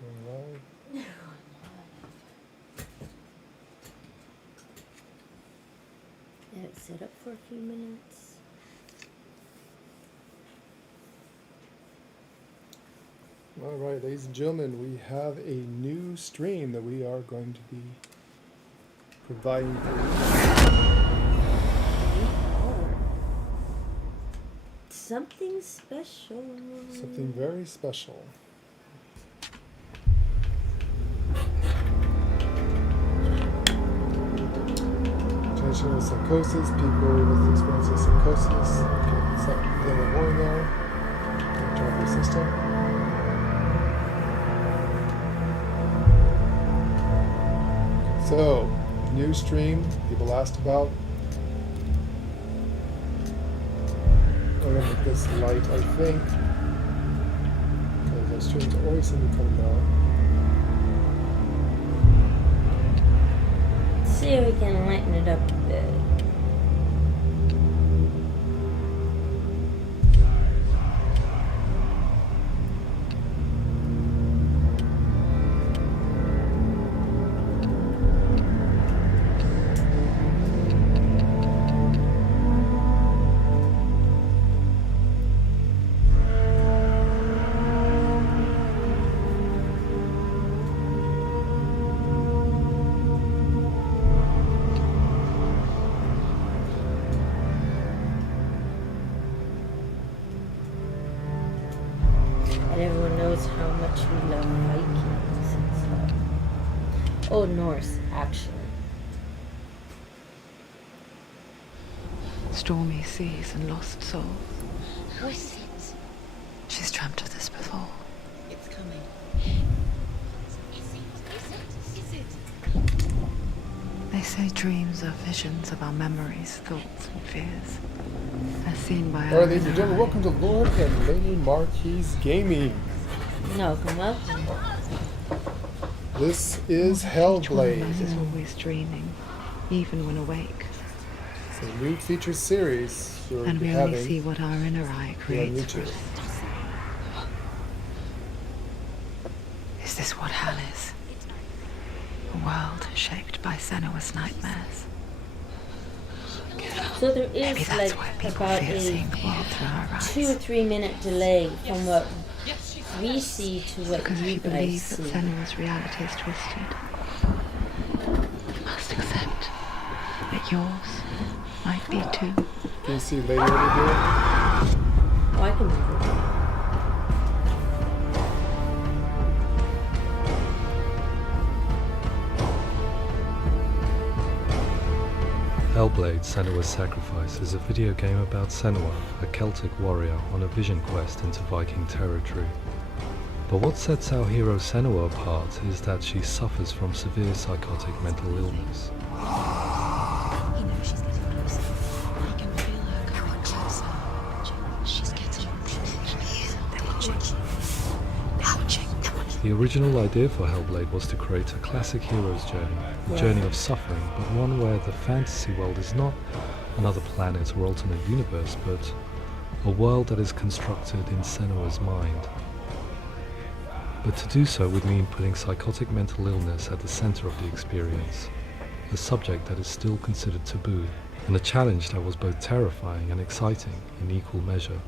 Going live. Let it sit up for a few minutes. All right, ladies and gentlemen, we have a new stream that we are going to be providing for you. Something special. Something very special. Traditional psychosis, people with experience of psychosis. Okay, so a little warning there. Turn off your system. So, new stream, people asked about. I'm gonna make this light, I think, because the streams always seem to come down. See if we can lighten it up a bit. Everyone knows how much we love Vikings and stuff. Oh, Norse, actually. Stormy seas and lost souls. Who is it? She's dreamt of this before. It's coming. Is it? They say dreams are visions of our memories, thoughts, and fears. As seen by Alright, our ladies and inner gentlemen, eye. welcome to Lord and Lady Marquis Gaming. No, come up. This is Each one of us Hellblade. is always dreaming, even when awake. It's a new feature series we're And we having only see what our inner eye here on creates for YouTube. us. Is this what hell is? A world shaped by Senua's nightmares. So there Maybe is that's like why people about fear a seeing the world through our 2 or eyes. 3 minute delay from what we see to what Because if you you guys believe see. that Senua's reality is twisted, you must accept that yours might be too. Can you see Lady over here? Oh, I can move it. Hellblade: Senua's Sacrifice is a video game about Senua, a Celtic warrior on a vision quest into Viking territory. But what sets our hero Senua apart is that she suffers from severe psychotic mental illness. He knows she's getting closer. He can feel her coming closer. She's getting closer. They're watching. They're watching. The original idea for Hellblade was to create a classic hero's journey, a journey of suffering, but one where the fantasy world is not another planet or alternate universe, but a world that is constructed in Senua's mind. But to do so would mean putting psychotic mental illness at the center of the experience, a subject that is still considered taboo, and a challenge that was both terrifying and exciting in equal measure.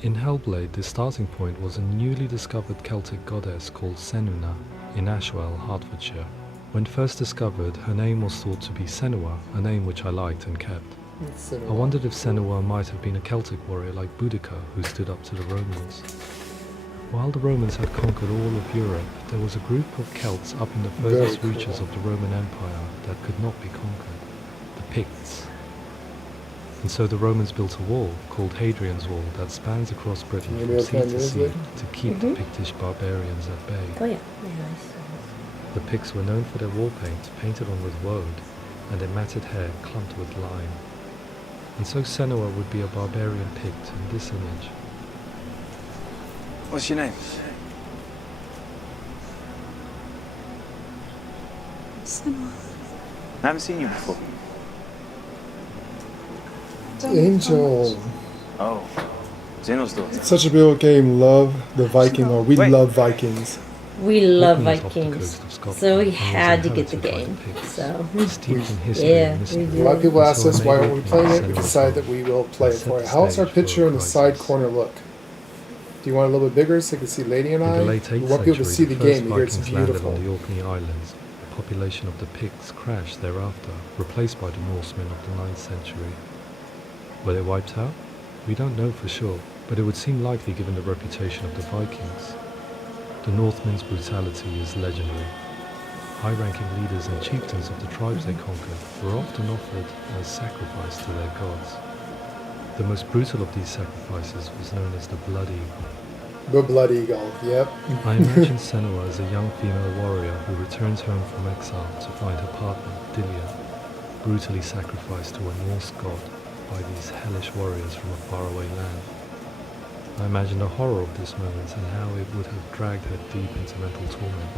In Hellblade, the starting point was a newly discovered Celtic goddess called Senua in Ashwell, Hertfordshire. When first discovered, her name was thought to be Senua, a name which I liked and kept. It's I wondered if Senua might have been a Celtic warrior like Boudica, who stood up to the Romans. While the Romans had conquered all of Europe, there was a group of Celts up in the furthest Very reaches cool. of the Roman Empire that could not be conquered, the Picts. And so the Romans built a wall, called Hadrian's Wall, that spans across Britain Maybe from I sea can to use sea it. to keep the Pictish barbarians at bay. Oh, yeah. Yeah, I see. The Picts were known for their war paint, painted on with woad, and their matted hair clumped with lime. And so Senua would be a barbarian Pict in this image. What's your name? Senua. I haven't seen you before. Angel. Oh, Zeno's daughter. Such a beautiful game. Love the Viking, or we Wait. love Vikings. We love Orkney is off the Vikings, coast of Scotland so we and was had to get the inherited by game. Picts. So Steeped in history Yeah, and mystery. we A do. lot of people And ask so I us made why aren't we Orkney playing it. Senua We decided for that we will play it set for the you. How's our stage for picture in the side Crisis. corner look? Do you want it a little bit bigger so you can see Lady and In I? the late We 8th want people to see century, the the game. first Here it's Vikings landed beautiful. on the Orkney Islands. The population of the Picts crashed thereafter, replaced by the Norsemen of the 9th century. Were they wiped out? We don't know for sure, but it would seem likely given the reputation of the Vikings. The Northmen's brutality is legendary. High-ranking leaders and chieftains of the tribes they conquered were often offered as sacrifice to their gods. The most brutal of these sacrifices was known as the Blood Eagle. The Blood Eagle, yep. I imagine Senua as a young female warrior who returns home from exile to find her partner, Dilia, brutally sacrificed to a Norse god by these hellish warriors from a faraway land. I imagine the horror of this moment and how it would have dragged her deep into mental torment.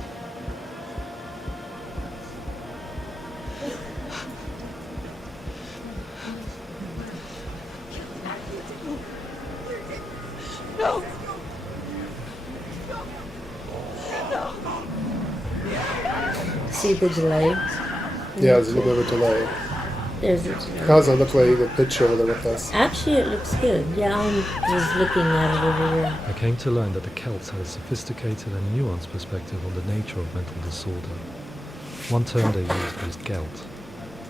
see the delay. Yeah, there's a little bit of a delay. There's a delay. How's it look like the picture over there with us? Actually, it looks good. Yeah, I'm just looking at it over here. I came to learn that the Celts had a sophisticated and nuanced perspective on the nature of mental disorder. One term they used was Gelt.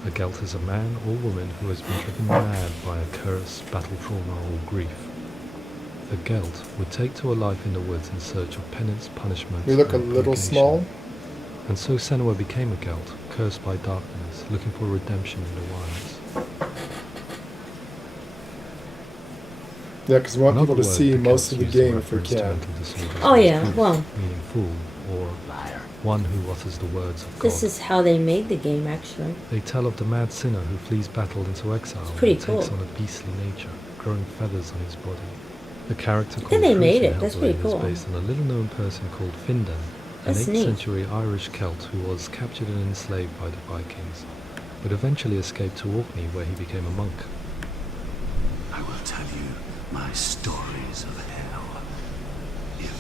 A Gelt is a man or woman who has been driven mad by a curse, battle trauma, or grief. A Gelt would take to a life in the woods in search of penance, punishment, You look a and little purgation. small. And so Senua became a Gelt, cursed by darkness, looking for redemption in the wilds. Yeah, because we want Another people to word see the most Celts of the used in game if we reference to can. mental disorders Oh, was yeah, Hoof, well. meaning fool, or one who utters the words of God. This is how they made the game, actually. They tell of the mad sinner who flees battle into exile pretty and takes cool. on a beastly nature, growing feathers on his body. The character called And they Proof made in it. That's Hellblade pretty cool. is based on a little-known person called Findan, an That's 8th neat. century Irish Celt who was captured and enslaved by the Vikings, but eventually escaped to Orkney where he became a monk. I will tell you my stories of hell, if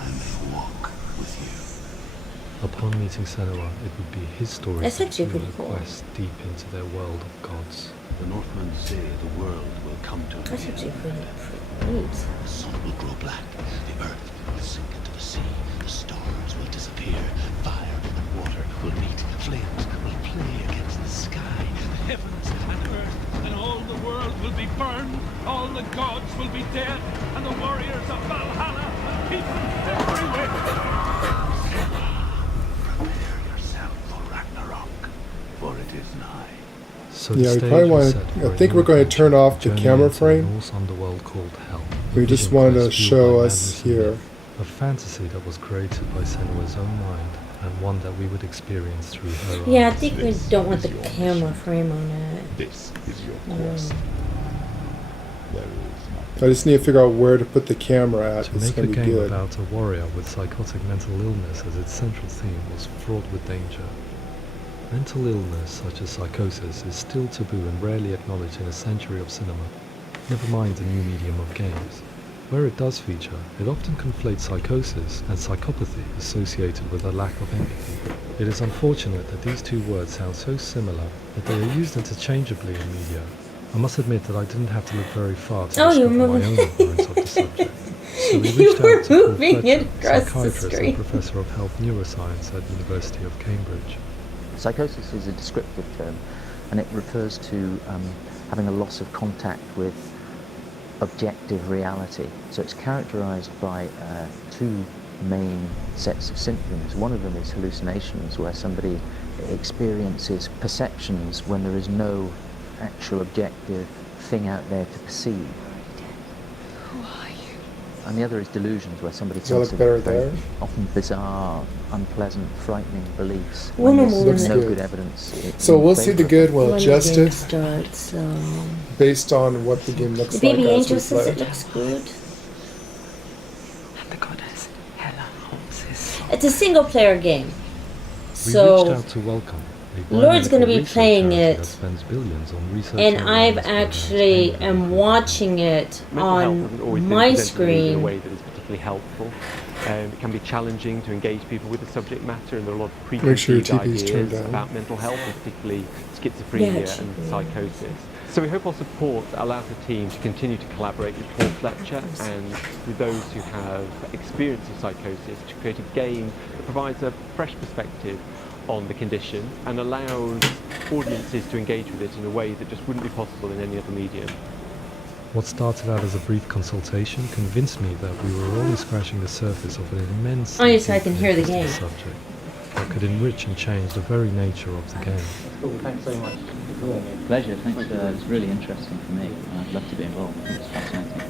I may walk with you. Upon meeting Senua, it would be his story That's to actually begin pretty a cool. quest deep into their world of gods. The Northmen say the world will come to an That's end. actually pretty neat. The sun will grow black, the earth will sink into the sea, the stars will disappear, fire and water will meet, flames will play against the sky, the heavens and earth And all the world will be burned, all the gods will be dead, and the warriors of Valhalla will keep everywhere. prepare yourself for Ragnarok, for it is nigh. So Yeah, the we stage probably was wanna- set I for a think new we're gonna adventure, turn off the journeying camera into frame. the Norse underworld called Hell. a We just vision wanted to quest fueled show by us madness and here. myth, a fantasy that was created by Senua's own mind, and one that we would experience through her Yeah, I eyes. think we don't want the camera frame on it. This is your Mm. quest. There is I just need to figure out where to put the camera at. To It's make a going to be game good. about a warrior with psychotic mental illness as its central theme was fraught with danger. Mental illness, such as psychosis, is still taboo and rarely acknowledged in a century of cinema, never mind the new medium of games. Where it does feature, it often conflates psychosis and psychopathy associated with a lack of empathy. It is unfortunate that these two words sound so similar that they are used interchangeably in media. I must admit that I didn't have to look very far to Oh, you're discover my moving. own ignorance of the subject. So we You reached were out to Paul moving Fletcher, it across the psychiatrist screen. and professor of health neuroscience at the University of Cambridge. Psychosis is a descriptive term, and it refers to having a loss of contact with objective reality. So it's characterized by two main sets of symptoms. One of them is hallucinations, where somebody experiences perceptions when there is no actual objective thing out there to perceive. Who are you? And the other is delusions, where somebody Does that look thinks of better very there? often bizarre, unpleasant, frightening beliefs One when of there's them looks no good. good evidence. So in we'll see the favour of good, it. we'll When the adjust game it starts, based on what the game looks the like baby as angel we says play. it looks good. And the goddess Hela holds his soul. It's a single player game. We reached So, out to welcome a Lord's gonna biomedical be research playing charity it, that spends billions on research and and I've awareness programs actually aimed at am improving watching it Mental health hasn't on always been my presented in a screen way that is particularly particularly helpful. It can be challenging to engage people with the subject matter, and there are a lot of Make sure your preconceived TV is turned ideas down. about mental health, and particularly schizophrenia and psychosis. So we hope our support allows the team to continue to collaborate with Paul Fletcher and with those who have experience of psychosis to create a game that provides a fresh perspective on the condition and allows audiences to engage with it in a way that just wouldn't be possible in any other medium. What started out as a brief consultation convinced me that we were only scratching the surface of an immense Oh, yes, I can hear the game. subject that could enrich and change the very nature of the game. Cool, thanks so much. Pleasure, thanks. It's really interesting for me. I'd love to be involved. It's fascinating.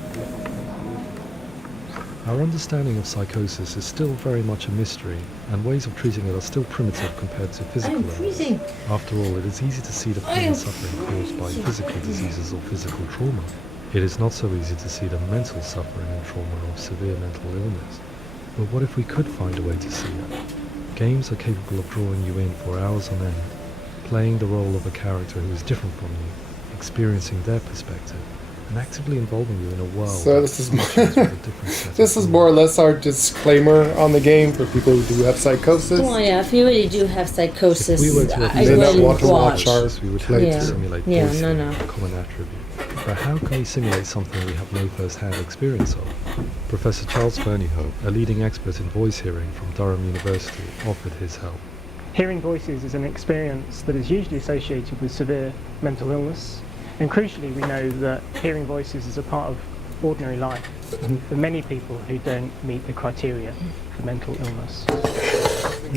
Our understanding of psychosis is still very much a mystery, and ways of treating it are still primitive compared to physical I'm illness. freezing. After all, it is easy to see the pain and suffering caused by physical diseases or physical trauma. It is not so easy to see the mental suffering and trauma of severe mental illness. But what if we could find a way to see it? Games are capable of drawing you in for hours on end, playing the role of a character who is different from you, experiencing their perspective, and actively involving you in a world. So this is with a different set this of is more or less our disclaimer on the game for people who do have psychosis. Well, yeah, if you really do have psychosis, If we were to I They wouldn't don't want to watch watch. ours, we would play have to Yeah. simulate Yeah, voicing, no, no. a common attribute. But how can we simulate something we have no first-hand experience of? Professor Charles Fernyhough, a leading expert in voice hearing from Durham University, offered his help. Hearing voices is an experience that is usually associated with severe mental illness, and crucially we know that hearing voices is a part of ordinary life for many people who don't meet the criteria for mental illness.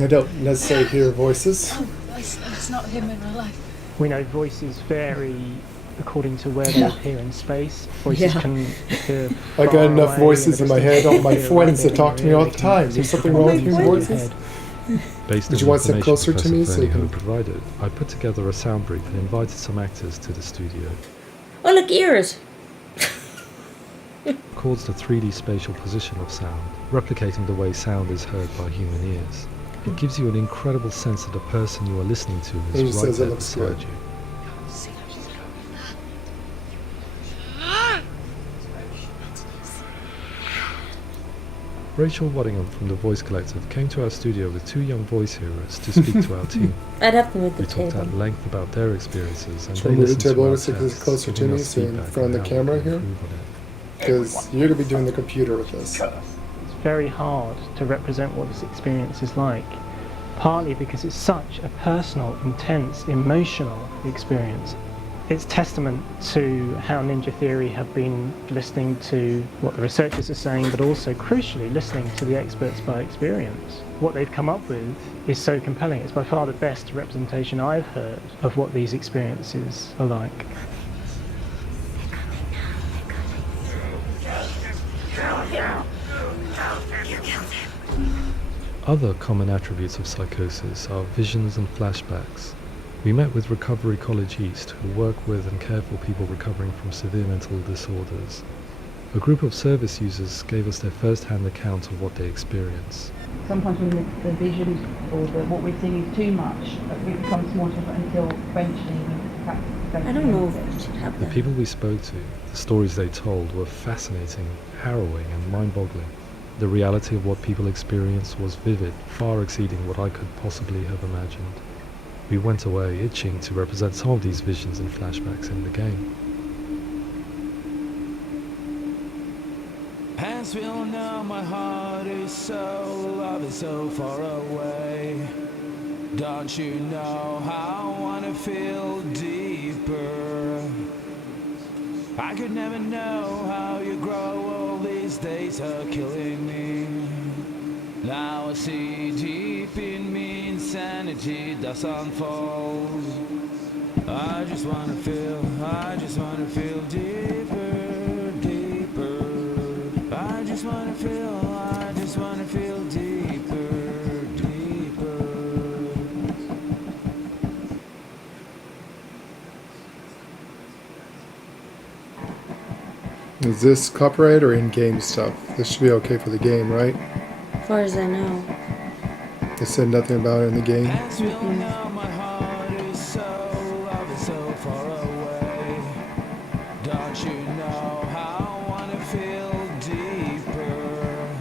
I don't necessarily hear voices. Oh, that's not him in real life. We know voices vary according to where they appear in space. Voices Yeah. can appear I got far enough away, voices in my head, all my appear friends right that talk to me there, all they the can time. seem There's something to wrong with come hearing inside your voices? head. Based Would on you the want to sit information closer to Professor me so you Fernyhough can- provided, I put together a sound brief and invited some actors to the studio. Oh, look, ears. Records the 3D spatial position of sound, replicating the way sound is heard by human ears. It gives you an incredible sense that the person you are listening to He is right says it there looks beside good. you. Rachel Waddingham from the Voice Collective came to our studio with two young voice hearers to speak to our team. I'd have to move the We talked table. at length about their experiences and Should I they move the listened to table our over so it's tests, closer to giving me us so in feedback front of the on how we camera can here? improve on it. Because you're going to be doing the computer with this. It's very hard to represent what this experience is like, partly because it's such a personal, intense, emotional experience. It's testament to how Ninja Theory have been listening to what the researchers are saying, but also crucially listening to the experts by experience. What they've come up with is so compelling. It's by far the best representation I've heard of what these experiences are like. Other common attributes of psychosis are visions and flashbacks. We met with Recovery College East, who work with and care for people recovering from severe mental disorders. A group of service users gave us their first-hand account of what they experience. Sometimes when the visions or what we're seeing is too much, it becomes more difficult until eventually we practice. I don't know if we should have The that. people we spoke to, the stories they told were fascinating, harrowing and mind-boggling. The reality of what people experienced was vivid, far exceeding what I could possibly have imagined. We went away itching to represent some of these visions and flashbacks in the game. As we all know, my heart is so, love is so far away. Don't you know how I wanna feel deeper? I could never know how you grow, all these days are killing me. Now I see deep in me, insanity does unfold. I just wanna feel deeper, deeper. I just wanna feel deeper, deeper. Is this copyright or in-game stuff? This should be okay for the game, right? As far as I know. They said nothing about it in the game. As we all know, my heart is so, love is so far away. Don't you know how I wanna feel deeper?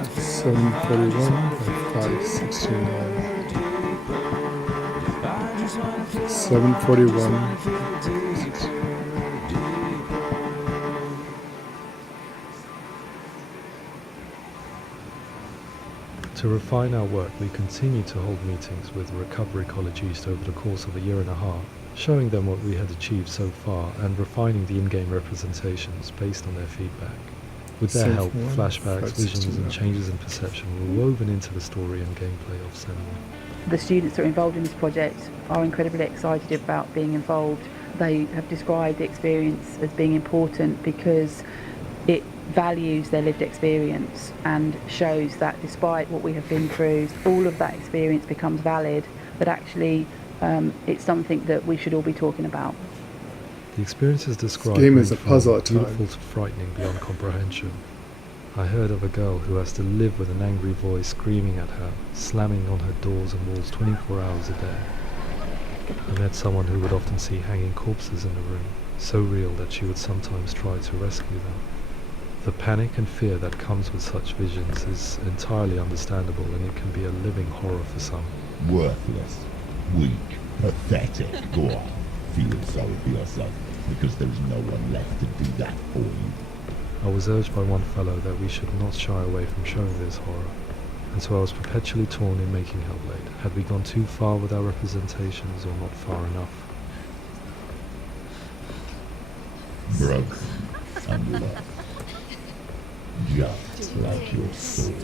741 by 569. 741. To refine our work, we continue to hold meetings with Recovery College East over the course of a year and a half, showing them what we had achieved so far and refining the in-game representations based on their feedback. With their help, flashbacks, visions and changes in perception were woven into the story and gameplay of Senua. The students that are involved in this project are incredibly excited about being involved. They have described the experience as being important because it values their lived experience and shows that despite what we have been through, all of that experience becomes valid, but actually it's something that we should all be talking about. The experiences described game is a puzzle at beautiful times. to frightening beyond comprehension. I heard of a girl who has to live with an angry voice screaming at her, slamming on her doors and walls 24 hours a day. I met someone who would often see hanging corpses in the room, so real that she would sometimes try to rescue them. The panic and fear that comes with such visions is entirely understandable, and it can be a living horror for some. Worthless, weak, pathetic. Go on, feel sorry for yourself, because there is no one left to do that for you. I was urged by one fellow that we should not shy away from showing this horror, and so I was perpetually torn in making Hellblade. Had we gone too far with our representations, or not far enough? Broken and lost. Just like your soul.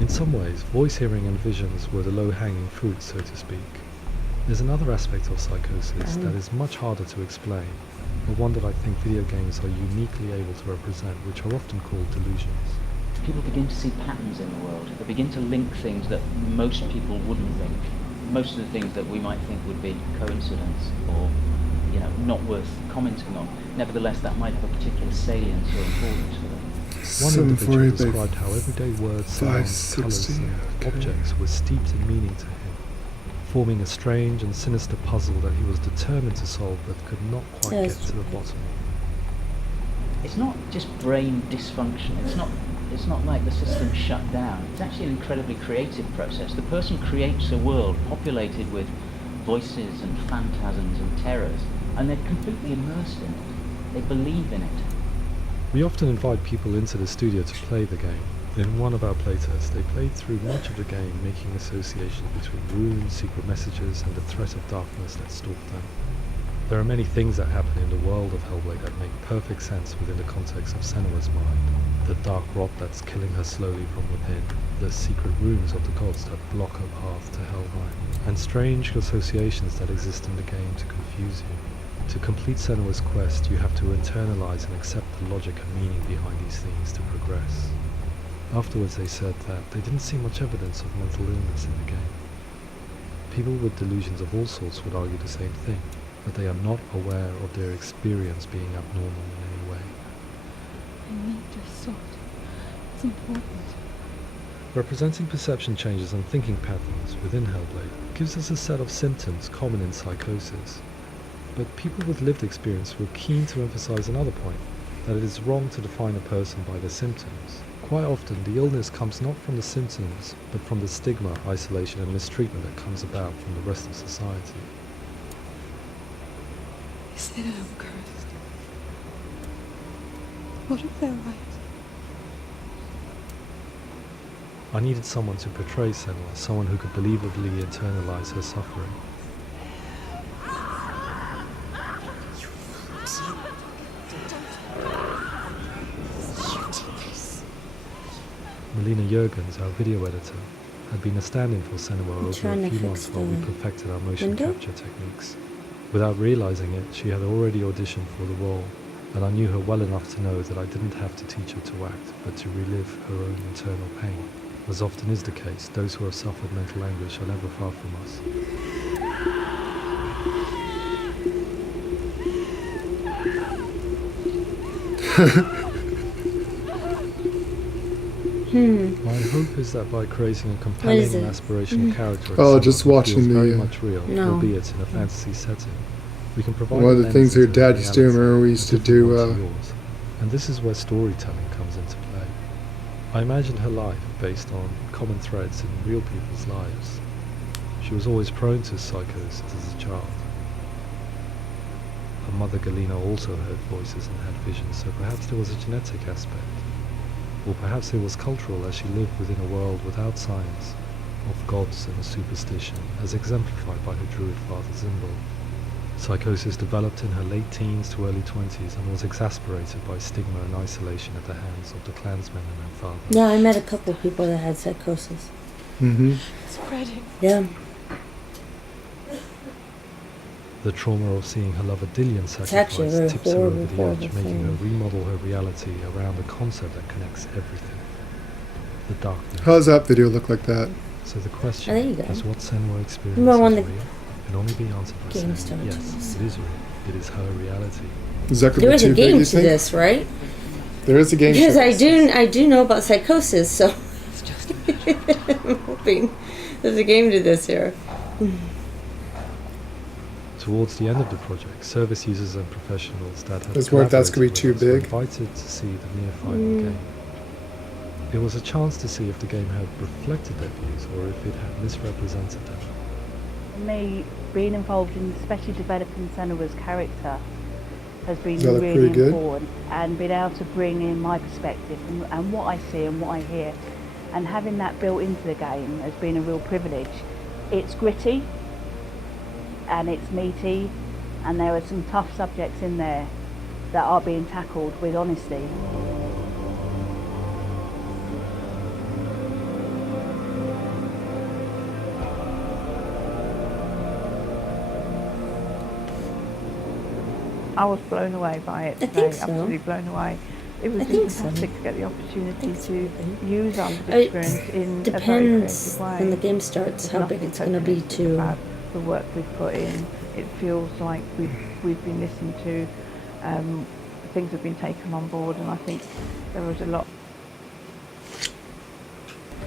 In some ways, voice hearing and visions were the low-hanging fruit, so to speak. There's another aspect of psychosis that is much harder to explain, but one that I think video games are uniquely able to represent, which are often called delusions. People begin to see patterns in the world. They begin to link things that most people wouldn't link. Most of the things that we might think would be coincidence or, not worth commenting on. Nevertheless, that might have a particular salience or importance for them. One individual described how everyday words, sounds, colours and objects were steeped in meaning to him, forming a strange and sinister puzzle that he was determined to solve but could not quite get to the bottom of. It's not just brain dysfunction. It's not like the system shut down. It's actually an incredibly creative process. The person creates a world populated with voices and phantasms and terrors, and they're completely immersed in it. They believe in it. We often invite people into the studio to play the game. In one of our playtests, they played through much of the game, making associations between runes, secret messages, and the threat of darkness that stalked them. There are many things that happen in the world of Hellblade that make perfect sense within the context of Senua's mind. The dark rot that's killing her slowly from within, the secret runes of the gods that block her path to Helheim, and strange associations that exist in the game to confuse you. To complete Senua's quest, you have to internalize and accept the logic and meaning behind these things to progress. Afterwards they said that they didn't see much evidence of mental illness in the game. People with delusions of all sorts would argue the same thing, that they are not aware of their experience being abnormal in any way. I need to sort. It's important. Representing perception changes and thinking patterns within Hellblade gives us a set of symptoms common in psychosis. But people with lived experience were keen to emphasize another point, that it is wrong to define a person by their symptoms. Quite often, the illness comes not from the symptoms, but from the stigma, isolation and mistreatment that comes about from the rest of society. You say that I'm cursed. What if they're right? I needed someone to portray Senua, someone who could believably internalize her suffering. Melina Jurgens, our video editor, had been a stand-in for Senua over a few months while we perfected our motion capture techniques. Without realizing it, she had already auditioned for the role, and I knew her well enough to know that I didn't have to teach her to act, but to relive her own internal pain. As often is the case, those who have suffered mental anguish are never far from us. My hope is that by creating a compelling and aspirational character, just watching feels the very much real, No. albeit in a fantasy setting. We can provide One of a the things lens your into dad used to do, reality, remember we a used to different do, one to yours. And this is where storytelling comes into play. I imagined her life based on common threads in real people's lives. She was always prone to psychosis as a child. Her mother Galina also heard voices and had visions, so perhaps there was a genetic aspect. Or perhaps it was cultural, as she lived within a world without science, of gods and superstition, as exemplified by her druid father Zimbal. Psychosis developed in her late teens to early 20s and was exacerbated by stigma and isolation at the hands of the clansmen and her father. Yeah, I met a couple of people that had psychosis. Mm-hmm. Spreading. Yeah. The trauma of seeing her lover Dillian actually a sacrificed very tips her horrible, over the horrible edge, making thing. her remodel her reality around a concept that connects everything. The darkness. How does that video look like that? So the question there you go. is what Senua experiences Remember when is the real can only be answered by game saying, starts. yes, it is real. It is her reality. Is that There going is to a be too big, game you to think? this, right? There is a game Because to I this. do know about psychosis, so I'm hoping there's a game to this here. Towards the end of the project, service users and professionals that had Just wonder if that's gonna be collaborated too with us were big. invited to see the near final game. It was a chance to see if the game had reflected their views or if it had misrepresented them. For me, being involved in especially developing Senua's character has been Does that look really pretty good? important, and being able to bring in my perspective and what I see and what I hear, and having that built into the game has been a real privilege. It's gritty and it's meaty, and there are some tough subjects in there that are being tackled with honesty. I was blown away by it I today, think so. absolutely blown away. It was I think so. fantastic to get the opportunity so. to use our It experience in a very depends creative way. when the game starts There's how big nothing it's going to be tokenistic to. about the work we've put in. It feels like we've been listened to, things have been taken on board, and I think there was a lot,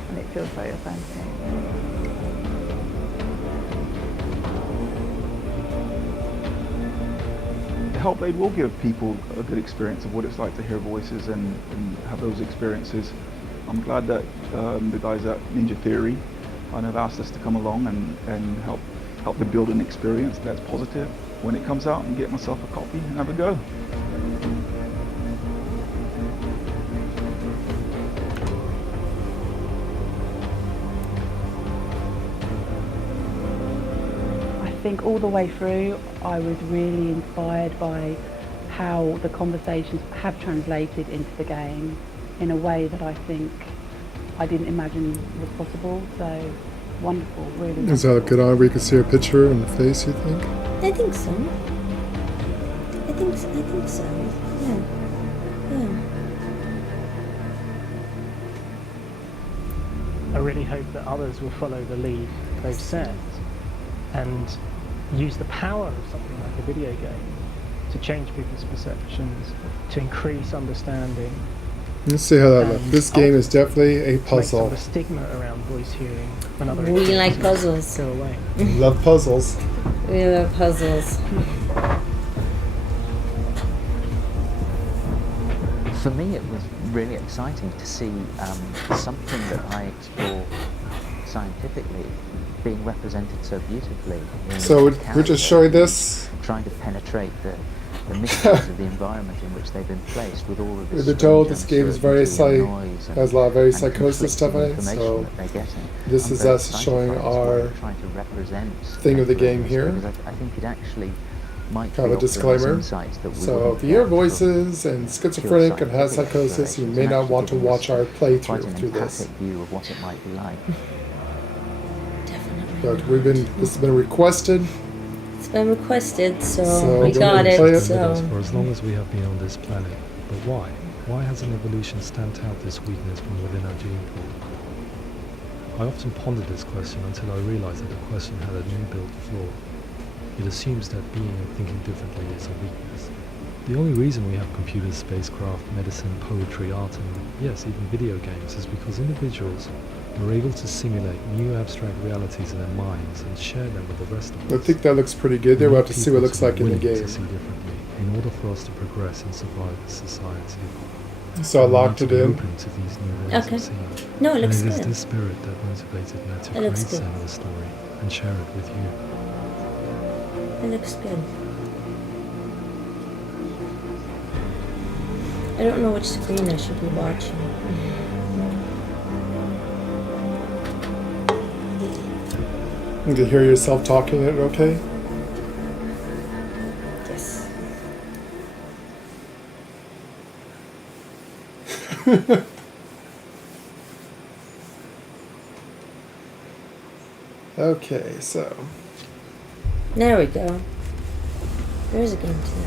and it feels very authentic. Hellblade will give people a good experience of what it's like to hear voices and have those experiences. I'm glad that the guys at Ninja Theory have asked us to come along and help them build an experience that's positive when it comes out, and get myself a copy and have a go. I think all the way through I was really inspired by how the conversations have translated into the game in a way that I think I didn't imagine was possible. So wonderful, really. Is that good on where you can see her picture and face, you think? I think so. I think so. Yeah. Yeah. I really hope that others will follow the lead they've set and use the power of something like a video game to change people's perceptions, to increase understanding. Let's see how that looks. This game is definitely a Make some puzzle. of the stigma around voice hearing and other We like experiences puzzles. go away. Love puzzles. We love puzzles. For me, it was really exciting to see something that I explore scientifically being represented so beautifully. So we're just showing this. Trying to penetrate the mysteries of the environment in which they've been placed with all of this. We've been told this strange game is very uncertainty and noise and- has a lot of very and psychosis stuff in it. conflicting So information that they're getting. this I'm is very us excited showing by this way our of trying to represent thing of the game this here. because I think it actually might Kind of a be offering us disclaimer. insights that we So wouldn't if you hear get from voices and schizophrenic and has psychosis, you may not want to watch our quite playthrough an through this. empathic view of what it might be like. Definitely. But this has been requested. It's been requested, so So we do got we play it. it? So For as long as we have been on this planet. But why? Why hasn't evolution stamped out this weakness from within our gene pool? I often pondered this question until I realized that the question had an inbuilt flaw. It assumes that being and thinking differently is a weakness. The only reason we have computers, spacecraft, medicine, poetry, art, and yes, even video games is because individuals were able to simulate new abstract realities in their minds and share them with the rest of I us. think that looks pretty good there. We'll have to see what it looks like in the Willing game. to see differently in order for us to progress and survive as society. So I We locked need it to be in. open to these new ways Okay. of seeing. No, it looks and it is good. this spirit that motivated me to It looks create good. Senua's story and share it with you. It looks good. I don't know which screen I should be watching. You can hear yourself talking it okay? Yes. Okay, so There we go. There's a game too.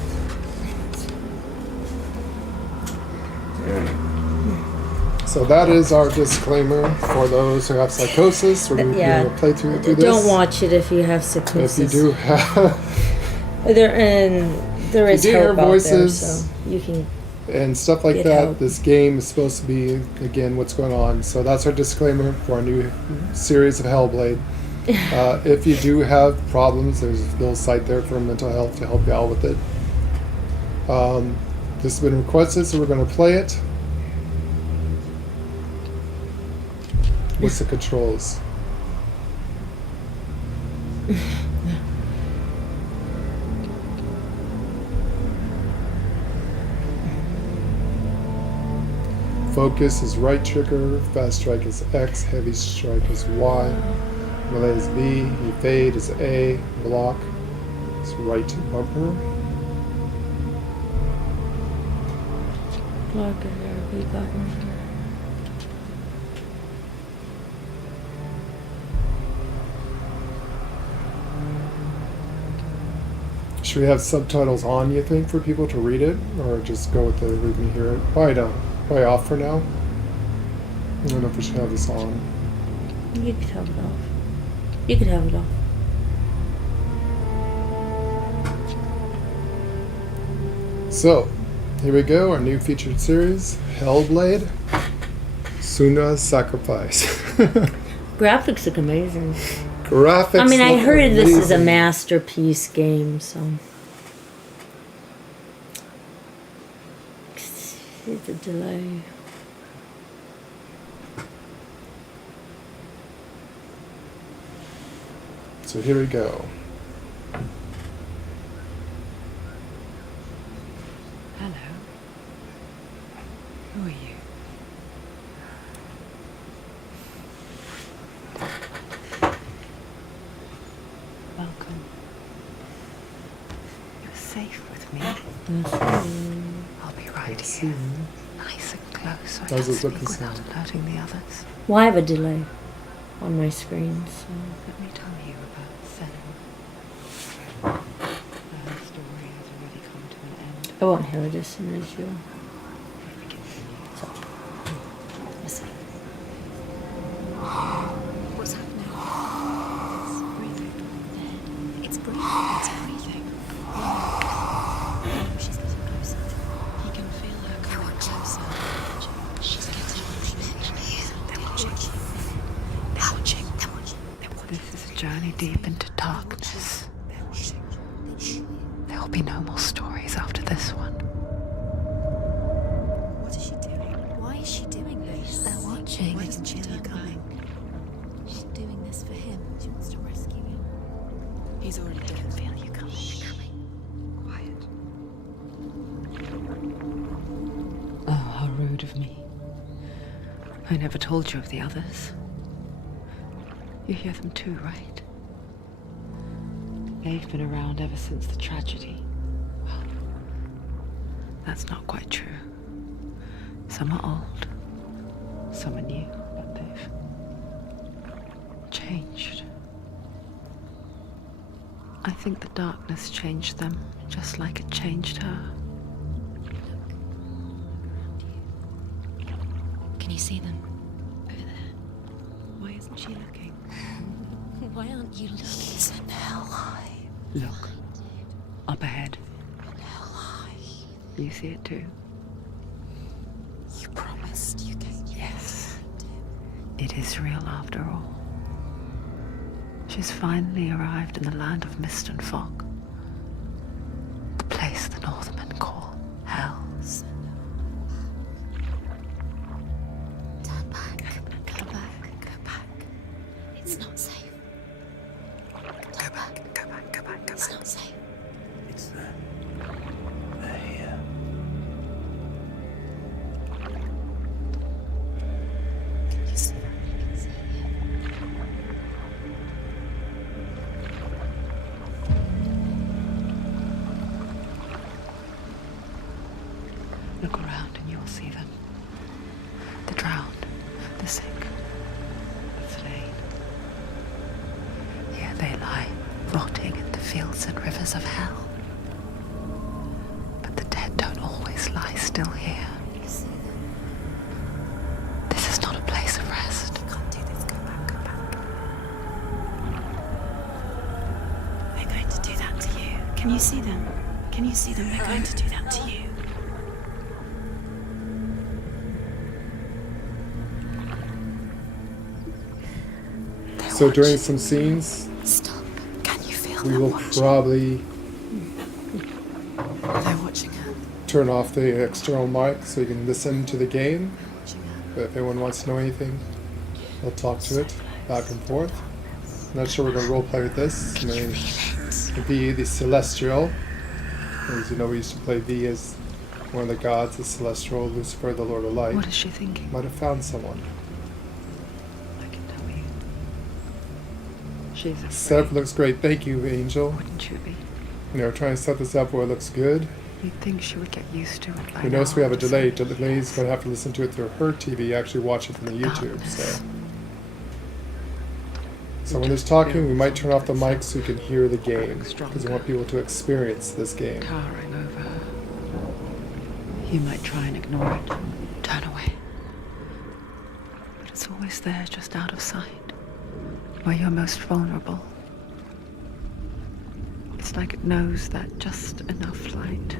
so that is our disclaimer for those who have psychosis. We're going to Yeah. play through this. Don't watch it if you have psychosis. If you do have there is you do hear help out there, voices so you can. and stuff like Get that, help. this game is supposed to be, again, what's going on. So that's our disclaimer for our new series of Hellblade. If you do have problems, there's a little site there for mental health to help you out with it. This has been requested, so we're going to play it. What's the controls? Focus is right trigger, fast strike is X, heavy strike is Y, melee is B, evade is A, block is right bumper. Block is our B button. Should we have subtitles on, you think, for people to read it? Or just go with the read and hear it? Probably not. Probably off for now. I don't know if we should have this on. You could have it off. You could have it off. So, here we go, our new featured series, Hellblade, Senua's Sacrifice. Graphics look amazing. Graphics I mean, I look heard this is a amazing. masterpiece game, so. See the delay. So here we go. Hello. Who are you? Welcome. You're safe with me. I'll be right here. Nice and close so I How's can it looking, speak without Sam? alerting the others. Well, I have a delay on my screen, so. Let me tell you about Senua. Her story has already come to an end. I won't hear it as soon as you. So. Let's see. What's happening? It's breathing. It's breathing. It's breathing. She's getting closer. He can feel her coming closer. She's getting closer. They're watching. They're watching. They're watching. This is a journey deep into darkness. They're watching. There will be no more stories after this one. What is she doing? Why is she doing this? They're watching. Why doesn't she feel her coming? She's doing this for him. She wants to rescue him. He's already dead. I can feel you coming. Quiet. Oh, how rude of me. I never told you of the others. You hear them too, right? They've been around ever since the tragedy. Well, that's not quite true. Some are old, some are new, but they've changed. I think the darkness changed them, just like it changed her. Can you see them? Over there. Why isn't she looking? Why aren't you looking? He's in Helheim. Look, up ahead. You see it too? You promised you gave. Yes. It is real after all. She's finally arrived in the land of mist and fog. The place the Northmen call Hell. Turn back. Go back. Go back. It's not safe. Go back. Go back. Go back. Go back. It's not safe. It's there. They're here. You see that? I can see it. Look around and you'll see them. The drowned, the sick, the slain. Here they lie, rotting in the fields and rivers of hell. But the dead don't always lie still here. You see them? This is not a place of rest. You can't do this. Go back. Go back. They're going to do that to you. Can you see them? Can you see them? They're going to do that to you. So during some scenes, Stop. Can you feel we them will watching? probably They're watching her. turn off the external mic so you can listen to the game. But if anyone wants to know anything, we'll talk to it back and forth. Not sure we're going to roleplay with this. It may be the Celestial. As you know, we used to play V as one of the gods, the Celestial, Lucifer, the Lord of Light. What is she thinking? Might have found someone. I can tell you. She's afraid. Setup looks great. Thank you, Angel. Wouldn't you be? You know, trying to set this up where it looks good. You'd think she would get used to it by We now. notice we have a delay. Delay's going to have to listen to it through her TV, actually watch it from the YouTube. So when there's talking, we might turn off the mic so you can hear the game, because we want people to experience this game. Towering over her. You might try and ignore it, turn away. But it's always there, just out of sight, where you're most vulnerable. It's like it knows that just enough light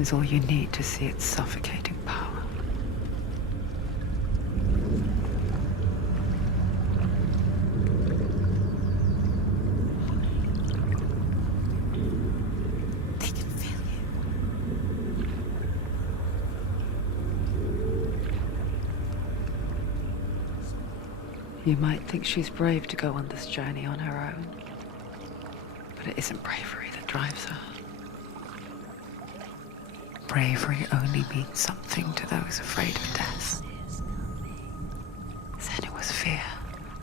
is all you need to see its suffocating power. They can feel you. You might think she's brave to go on this journey on her own, but it isn't bravery that drives her. Bravery only means something to those afraid of death. Senua's fear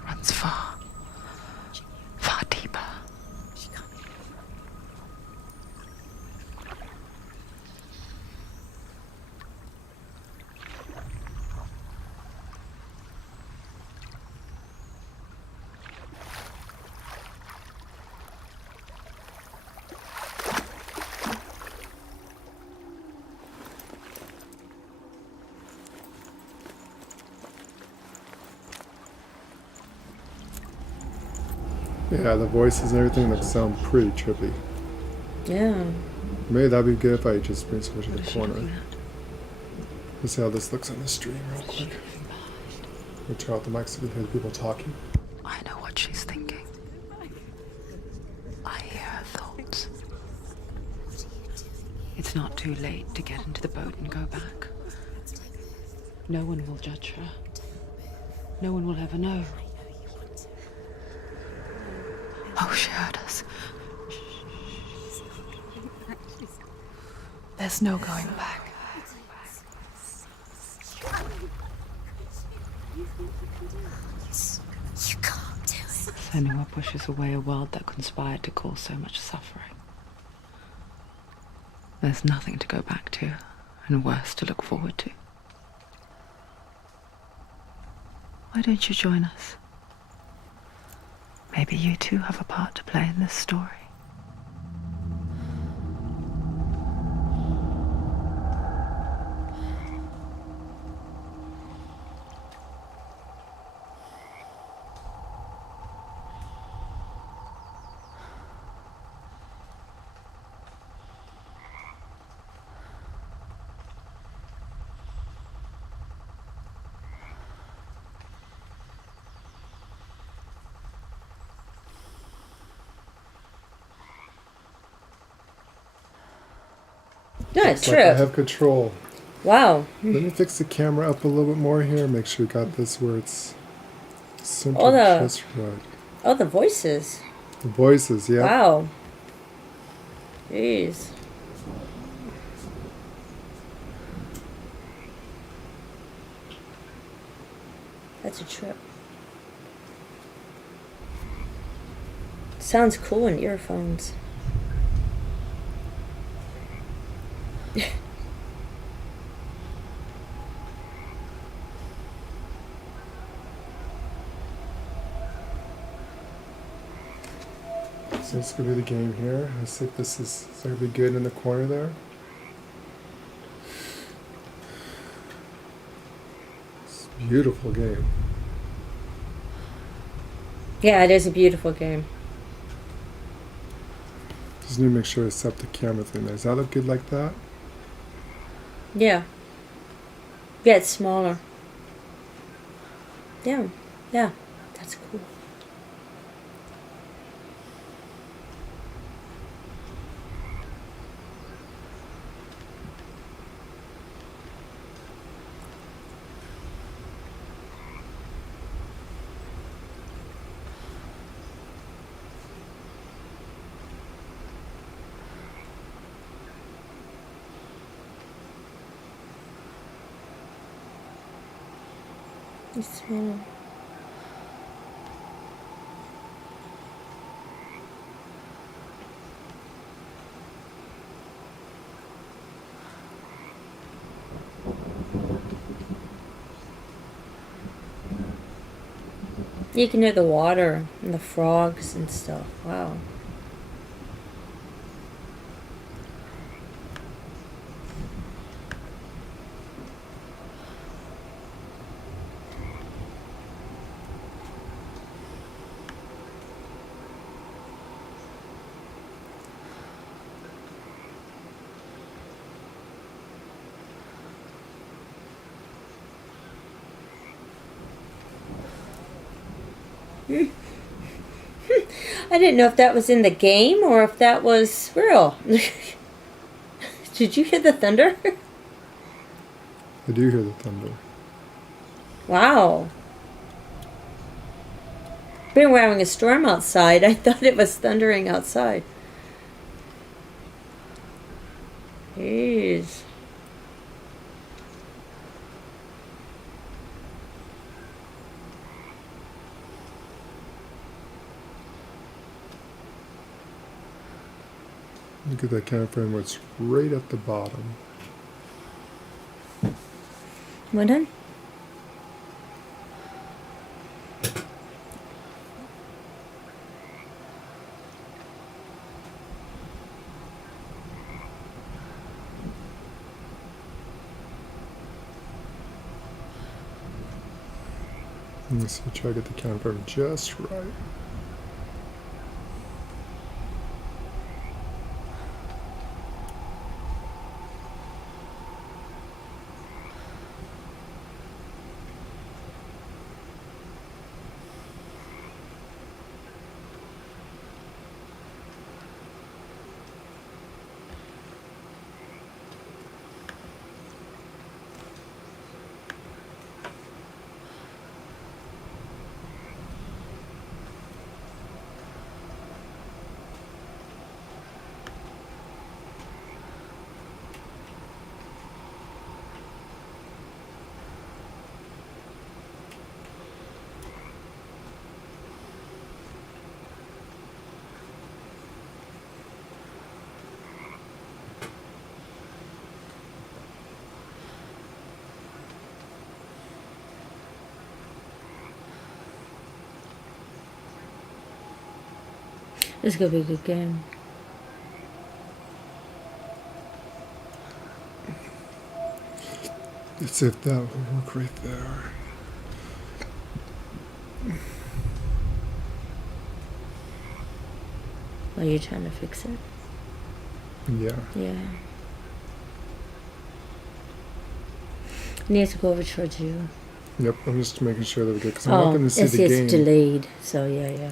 runs far, far deeper. She can't be. Yeah, the voices and everything like sound pretty trippy. Yeah. Maybe that'd be good if I just bring someone to What the is she corner. looking at? Let's see how this looks on the stream real quick. We'll turn out the mic so we can hear the people talking. I know what she's thinking. I hear her thoughts. It's not too late to get into the boat and go back. No one will judge her. No one will ever know. Oh, she heard us. There's no going back. You can't do it. Senua pushes away a world that conspired to cause so much suffering. There's nothing to go back to, and worse to look forward to. Why don't you join us? Maybe you too have a part to play in this story. Yeah, Looks true. like I have control. Wow. Let me fix the camera up a little bit more here. Make sure we got this where it's centered Oh, the- just right. Oh, the voices. The voices, yeah. Wow. Jeez. That's a trip. Sounds cool in earphones. So this could be the game here. Let's see if this is going to be good in the corner there. It's a beautiful game. Yeah, it is a beautiful game. Just need to make sure I set the camera thing there. Does that look good like that? Yeah. Yeah, it's smaller. Yeah. Yeah. That's cool. It's smaller. You can hear the water and the frogs and stuff. Wow. I didn't know if that was in the game or if that was real. Did you hear the thunder? I do hear the thunder. Wow. We're having a storm outside. I thought it was thundering outside. Jeez. Look at that camera frame where it's right at the bottom. Well done. Let's see, try to get the camera frame just right. This is gonna be a good game. Let's see if that will work right there. Are you trying to fix it? Yeah. Yeah. It needs to go over towards you. Yep, I'm just making sure that we get, because I'm not going to see the it's game. delayed, so yeah. Yeah.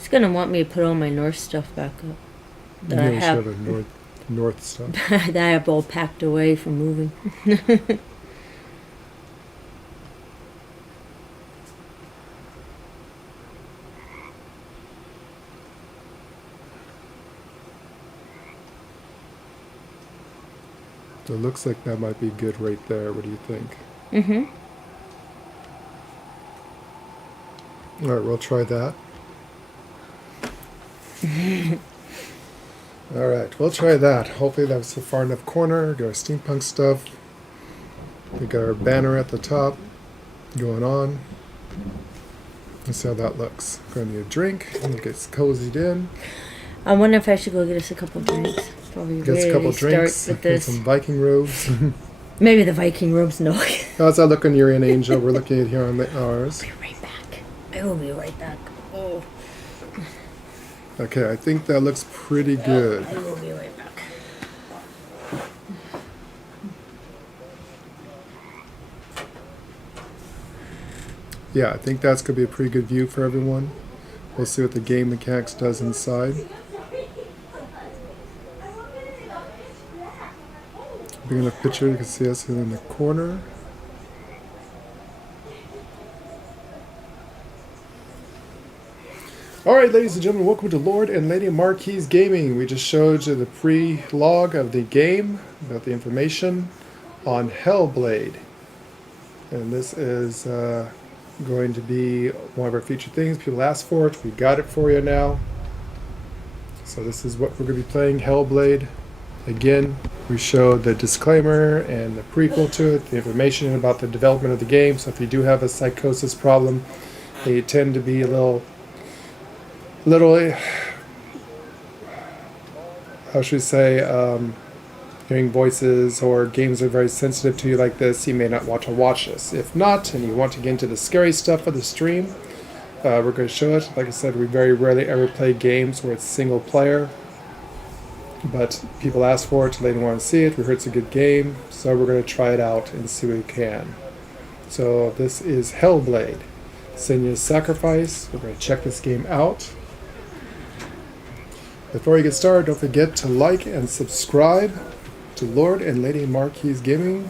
He's gonna want me to put all my Norse stuff back up. That I You have. should have north stuff. That I have all packed away from moving. So it looks like that might be good right there. What do you think? Mm-hmm. All right, we'll try that. All right, we'll try that. Hopefully that was a far enough corner. Got our steampunk stuff. We got our banner at the top going on. Let's see how that looks. Gonna need a drink and it gets cozied in. I wonder if I should go get us a couple drinks before we Gets a couple really drinks. start with Get this. some Viking robes. Maybe the Viking robes. No. How's that looking, Yuri and Angel? We're looking at here on ours. Be right back. I will be right back. Oh. Okay, I think that looks pretty good. I will be right back. Yeah, I think that's going to be a pretty good view for everyone. We'll see what the game mechanics does inside. Big enough picture you can see us in the corner. Alright, ladies and gentlemen, welcome to Lord and Lady Marquis Gaming. We just showed you the pre-log of the game, about the information on Hellblade. And this is going to be one of our featured things. People asked for it. We got it for you now. So this is what we're going to be playing, Hellblade. Again, we showed the disclaimer and the prequel to it, the information about the development of the game. So if you do have a psychosis problem, they tend to be a little, how should we say, hearing voices or games that are very sensitive to you like this, you may not want to watch this. If not, and you want to get into the scary stuff of the stream, we're going to show it. Like I said, we very rarely ever play games where it's single player, but people asked for it, they didn't want to see it. We heard it's a good game, so we're going to try it out and see what we can. So this is Hellblade, Senua's Sacrifice. We're going to check this game out. Before we get started, don't forget to like and subscribe to Lord and Lady Marquis Gaming.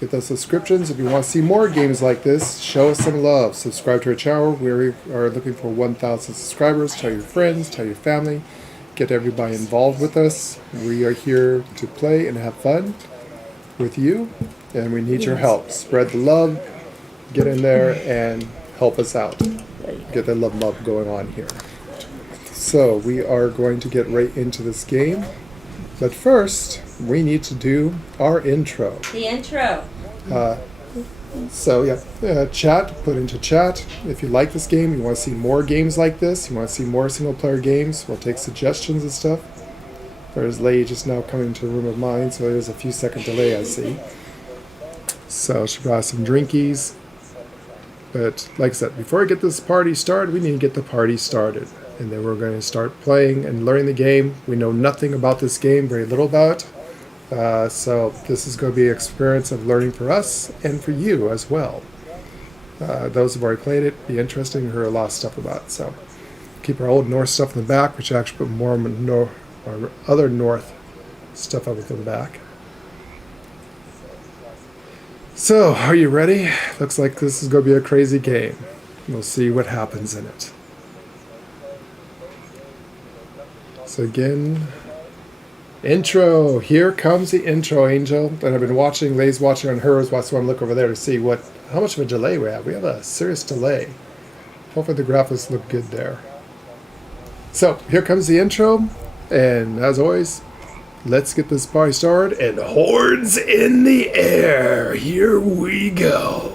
Get those subscriptions. If you want to see more games like this, show us some love. Subscribe to our channel. We are looking for 1,000 subscribers. Tell your friends, tell your family. Get everybody involved with us. We are here to play and have fun with you, and we need your help. Spread the love. Get in there and help us out. Get that love going on here. So we are going to get right into this game. But first, we need to do our intro. The intro. So yeah, chat, put into chat. If you like this game, you want to see more games like this, you want to see more single player games, we'll take suggestions and stuff. There's Lady just now coming to the room of mine, so there's a few second delay I see. So she brought some drinkies. But like I said, before we get this party started, we need to get the party started. And then we're going to start playing and learning the game. We know nothing about this game, very little about it. So this is going to be an experience of learning for us and for you as well. Those who've already played it, be interesting and heard a lot of stuff about it. So keep our old Norse stuff in the back, which actually put more or other North stuff up in the back. So, are you ready? Looks like this is going to be a crazy game. We'll see what happens in it. So again, intro. Here comes the intro, Angel. And I've been watching, Lay's watching on hers, so I want to look over there to see how much of a delay we have. We have a serious delay. Hopefully the graphics look good there. So, here comes the intro. And as always, let's get this party started. And hordes in the air. Here we go.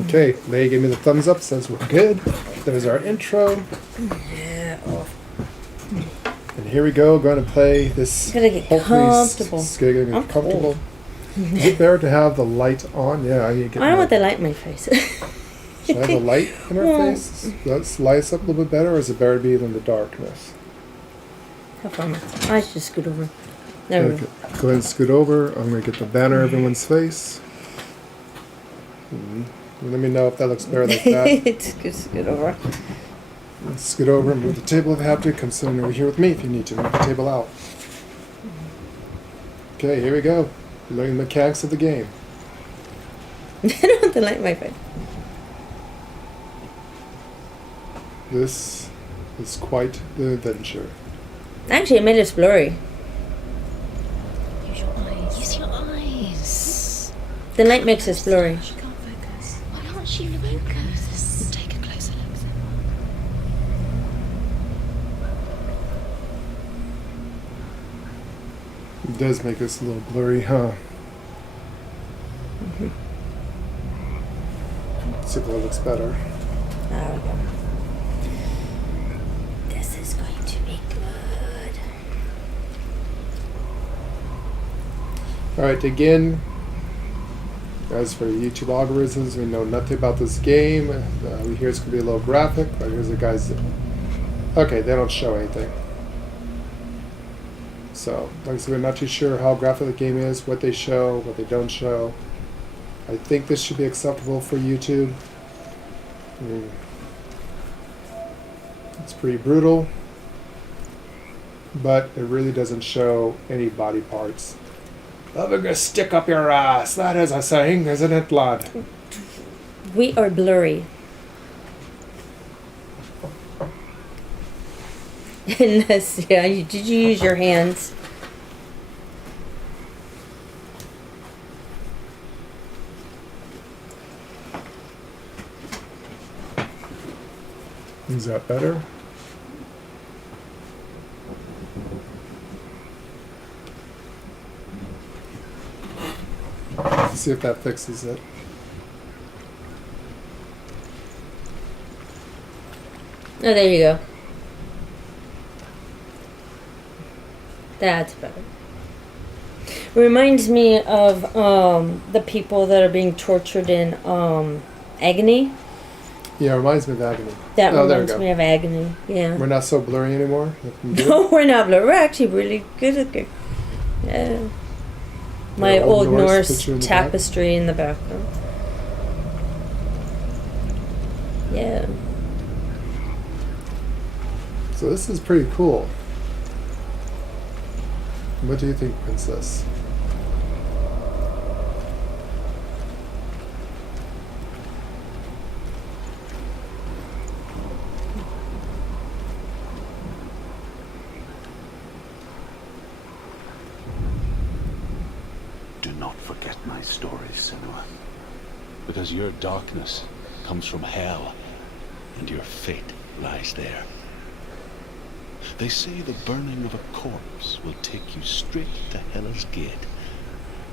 Okay, May gave me the thumbs up, says we're good. There's our intro. Yeah. Oh. And here we go, going to play this. Gotta get comfortable. Gonna get comfortable. Is it better to have the light on? Yeah, I need to get I don't want the light in my face. Should I have a light in our face? Let's light us up a little bit better, or is it better to be in the darkness? How far am I? I should scoot over. There we Okay, go. go ahead and scoot over. I'm going to get the banner everyone's face. Let me know if that looks better like that. Scoot over. Let's scoot over and move the table if you have to. Come sit over here with me if you need to. Move the table out. Okay, here we go. Learning the mechanics of the game. I don't want the light in my face. This is quite the adventure. Actually, it made us blurry. Use your eyes. Use your eyes. The light makes us blurry. She can't focus. Why can't she focus? Take a closer look. It does make us a little blurry, huh? Let's see if that looks better. There we go. This is going to be good. Alright, again, as for YouTube algorithms, we know nothing about this game. We hear it's going to be a little graphic, but here's the guys. Okay, they don't show anything. So, like I said, we're not too sure how graphic the game is, what they show, what they don't show. I think this should be acceptable for YouTube. I mean, it's pretty brutal, but it really doesn't show any body parts. Having a stick up your ass, that is a saying, isn't it, lad? We are blurry. Unless, yeah, did you use your hands? Is that better? Let's see if that fixes it. Oh, there you go. That's better. Reminds me of the people that are being tortured in agony. Yeah, it reminds me of Agony. That there we reminds go. me of agony. Yeah. We're not so blurry anymore. No, we're not blurry. We're actually really good at it. Yeah. My Yeah, old Norse picture in the tapestry in the background. Yeah. So this is pretty cool. What do you think, Princess? Do not forget my stories, Senua, because your darkness comes from hell, and your fate lies there. They say the burning of a corpse will take you straight to Hela's gate,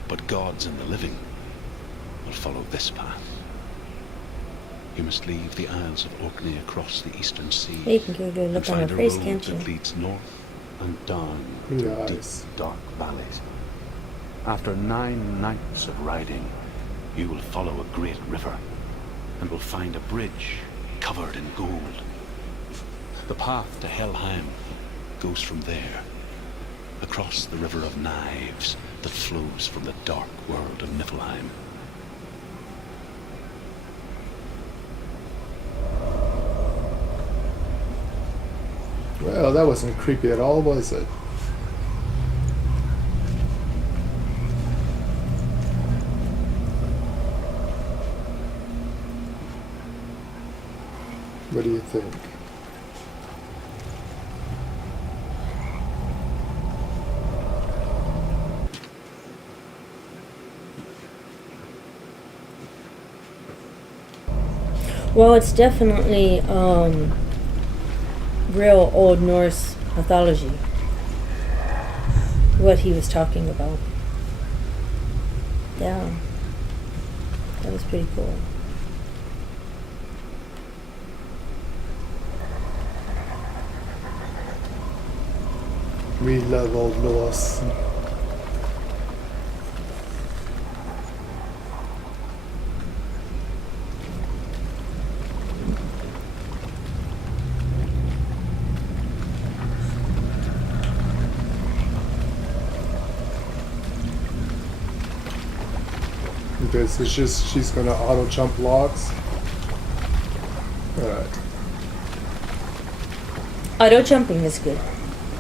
but gods and the living will follow this path. You must leave the Isles of Orkney across the eastern sea You can go and look on her find a face, road can't you? that leads north and down Blue through deep, eyes. dark valleys. After 9 nights of riding, you will follow a great river and will find a bridge covered in gold. The path to Helheim goes from there, across the river of knives that flows from the dark world of Niflheim. Well, that wasn't creepy at all, was it? What do you think? Well, it's definitely real Old Norse mythology. What he was talking about. Yeah. That was pretty cool. We love old Norse. Because it's just, she's gonna auto jump logs. Alright. Auto jumping is good.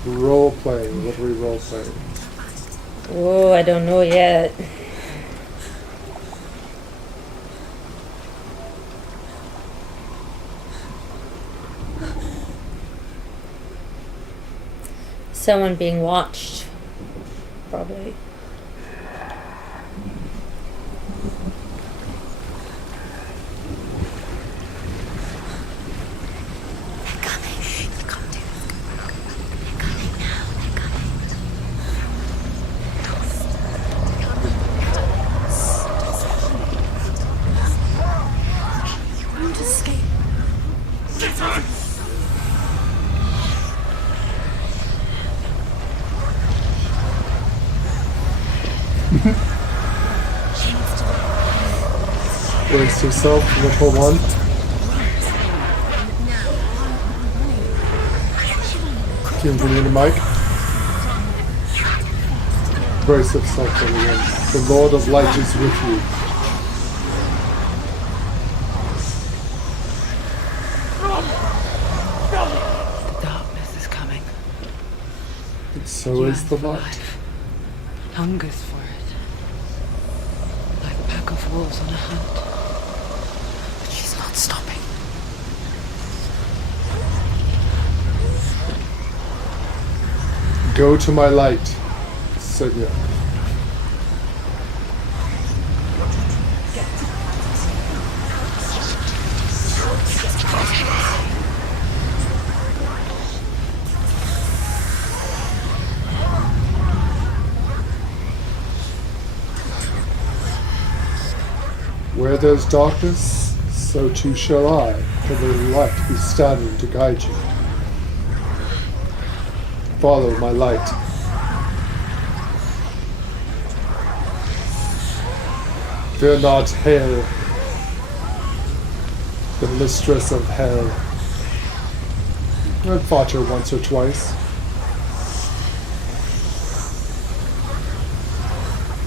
Role playing. What are we role playing? Oh, I don't know yet. Someone being watched. Probably. Brace yourself, level 1. Can you hear the mic? Brace yourself, everyone. The Lord of Light is with you. The darkness is coming. And so is the light. Hungers for it. Like a pack of wolves on a hunt. But she's not stopping. Go to my light, Senua. Where there's darkness, so too shall I, ever light be standing to guide you. Follow my light. Fear not Hel, the mistress of hell. I've fought her once or twice.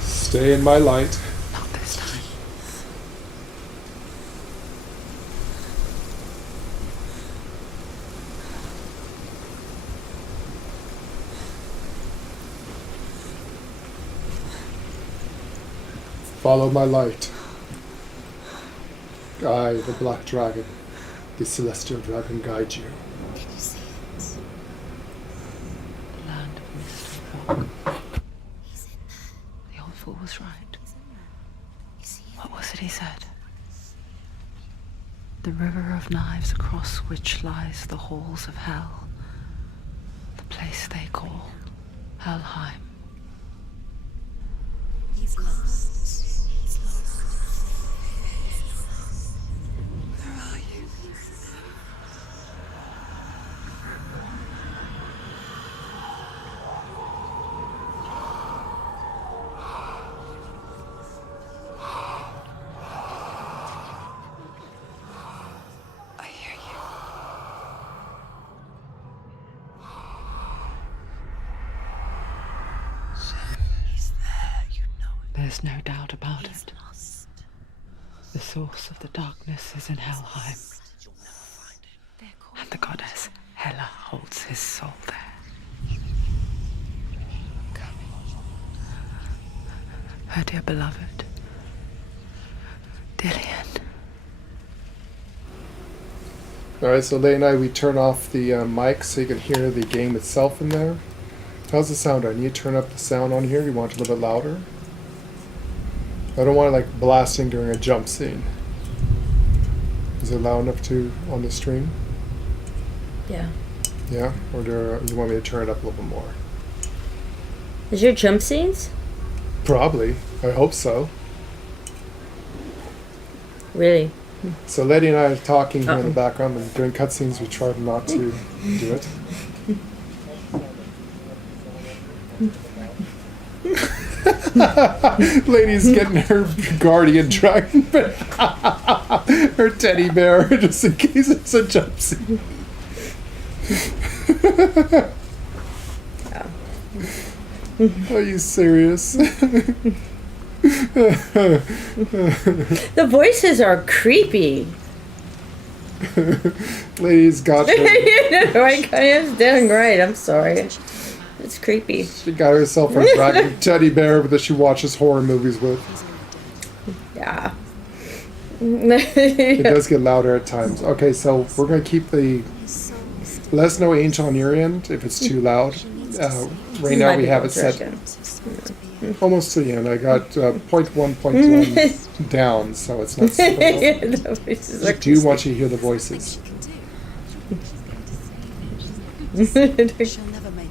Stay in my light. Not this time. Follow my light. I, the black dragon, the celestial dragon, guide you. Can you see it? Land of mist and fog. He's in there. The old fool was right. He's in there. You see it? What was it he said? The river of knives across which lies the halls of hell. The place they call Helheim. He's lost. He's lost. Where are you? I hear you. He's there. You know it. There's no doubt about He's it. lost. The source of the darkness is in Helheim, They're calling and the goddess Hela holds his soul there. Her dear beloved, Dillian. Alright, so Leigh and I, we turn off the mic so you can hear the game itself in there. How's the sound? I need to turn up the sound on here. You want it a little bit louder? I don't want it like blasting during a jump scene. Is it loud enough to on the stream? Yeah. Yeah? Or do you want me to turn it up a little bit more? Is your jump scenes? Probably. I hope so. Really? So Letty and I are talking here in the background, and during cutscenes we try not to do it. Lady's getting her guardian dragon, her teddy bear, just in case it's a jump scene. Are you serious? The voices are creepy. Lady's got her. I'm doing great. I'm sorry. It's creepy. She got herself a dragon teddy bear that she watches horror movies with. Yeah. It does get louder at times. Okay, so we're going to keep the... Let us know, Angel, on your end, if it's too loud. Right now we have it set almost to the end. I got 0.1 down, so it's not super loud. I do want you to hear the voices. She'll never make it.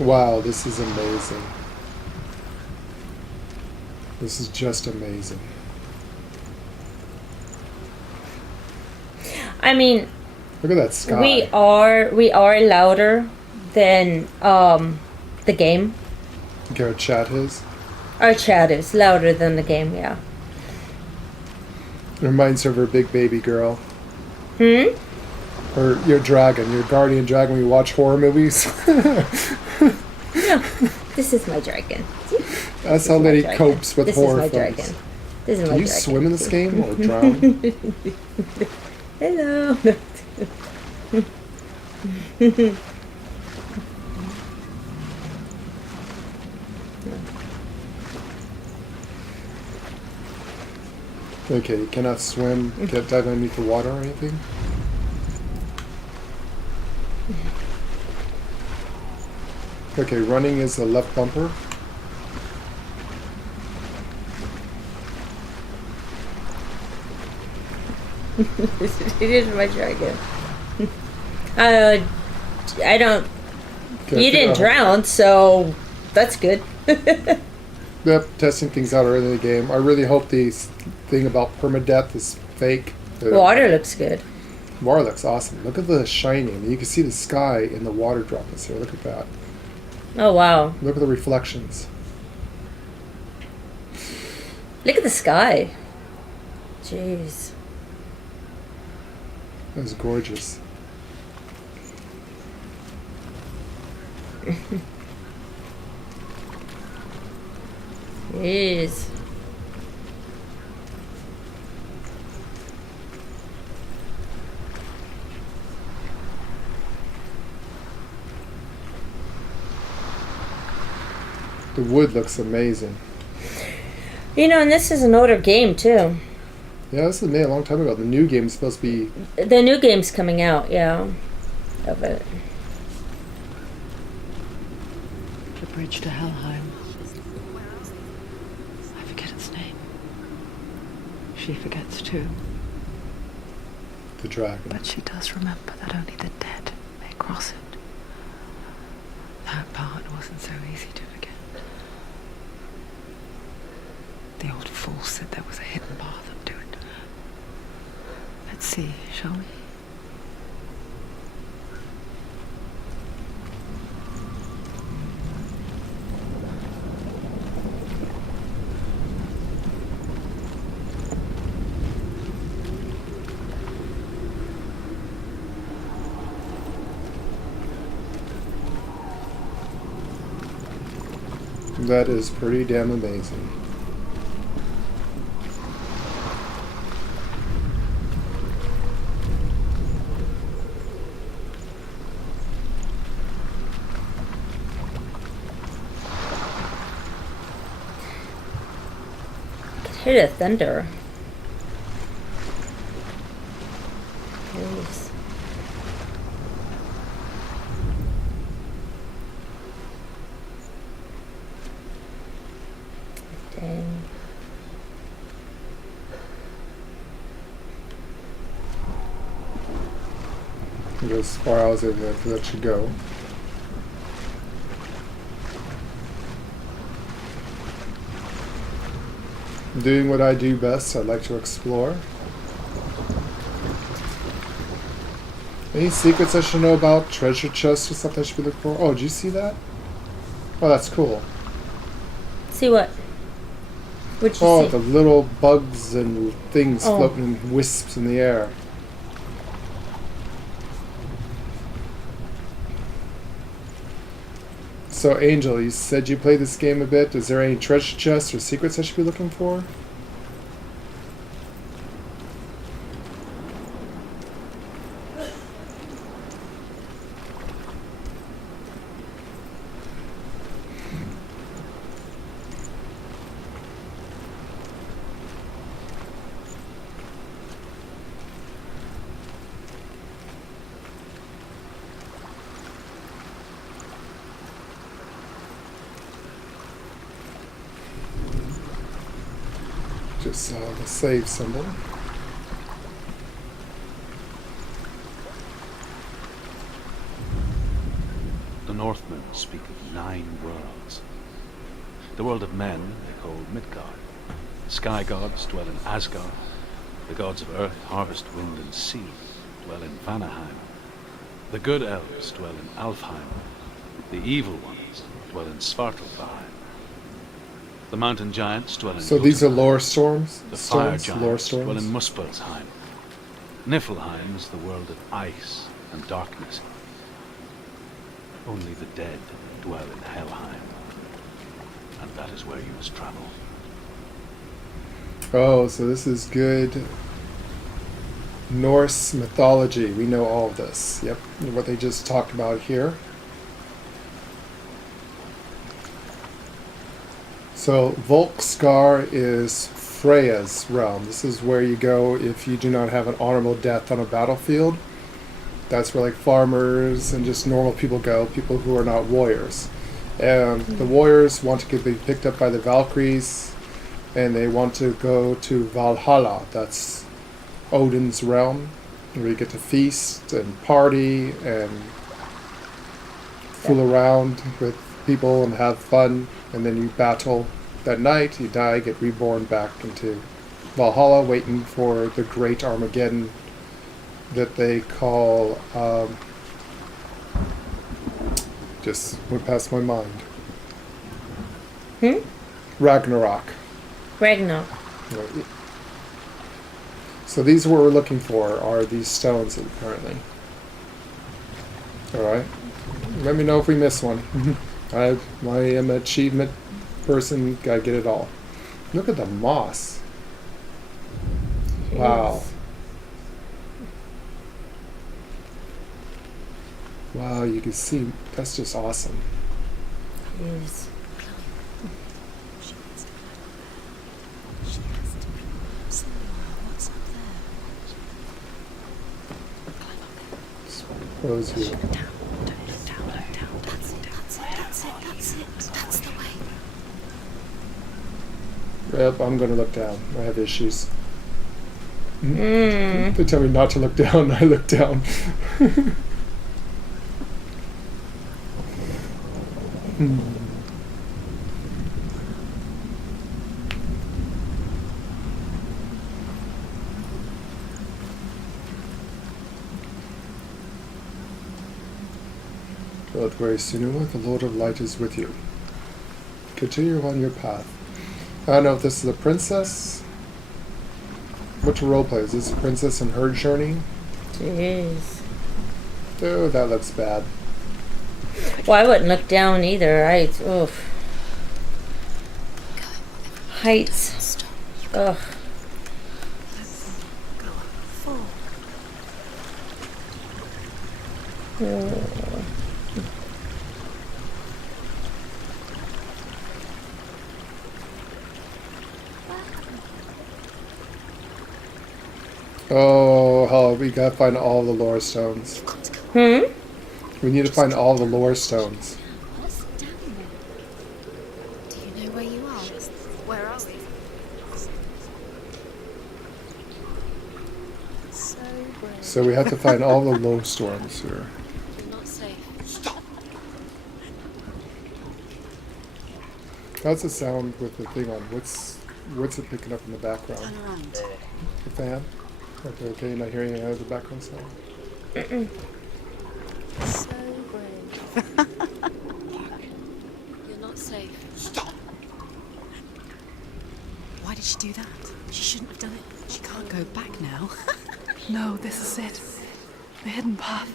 Wow, this is amazing. This is just amazing. I mean, look at that sky. We are louder than the game. Okay, our chat is. Our chat is louder than the game, yeah. It reminds her of her big baby girl. Hmm? Or your dragon, your guardian dragon when you watch horror movies. No, this is my dragon. That's how Lady copes with horror films. This is my dragon. This is my Can you dragon. swim in this game or drown? Hello. Okay, you cannot swim, can't dive underneath the water or anything? Okay, running is the left bumper. It is my dragon. I don't... Okay, you didn't drown, so that's good. Yep, testing things out early in the game. I really hope the thing about permadeath is fake. Water looks good. Water looks awesome. Look at the shining. You can see the sky in the water droplets here. Look at that. Oh, wow. Look at the reflections. Look at the sky. Jeez. That's gorgeous. Jeez. The wood looks amazing. You know, and this is an older game, too. Yeah, this was made a long time ago. The new game is supposed to be... The new game's coming out, yeah. Of it. The bridge to Helheim. I forget its name. She forgets too. The dragon. But she does remember that only the dead may cross it. That part wasn't so easy to forget. The old fool said there was a hidden path up to it. Let's see, shall we? That is pretty damn amazing. Hit a thunder. Jeez. Dang. Go as far as it let you go. I'm doing what I do best. I like to explore. Any secrets I should know about? Treasure chests or something I should be looking for? Oh, did you see that? Oh, that's cool. See what? What'd you Oh, see? the little bugs and things Oh. floating in wisps in the air. So, Angel, you said you played this game a bit. Is there any treasure chests or secrets I should be looking for? Just saw the save symbol. The Northmen speak of 9 worlds. The world of men they call Midgard. The sky gods dwell in Asgard. The gods of earth, harvest, wind, and sea dwell in Vanaheim. The good elves dwell in Alfheim. The evil ones dwell in Svartalfheim. The mountain giants dwell in So these are Jotunheim. lore storms? The fire Storms? Lore giants dwell storms? in Muspelheim. Niflheim is the world of ice and darkness. Only the dead dwell in Helheim. And that is where you must travel. Oh, so this is good Norse mythology. We know all of this. Yep, what they just talked about here. So Volskar is Freya's realm. This is where you go if you do not have an honorable death on a battlefield. That's where like farmers and just normal people go, people who are not warriors. And the warriors want to be picked up by the Valkyries, and they want to go to Valhalla. That's Odin's realm, where you get to feast and party and fool around with people and have fun, and then you battle that night, you die, get reborn back into Valhalla, waiting for the great Armageddon that they call, just went past my mind. Ragnarok. Ragnarok. So these are what we're looking for, are these stones apparently. Alright. Let me know if we miss one. I am an achievement person, gotta get it all. Look at the moss. Wow. Wow, you can see, that's just awesome. Yes. She has to go. She has to go. Senua, what's up there? Climb up there. Close here. Down. That's the way. Yep, I'm gonna look down. I have issues. They tell me not to look down, I look down. Don't worry, Senua, the Lord of Light is with you. Continue on your path. I don't know if this is a princess. What roleplay? Is this a princess and her journey? Jeez. Oh, that looks bad. Well, I wouldn't look down either. Oof. Heights. Ugh. Go up. Fall. Oh, we gotta find all the lore stones. We need to find all the lore stones. What's down there? Do you know where you are? Where are we? So brave. So we have to find all the lore stones here. You're not safe. How's the sound with the thing on? What's what's it picking up in the background? Turn around. The fan? Okay, you're not hearing any other background sound? So brave. You're not safe. Stop! Why did she do that? She shouldn't have done it. She can't go back now. No, this is it. The hidden path.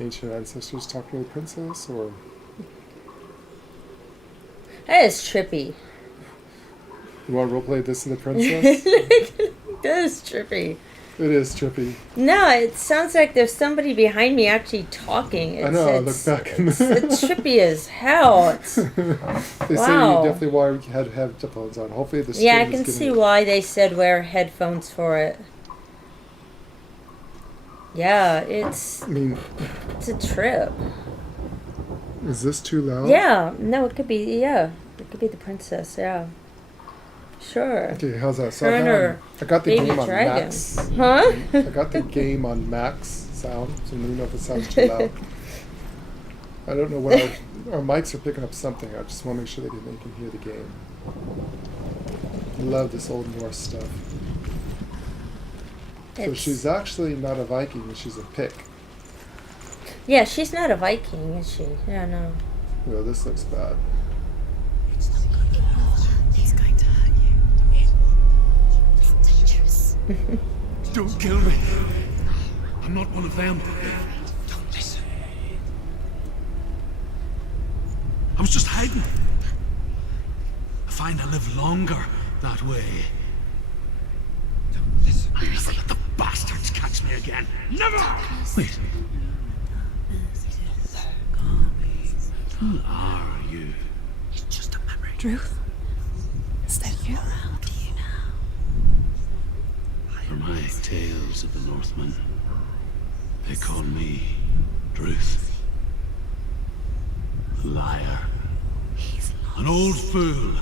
Ancient ancestors talking to the princess, or That is trippy. you want to roleplay this to the princess? That is trippy. It is trippy. No, it sounds like there's somebody behind me actually talking. I know, I look back and it's trippy as hell. They say you Wow. definitely why you had to have headphones on. Hopefully the Yeah, I stream is can giving see you- why they said wear headphones for it. Yeah, it's I mean, a trip. is this too loud? Yeah, no, it could be, yeah. It could be the princess, yeah. Sure. Okay, how's that? So Her I got the baby game on dragon. max. Huh? I got the game on max sound, so let me know if it sounds too loud. I don't know what our mics are picking up something. I just want to make sure that they can hear the game. I love this old Norse stuff. So It's- she's actually not a Viking, she's a Pict. Yeah, she's not a Viking, is she? Yeah, no. Well, this looks bad. He's going to hurt you. It's dangerous. Don't kill me. I'm not one of them. Don't listen. I was just hiding. I find I live longer that way. Don't listen. I'll never let the bastards catch me again. Never! Wait. Who are you? It's just a memory. Druth? Is that you? How do you now? For my tales of the Northmen, they call me Druth. A liar. An old fool.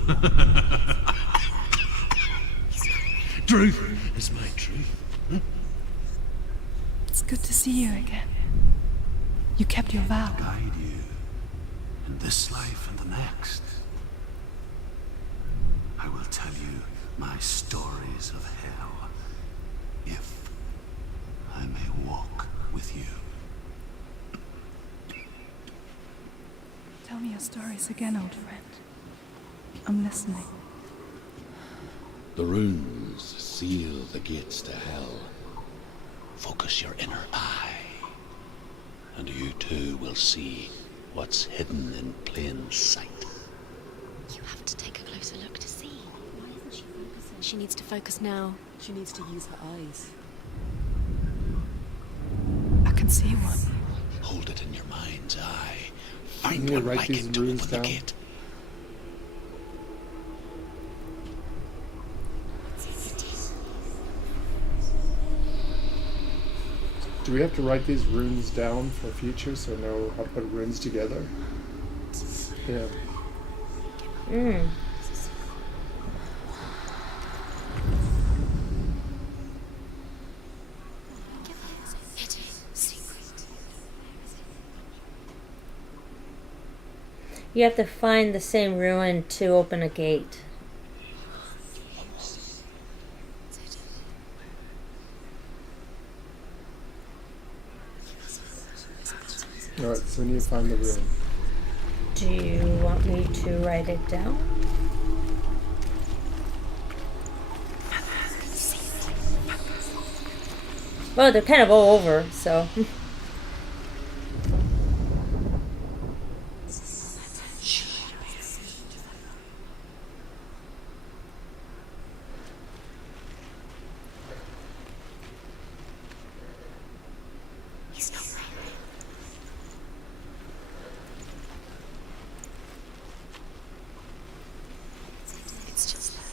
Truth is my truth. It's good to see you again. You kept your vow. Guide you in this life and the next. I will tell you my stories of hell, if I may walk with you. Tell me your stories again, old friend. I'm listening. The runes seal the gates to hell. Focus your inner eye, and you too will see what's hidden in plain sight. You have to take a closer look to see. Why isn't she focusing? She needs to focus now. She needs to use her eyes. I can see one. Hold it in your mind's eye. Can Find you one write like these it to runes open the down? gate. Do we have to write these runes down for future so I know how to put runes together? Yeah. You have to find the same ruin to open a gate. Alright, so we need to find the ruin. Do you want me to write it down? Well, they're kind of all over, so. He's not right. It's just that.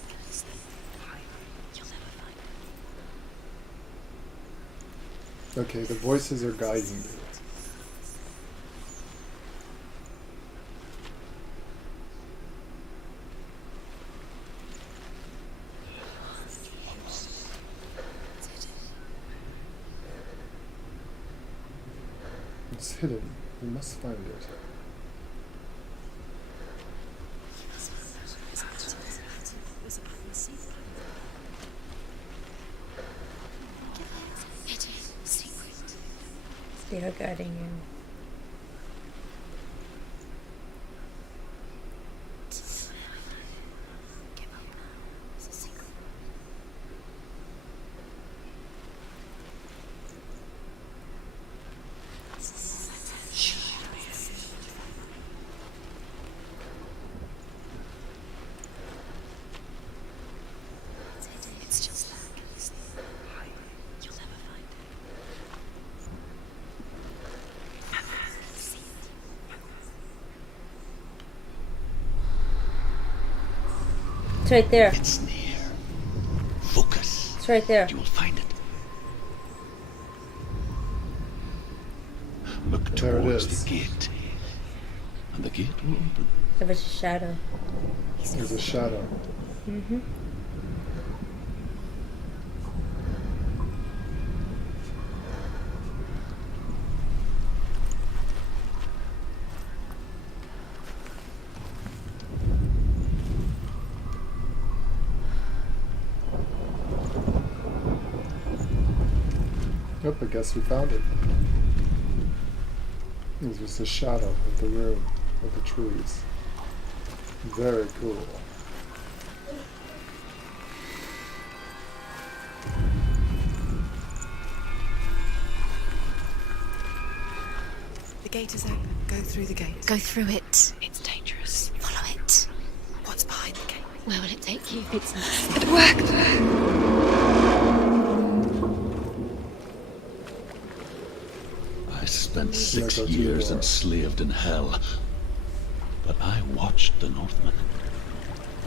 You'll never find it. Okay, the voices are guiding me. It's hidden. We must find it. see her guiding you. It's just that. You'll never find it. It's right there. It's near. Focus. It's right there. You will find it. Look There it towards is. the gate. And the gate will open. There was a shadow. There's a shadow. Mm-hmm. Yep, I guess we found it. It was just a shadow of the room, of the trees. Very cool. The gate is open. Go through the gate. Go through it. It's dangerous. Follow it. What's behind the gate? Where will it take you? It's not. It worked. I spent Yeah, 6 go to years war. enslaved in hell. But I watched the Northmen.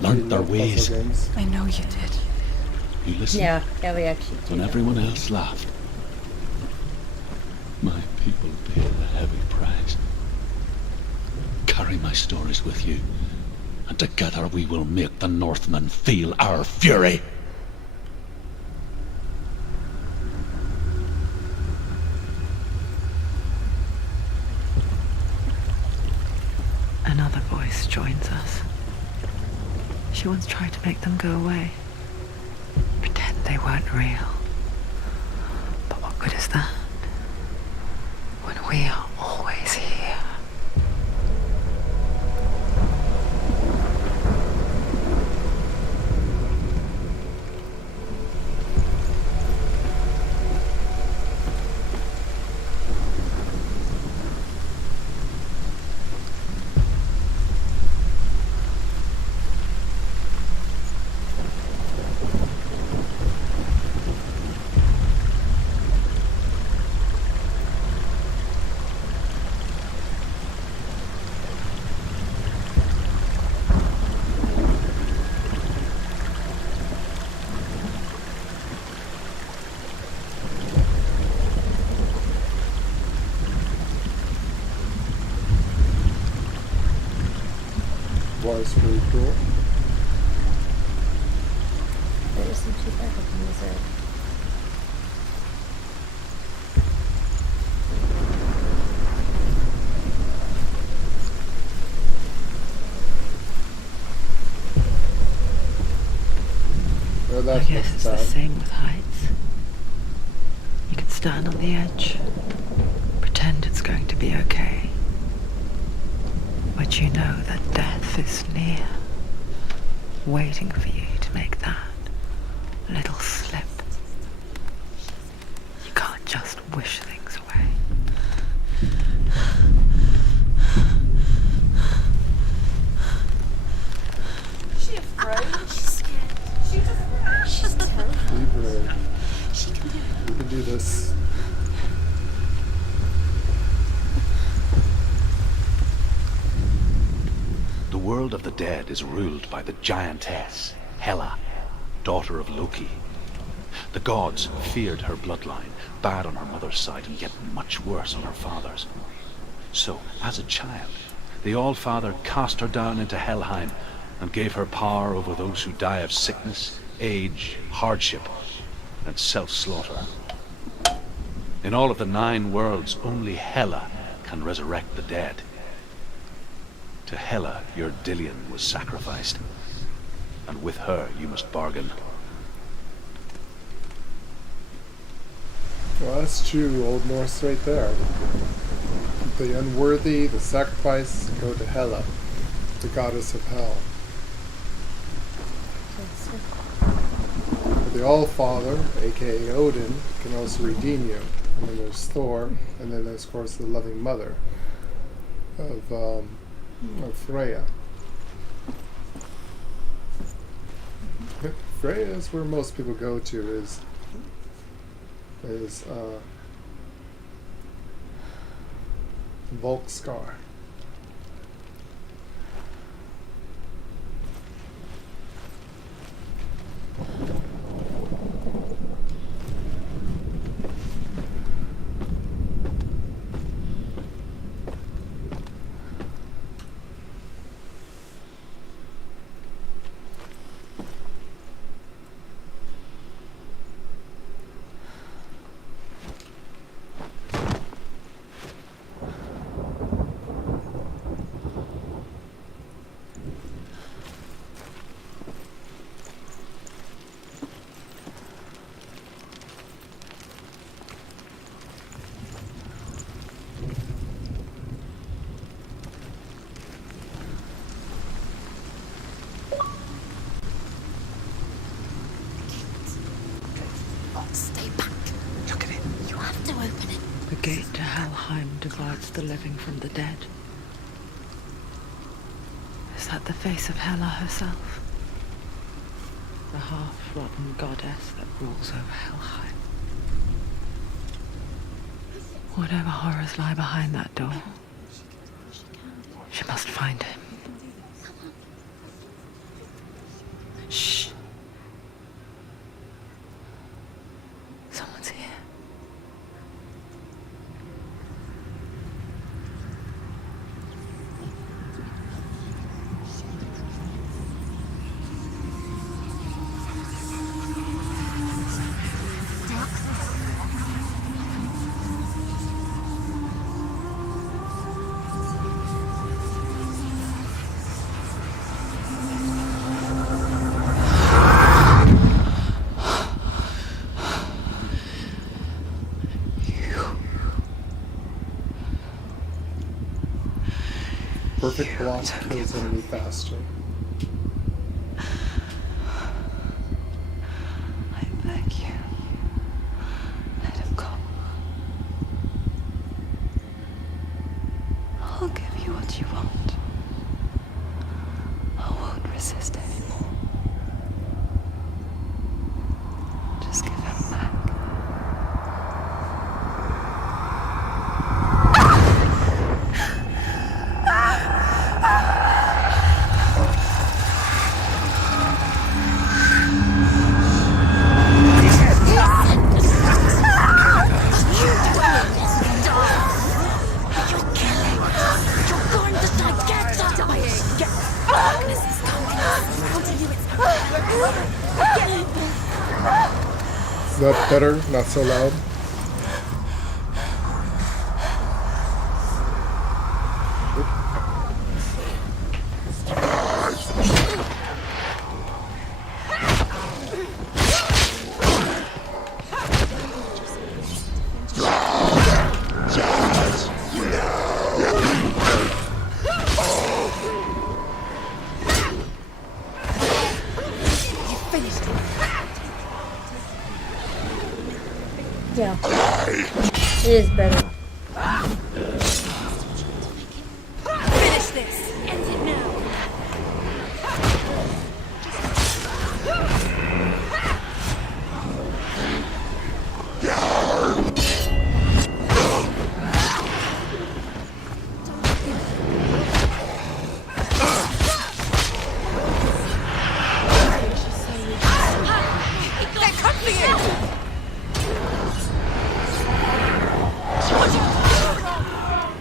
You Learned their love puzzle ways. games. I know you did. You listened Yeah, we actually did. when everyone else laughed. My people paid a heavy price. Carry my stories with you, and together we will make the Northmen feel our fury. Another voice joins us. She once tried to make them go away. Pretend they weren't real. But what good is that? When we are always here. Was pretty cool. There isn't too bad of a wizard. Well, I that guess looks it's the bad. same with heights. You can stand on the edge, pretend it's going to be okay. But you know that death is near, waiting for you to make that little slip. You can't just wish things away. Is she afraid? She's scared. She's terrified. Be brave. She can do it. We can do this. The world of the dead is ruled by the giantess, Hela, daughter of Loki. The gods feared her bloodline, bad on her mother's side and yet much worse on her father's. So, as a child, the All-Father cast her down into Helheim and gave her power over those who die of sickness, age, hardship, and self-slaughter. In all of the 9 worlds, only Hela can resurrect the dead. To Hela, your Dillion was sacrificed, and with her you must bargain. Well, that's true, Old Norse right there. The unworthy, the sacrifice, go to Hela, the goddess of hell. But the All-Father, aka Odin, can also redeem you. And then there's Thor, and then there's, of course, the loving mother of Freya. Freya is where most people go to, is Volkscar. Stay back. Look at it. You have to open it. The gate to Helheim divides the living from the dead. Is that the face of Hela herself? The half-rotten goddess that rules over Helheim. Whatever horrors lie behind that door, she must find him. Shh. Someone's here. Perfect block kills enemy faster. I beg you. Let him go. I'll give you what you want. I won't resist anymore. Just give him back. Is that better? Not so loud? Yeah. It is better. Finish this. End it now. They're coming for you.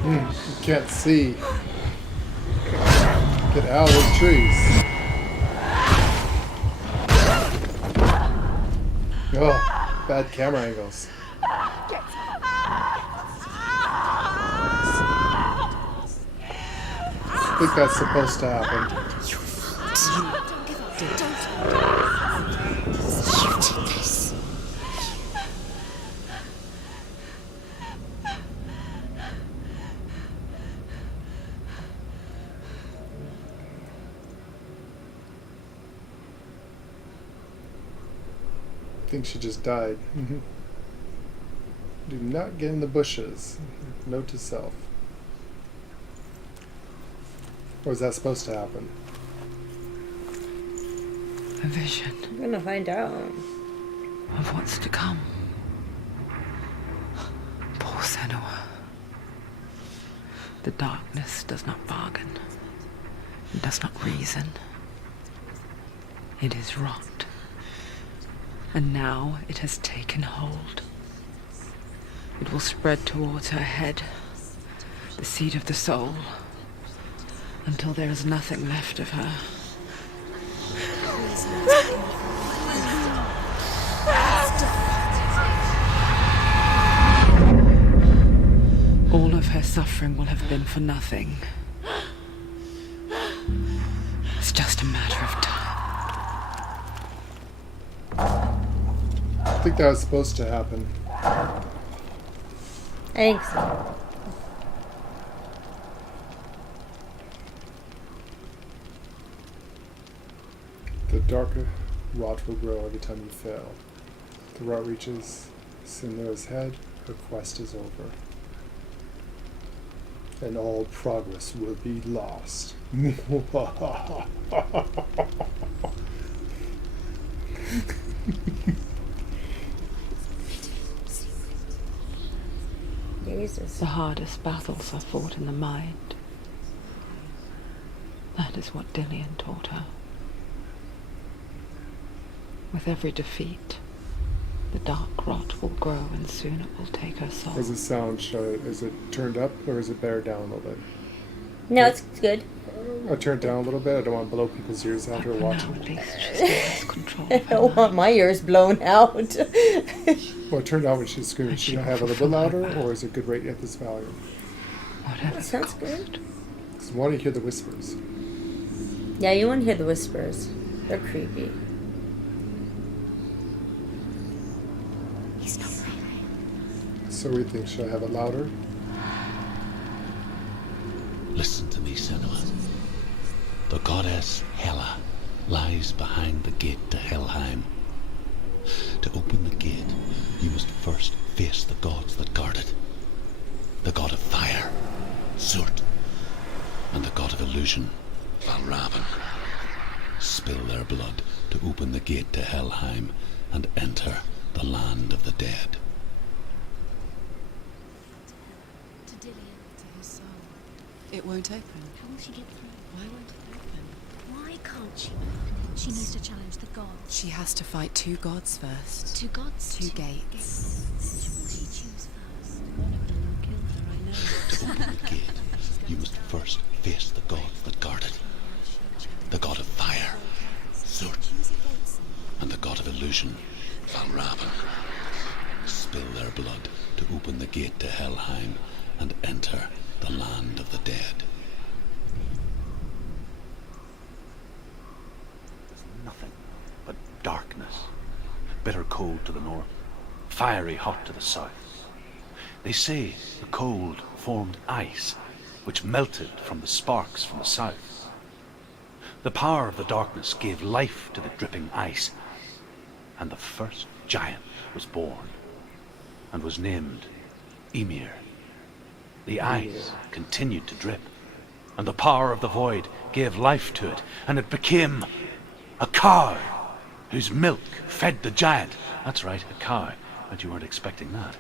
You can't see. Get out of those trees. Oh, bad camera angles. I think that's supposed to happen. think she just died. Do not get in the bushes. Note to self. Or is that supposed to happen? A vision I'm gonna find out. of what's to come. Poor Senua. The darkness does not bargain. It does not reason. It is rot. And now it has taken hold. It will spread towards her head, the seat of the soul, until there is nothing left of her. All of her suffering will have been for nothing. It's just a matter of time. I think that was supposed to happen. Thanks. So. The darker rot will grow every time you fail. The rot reaches Senua's head, her quest is over. And all progress will be lost. Jesus. The hardest battles are fought in the mind. That is what Dillian taught her. With every defeat, the dark rot will grow and soon it will take her soul. How does it sound? Is it turned up or is it better down a little bit? No, it's good. I turned it down a little bit. I don't want to blow people's ears out or watching. I don't want my ears blown out. Well, it turned out when she's screaming. Should I have it a little bit louder, or is it good right at this volume? That sounds good. Because I want to hear the whispers. Yeah, you want to hear the whispers. They're creepy. He's not real. So we think, should I have it louder? Listen to me, Senua. The goddess Hela lies behind the gate to Helheim. To open the gate, you must first face the gods that guard it. The god of fire, Surt, and the god of illusion, Valravn. Spill their blood to open the gate to Helheim and enter the land of the dead. To Dillian, to his soul. It won't open. How will she get through? Why won't it open? Why can't she open it? She needs to challenge the gods. She has to fight two gods first. Two gods? Two gates. Which will she choose first? One of them will kill her, I know. To open the gate, you must first face the gods that guard it. The god of fire, Surt, and the god of illusion, Valravn. Spill their blood to open the gate to Helheim and enter the land of the dead. Nothing but darkness. Bitter cold to the north, fiery hot to the south. They say the cold formed ice, which melted from the sparks from the south. The power of the darkness gave life to the dripping ice, and the first giant was born, and was named Ymir. The ice continued to drip, and the power of the void gave life to it, and it became a cow whose milk fed the giant. That's right, a cow. But you weren't expecting that.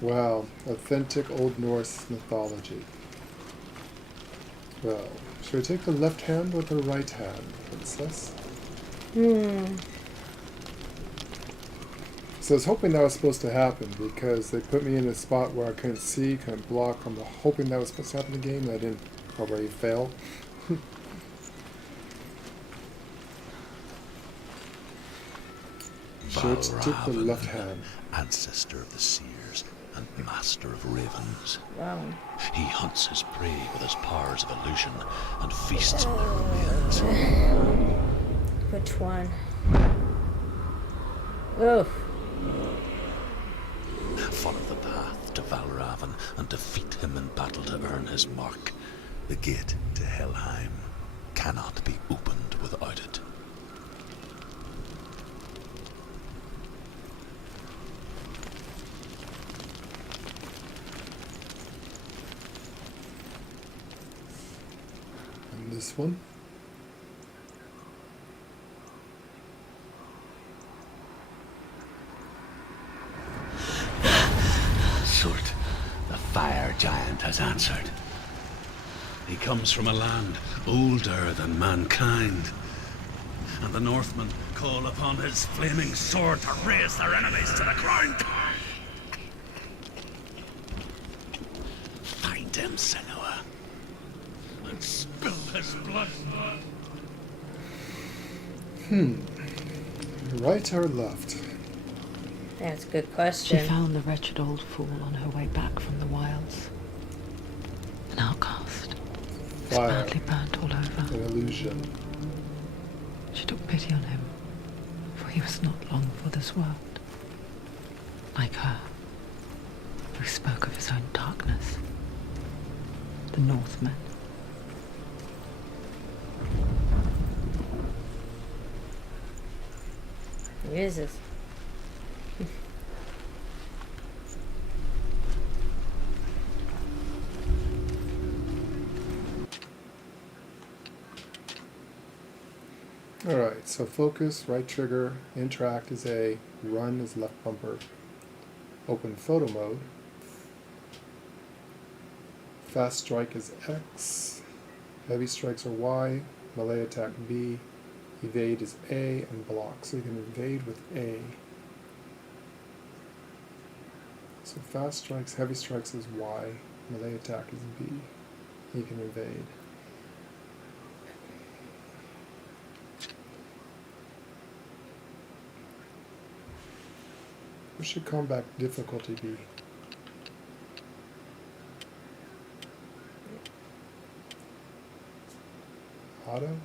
Wow, authentic Old Norse mythology. Well, should I take the left hand or the right hand, princess? So I was hoping that was supposed to happen because they put me in a spot where I couldn't see, couldn't block. I'm hoping that was supposed to happen in the game, and I didn't already fail. Should take the left hand. Ancestor of the seers and master of ravens. Wow. He hunts his prey with his powers of illusion and feasts on their remains. Which one? Oh. Follow the path to Valravn and defeat him in battle to earn his mark. The gate to Helheim. cannot be opened without it. And this one. Surt, the fire giant has answered. He comes from a land older than mankind, and the Northmen call upon his flaming sword to raze their enemies to the ground. Find him, Senua, and spill his blood. Right or left? That's a good She question. found the wretched old fool on her way back from the wilds. An outcast. Fire. Badly burnt all over. An illusion. She took pity on him, for he was not long for this world. Like her, who spoke of his own darkness. The Northmen. Jesus. Alright, so focus, right trigger, interact is A, run is left bumper. Open photo mode. Fast strike is X. Heavy strikes are Y. Melee attack B. Evade is A, and block. So you can evade with A. So fast strikes, heavy strikes is Y. Melee attack is B. You can evade. What should combat difficulty be? Auto?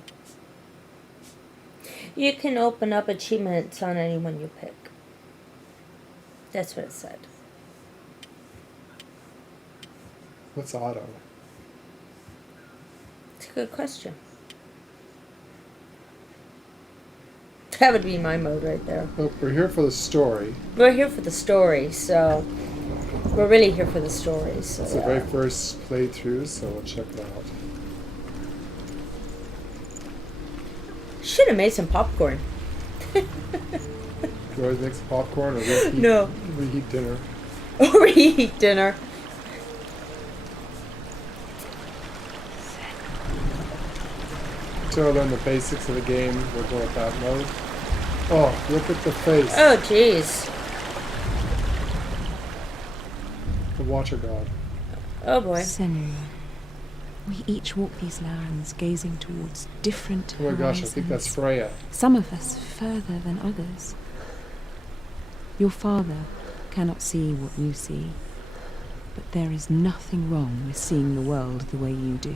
You can open up achievements on anyone you pick. That's what it said. What's auto? It's a good question. That would be my mode right there. Look, we're here for the story. We're here for the story, so we're really here for the story. So It's the very first playthrough, so we'll check it out. Should have made some popcorn. Do you always make some popcorn or reheat? No. Reheat dinner. Or reheat dinner. Until I learn the basics of the game, we'll go with that mode. Oh, look at the face. Oh, jeez. The Watcher God. Oh, boy. Senua. We each walk these lands gazing towards different Oh my gosh, I think that's horizons. Freya. Some of us further than others. Your father cannot see what you see, but there is nothing wrong with seeing the world the way you do.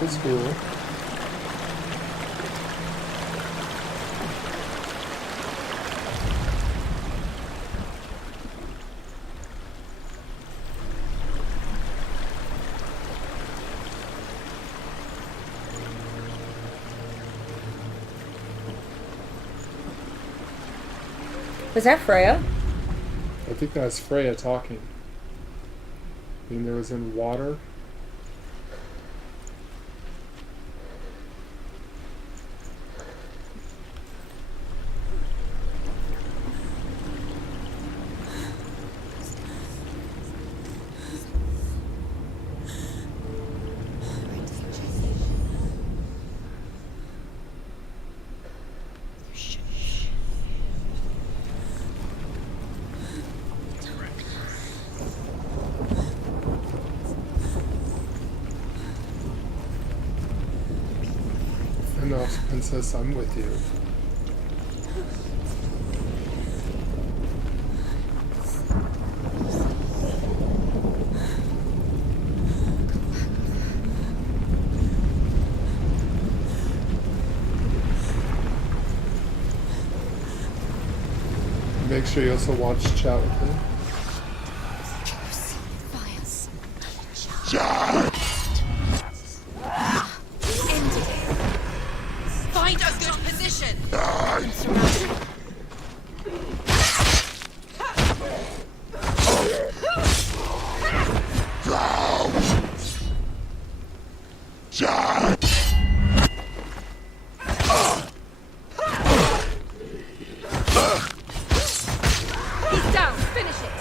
That's cool. Was that Freya? I think that's Freya talking. I mean, there was in water. Enough, Princess, I'm with you. Make sure you also watch chat with me. Find a good position. He's down. Finish it.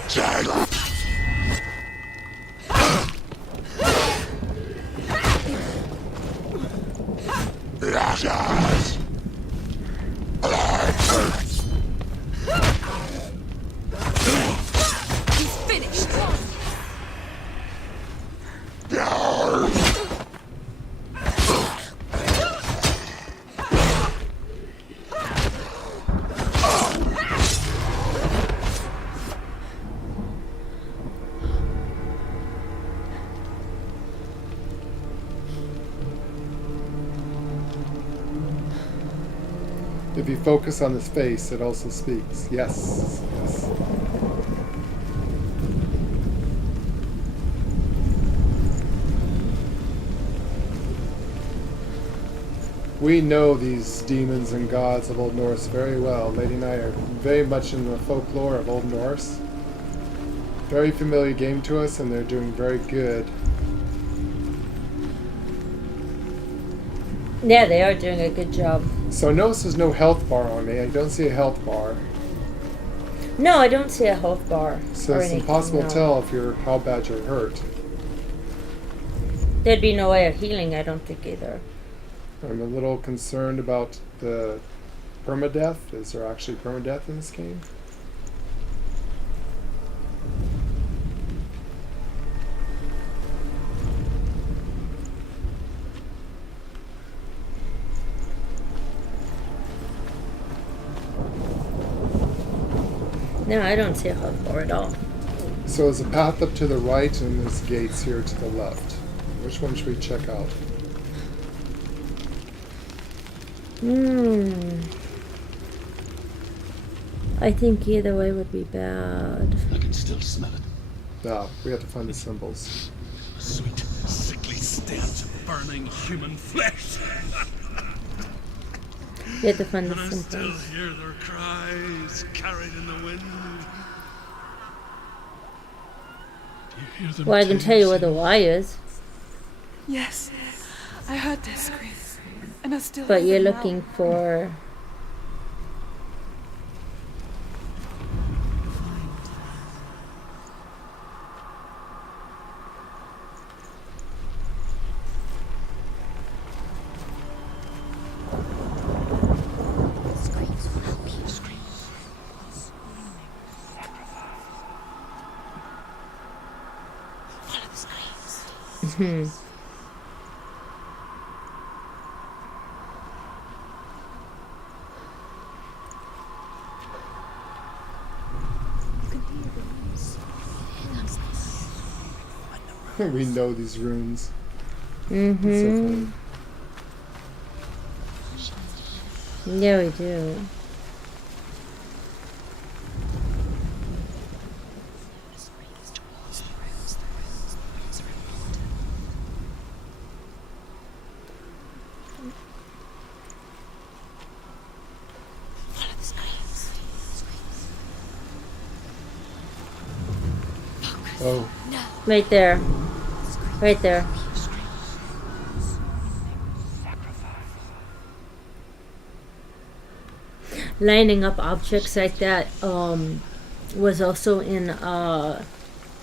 He's finished. If you focus on his face, it also speaks. Yes. Yes. We know these demons and gods of Old Norse very well. Lady and I are very much in the folklore of Old Norse. Very familiar game to us, and they're doing very good. Yeah, they are doing a good job. So notice there's no health bar on me. I don't see a health bar. No, I don't see a health bar. So or it's anything, impossible no. to tell if you're how bad you're hurt. There'd be no way of healing, I don't think either. I'm a little concerned about the permadeath. Is there actually permadeath in this game? No, I don't see a health bar at all. So there's a path up to the right and there's gates here to the left. Which one should we check out? I think either way would be bad. I can still smell it. No, we have to find the symbols. A sweet, sickly stench of burning human flesh. You have to find the And I symbols. still hear their cries carried in the wind. Do you hear them? Well, I can tell you where the Y is. Yes, I heard their screams, and I still. But hear you're them now. looking for... We know these runes. Mm-hmm. Yeah, we do. Oh. Right there. Right there. Lining up objects like that was also in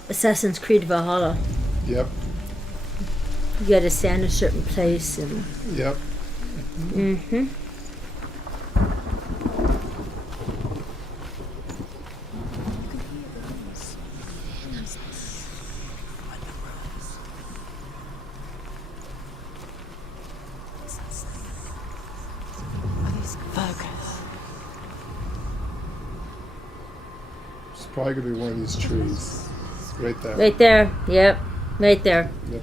Assassin's Creed Valhalla. Yep. You got to stand a certain place and. Yep. Mm-hmm. It's probably gonna be one of these trees. Right there. Right there. Yep. Right there. Yep.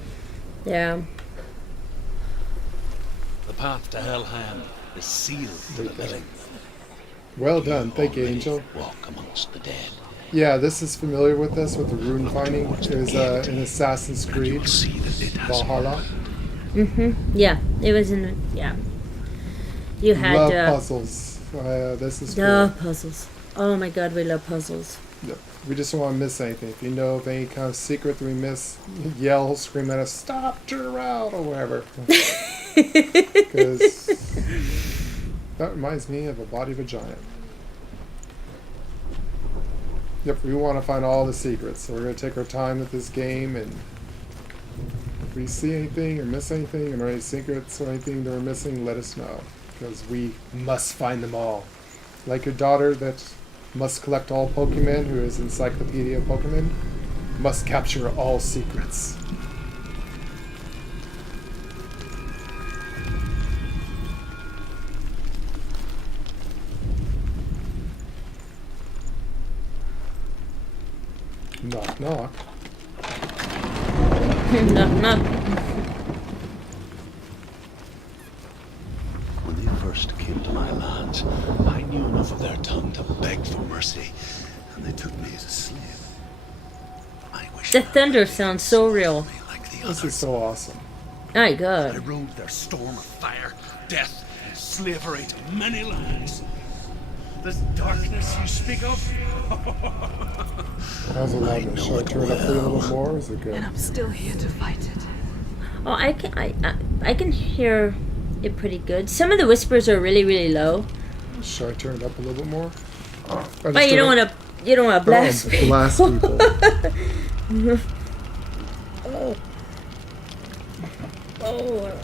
Yeah. The path to Helheim is sealed to the living. Well done. Thank you, Angel. Walk amongst the dead. Yeah, this is familiar with us, with the rune finding. It was in Assassin's Creed Valhalla. Yeah, it was in. Yeah. You had. Love puzzles. This is cool. Puzzles. Oh my god, we love puzzles. Yep. We just don't want to miss anything. If you know of any kind of secret that we miss, yell, scream at us, stop, turn around, or whatever. Because that reminds me of a body of a giant. Yep, we want to find all the secrets, so we're going to take our time with this game, and if we see anything or miss anything, or any secrets or anything that we're missing, let us know, because we must find them all. Like your daughter that must collect all Pokemon, who is Encyclopedia of Pokemon, must capture all secrets. Knock, knock. Knock, knock. When they first came to my lands, I knew enough of their tongue to beg for mercy, and they took me as a slave. I wish The thunder sounds so real. This is so awesome. My god. I rode their storm of fire, death, and slavery to many lands. This darkness you speak of? How's it loudness? Should I turn it up a little bit more, or is it good? And I'm still here to fight it. Oh, I can hear it pretty good. Some of the whispers are really, really low. Should I turn it up a little bit more? But you don't want to blast people. Blast people. Oh.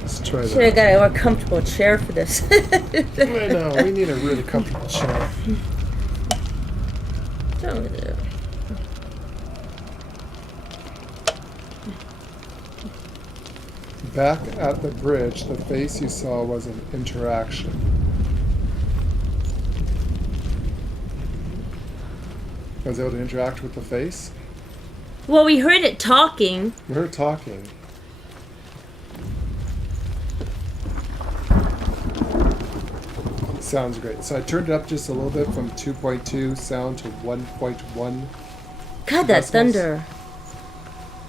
Let's try that. Should have got a more comfortable chair for this. I know, we need a really comfortable chair. Back at the bridge, the face you saw was an interaction. I was able to interact with the face? Well, we heard it talking. We heard talking. Sounds great. So I turned it up just a little bit from 2.2 sound to 1.1. God, that thunder.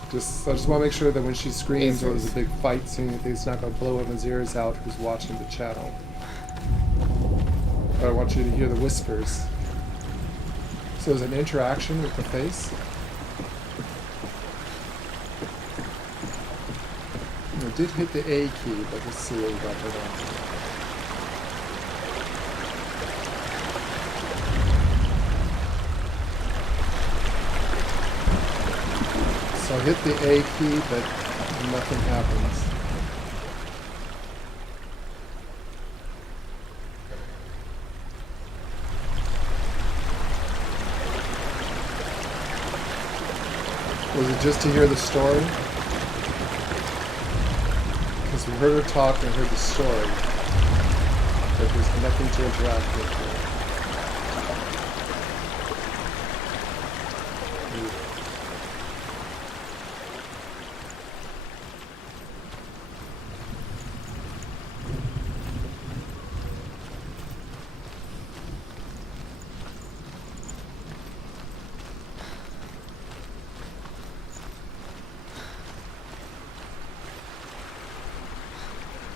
I just want to make sure that when she screams or there's a big fight scene, it's not going to blow his ears out who's watching the channel. But I want you to hear the whispers. So there's an interaction with the face. I did hit the A key, but let's see what we got for that. So I hit the A key, but nothing happens. Was it just to hear the story? Because we heard her talk and heard the story, but there's nothing to interact with here.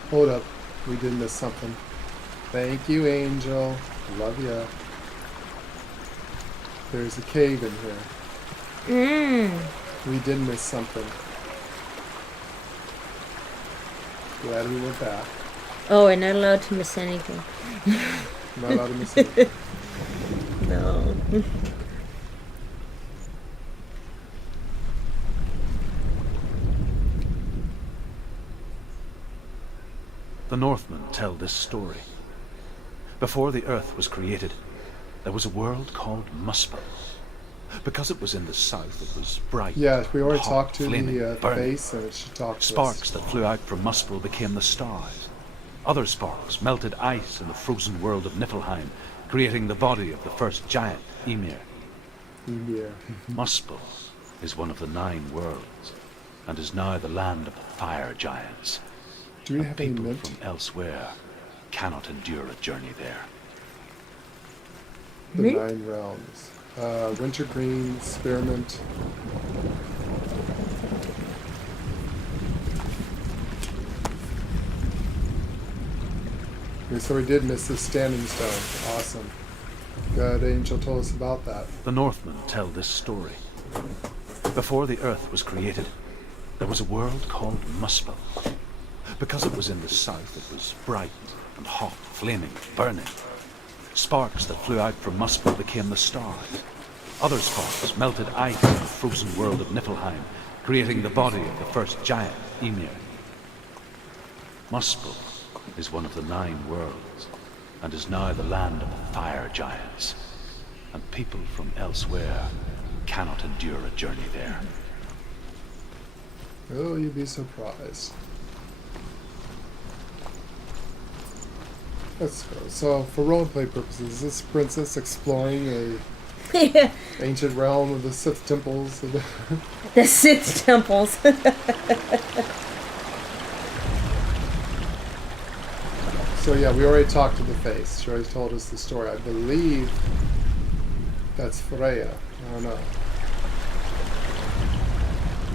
Hold up, we did miss something. Thank you, Angel. Love ya. There's a cave in here. We did miss something. Glad we went back. Oh, we're not allowed to miss anything. Not allowed to miss anything. No. The Northmen tell this story. Before the earth was created, there was a world called Muspel. Because it was in the south, it was bright. Yeah, we already hot, talked to flaming, the burning. face, and she talked to Sparks us. that flew out from Muspel became the stars. Other sparks melted ice in the frozen world of Niflheim, creating the body of the first giant, Ymir. Ymir. Muspel is one of the 9 worlds, and is now the land of the fire giants. Do we have any People mint? from elsewhere cannot endure a journey there. The 9 realms. Wintergreen, Spearmint. Okay, so we did miss the Standing Stone. Awesome. Good, Angel told us about that. The Northmen tell this story. Before the earth was created, there was a world called Muspel. Because it was in the south, it was bright and hot, flaming, burning. Sparks that flew out from Muspel became the stars. Other sparks melted ice in the frozen world of Niflheim, creating the body of the first giant, Ymir. Muspel is one of the 9 worlds, and is now the land of the fire giants. And people from elsewhere cannot endure a journey there. Oh, you'd be surprised. Let's go. So, for roleplay purposes, is this princess exploring a ancient realm of the Sith temples? The Sith temples. So yeah, we already talked to the face. She already told us the story. I believe that's Freya. I don't know.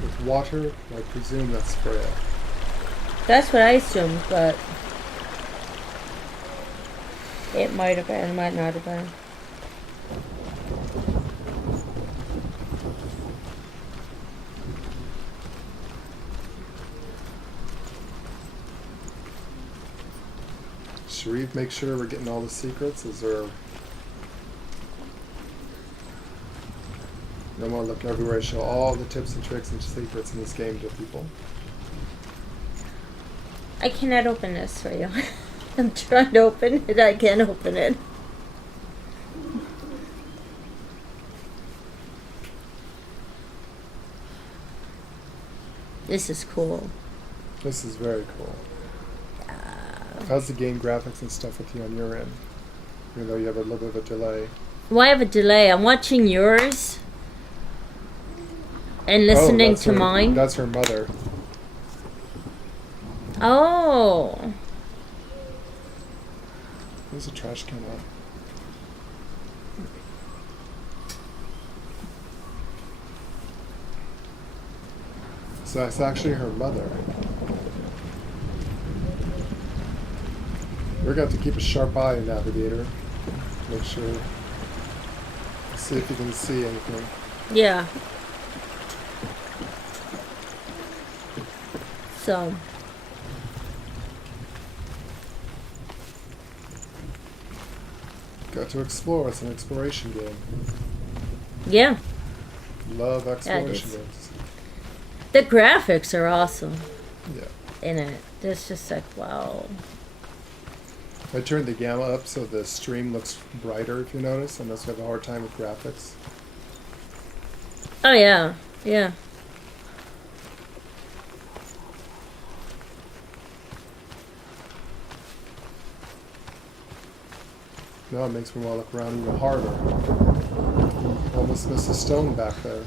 With water, I presume that's Freya. That's what I assumed, but it might have been, might not have been. Should we make sure we're getting all the secrets? Is there... I want to look everywhere, show all the tips and tricks and secrets in this game to people. I cannot open this for you. I'm trying to open it. I can't open it. This is cool. This is very cool. How's the game graphics and stuff with you on your end? Even though you have a little bit of a delay. Well, I have a delay. I'm watching yours and listening to mine. That's her mother. Oh. There's a trash can out. So that's actually her mother. We're going to have to keep a sharp eye on Navigator. Make sure. See if you can see anything. Yeah. So. Got to explore. It's an exploration game. Yeah. Love exploration games. The graphics are awesome. Yeah. In it. It's just like, wow. I turned the gamma up so the stream looks brighter, if you notice, unless you have a hard time with graphics. Oh, yeah. Yeah. Now it makes me want to look around even harder. Almost missed a stone back there.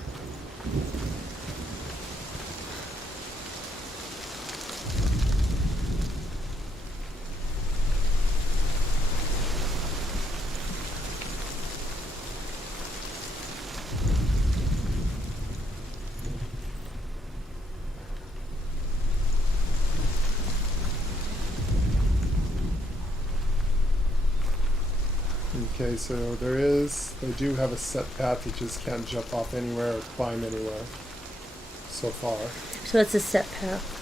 Okay, so they do have a set path. You just can't jump off anywhere or climb anywhere so far. So it's a set path.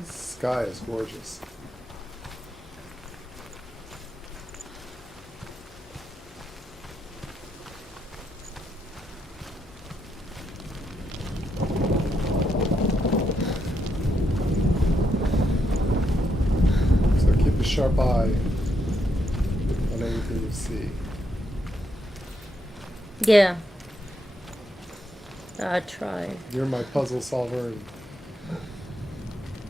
The sky is gorgeous. Sharp eye on anything you see. Yeah. I try. You're my puzzle solver, and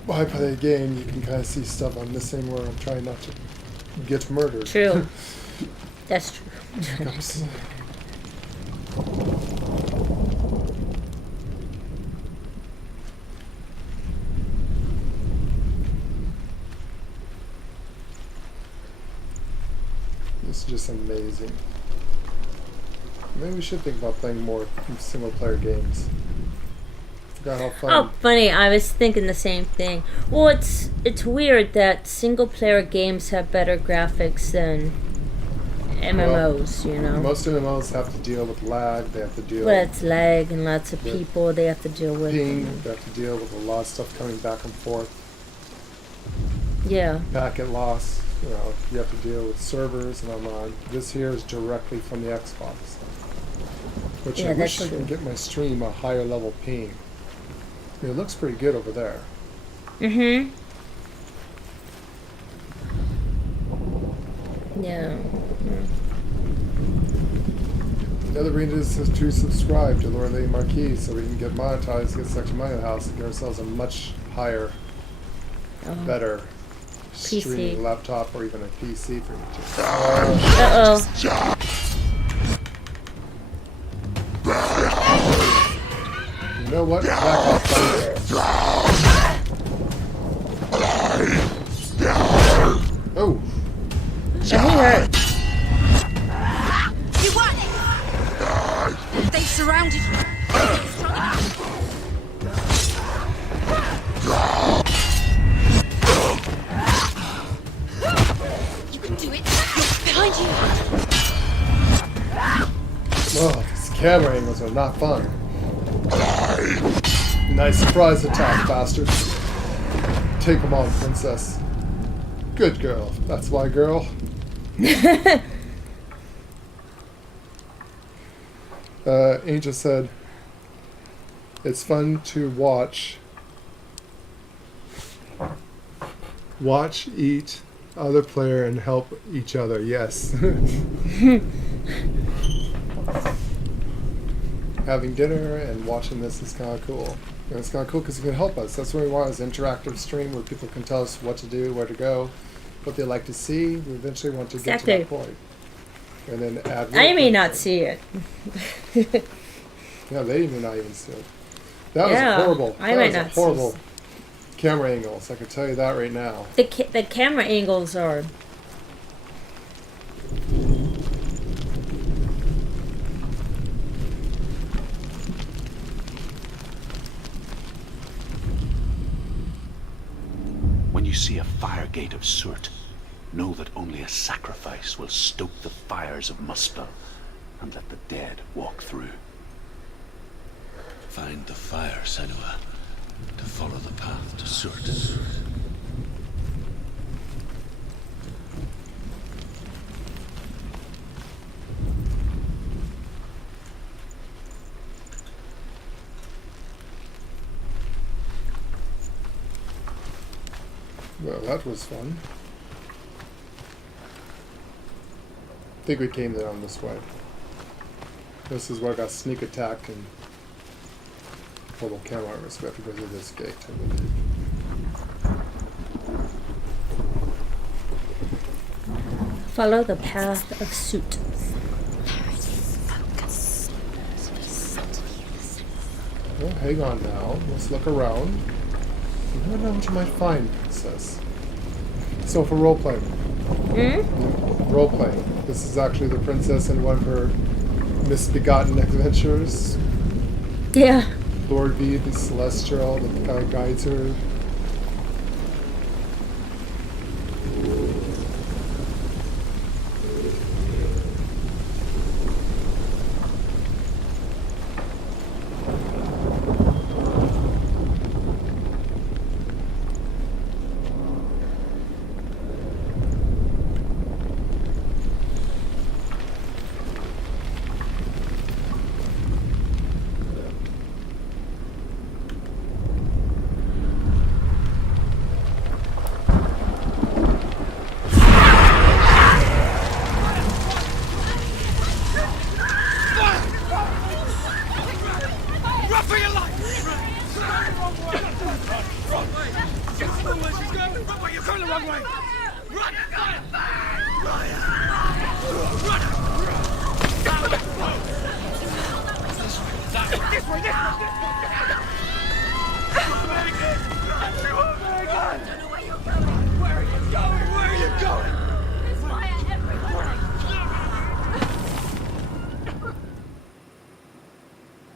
while I play a game, you can kind of see stuff I'm missing where I'm trying not to get murdered. True. That's true. It's just amazing. Maybe we should think about playing more single-player games. Forgot how fun. Oh, funny! I was thinking the same thing. Well, it's weird that single-player games have better graphics than MMOs. You know, most MMOs have to deal with lag. They have to deal. Well, it's lag and lots of people they have to deal with. Ping. They have to deal with a lot of stuff coming back and forth. Yeah. Packet loss. You know, you have to deal with servers and online. This here is directly from the Xbox. Which I wish I could get my stream a higher level ping. I mean, it looks pretty good over there. Mm-hmm. Yeah. The other reason is to subscribe to Lord Lady Marquis so we can get monetized, get some extra money in the house, and get ourselves a much higher, better streaming laptop or even a PC for YouTube. Uh-oh. You know what? Back off, buddy. Oh. That hurt. You what? They surrounded you. You can do it. Look behind you. Oh, these camera angles are not fun. Nice surprise attack, bastard. Take him on, princess. Good girl. That's my girl. Angel said, it's fun to watch each other player and help each other. Yes. Having dinner and watching this is kind of cool. And it's kind of cool because it can help us. That's what we want, is an interactive stream where people can tell us what to do, where to go, what they like to see. We eventually want to get to that point. And then add... I may not see it. Yeah, they may not even see it. That was horrible. I might not horrible camera angles. I can tell you that right now. The camera angles are... When you see a fire gate of soot, know that only a sacrifice will stoke the fires of Muspel and let the dead walk through. Find the fire, Senua, to follow the path to Surt. Well, that was fun. I think we came down this way. This is where I got sneak attacked and portable camera armor, so we have to go through this gate, I believe. Follow the path of soot. Well, hang on now. Let's look around. You never know what you might find, princess. So for role-playing. Role-playing. This is actually the princess in one of her misbegotten adventures. Yeah. Lord V, the celestial, that kind of guides her.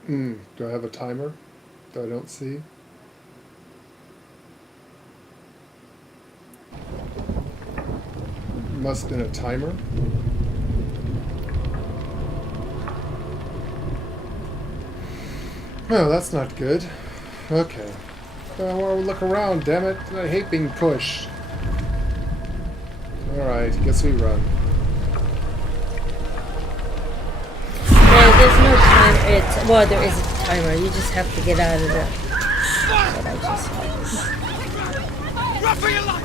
Do I have a timer that I don't see? Must have been a timer. Oh, that's not good. Okay. I want to look around, damn it. I hate being pushed. Alright, guess we run. No, there's no timer. Well, there is a timer. You just have to get out of the... What I just said. Run for your life!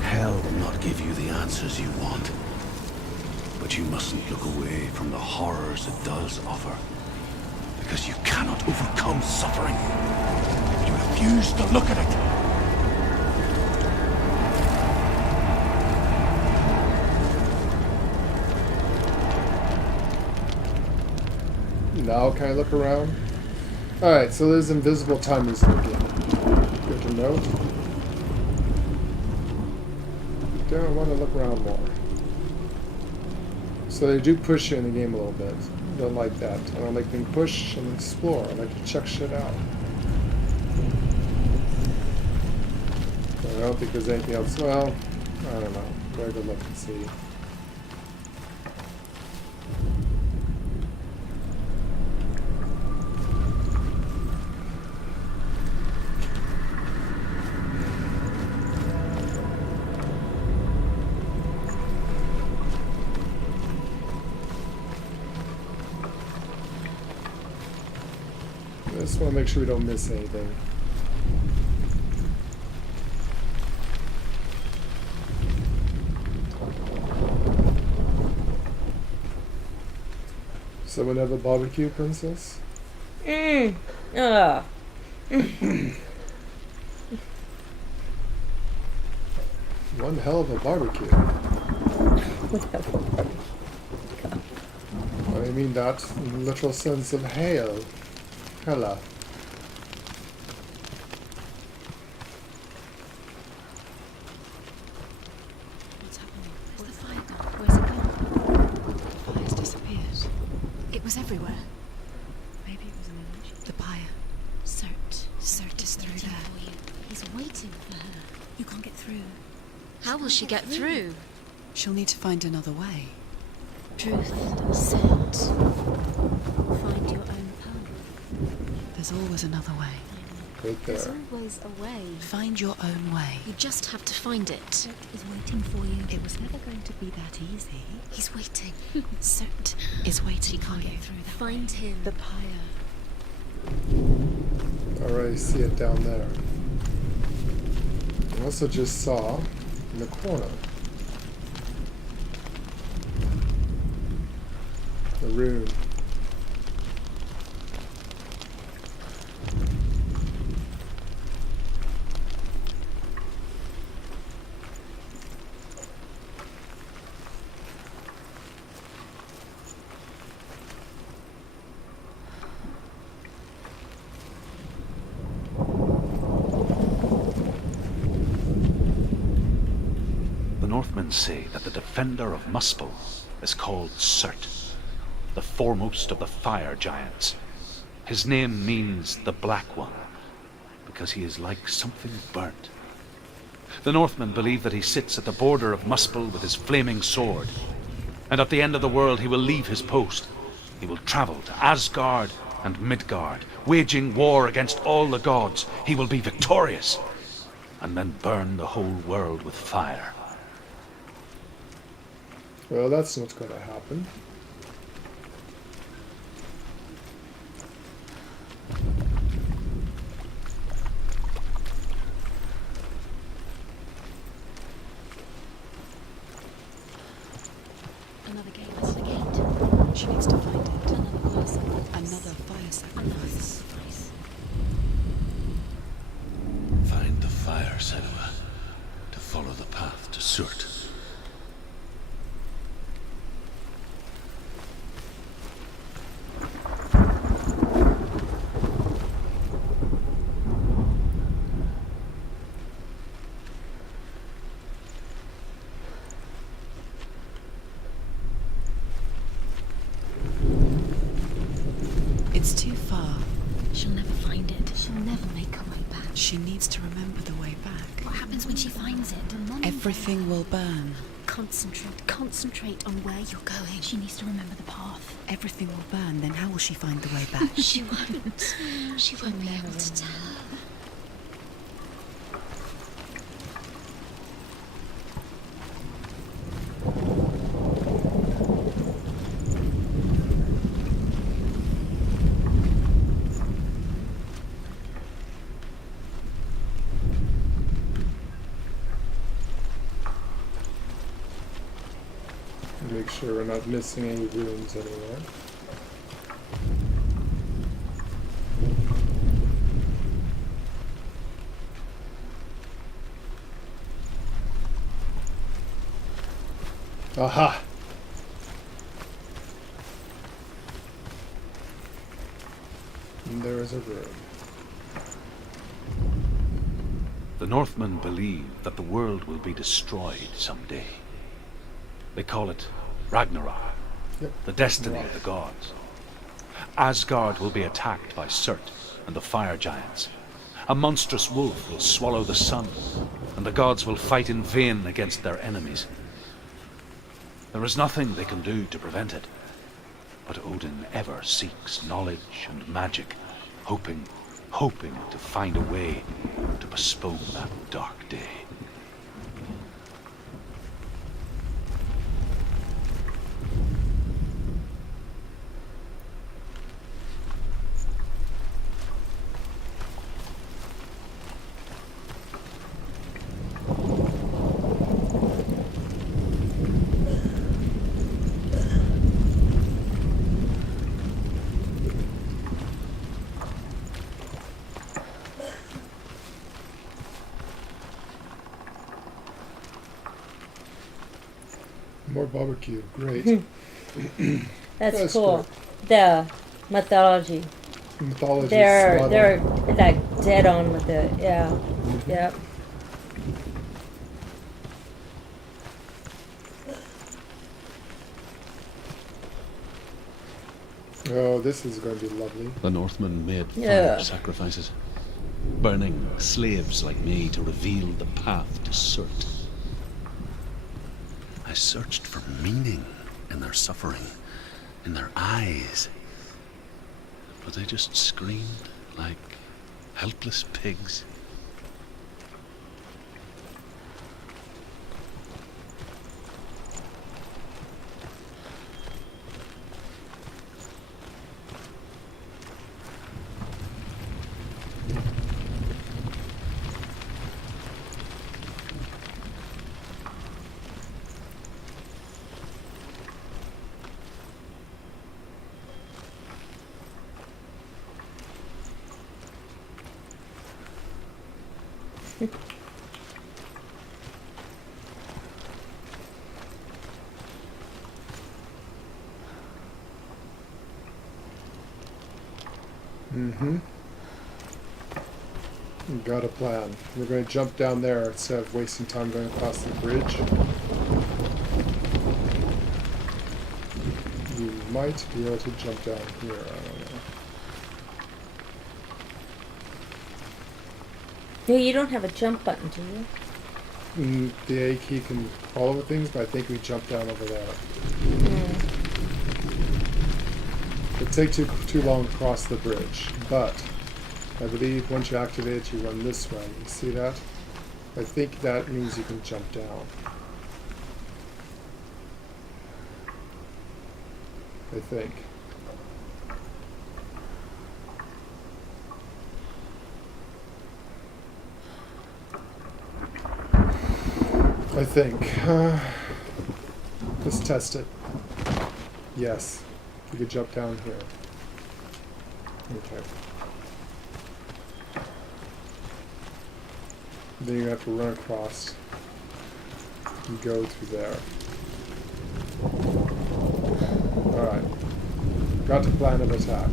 Hell will not give you the answers you want. But you mustn't look away from the horrors it does offer. Because you cannot overcome suffering. You refuse to look at it. Now can I look around? Alright, so there's invisible timers in the game. Good to know. Don't want to look around more. So they do push you in the game a little bit. I don't like that. I don't like being pushed and explore. I like to check shit out. I don't think there's anything else. Well, I don't know. Better go look and see. I just want to make sure we don't miss anything. Someone have a barbecue, princess? One hell of a barbecue. I mean that in the literal sense of hail. Hela. What's happening? Where's the fire gone? Where's it gone? The fire's disappeared. It was everywhere. Maybe it was an illusion. The pyre. Cert is through there. For you. He's waiting for her. You can't get through. How will she get through? She'll need to find another way. Truth. Scent. Find your own path. There's always another way. Right There's there. always a way. Find your own way. You just have to find it. He's waiting for you. It was never going to be that easy. He's waiting. Cert Is waiting He can't for get you. through that. Find him. The pyre. I already see it down there. I also just saw in the corner the rune. The Northmen say that the defender of Muspel is called Cert, the foremost of the fire giants. His name means the Black One, because he is like something burnt. The Northmen believe that he sits at the border of Muspel with his flaming sword, and at the end of the world he will leave his post. He will travel to Asgard and Midgard, waging war against all the gods. He will be victorious, and then burn the whole world with fire. Well, that's not going to happen. Another gate. Another gate. She needs to find it. Another fire sacrifice. Find the fire, Senua, to follow the path to Surt. It's too far. She'll never find it. She'll never make her way back. She needs to remember the way back. What happens when she finds it? Everything will burn. Concentrate on where you're going. She needs to remember the path. Everything will burn, then how will she find the way back? She won't. She won't be able to tell. Make sure we're not missing any rooms anywhere. Aha! And there is a room. The Northmen believe that the world will be destroyed someday. They call it Ragnarok, the destiny of the gods. Asgard will be attacked by Surt and the fire giants. A monstrous wolf will swallow the sun, and the gods will fight in vain against their enemies. There is nothing they can do to prevent it, but Odin ever seeks knowledge and magic, hoping to find a way to postpone that dark day. More barbecue, great. That's cool. The mythology. Mythology. They're like dead on with it. Yeah. Yep. Oh, this is going to be lovely. The Northmen made fire sacrifices, burning slaves like me to reveal the path to Surt. I searched for meaning in their suffering, in their eyes, but they just screamed like helpless pigs. We've got a plan. We're going to jump down there instead of wasting time going across the bridge. You might be able to jump down here, I don't know. Yeah, you don't have a jump button, do you? The A key can follow things, but I think we jump down over there. It'll take too long to cross the bridge, but I believe once you activate it, you run this way. You see that? I think that means you can jump down. I think. Let's test it. Yes. You could jump down here. Okay. Then you have to run across and go through there. Alright. Got to plan of attack.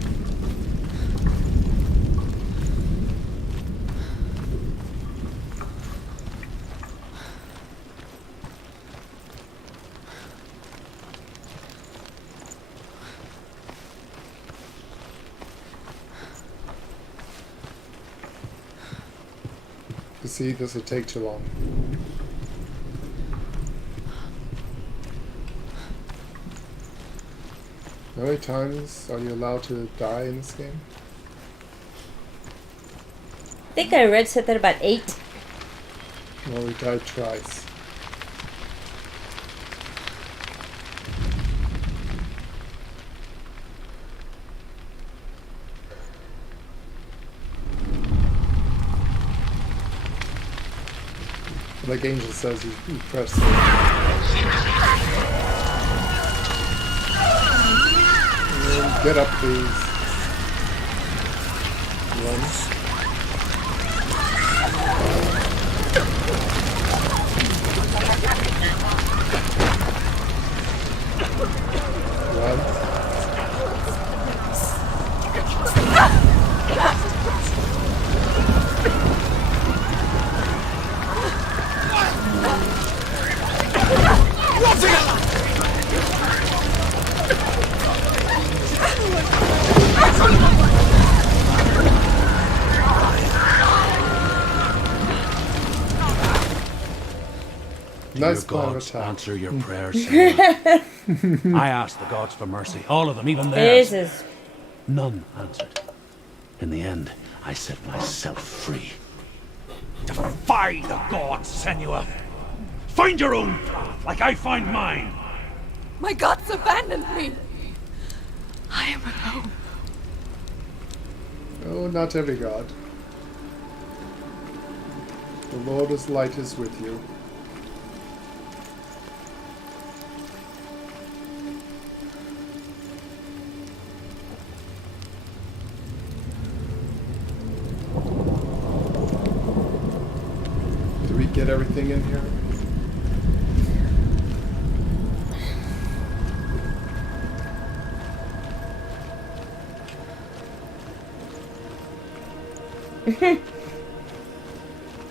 You see, this would take too long. How many times are you allowed to die in this game? I think I read said that about 8. Well, we died twice. Like Angel says, you press it. And get up, please. Run. Nice gods answer your prayers. Senua. I asked the gods for mercy, all of them, even theirs. Jesus. None answered. In the end, I set myself free. Defy the gods, Senua. Find your own path, like I find mine. My gods abandoned me. I am alone. Oh, not every god. The Lord's light is with you. Did we get everything in here?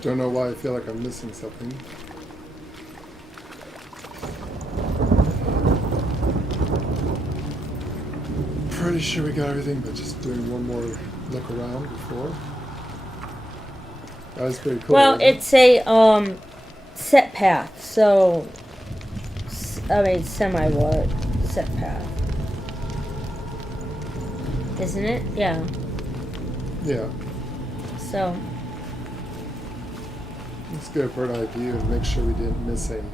Don't know why I feel like I'm missing something. Pretty sure we got everything, but just doing one more look around before. That was pretty cool. Well, it's a set path, so I mean semi-wide set path, isn't it? Yeah. Yeah. So. Let's get a bird's eye view and make sure we didn't miss anything.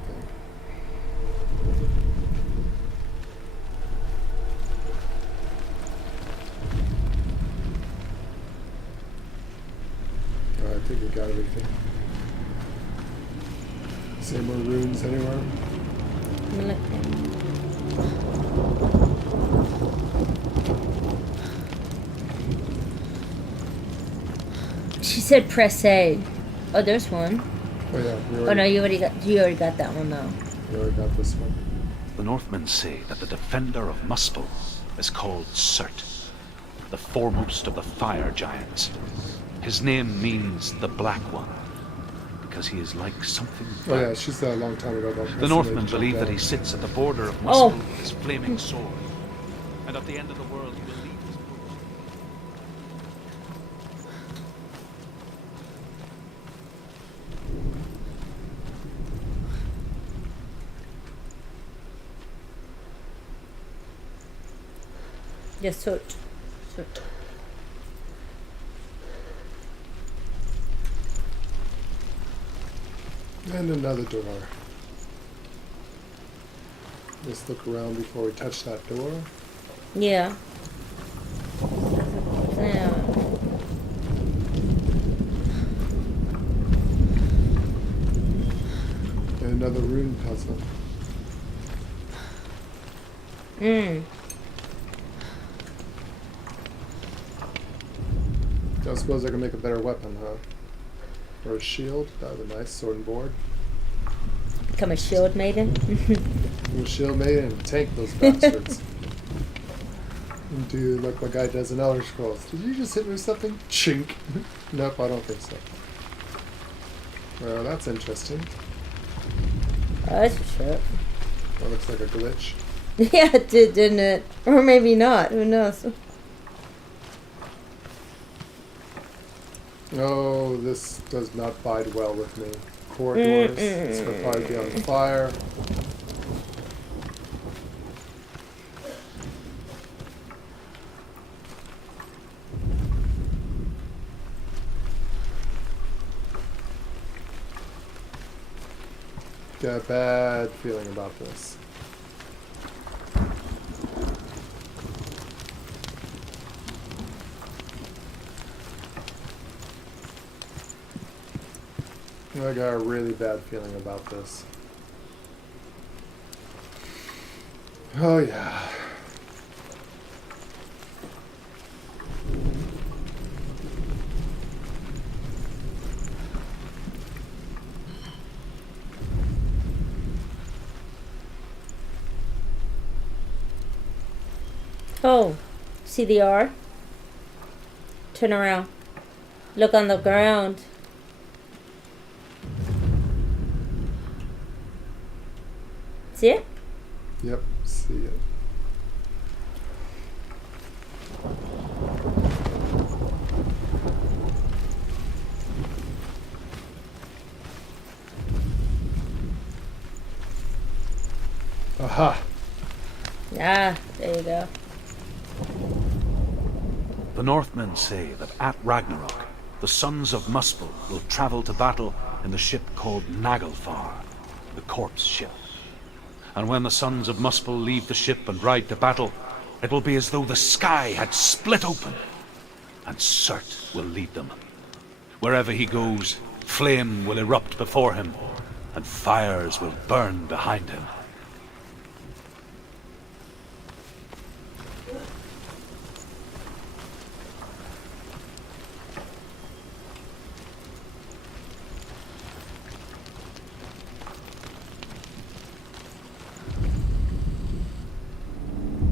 I think we got everything. See more runes anywhere? I'm looking. She said press A. Oh, there's one. Oh yeah. Oh no, you already got that one though. You already got this one. The Northmen say that the defender of Muspel is called Surt, the foremost of the fire giants. His name means the Black One, because he is like something black. Oh yeah, she said a long time ago about The Northmen believe that he sits at the border of Muspel with his flaming sword, and at the end of the world he will leave his post. Yes, Surt. And another door. Let's look around before we touch that door. Yeah. Yeah. And another rune puzzle. I suppose I can make a better weapon, huh? Or a shield. That would be nice. Sword and board. Become a shield maiden. I'm a shield maiden and tank those bastards. And do like my guy does in Elder Scrolls. Did you just hit me with something? Chink. Nope, I don't think so. Well, that's interesting. Oh, that's for sure. That looks like a glitch. Yeah, it did, didn't it? Or maybe not. Who knows? Oh, this does not bide well with me. Corridors. This will probably be on fire. Got a bad feeling about this. I got a really bad feeling about this. Oh yeah. Oh, see the R? Turn around. Look on the ground. See it? Yep, see it. Aha! Ah, there you go. The Northmen say that at Ragnarok, the sons of Muspel will travel to battle in the ship called Naglfar, the corpse ship. And when the sons of Muspel leave the ship and ride to battle, it will be as though the sky had split open, and Surt will lead them. Wherever he goes, flame will erupt before him, and fires will burn behind him.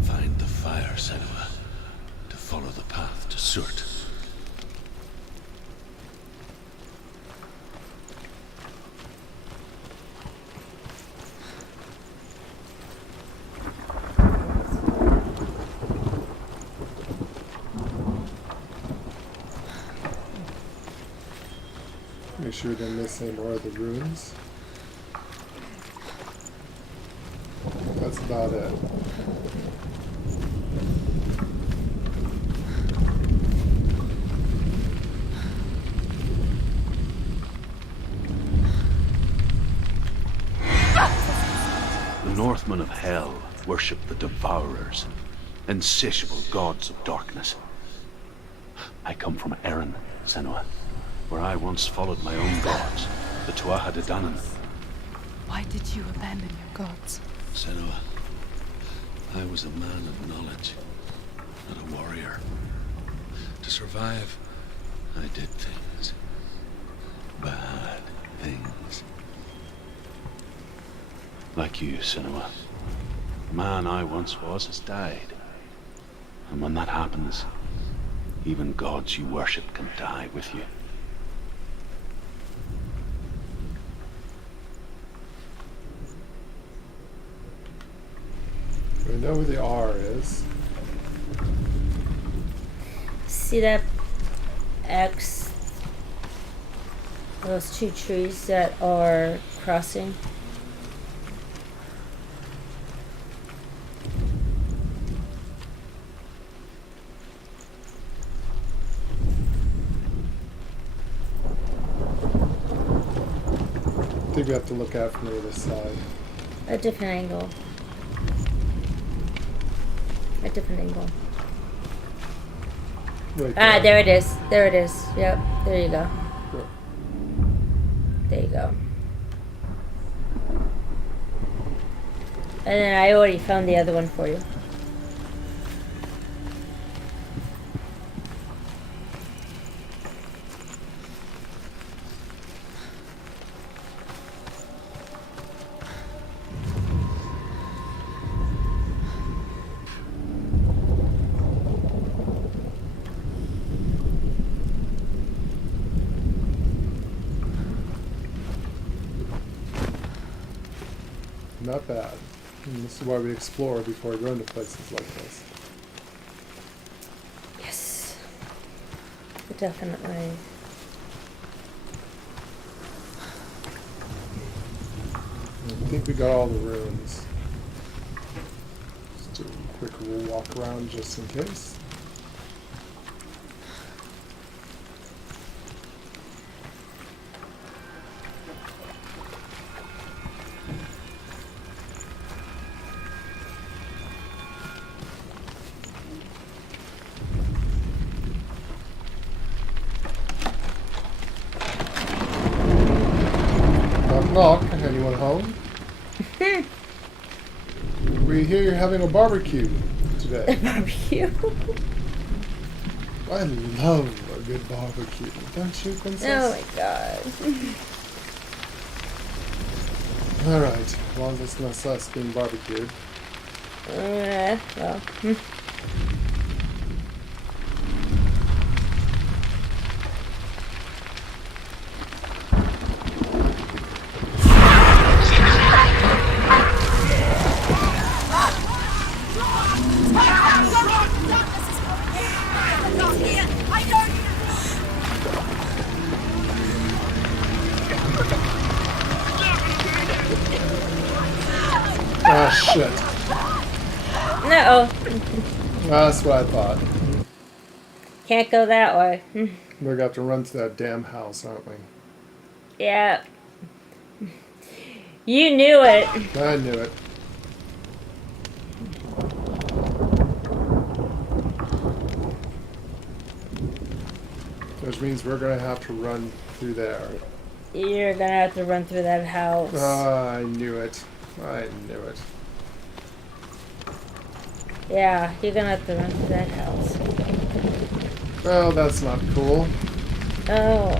Find the fire, Senua, to follow the path to Surt. Make sure we don't miss any more of the ruins. That's about it. The Northmen of Hell worship the Devourers, insatiable gods of darkness. I come from Erin, Senua, where I once followed my own gods, the Tuatha De Danann. Why did you abandon your gods? Senua, I was a man of knowledge, not a warrior. To survive, I did things. Bad things. Like you, Senua. The man I once was has died. And when that happens, even gods you worship can die with you. We know where the R is. See that X? Those two trees that are crossing? I think we have to look out from the other side. A different angle. A different angle. Right Ah, there it is. There it is. Yep. There you go. Yep. There you go. And then I already found the other one for you. Not bad. And this is why we explore before we go into places like this. Yes. Definitely. think we got all the runes. Just do a quick walk around just in case. Knock, knock. Anyone home? We hear you're having a barbecue today. A barbecue? I love a good barbecue, don't you, Princess? Oh my god. Alright, as long as it's not us being barbecued. Well. Ah, shit. No. That's what I thought. Can't go that way. We're gonna have to run to that damn house, aren't we? Yeah. You knew it. I knew it. Which means we're gonna have to run through there. You're gonna have to run through that house. I knew it. I knew it. Yeah, you're gonna have to run through that house. Well, that's not cool. Oh.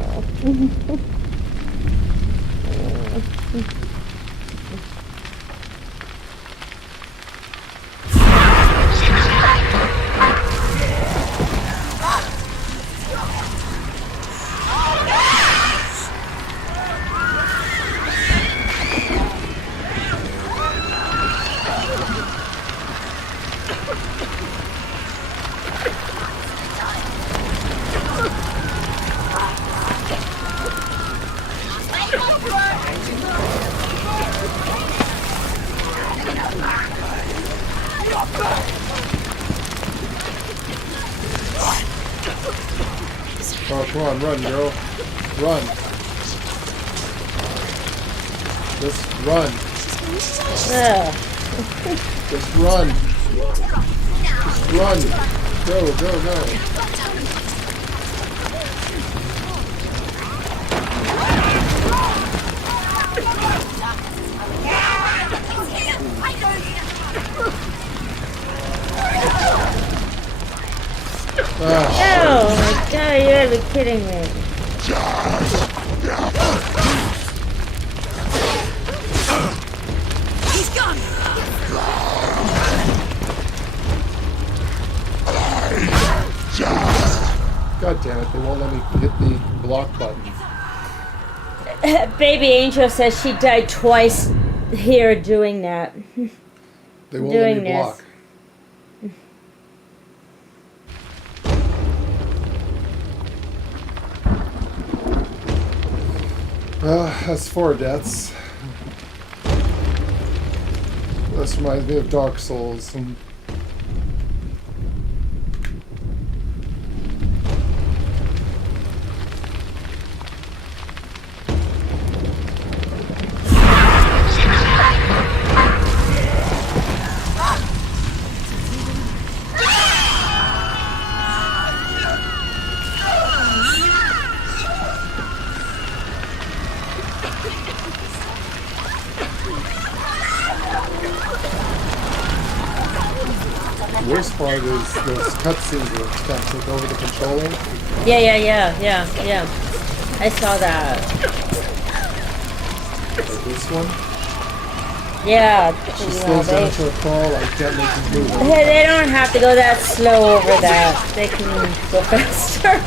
Oh, come on, run, girl. Run. Just run. Just run. Just run. Go, go, go. Oh my god, you gotta be kidding me. He's gone. God damn it, they won't let me hit the block button. Baby Angel says she died twice here doing that. They won't let me block. That's 4 deaths. This reminds me of Dark Souls. The worst part is those cutscenes where it's got to take over the controller. Yeah. I saw that. Like this one. Yeah. She slows down to a crawl, I can't make him move. They don't have to go that slow over that. They can go faster.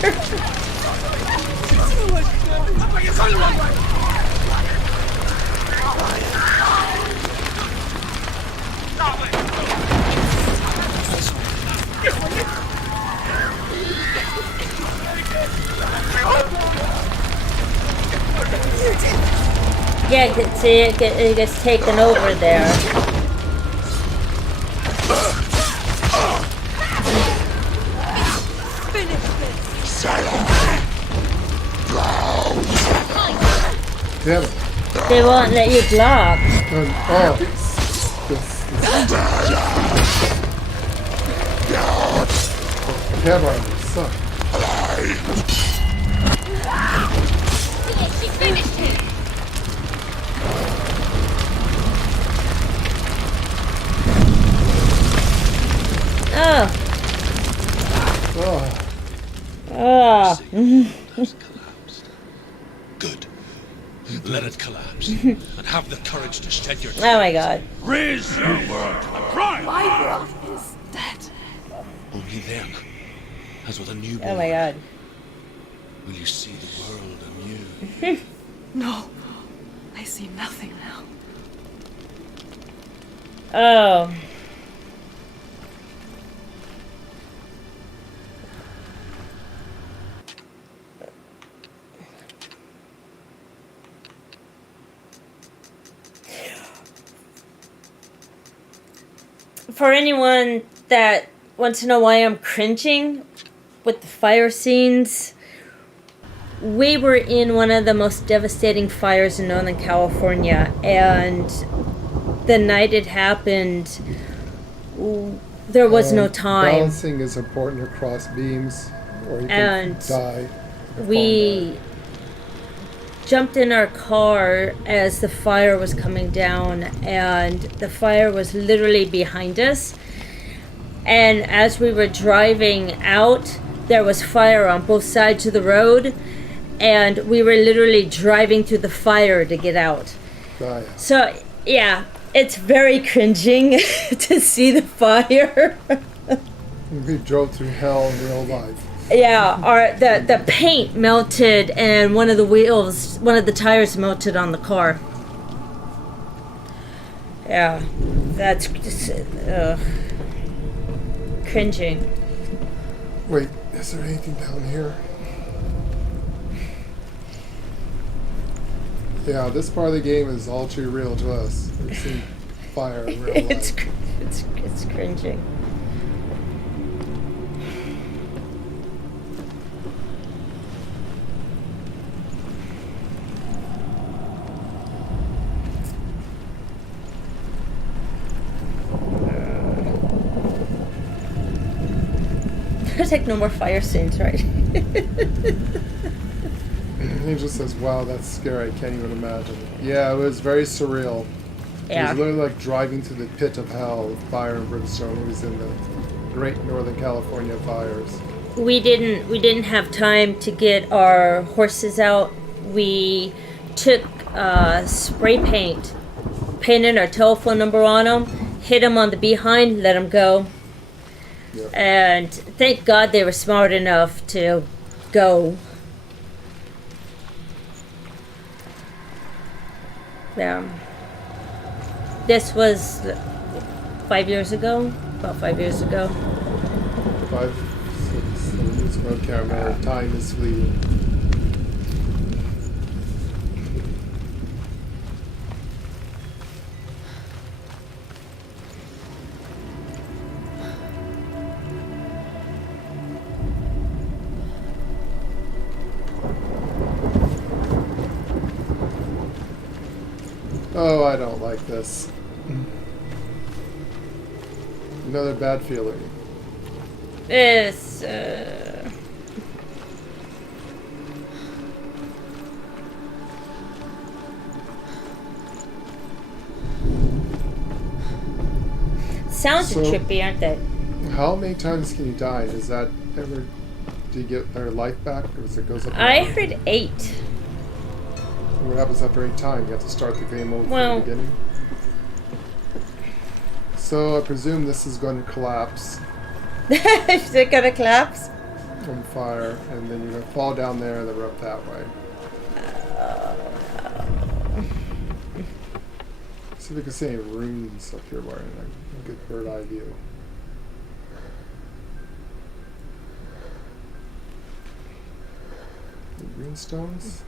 Yeah, see, it gets taken over there. Damn it. They won't let you block. Camera suck. She finished him. Oh. Oh. Good. Let it collapse. And have the courage to shed your tears. Oh my god. Raise your world to the prime. My world is dead. Only then, as with a newborn, Oh my god. will you see the world anew. No, I see nothing now. Oh. For anyone that wants to know why I'm cringing with the fire scenes, we were in one of the most devastating fires in Northern California, and the night it happened, there was no time. Balancing is important across beams, or you can die. We jumped in our car as the fire was coming down, and the fire was literally behind us. And as we were driving out, there was fire on both sides of the road, and we were literally driving through the fire to get out. Yeah. So, yeah, it's very cringing to see the fire. We drove through hell in real life. Yeah, the paint melted, and one of the tires melted on the car. Yeah, that's just cringing. Wait, is there anything down here? Yeah, this part of the game is all too real to us. We've seen fire in real life. It's cringing. There's like no more fire scenes, right? Angel says, wow, that's scary. I can't even imagine. Yeah, it was very surreal. Yeah. It was literally like driving through the pit of hell with fire and brimstone. It was in the great Northern California fires. We didn't have time to get our horses out. We took spray paint, painted our telephone number on them, hit them on the behind, let them go. Yep. And thank God they were smart enough to go. Yeah. This was 5 years ago, about 5 years ago. 5, 6, 7 years ago. I can't remember. Time is fleeting. Oh, I don't like this. Another bad feeling. It's sounds are trippy, aren't they? How many times can you die? Does that ever... Do you get their life back? Or does it goes up? I heard 8. What happens after 8 times? You have to start the game over from the beginning? So I presume this is going to collapse. Is it going to collapse? On fire, and then you're going to fall down there and then up that way. See if we can see any runes up here where a good bird eye view. Rune stones?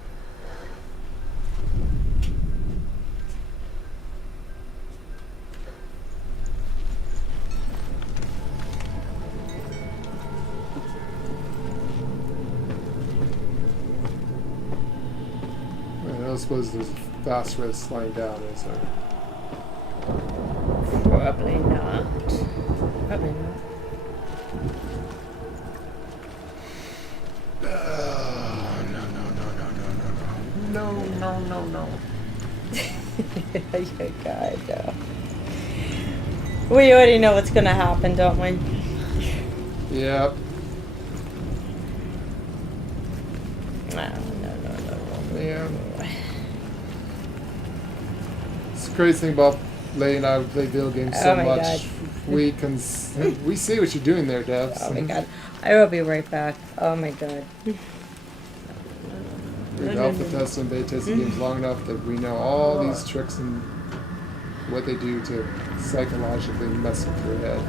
don't suppose there's a phosphorus lying down, is there? Probably not. Probably not. No. You God, no. We already know what's gonna happen, don't we? Yep. No. Yeah. It's the crazy thing about laying out play video games so my much. God. We see what you're doing there, Devs. Oh my God. I will be right back. Oh my God. We've alpha tested and beta tested games long enough that we know all these tricks and what they do to psychologically mess with your head.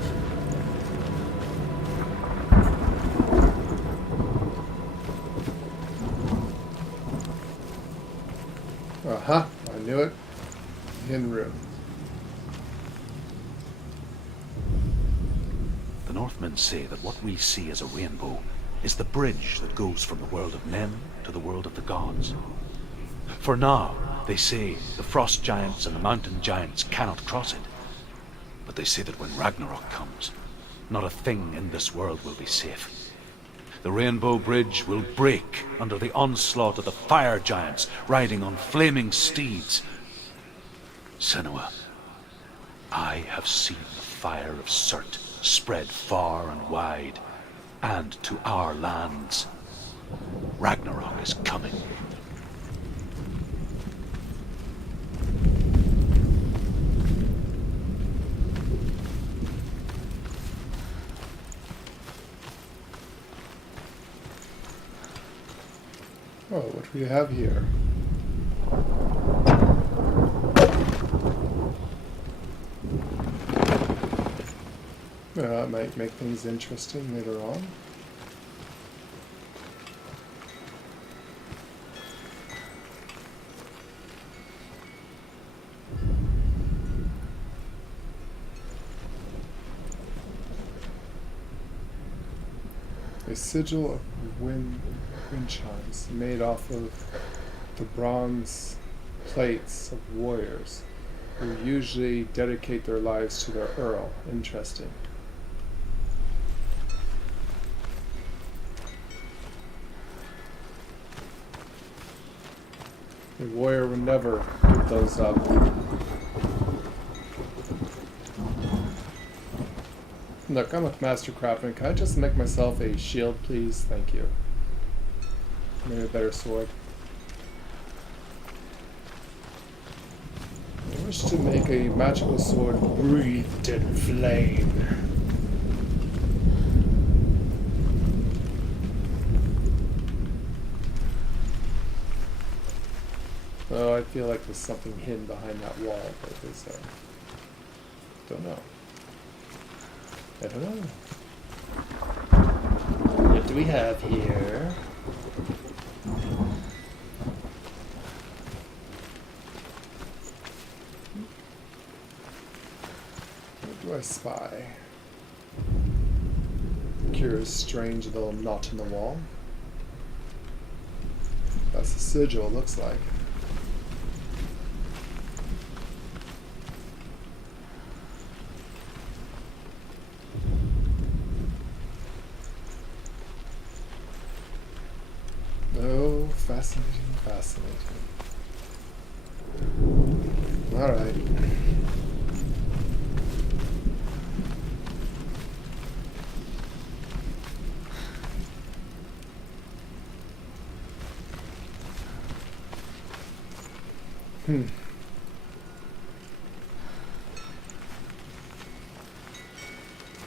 I knew it. Hidden room. The Northmen say that what we see as a rainbow is the bridge that goes from the world of men to the world of the gods. For now, they say the frost giants and the mountain giants cannot cross it. But they say that when Ragnarok comes, not a thing in this world will be safe. The rainbow bridge will break under the onslaught of the fire giants riding on flaming steeds. Senua, I have seen the fire of Surt spread far and wide, and to our lands. Ragnarok is coming. Oh, what do we have here? That might make things interesting later on. A sigil of wind chimes made off of the bronze plates of warriors who usually dedicate their lives to their Earl. Interesting. A warrior would never give those up. Look, I'm a master craftsman. Can I just make myself a shield, please? Thank you. Maybe a better sword. I wish to make a magical sword breathed in flame. Oh, I feel like there's something hidden behind that wall, but is there? Don't know. I don't know. What do we have here? What do I spy? Curious, strange little knot in the wall. That's the sigil, it looks like. Oh, fascinating, fascinating. All right.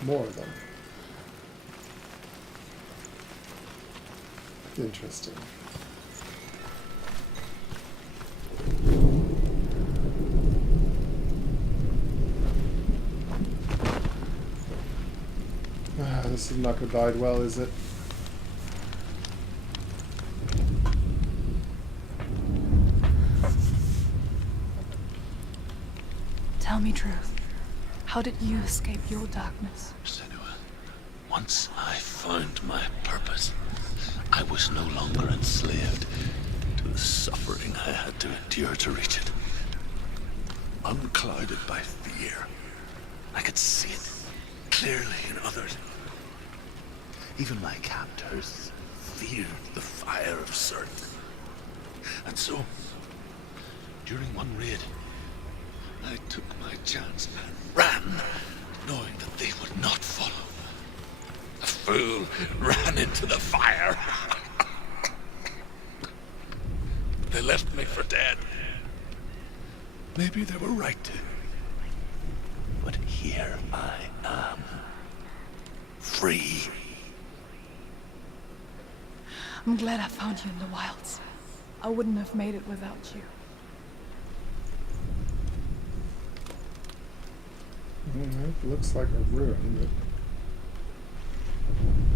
More of them. Interesting. This is not going to bide well, is it? Tell me truth. How did you escape your darkness? Senua, once I found my purpose, I was no longer enslaved to the suffering I had to endure to reach it. Unclouded by fear. I could see it clearly in others. Even my captors feared the fire of Surt. And so, during one raid, I took my chance and ran, knowing that they would not follow. The fool ran into the fire. They left me for dead. Maybe they were right to. But here I am. Free. I'm glad I found you in the wilds. I wouldn't have made it without you. It looks like a ruin, but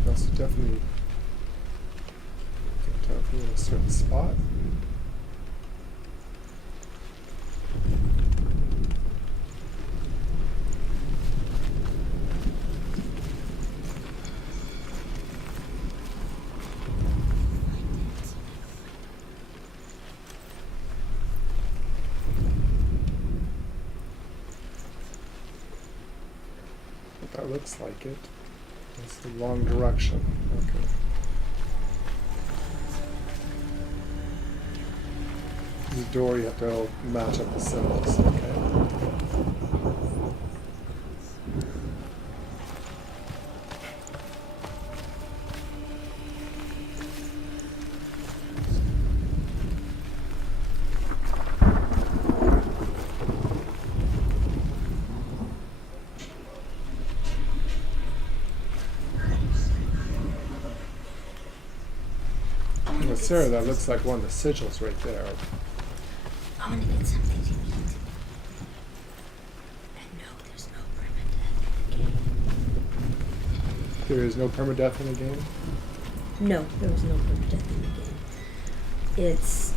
that's definitely in a certain spot. That looks like it. It's the wrong direction. Okay. The door, you have to match up the symbols. Okay. Sarah, that looks like one of the sigils right there. I'm gonna get something to eat. And no, there's no permadeath in the game. There is no permadeath in the game? No, there was no permadeath in the game. It's,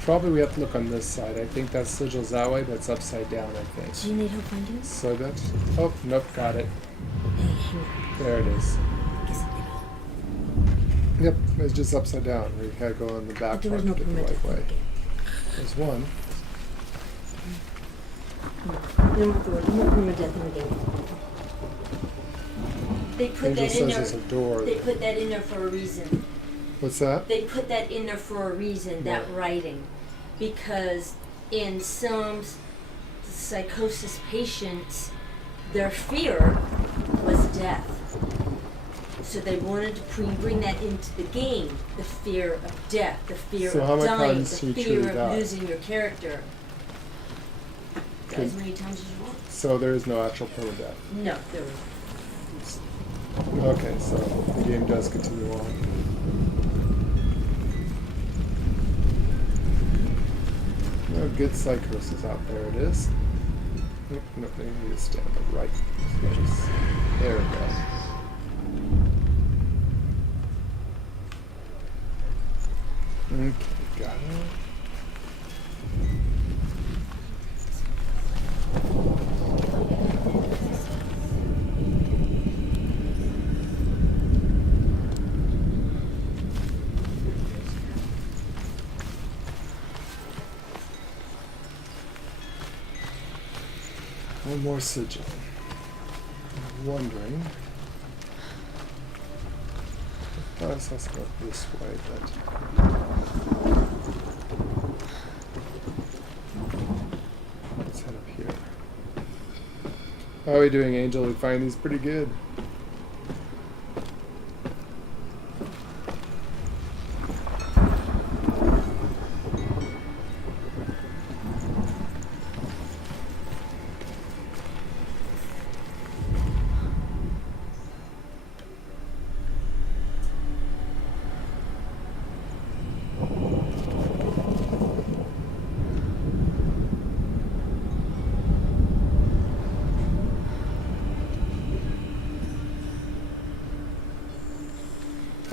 Probably we have to look on this side. I think that sigil's that way, but it's upside down, I think. Do you need help finding it? So that... Oh, nope, got it. There it is. Yep, it's just upside down. We gotta go on the back part to get the right way. There's one. No more permadeath in the game. They put Angel that in says there. there's a door They there. put that in there for a reason. What's that? They put that in there for a reason, that writing. Because in some psychosis patients, their fear was death. So they wanted to bring that into the game, the fear of death, the fear So how of many dying, times the you fear truly of die? losing your character. As many times as you want. So there is no actual permadeath. No, there was. Okay, so the game does continue on. No good psychosis out there. It is. Nope, nope, they need to stay on the right. There we go. Okay, got it. One more sigil. I'm wondering. I thought I saw something this way, but. Let's head up here. How are we doing, Angel? We find these pretty good.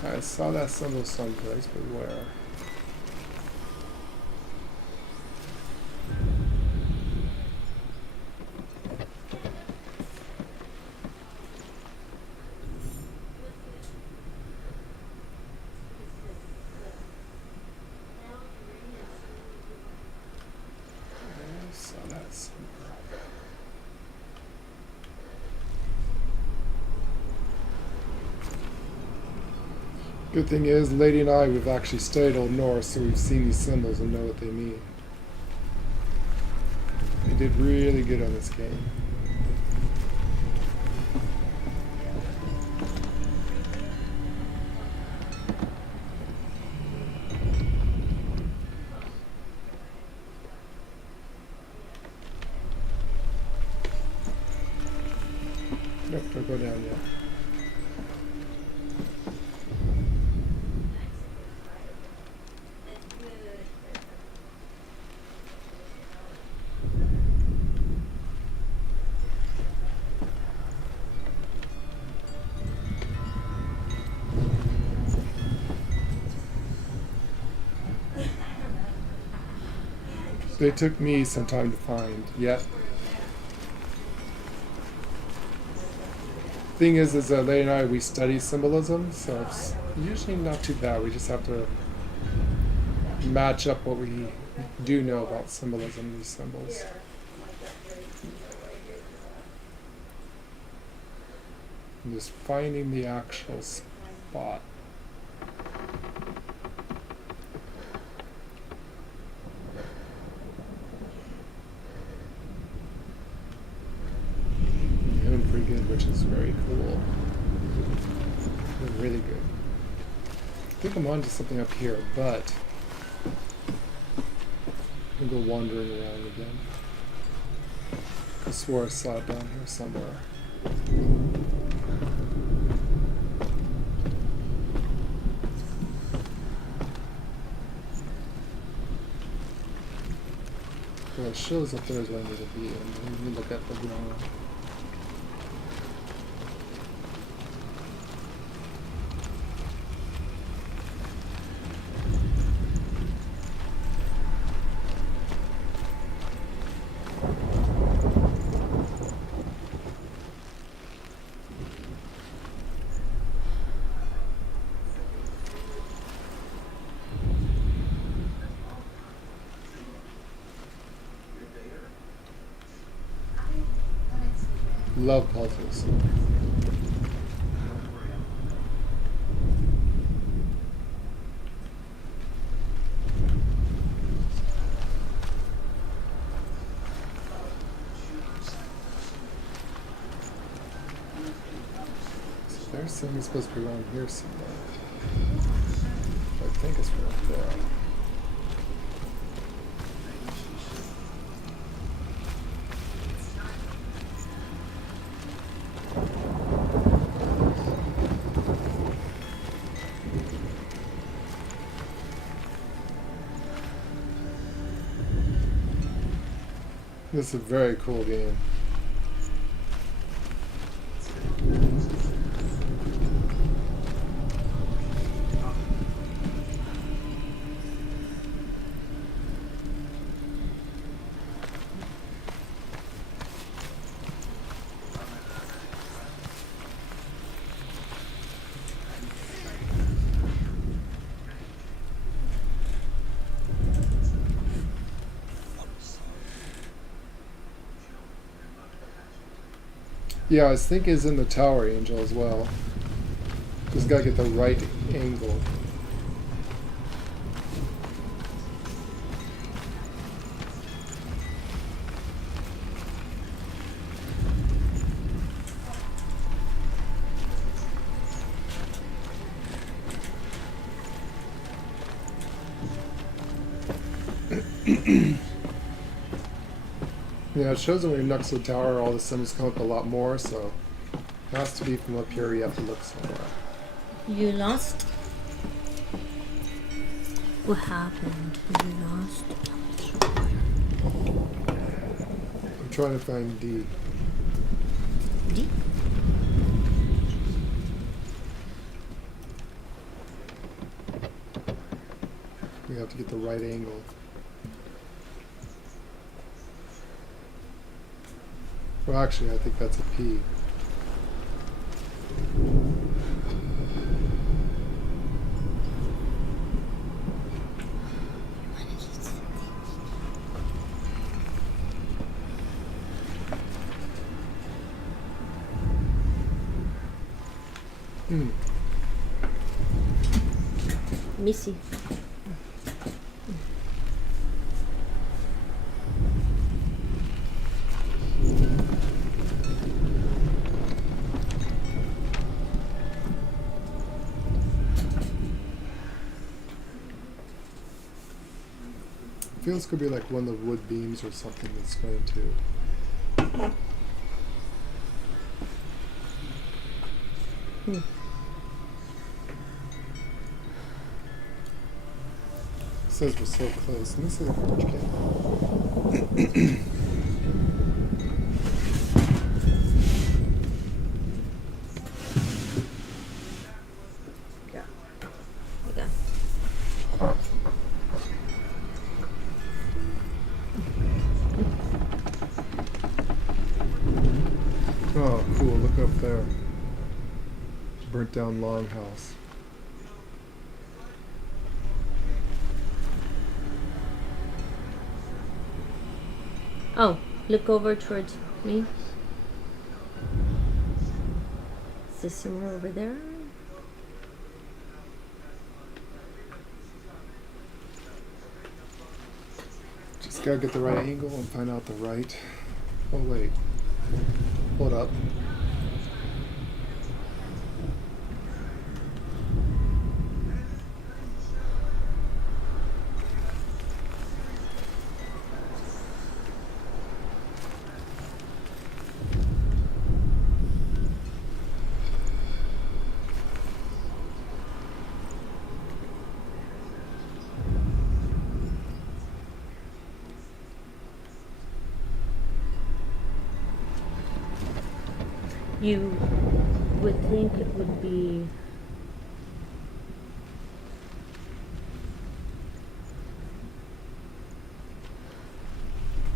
I saw that symbol someplace, but where? Good thing is, Lady and I, we've actually studied Old Norse, so we've seen these symbols and know what they mean. They did really good on this game. Nope, don't go down yet. They took me some time to find, yet. Thing is Lady and I, we study symbolism, so it's usually not too bad. We just have to match up what we do know about symbolism, these symbols. And just finding the actual spot. Pretty good, which is very cool. Really good. I think I'm onto something up here, but I'll go wandering around again. I swore I saw it down here somewhere. Well, it shows up there is where I need to be, and let me look at the ground. Love puzzles. So there's something supposed to be around here somewhere. I think it's right there. This is a very cool game. Yeah, I think is in the Tower Angel as well. Just gotta get the right angle. Yeah, it shows that when you're next to the tower, all the symbols come up a lot more, so it has to be from up here, you have to look somewhere. You lost? What happened? You lost? I'm trying to find D. D? We have to get the right angle. Well, actually, I think that's a P. Missy. Feels could be like one of the wood beams or something that's going to. Says we're so close. Let me see the garbage can. Yeah. Okay. Oh, cool. Look up there. Burnt down longhouse. Oh, look over towards me. Is this somewhere over there? Just gotta get the right angle and find out the right. Oh, wait. Hold up. You would think it would be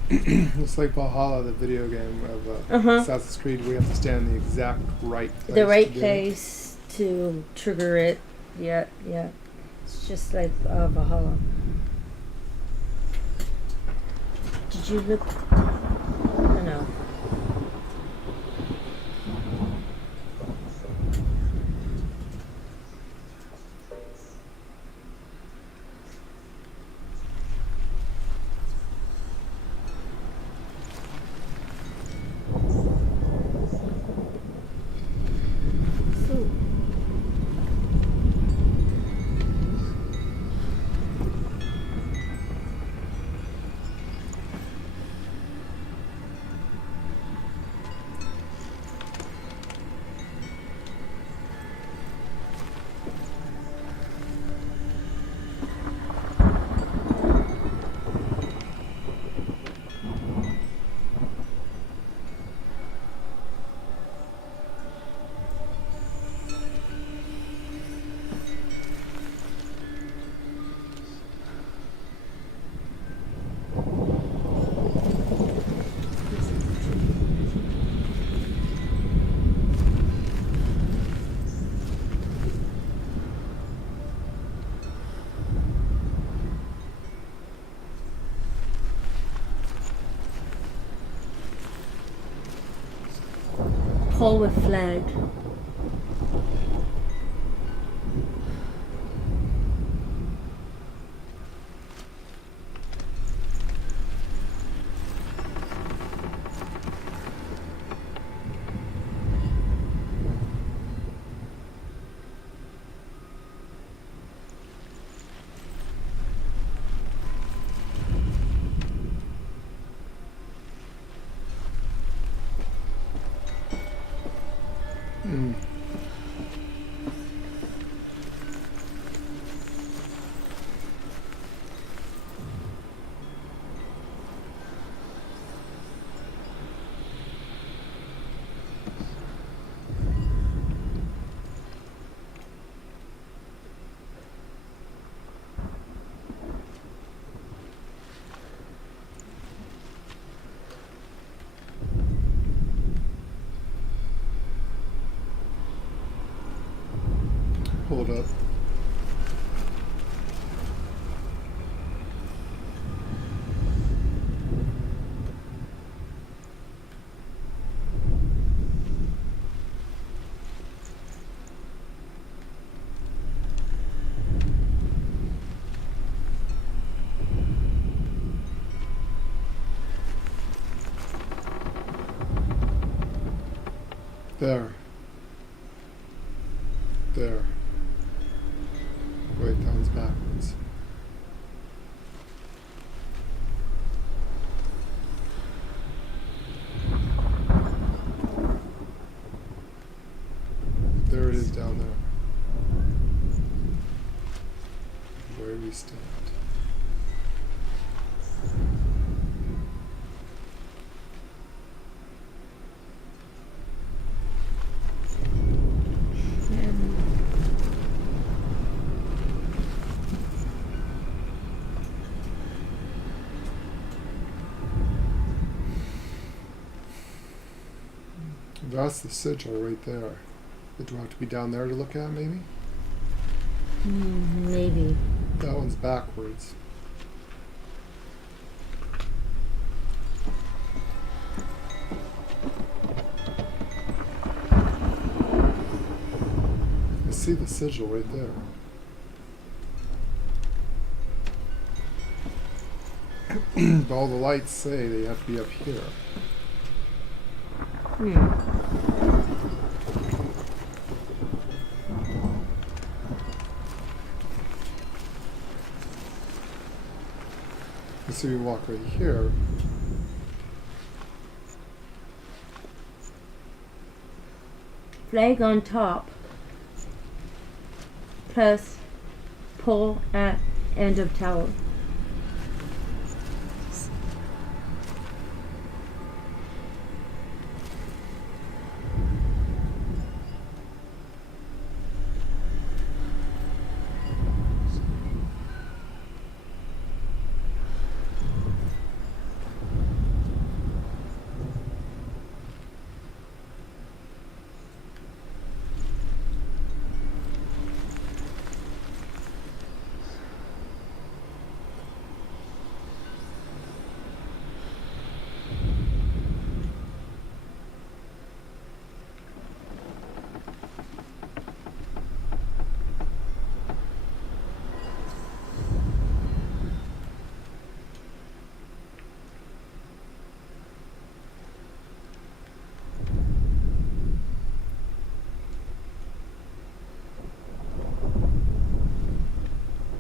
It's like Valhalla, the video game of Assassin's Creed. We have to stand in the exact right place. the right to do it. place to trigger it. Yeah, yeah. It's just like Valhalla. Did you look? I know. Paul with flag. Hold up. There. There. Wait, that one's backwards. There it is down there. Where we stand. That's the sigil right there. Do I have to be down there to look at, maybe? Maybe. That one's backwards. I see the sigil right there. But all the lights say they have to be up here. So you walk right here. Flag on top. Plus pole at end of tower.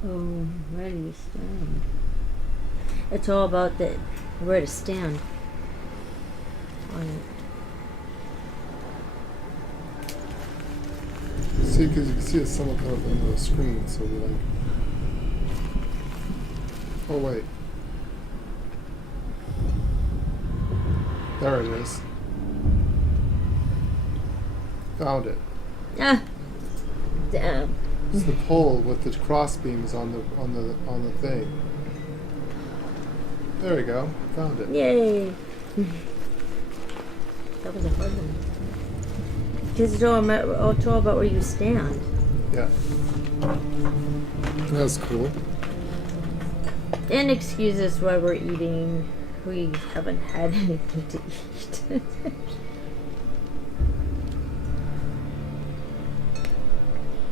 Oh, where do you stand? It's all about the where to stand on it. See, because you can see it's somewhat kind of under the screen, so we're like... Oh, wait. There it is. Found it. Ah! Damn. It's the pole with the cross beams on the thing. There we go. Found it. Yay! That was a hard one. Because it's all about where you stand. Yeah. That's cool. And excuse us while we're eating. We haven't had anything to eat.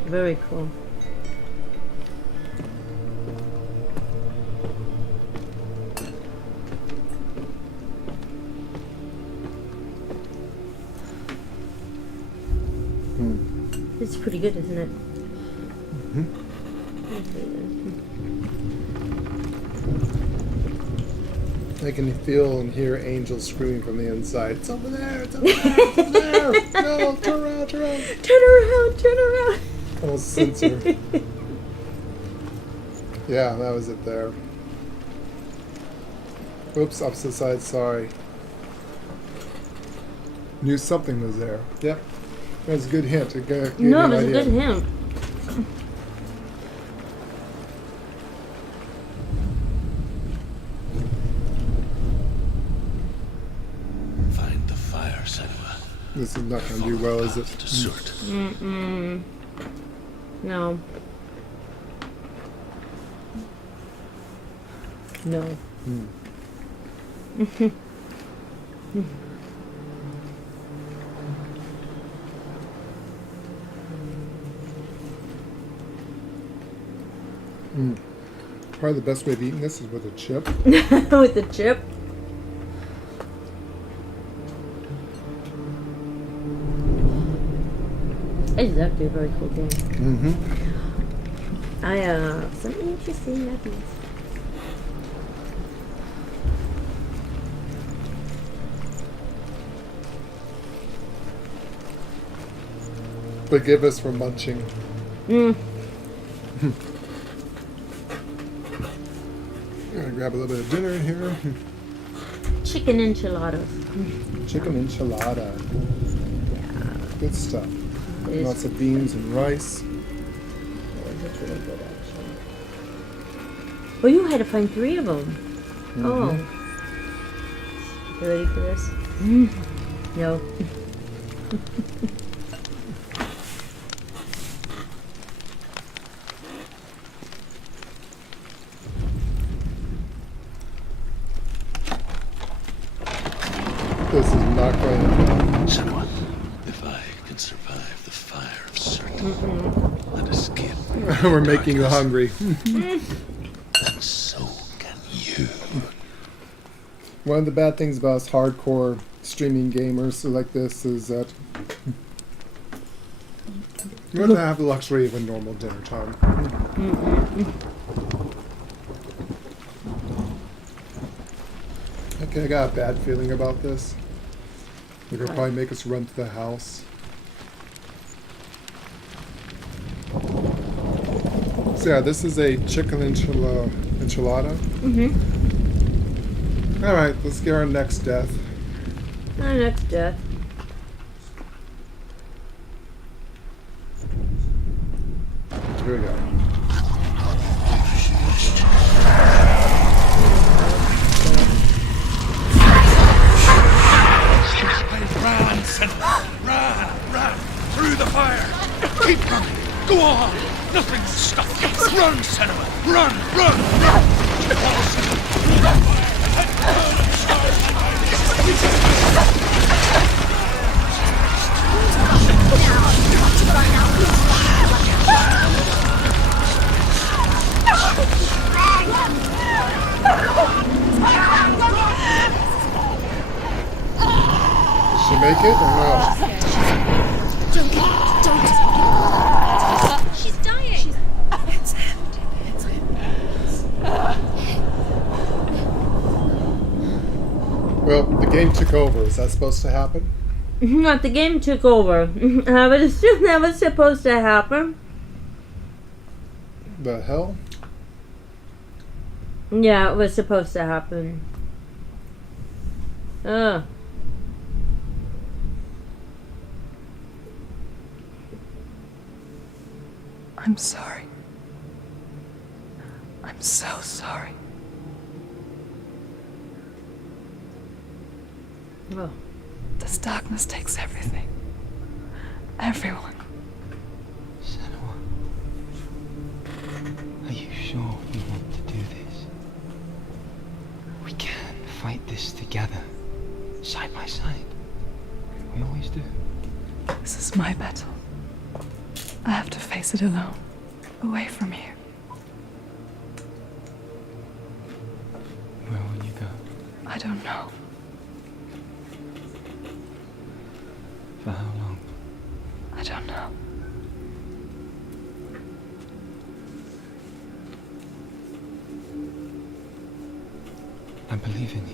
Very cool. It's pretty good, isn't it? I can feel and hear angels screaming from the inside. It's over there! It's over there! It's over there! No! Turn around! Turn around! Turn around! Turn around! Almost censor. Yeah, that was it there. Oops, opposite side, sorry. Knew something was there. Yep. That's a good hint. No, that's a good hint. Find the fire, Senua. This is not going to do well, is it? No. No. Probably the best way of eating this is with a chip. With the chip? It's actually a very cool game. Mm-hmm. I have some interesting ideas. Forgive us for munching. Mm. Gonna grab a little bit of dinner here. Chicken enchiladas. Chicken enchilada. Yeah. Good stuff. It is. Lots of beans and rice. It's really good, actually. Well, you had to find 3 of them. Mm-hmm. Oh. You ready for this? No. This is not going to be. Senua, if I can survive the fire of certain and escape, We're making you hungry. then so can you. One of the bad things about us hardcore streaming gamers like this is that you don't have the luxury of a normal dinner time. Okay, I got a bad feeling about this. They're gonna probably make us run to the house. So yeah, this is a chicken enchilada. Mm-hmm. Alright, let's get our next death. Our next death. Here we go. Run, Senua! Run! Through the fire! Keep running! Go on! Nothing will stop you! Run, Senua! Run! Follow Senua! Through the fire! And burn the stars Does she make it or no? Don't. She's dying. It's empty. Well, the game took over. Is that supposed to happen? Not the game took over. I would assume that was supposed to happen. The hell? Yeah, it was supposed to happen. Ugh. I'm sorry. I'm so sorry. Oh. This darkness takes everything. Everyone. Senua, are you sure you want to do this? We can fight this together, side by side. We always do. This is my battle. I have to face it alone, away from you. Where will you go? I don't know. For how long? I don't know. I believe in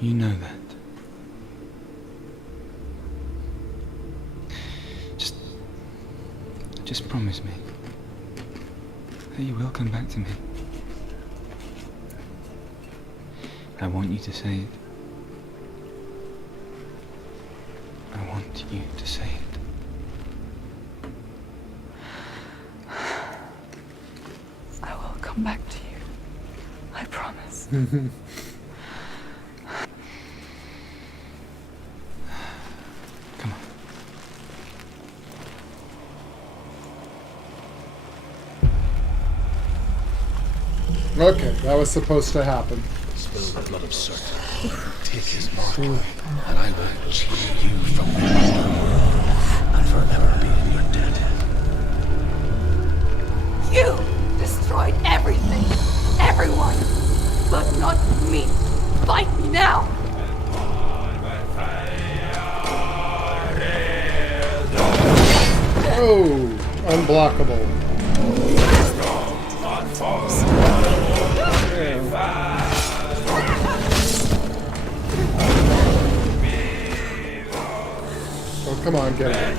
you. You know that. Just promise me that you will come back to me. I want you to say it. I want you to say it. I will come back to you. I promise. Come on. Okay, that was supposed to happen. Spill the blood of Surt. Take his mark, and I will cheer you from the world and forever be in your debt. You destroyed everything, everyone, but not me. Fight me now. Go! Unblockable. Oh, come on, get it.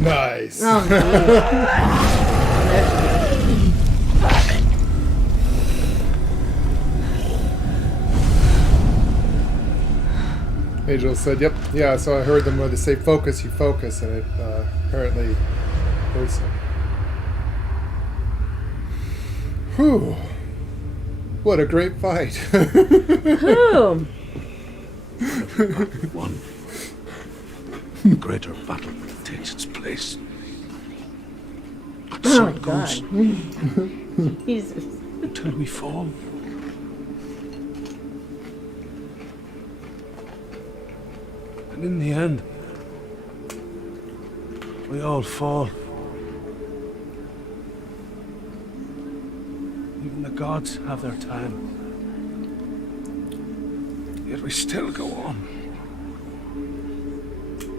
Nice. Oh, Angel said, yep, yeah, so I heard them where they say focus, you focus, and it apparently goes so. Whew. What a great fight. Whew. One. The greater battle takes its place. Oh So my it goes. God. Jesus. Until we fall. And in the end, we all fall. Even the gods have their time. Yet we still go on.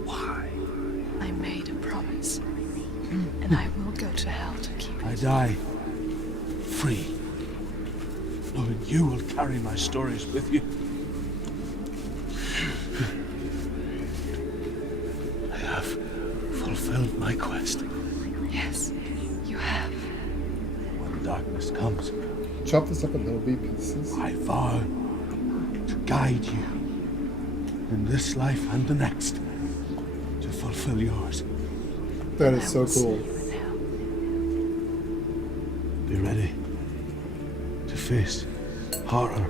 Why? I made a promise, and I will go to hell to keep it. I die free, knowing you will carry my stories with you. I have fulfilled my quest. Yes, you have. When darkness comes, chop this up in little wee pieces. I vow to guide you in this life and the next to fulfill yours. That is so cool. Be ready to face horror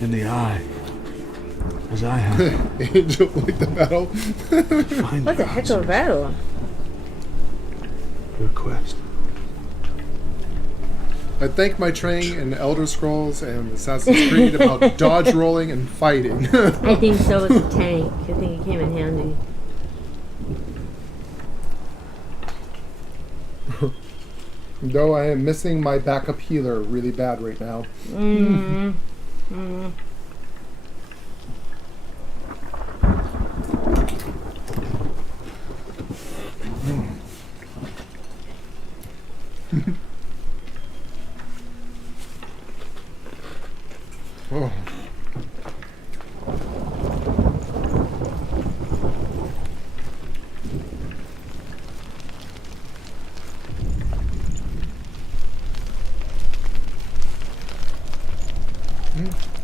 in the eye, as I have. Angel, like the battle. What the heck of a battle? Your quest. I thank my training in Elder Scrolls and Assassin's Creed about dodge rolling and fighting. I think so was a tank. I think it came in handy. Though I am missing my backup healer really bad right now. Oh.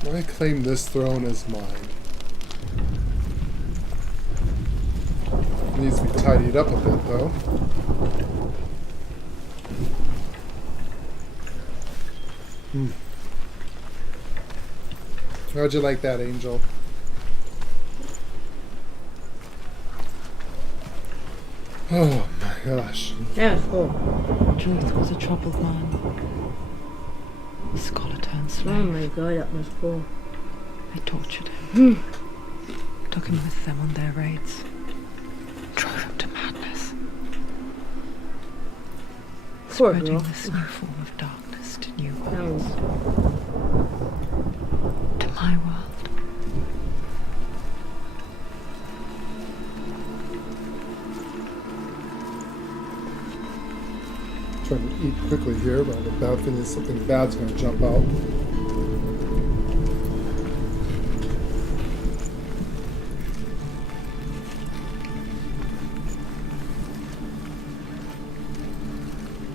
I claim this throne as mine. Needs to be tidied up a bit, though. How'd you like that, Angel? Oh my gosh. That was cool. Truth was a troubled man. A scholar turned slave. Oh my god, that was cool. They tortured him. Took him with them on their raids. Drove him to madness. Poor Spreading girl. this new form of darkness to new That worlds. was... To my world. Trying to eat quickly here, but I'm about to finish something bad's going to jump out.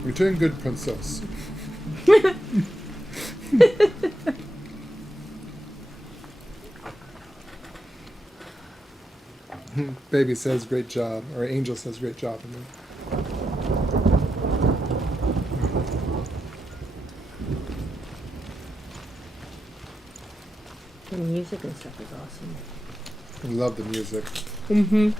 You're doing good, princess. Baby says great job, or Angel says great job. I mean. The music and stuff is awesome. I love the music. Mm-hmm.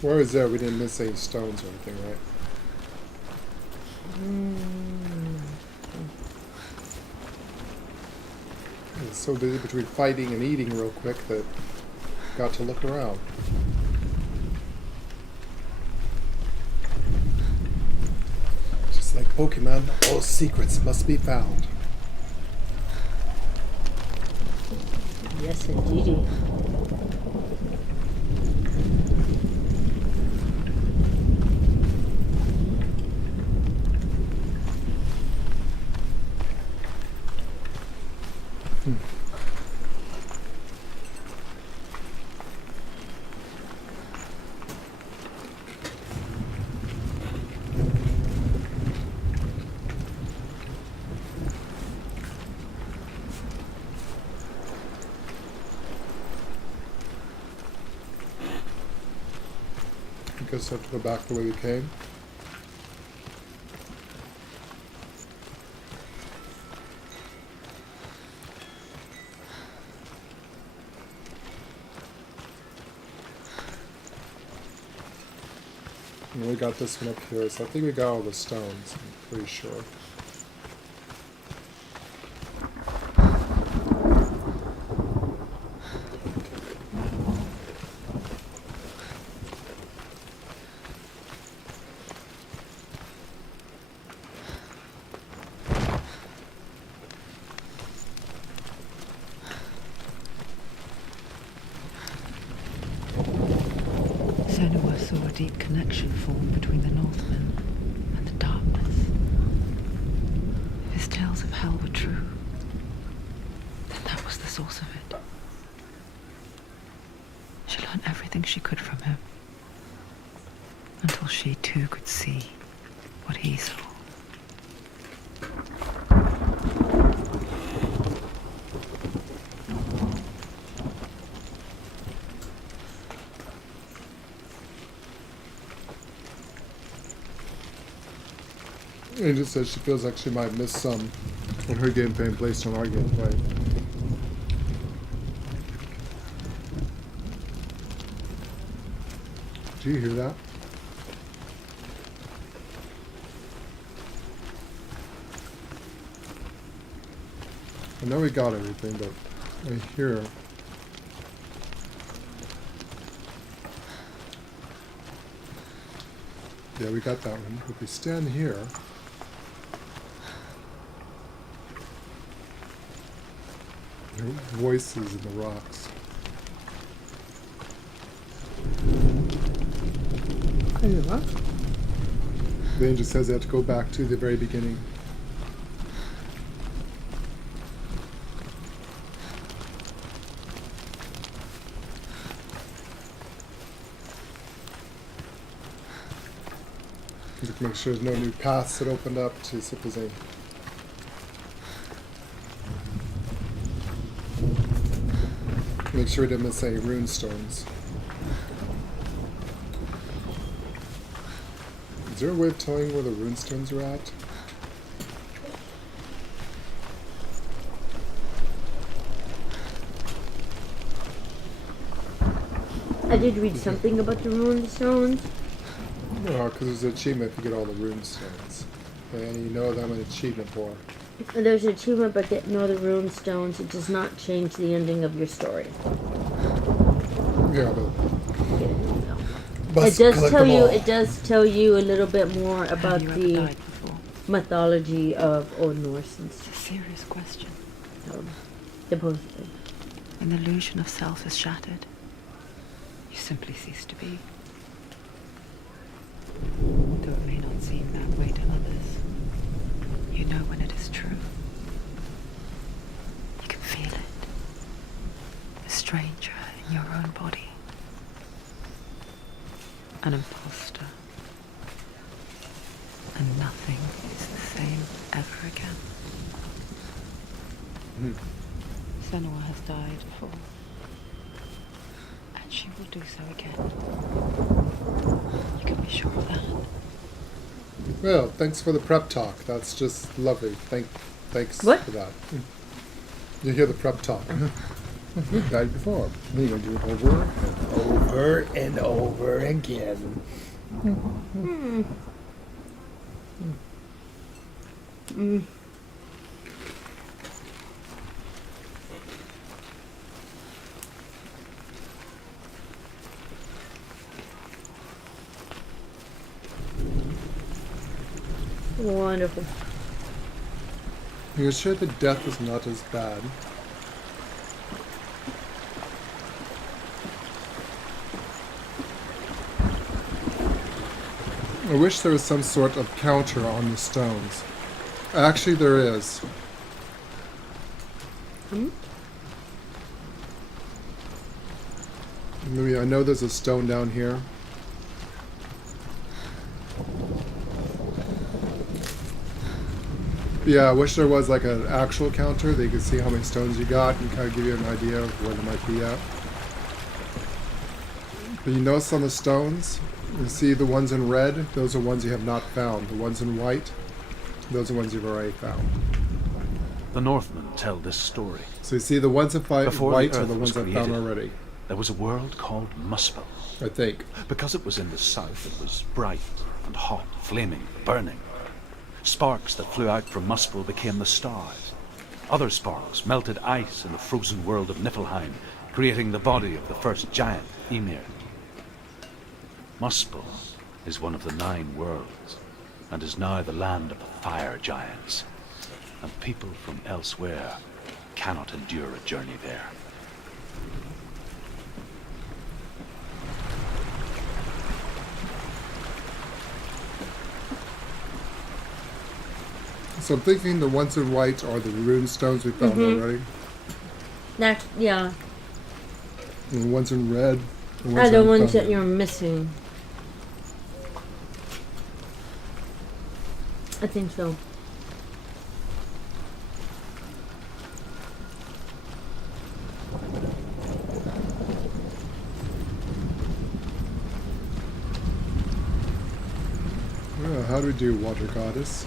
Where was there? We didn't miss any stones or anything, right? I was so busy between fighting and eating real quick that got to look around. Just like Pokemon, all secrets must be found. Yes, indeedy. I guess I have to go back the way we came. And we got this one up here, so I think we got all the stones, I'm pretty sure. Senua saw a deep connection form between the Northmen and the darkness. If his tales of hell were true, then that was the source of it. She learned everything she could from him, until she too could see what he saw. Angel says she feels like she might miss some when her gameplay based on our gameplay. Do you hear that? I know we got everything, but I hear... Yeah, we got that one. If we stand here... There are voices in the rocks. What? The angel says they have to go back to the very beginning. Just make sure there's no new paths that opened up to see if there's any. Make sure we didn't miss any rune stones. Is there a way of telling where the rune stones are at? I did read something about the rune stones. No, because there's an achievement if you get all the rune stones. And you know that I'm an achievement for. There's an achievement, but getting all the rune stones, it does not change the ending of your story. Yeah, but it does tell you. It does tell you a little bit more about the mythology of Old Norse and It's a serious question. supposedly. When the illusion of self is shattered, you simply cease to be. Though it may not seem that way to others, you know when it is true. You can feel it. The stranger in your own body. An imposter. And nothing is the same ever again. Senua has died before. And she will do so again. You can be sure of that. Well, thanks for the prep talk. That's just lovely. Thanks What? for that. You hear the prep talk. You died before. You're going to do it over and over again. Wonderful. You're sure the death is not as bad? I wish there was some sort of counter on the stones. Actually, there is. Maybe I know there's a stone down here. Yeah, I wish there was like an actual counter that you could see how many stones you got and kind of give you an idea of where they might be at. But you notice on the stones, you see the ones in red, those are ones you have not found. The ones in white, those are ones you've already found. The Northmen tell this story. So you see the ones in Before white the are Earth the was ones I found created, already. There was a world called Muspel. I think. Because it was in the south, it was bright and hot, flaming, burning. Sparks that flew out from Muspel became the stars. Other sparks melted ice in the frozen world of Niflheim, creating the body of the first giant, Ymir. Muspel is one of the 9 worlds, and is now the land of the fire giants. And people from elsewhere cannot endure a journey there. So I'm thinking the ones in white are the rune stones we found already. Yeah. And the ones in red Are the ones that you're missing. I think so. Well, how do we do, water goddess?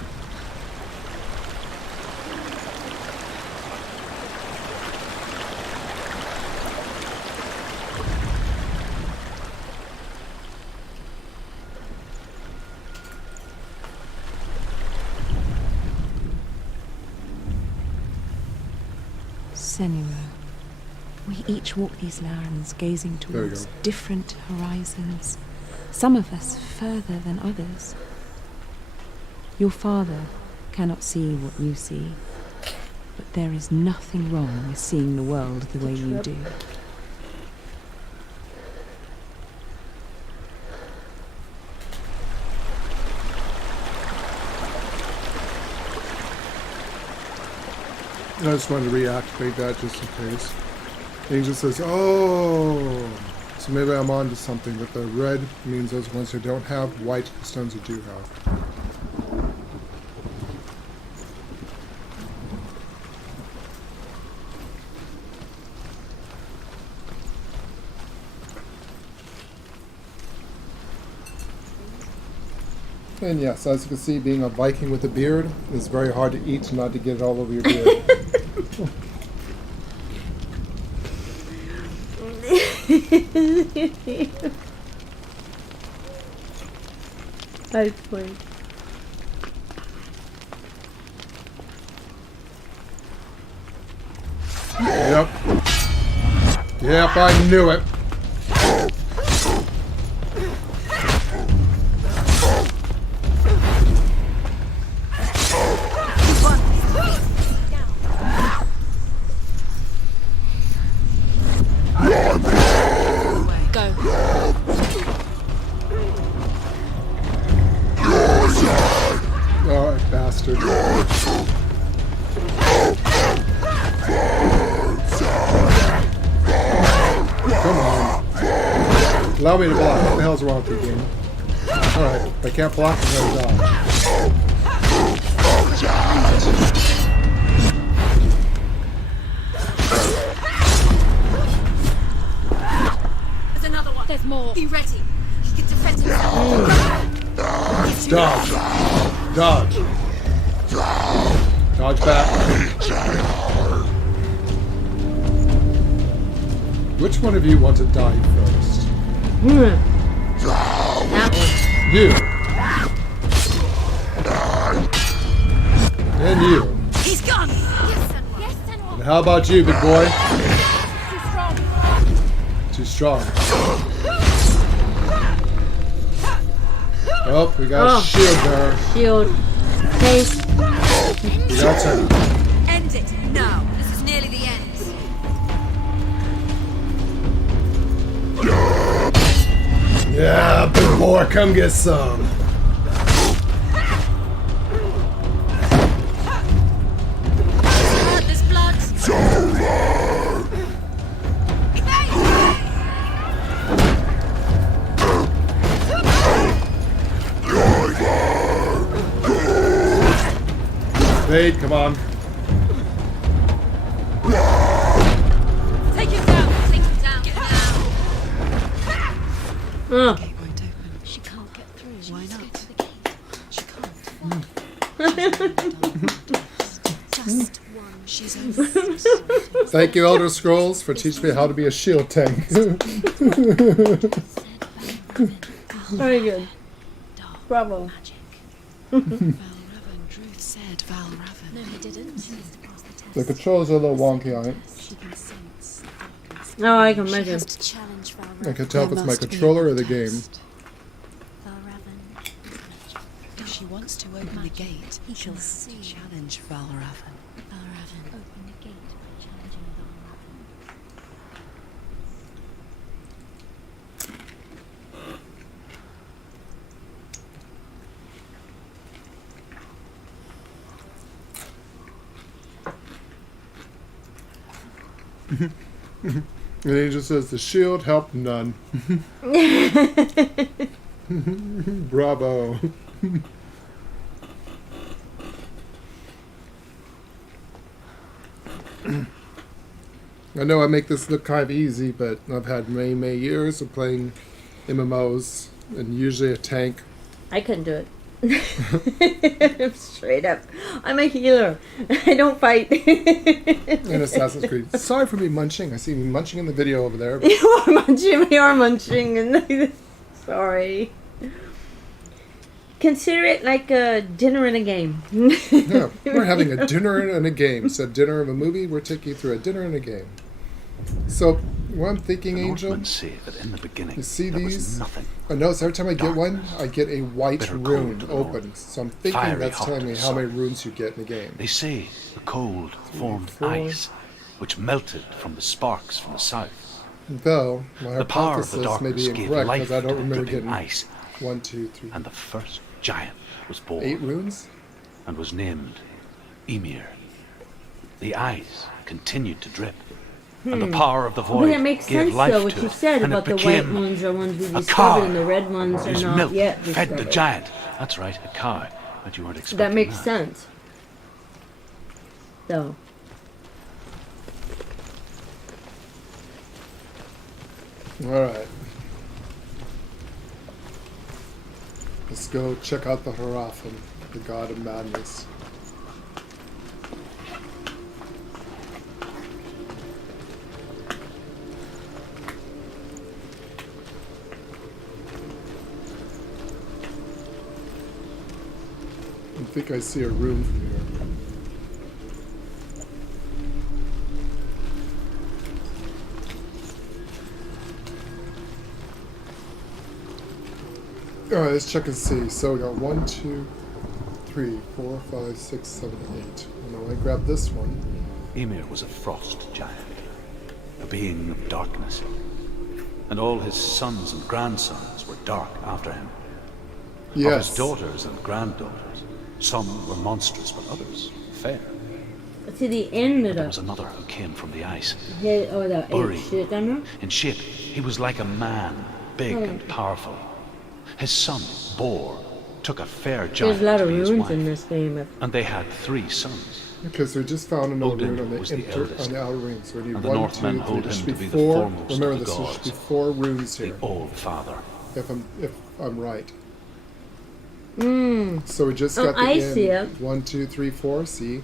Senua, we each walk these lands gazing towards different horizons, some of us further than others. Your father cannot see what you see, but there is nothing wrong with seeing the world the way you do. I just wanted to reactivate that just in case. Angel says, "Oh, So maybe I'm on to something, but the red means those ones who don't have, white stones who do have. And yes, as you can see, being a Viking with a beard is very hard to eat, not to get it all over your beard. That's funny. Yep. Yep, I knew it. Oh, bastard. Come on. Allow me to block. What the hell's wrong with you, game? Alright, if I can't block, I'm gonna die. There's another one. There's more. Be ready. He can defend himself. Dodge. Dodge. Dodge back. Which one of you want to die first? That one. You. And you. He's gone. Yes, Senua. Yes, Senua. And how about you, big boy? Too strong. Too strong. Oh, we got a shield there. Shield. Face. We got turn. End it now. This is nearly the end. Yeah, big boy, come get some. There's blood. Fade, come on. Take him down. Take him down. Get down. Gate won't open. She can't get through. Why not? She can't. Just one. She's over. Thank you, Elder Scrolls, for teaching me how to be a shield tank. Very good. Bravo. Said Valravan. No, he didn't. The controls are a little wonky on it. Oh, I can imagine. I can tell if it's my controller or the game. If she wants to open the gate, she'll have to challenge Valravan. Valravan, open the gate by challenging And he just says, the shield helped none. Bravo. I know I make this look kind of easy, but I've had many years of playing MMOs, and usually a tank. I couldn't do it. Straight up. I'm a healer. I don't fight. In Assassin's Creed. Sorry for me munching. I see me munching in the video over there. You are munching. We are munching. And sorry. Consider it like a dinner and a game. Yeah, we're having a dinner and a game. Instead of dinner of a movie, we're taking you through a dinner and a game. So, what I'm thinking, Angel, say that in the beginning, you see these? Nothing. I notice every time I get one, I get a white rune open. So I'm thinking Fiery that's hot telling me and how many soft. runes you get in the game. They say the cold formed 4. ice, which melted from the sparks from the south. Though, my The power of the hypothesis may darkness be gave incorrect life because I to don't the remember dripping getting ice, 1, 2, 3. and the first giant was born. 8 runes? And was named Ymir. The ice continued to drip, and the power of the Well, void that makes gave sense, life though, what to you it, said and about it the white became ones are ones we a discovered cow and the red ones are whose not milk yet fed the discovered. giant. That's right, a cow. But you weren't expecting That makes sense. So. Alright. Let's go check out the Haratham, the god of madness. I think I see a room from here. Alright, let's check and see. So we got 1, 2, 3, 4, 5, 6, 7, 8. Now I grab this one. Ymir was a frost giant, a being of darkness, and all his sons and grandsons were dark after him. Of Yes. his daughters and granddaughters, some were monstrous, but others fair. To the end of There was another who came from the ice. that Uri. shit down there. In shape, he was like a man, big and powerful. His son, Bor, took a fair giant There's a lot to of be his runes wife, in this game. and they had 3 sons. Okay, so we just found another Odin rune on was the, the eldest, on the outer ring. So we need and the 1, Northmen 2, 3. hold There him should to be be the 4. foremost Remember of the this, there should gods, be 4 runes the here. All-Father. If I'm right. Mm. So we just Oh, got the I end. see it. 1, 2, 3, 4. See,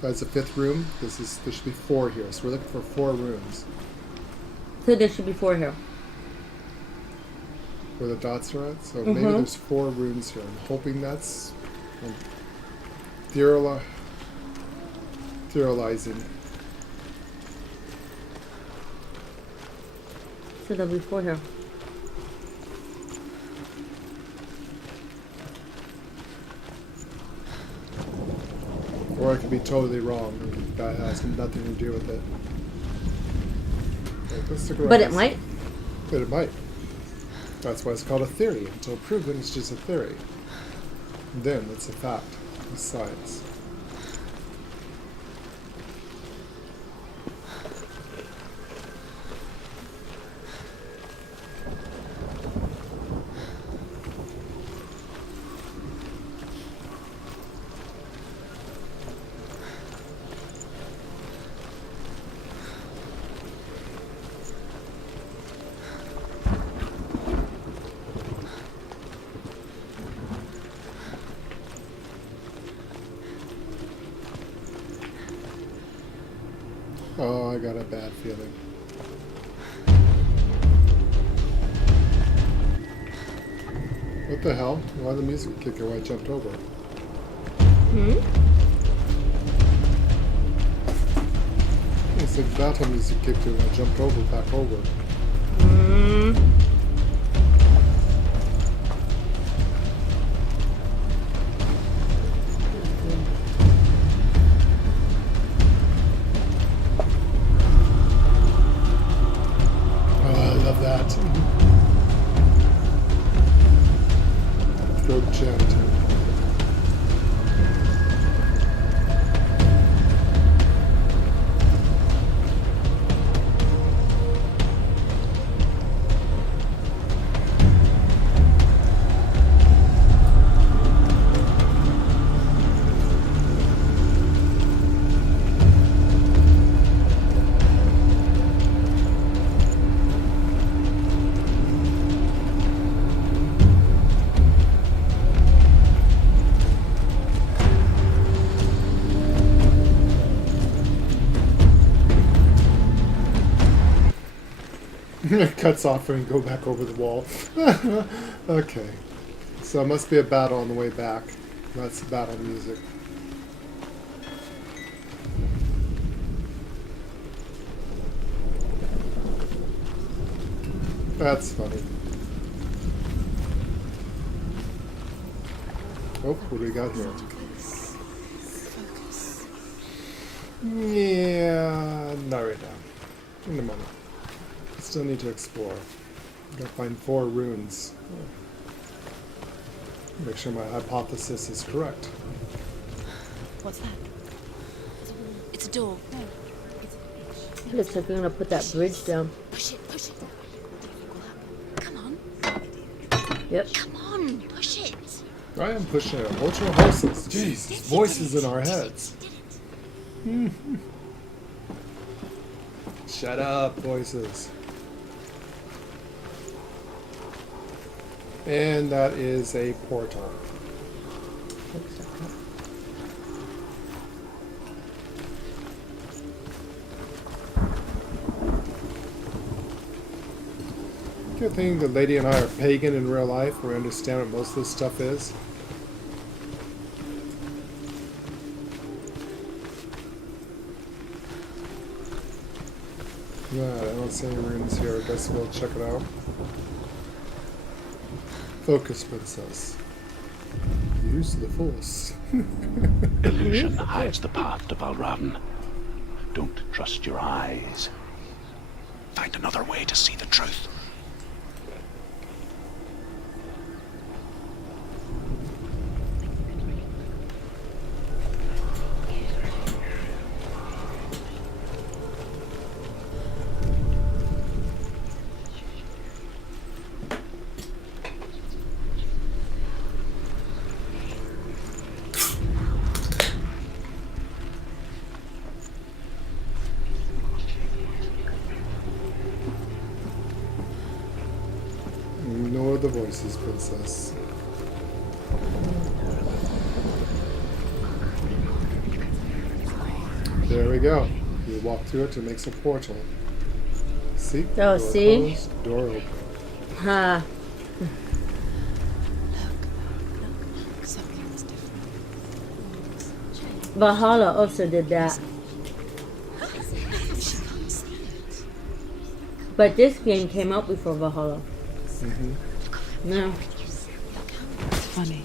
that's the 5th room. There should be 4 here. So we're looking for 4 runes. So there should be 4 here. Where the dots are at. So maybe there's 4 runes here. I'm hoping that's theorizing. So there'll be 4 here. Or I could be totally wrong. That has nothing to do with it. But it might. But it might. That's why it's called a theory. Until proven, it's just a theory. And then it's a fact. It's science. Oh, I got a bad feeling. What the hell? Why the music kick away? I jumped over. It's like battle music kicked in. I jumped back over. Throat chanting. It cuts off and go back over the wall. Okay. So it must be a battle on the way back. That's the battle music. That's funny. Oh, what do we got here? Yeah, not right now. In a moment. Still need to explore. Gotta find 4 runes. Make sure my hypothesis is correct. What's that? It's a door. No, it's a pitch. Looks like we're gonna put that bridge down. Push it, push it. Come on. Yep. Come on, push it. I am pushing it. Watch your horses. Jeez, voices in our heads. Shut up, voices. And that is a portal. Good thing the lady and I are pagan in real life. We understand what most of this stuff is. Yeah, I don't see any runes here. I guess we'll check it out. Focus, princess. Use the force. Illusion hides the path to Valravn. Don't trust your eyes. Find another way to see the truth. Ignore the voices, princess. There we go. You walk through it, it makes a portal. See? Oh, Door see? closed, door open. Huh. Valhalla also did that. But this game came out before Valhalla. No. It's funny.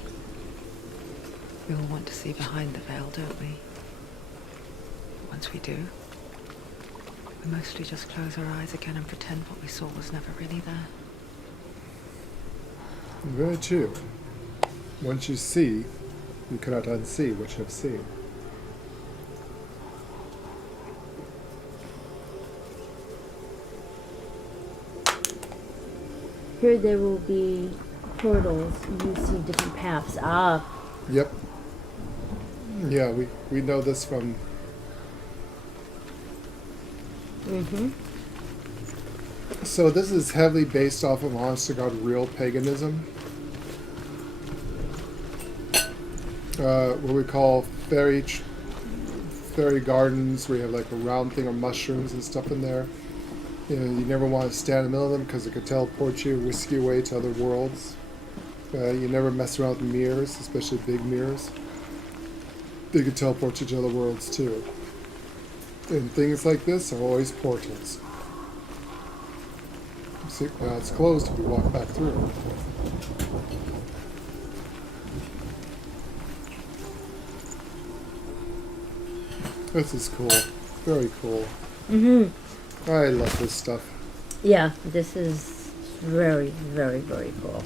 We all want to see behind the veil, don't we? Once we do, we mostly just close our eyes again and pretend what we saw was never really there. Very true. Once you see, you cannot unsee what you have seen. Here there will be portals. You see different paths. Ah. Yep. Yeah, we know this from... So this is heavily based off of honest to God real paganism. What we call fairy gardens, where you have like a round thing of mushrooms and stuff in there. You know, you never want to stand in the middle of them because it could teleport you, whisk you away to other worlds. You never mess around with mirrors, especially big mirrors. They could teleport you to other worlds too. And things like this are always portals. See, now it's closed if you walk back through. This is cool. Very cool. I love this stuff. Yeah, this is very, very, very cool.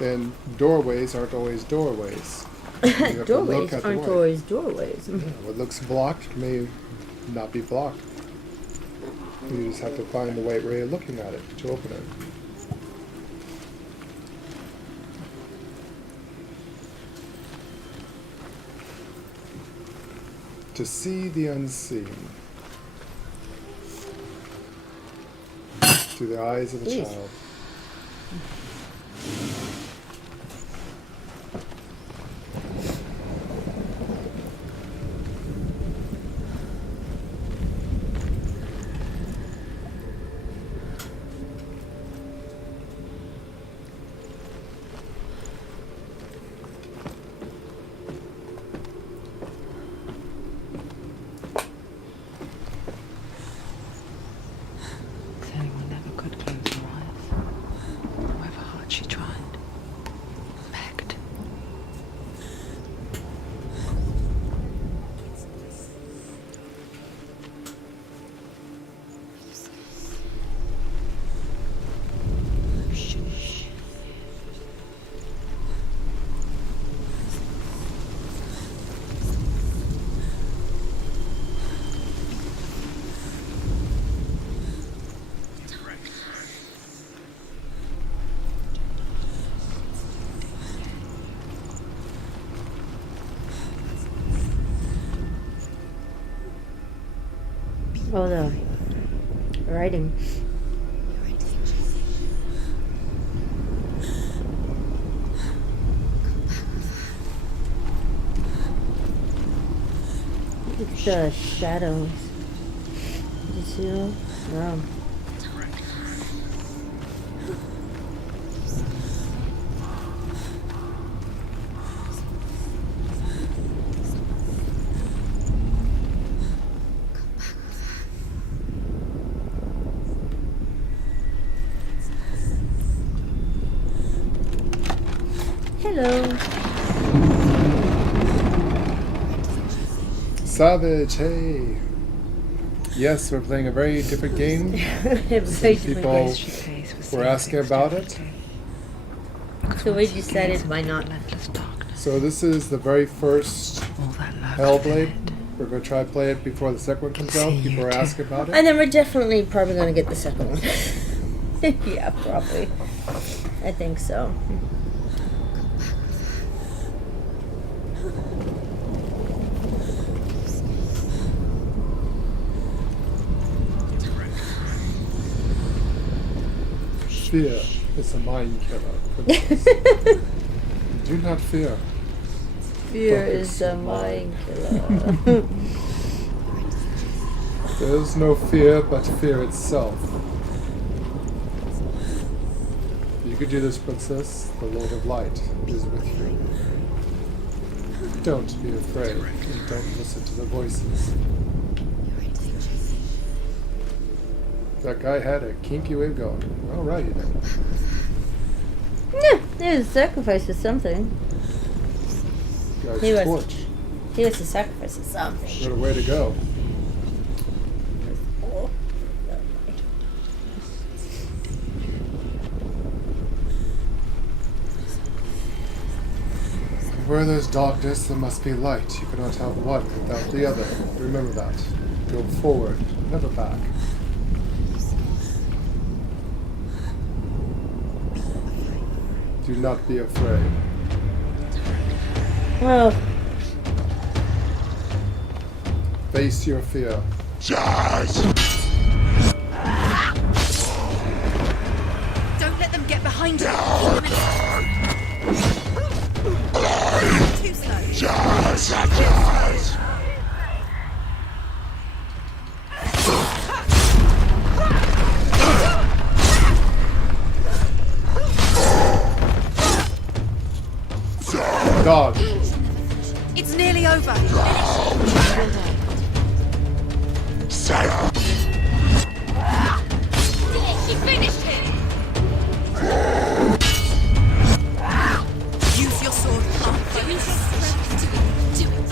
And doorways aren't always doorways. You have to look Doorways at the aren't way. always doorways. Yeah, what looks blocked may not be blocked. You just have to find the right way of looking at it to open it. To see the unseen. Through the eyes of a Jeez. child. Anyone never could close their eyes. However Oh, the writing. It's the shadows. Did you see those? Wow. Hello. Savage, hey. Yes, we're playing a very different game. Some people were asking about it. So we decided why not. So this is the very first Hellblade. We're going to try to play it before the second one comes out. People are asking about it. And then we're definitely probably going to get the second one. Yeah, probably. I think so. Fear is a mind killer. Do not fear. Fear is a mind killer. There is no fear but fear itself. You could do this, princess. The Lord of Light is with you. Don't be afraid and don't listen to the voices. That guy had a kinky way of going. Alrighty then. Yeah, he was a sacrifice of something. Guy's He was. torch. He was a sacrifice of something. What a way to go. Where there's darkness, there must be light. You cannot have one without the other. Remember that. Go forward, never back. Do not be afraid. Oh. Face your fear. Don't let them get behind you. Too slow. God. It's nearly over. She finished him. Use your sword. Do it.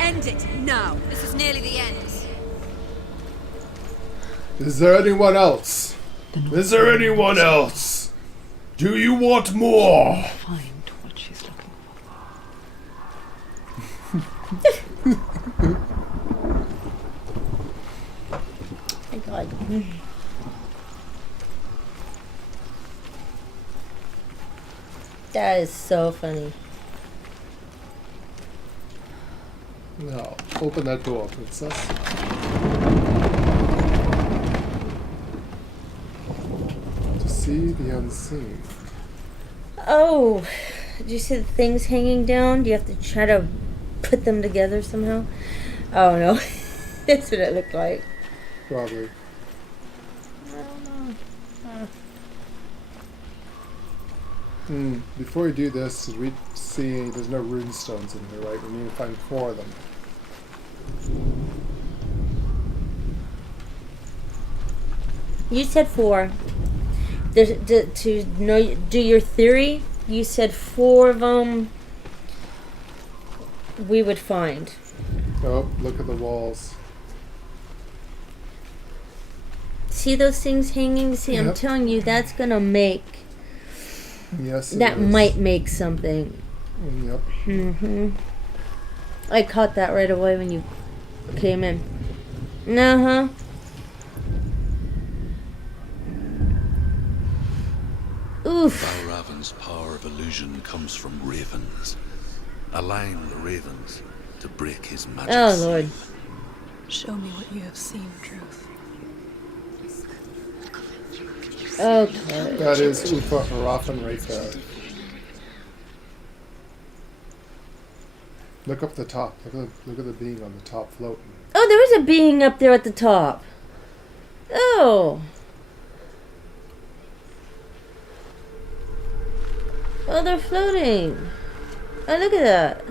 End it now. This is nearly the end. Is there anyone else? Is there anyone else? Do you want more? Find what she's looking Thank God. That is so funny. No. Open that door, princess. To see the unseen. Oh, did you see the things hanging down? Do you have to try to put them together somehow? Oh no, that's what it looked like. Probably. Before we do this, did we see there's no rune stones in here, right? We need to find 4 of them. You said 4. To know, do your theory, you said 4 of them we would find. Oh, look at the walls. See those things hanging? See, I'm Yep. telling you, that's gonna make. Yes, it That is. might make something. Yep. Mm-hmm. I caught that right away when you came in. Uh-huh. Oof. Valravan's power of illusion comes from ravens. Align the ravens to break his magic. Oh, Lord. Show me what you have seen, Truth. Okay. That is Ufa Harafan right there. Look up the top. Look at the being on the top floating. Oh, there is a being up there at the top. Oh. Oh, they're floating. Oh, look at that.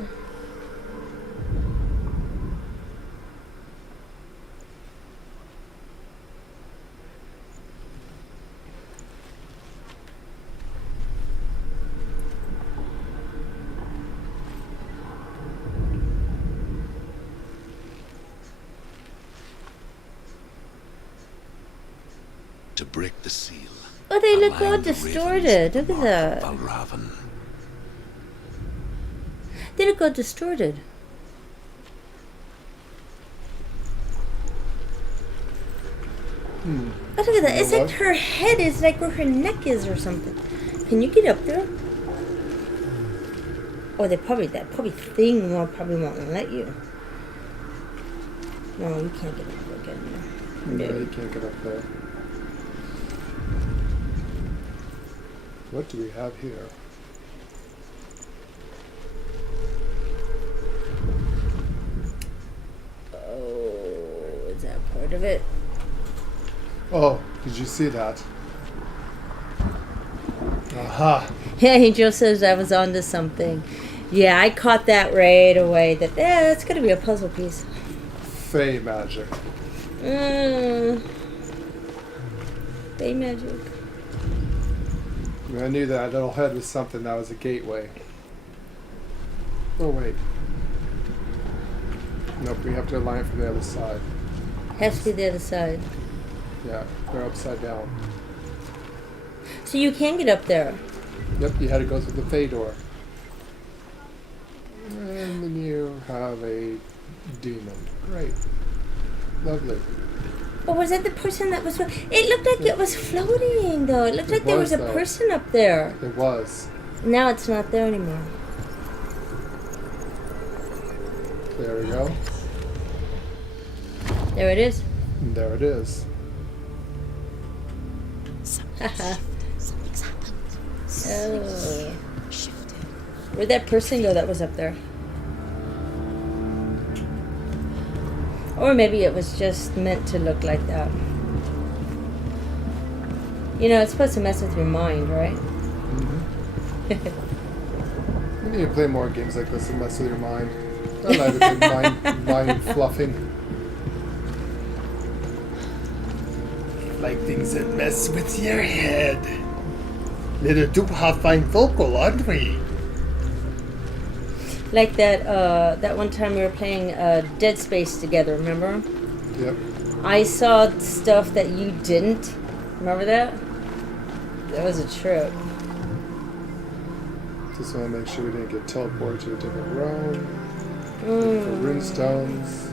To break the seal. Oh, they look all align the distorted. Look at that. Valravan. They look all distorted. Oh, look at that. It's like her head is like where her neck is or something. Can you get up there? Oh, that probably thing probably won't let you. No, you can't get up there. No, you can't get up there. What do we have here? Oh, is that part of it? Oh, did you see that? Aha! Yeah, Angel says I was onto something. Yeah, I caught that right away. That's gonna be a puzzle piece. Fey magic. Fey magic. I knew that little head was something that was a gateway. Oh wait. Nope, we have to align it from the other side. Has to be the other side. Yeah, they're upside down. So you can get up there. Yep, you had to go through the Fey door. And then you have a demon. Great. Lovely. But was that the person that was... It looked like it was floating, though. It looked like there was a though. person up there. It was. Now it's not there anymore. There we go. There it is. And there it is. Something's happened. Oh. Where'd that person go that was up there? Or maybe it was just meant to look like that. You know, it's supposed to mess with your mind, right? Mm-hmm. You need to play more games like this and mess with your mind. I like a good mind fluffing. Like things that mess with your head. Little do have fine vocal, aren't we? Like that one time we were playing Dead Space together, remember? Yep. I saw stuff that you didn't. Remember that? That was a trip. Just want to make sure we didn't get teleported to a different realm. For rune stones.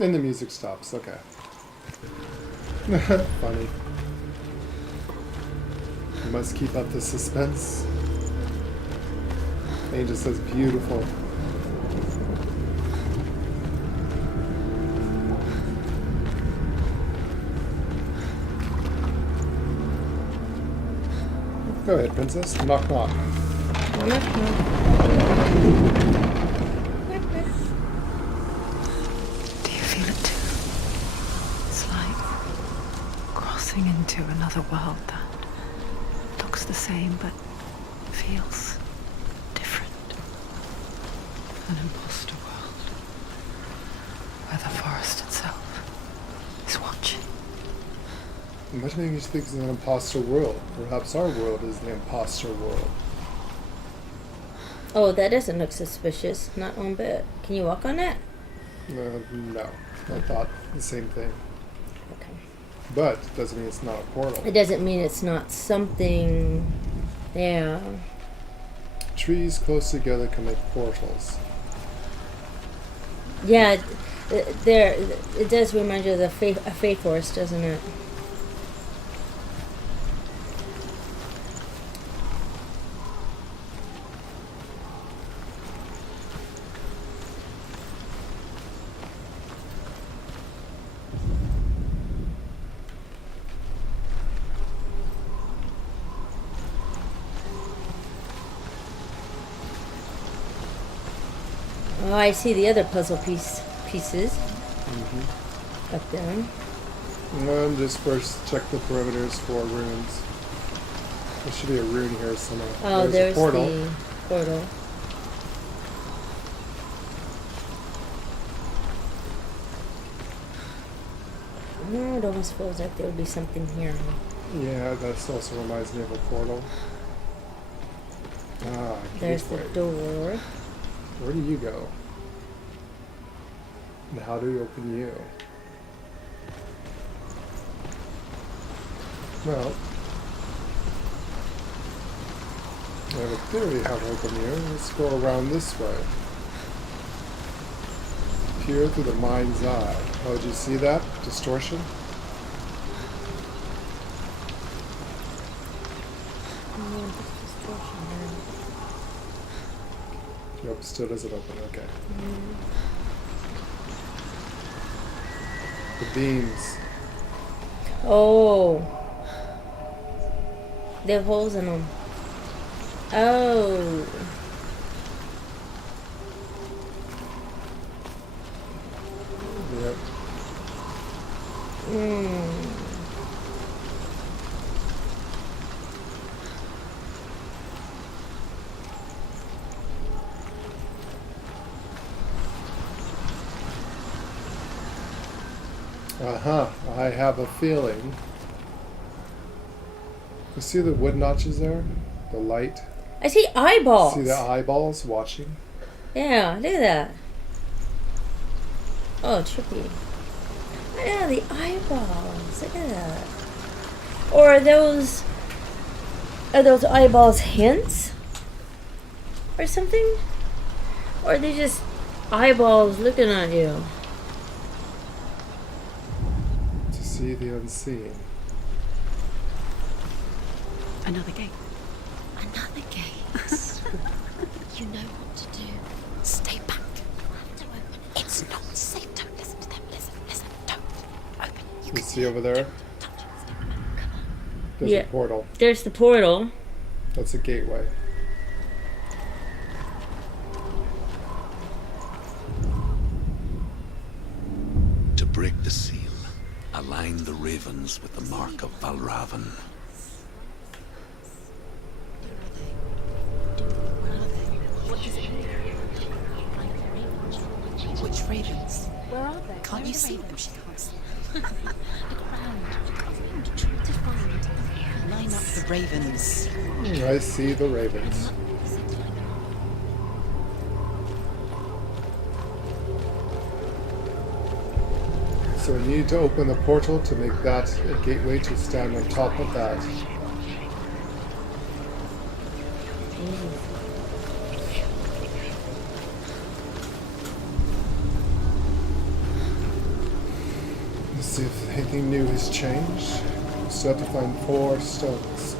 And the music stops, okay. Funny. You must keep up the suspense. Angel says beautiful. Go ahead, princess. Knock knock. Knock knock. Into another world that looks the same but feels different. An imposter world where the forest itself is watching. What makes you think it's an imposter world? Perhaps our world is the imposter world. Oh, that doesn't look suspicious. Not one bit. Can you walk on it? No. I thought the same thing. Okay. But it doesn't mean it's not a portal. It doesn't mean it's not something. Yeah. Trees close together can make portals. Yeah, there. It does remind you of a Fey Forest, doesn't it? Oh, I see the other puzzle pieces up there. And just first check the perimeters for runes. There should be a rune here somewhere. Oh, there's a portal. the portal. No, it almost feels like there would be something here. Yeah, that also reminds me of a portal. Ah, There's the gateway. door. Where do you go? And how do we open you? Well, I have a theory how to open you. Let's go around this way. Peer through the mind's eye. Oh, did you see that? Distortion? Nope, still doesn't open. Okay. The beams. Oh. They have holes in them. Oh. Yep. I have a feeling. You see the wood notches there? The light? I see eyeballs. See the eyeballs watching? Yeah, look at that. Oh, trippy. Yeah, the eyeballs. Look at that. Or are those eyeballs hints? Or something? Or are they just eyeballs looking at you? To see the unseen. Another gate. Another gate. You know what to do. Stay back. It's not safe. Don't listen to them. Listen. Don't open. You see over there? There's a portal. There's the portal. That's a gateway. To break the seal, align the ravens with the mark of Valravan. Which ravens? Where are they? Can't you see them? She can't see them. Look around. Try to find. Line up the ravens. I see the ravens. So we need to open the portal to make that a gateway to stand on top of that. Let's see if anything new has changed. We still have to find 4 stones.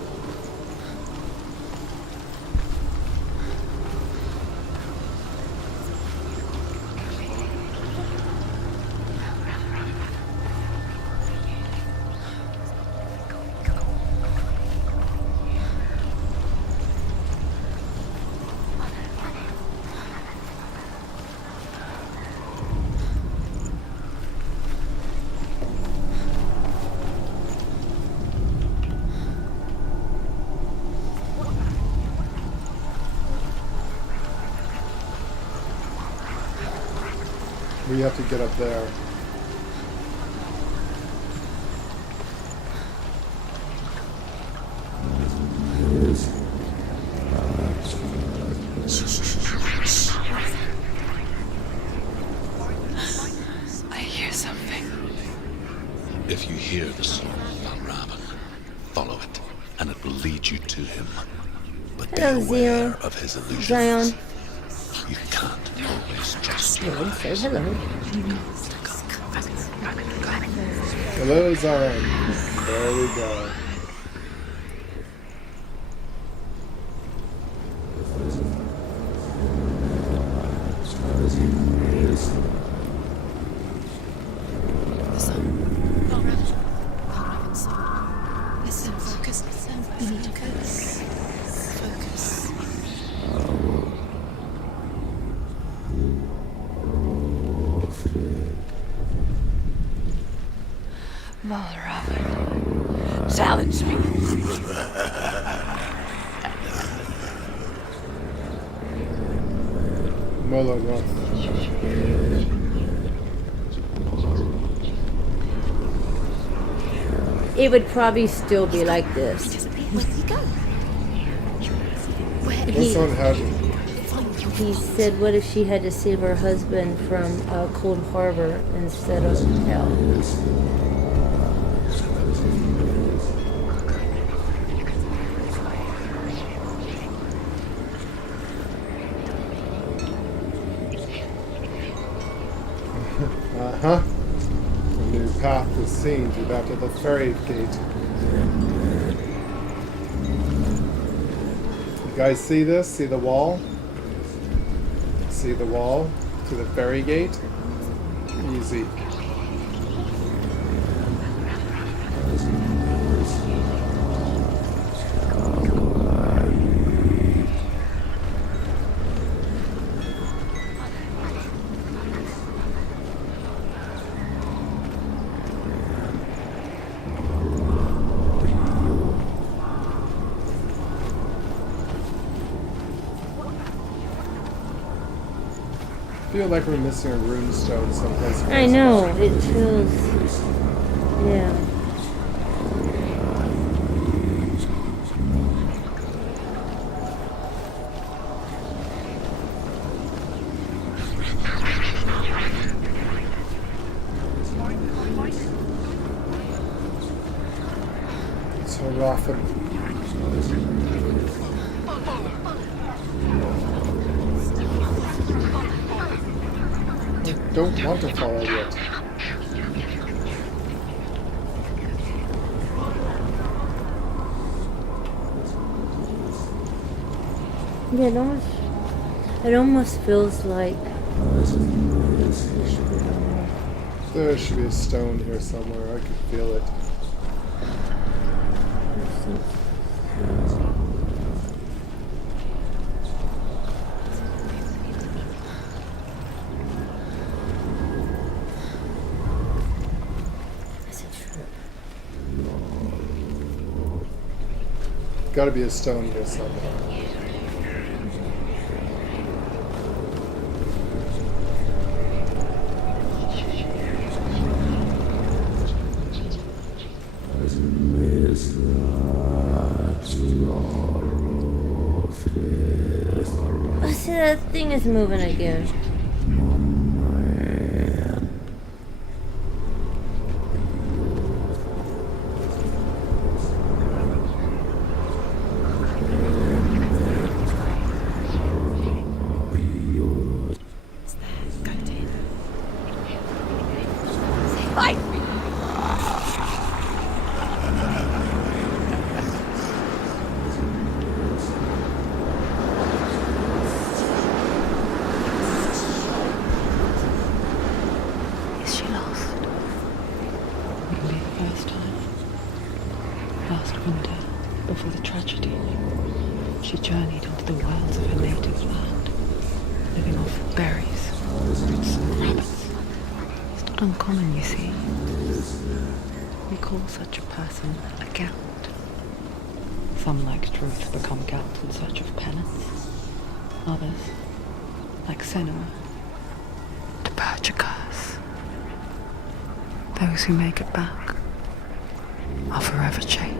We have to get up there. Shh. something. If you hear the song of Valravan, follow it, and it will lead you to him. But be Hello, aware Zion. of his illusions. Zion. You can't always trust Go and say hello. Hello, Zion. There we go. The sun. Valravan's song. Listen, focus. You need to focus. Focus. Valravan, silence me. Mologoth. It would probably still be like this. Where did he go? This one had He said, what if she had to save her husband from Cold Harbor instead of hell? Uh-huh. A new path is seen through that of the ferry gate. You guys see this? See the wall? See the wall to the ferry gate? Easy. I feel like we're missing a runestone someplace. I know, it feels... Yeah. So often. Don't want to follow yet. Yeah, it almost feels like There should be a stone here somewhere. I can feel it. Gotta be a stone here somewhere. Oh, see, that thing is moving again. Is she lost? Maybe the first time. Last winter, before the tragedy, she journeyed into the wilds of her native land, living off berries, roots, and rabbits. It's not uncommon, you see. We call such a person a Gelt. Some, like Druth, become Gelt in search of penance. Others, like Senua, to purge a curse. Those who make it back are forever changed.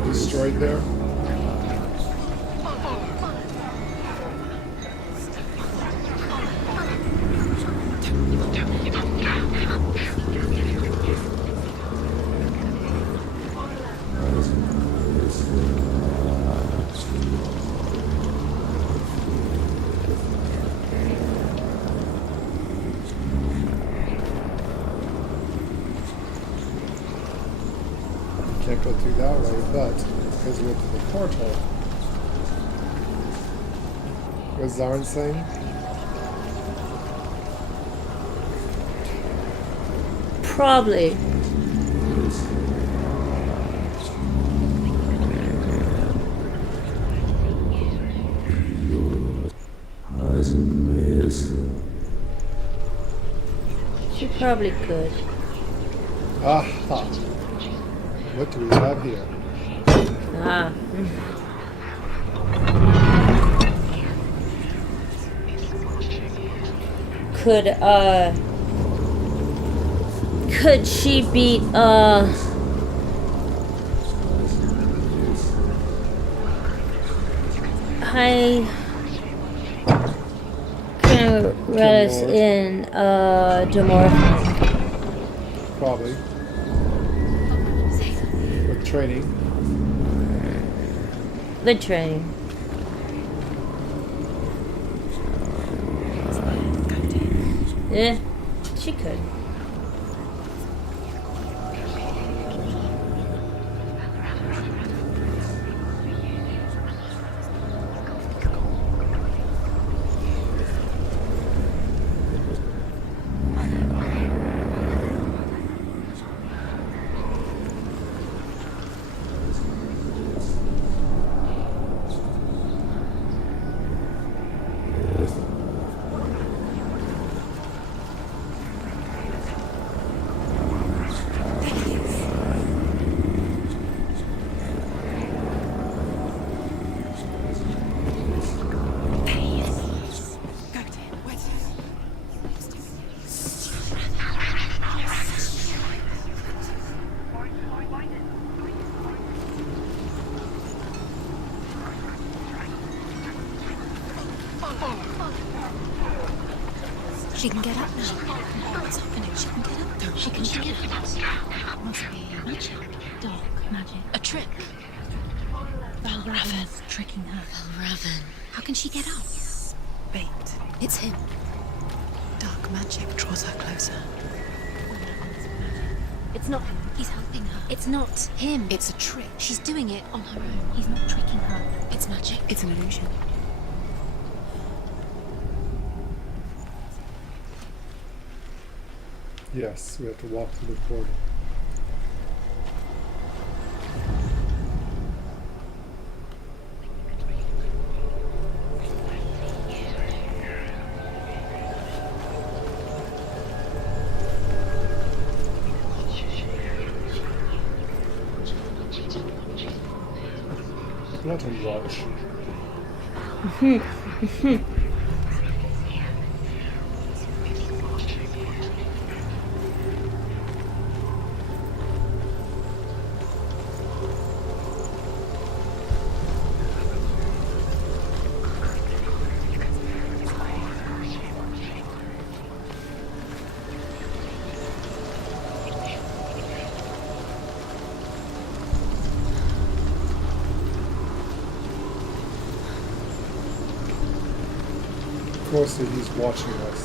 all destroyed there. Can't go through that way, but because we went to the portal. What's Zarin saying? Probably. She probably could. Aha! What do we have here? Ah. Could she beat, I can rest in, Demorph. Probably. With training. With training. Yeah, she could. She can get up now. What's happening? She can get up. She can get up. Must be magic. Dark magic. A trick. Valravan's tricking her. Valravan. How can she get up? Bait. It's him. Dark magic draws her closer. It's not him. He's helping her. It's not him. It's a trick. She's doing it on her own. He's not tricking her. It's magic. It's an illusion. Yes, we have to walk through the portal. Let him watch. Of course, he's watching us.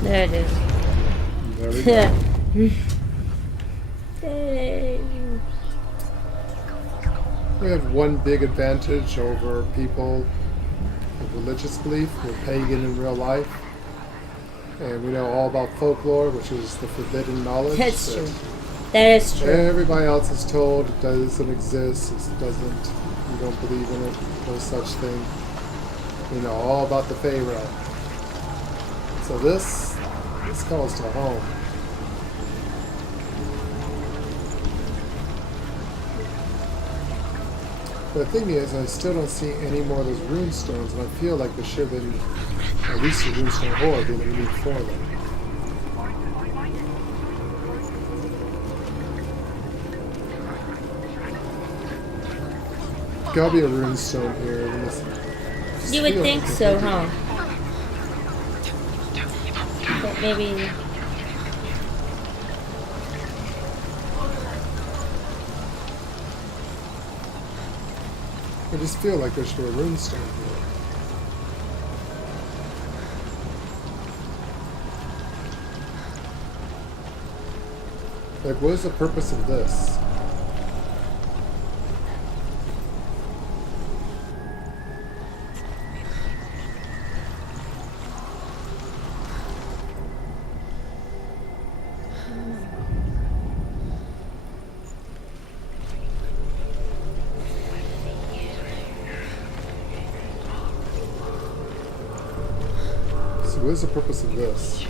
There it is. There we go. Yay. We have one big advantage over people of religious belief. We're pagan in real life. And we know all about folklore, which is the forbidden knowledge. That's true. That is true. Everybody else is told it doesn't exist, it doesn't, you don't believe in it, no such thing. We know all about the Pharaoh. So this calls to home. But the thing is, I still don't see any more of those rune stones, and I feel like there should have been at least a rune stone horde, and we need 4 of them. gotta be a runestone here. You would think so, huh? But maybe. I just feel like there should be a runestone here. Like, what is the purpose of this? So what is the purpose of this?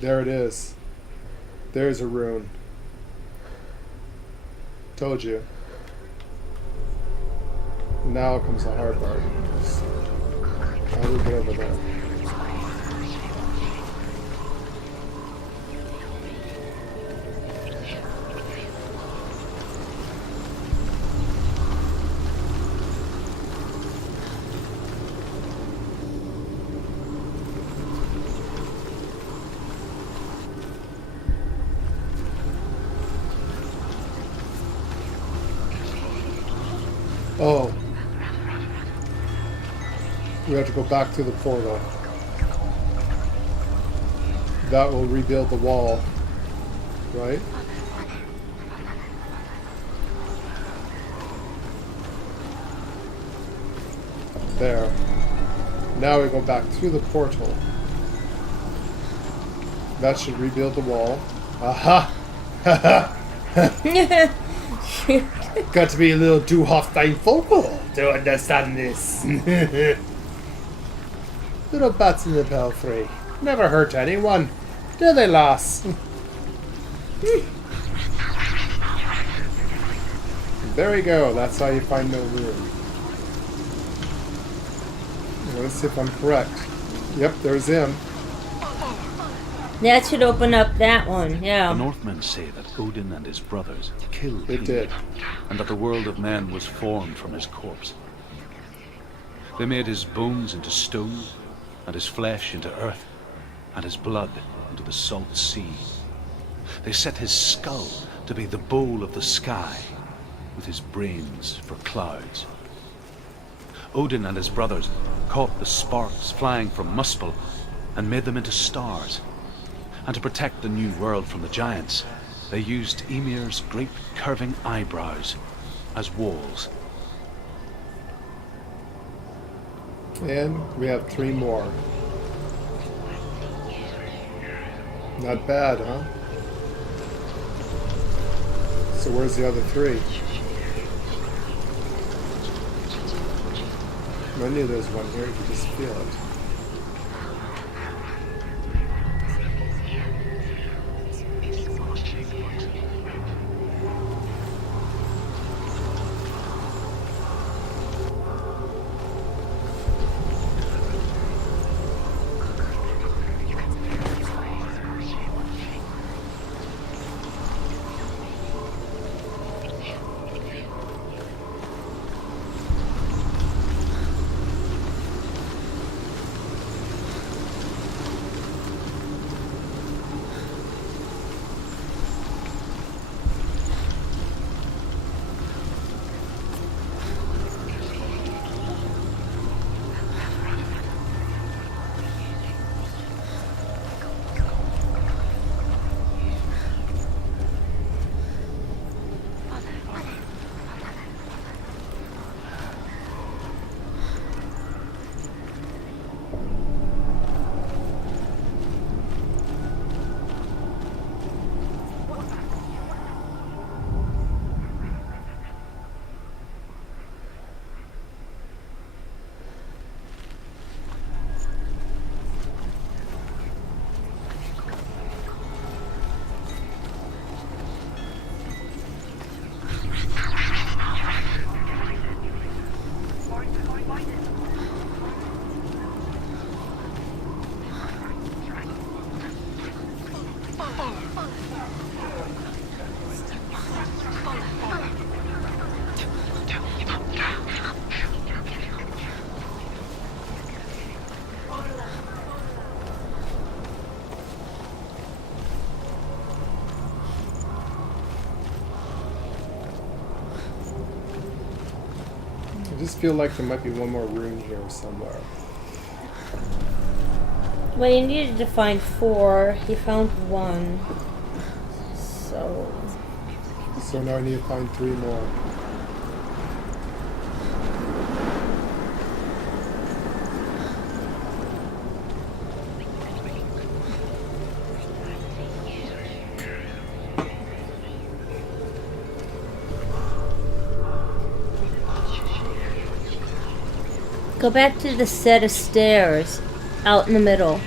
There it is. There's a rune. Told you. Now comes the hard part. How do we get over there? Oh. We have to go back to the portal. That will rebuild the wall. Right? There. Now we go back through the portal. That should rebuild the wall. Aha! Got to be a little too vocal to understand this. Little bats in the belfry. Never hurt anyone. Do they, lass? There we go. That's how you find no rune. Let's see if I'm correct. Yep, there's him. That should open up that one, yeah. The Northmen say that Odin and his brothers killed They him, did. and that the world of men was formed from his corpse. They made his bones into stone, and his flesh into earth, and his blood into the salt sea. They set his skull to be the bowl of the sky, with his brains for clouds. Odin and his brothers caught the sparks flying from Muspel and made them into stars. And to protect the new world from the giants, they used Ymir's great curving eyebrows as walls. And we have 3 more. Not bad, huh? So where's the other 3? I knew there was one here, you could just feel it. just feel like there might be one more rune here somewhere. Well, you needed to find 4. He found 1. So now I need to find 3 more. Go back to the set of stairs out in the middle.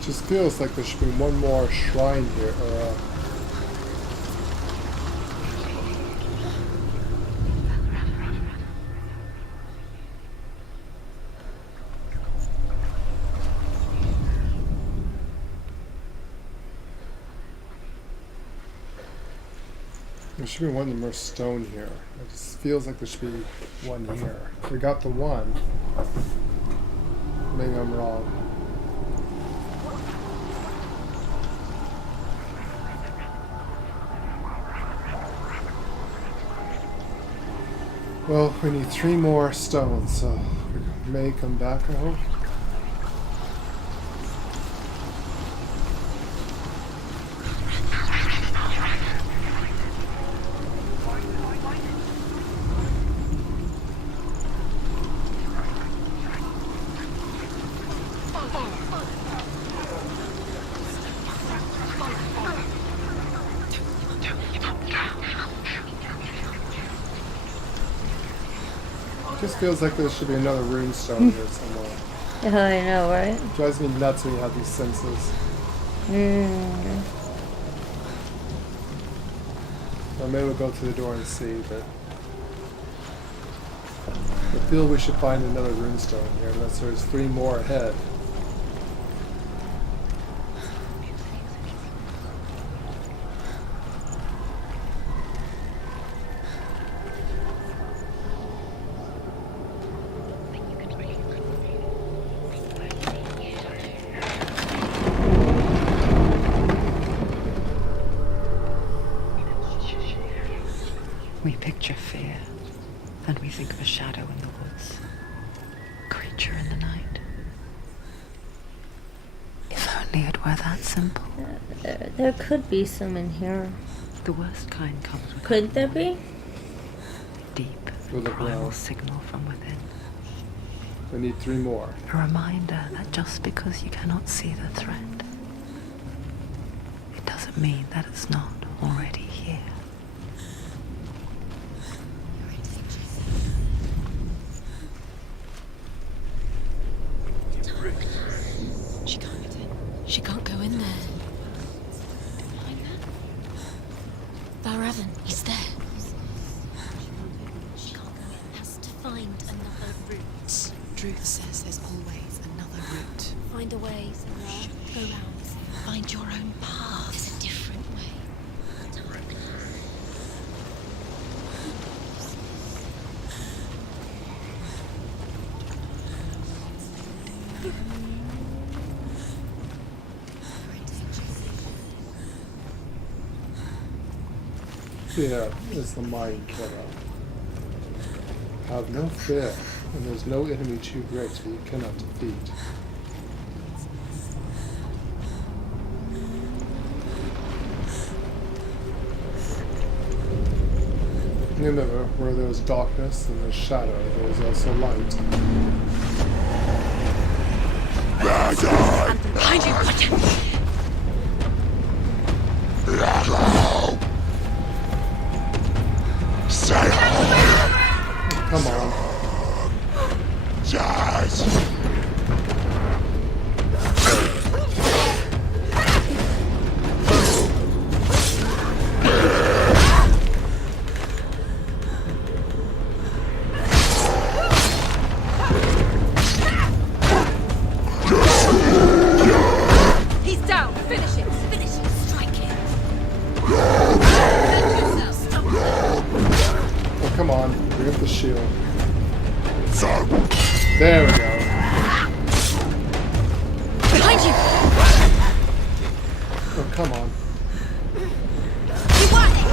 Just feels like there should be one more shrine here, or there should be one more stone here. It just feels like there should be one here. We got the one. Maybe I'm wrong. Well, we need 3 more stones, so we may come back, I hope. Just feels like there should be another rune stone here somewhere. Yeah, I know, right? It drives me nuts when you have these senses. Or maybe we'll go to the door and see, but I feel we should find another rune stone here, unless there's 3 more ahead. We picture fear, and we think of a shadow in the woods, a creature in the night. If only it were that simple. There could be some in here. The worst kind comes with Could there be? Deep, We'll look primal around. signal from within. We need 3 more. A reminder that just because you cannot see the threat, it doesn't mean that it's not already here. She can't go in there. Valravn, he's there. She can't go in. Has to find another route. Truth says there's always another route. Find a way, Senua. Go round. Find your own path. There's a different way. Fear is the mind killer. Have no fear, and there's no enemy too great that you cannot defeat. Remember, where there's darkness and there's shadow, there's also light. Behind you, Pict! Come on. Come on, bring up the shield. There we go. Behind you! Oh, come on. You want it!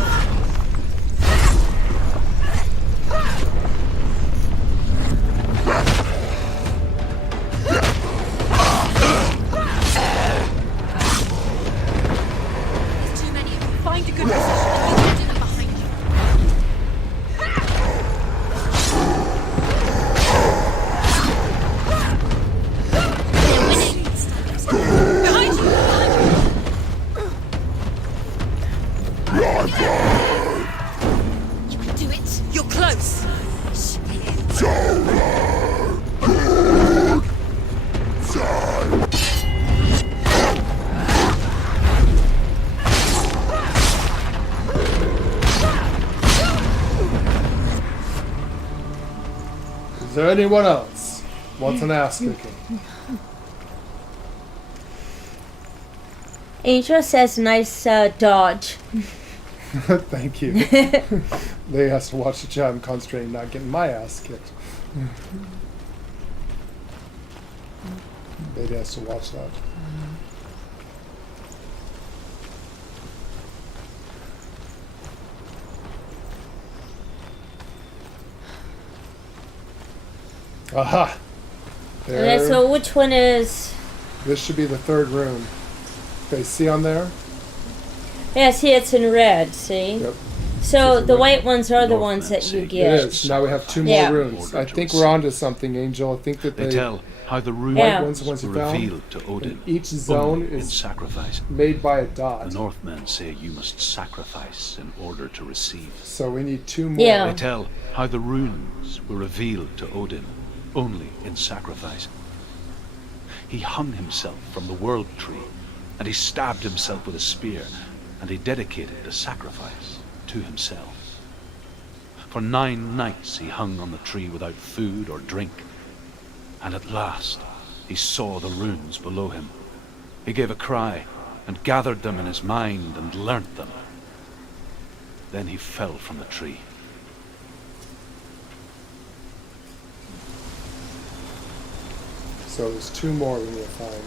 There's too many of them. Find a good position. You can do them behind you. They're winning. Behind you! You can do it. You're close. Is there anyone else wants an ass kicking? Angel says nice dodge. Thank you. They has to watch the chat and concentrate on not getting my ass kicked. They has to watch that. Aha! Okay, There. so which one is... This should be the third room. Okay, see on there? Yeah, see, it's in red, see? Yep. So the white ones are the ones that you It get. is. Now we have two Yeah. more rooms. I think we're onto something, Angel. I think that They tell how the runes Yeah. ones the ones you were found. revealed to Odin. And each zone only in is sacrifice. made by a dot. The Northmen say you must sacrifice in order to receive. So we need two more. Yeah. They tell how the runes were revealed to Odin only in sacrifice. He hung himself from the world tree, and he stabbed himself with a spear, and he dedicated the sacrifice to himself. For 9 nights he hung on the tree without food or drink, and at last he saw the runes below him. He gave a cry and gathered them in his mind and learnt them. Then he fell from the tree. So there's two more we need to find.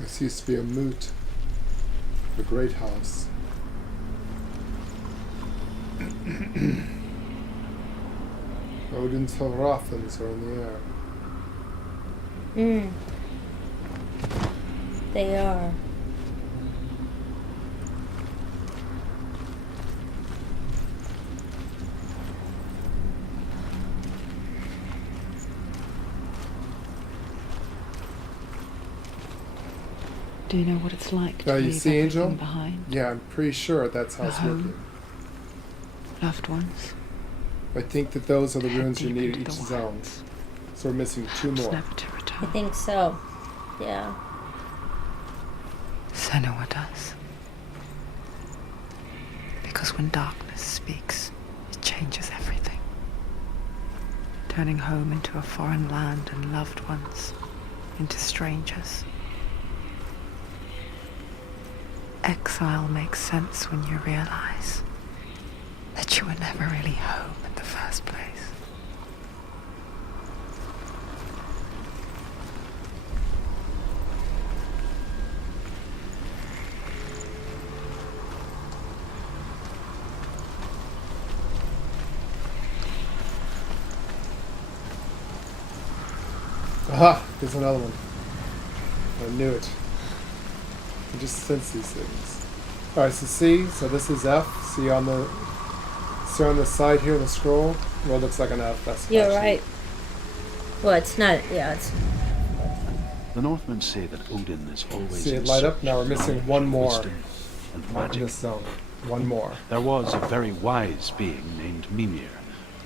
This used to be a moot. The great house. Odin's Hrothans are in the air. They are. Do you know what it's like Now to you leave see, everything Angel? behind? Yeah, I'm pretty sure that's how A it's home. working. Loved ones. I think that those are the runes you deep need at into each the zone. So we're missing two more. Never to return. I think so. Yeah. Senua does. Because when darkness speaks, it changes everything. Turning home into a foreign land and loved ones into strangers. Exile makes sense when you realize that you were never really home in the first place. Aha! There's another one. I knew it. I just sense these things. Alright, so C, so this is F. See on the side here in the scroll? Well, it looks like an F. That's You're actually- right. Well, it's not, yeah, it's... The Northmen say that Odin is always See it in light up? search Now we're of missing knowledge, one more wisdom, and in magic. this zone. One more. There was a very wise being named Mimir,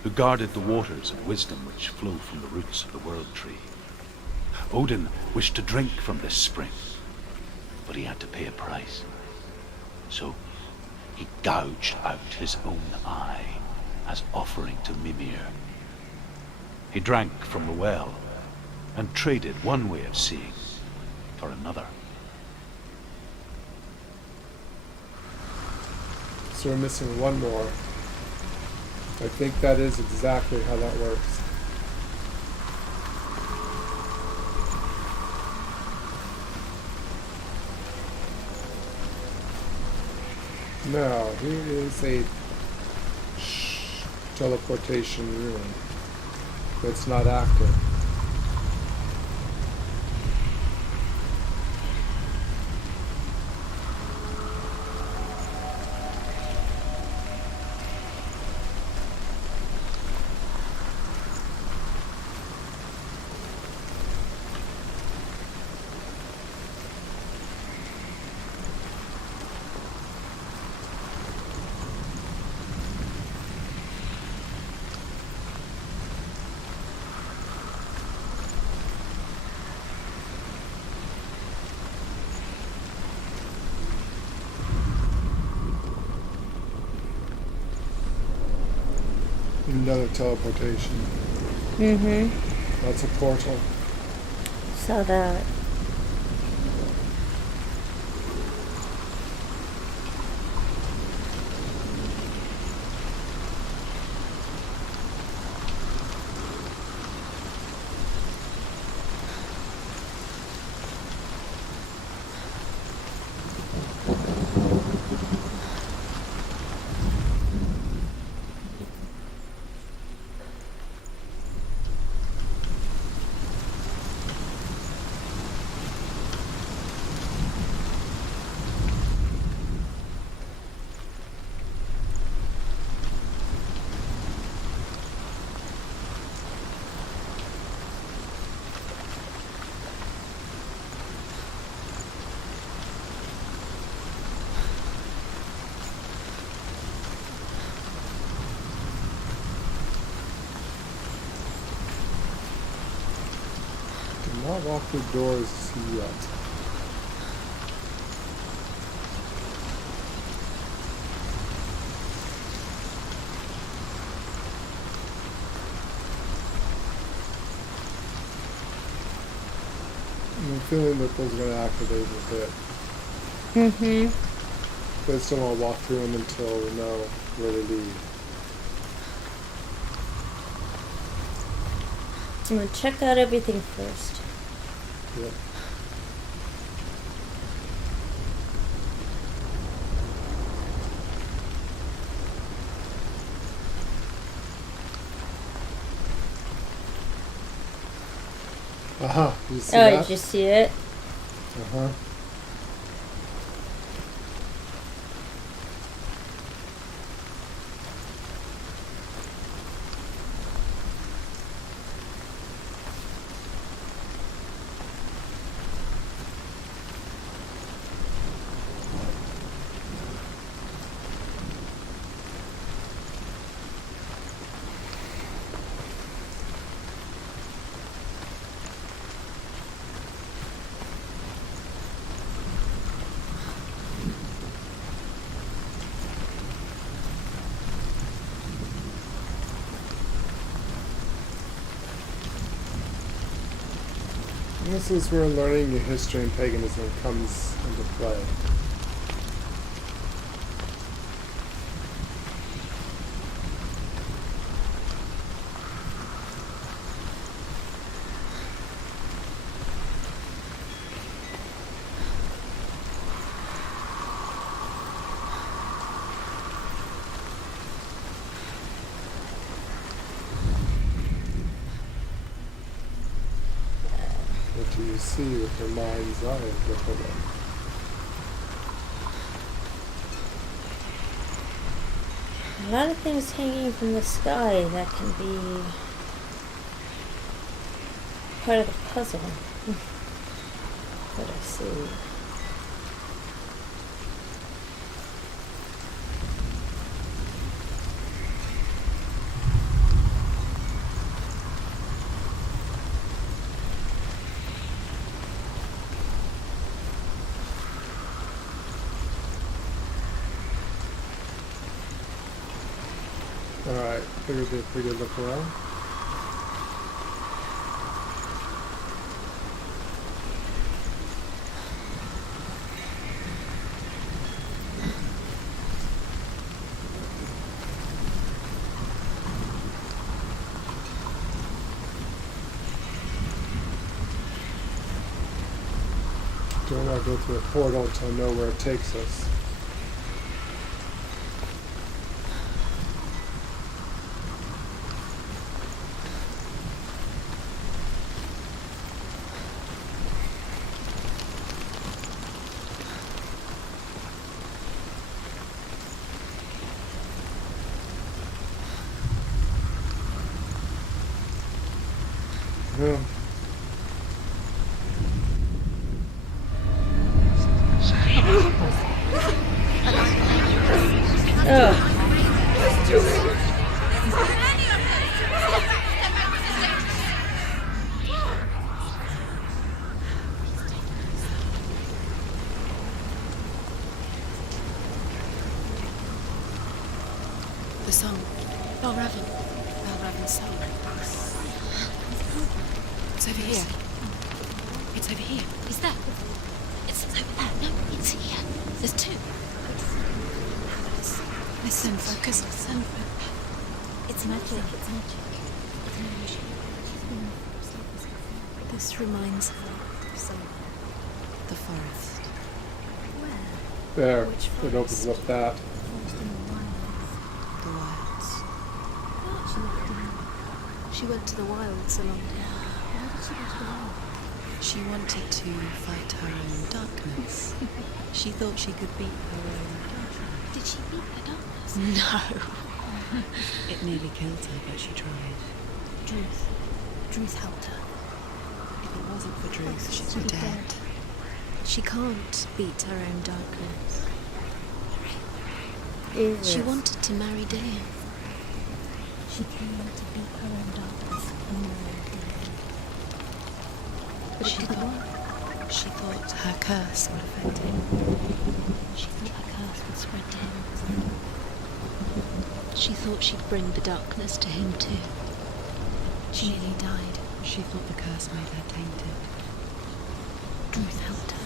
who guarded the waters of wisdom which flow from the roots of the world tree. Odin wished to drink from this spring, but he had to pay a price. So he gouged out his own eye as offering to Mimir. He drank from the well and traded one way of seeing for another. So we're missing one more. I think that is exactly how that works. Now, here is a teleportation room. It's not active. Another teleportation. Mm-hmm. That's a portal. Saw that. Do not walk through doors yet. I'm feeling that those are going to activate in a bit. Mm-hmm. But I still want to walk through them until we know where to lead. I'm gonna check out everything first. Yep. Aha, you see Oh, that? did you see it? Uh-huh. This is where learning your history and paganism comes into play. see with your mind's eye with the one. A lot of things hanging from the sky that can be part of the puzzle that I see. Alright, figured a pretty good look around. Don't want to go through a portal to know where it takes us. Yeah. The song. Balraven's song. It's over here. It's over here. Is that? It's over there. No, it's here. There's two. Listen, focus. Listen. It's magic. It's magic. It's magic. This reminds her of somewhere. The forest. Where? There. Which It opens up that. The wilds. She went to the wilds along there. Why did she go to the wilds? She wanted to fight her own darkness. She thought she could beat her own darkness. Did she beat the darkness? No. It nearly killed her, but she tried. Druth helped her. If it wasn't for Druth, she'd be dead. She can't beat her own darkness. She wanted to marry Dillian. She came to beat her own darkness and marry Dillian. But she thought her curse would affect him. She thought her curse would spread to him. She thought she'd bring the darkness to him too. She nearly died. She thought the curse made her tainted. Druth helped her.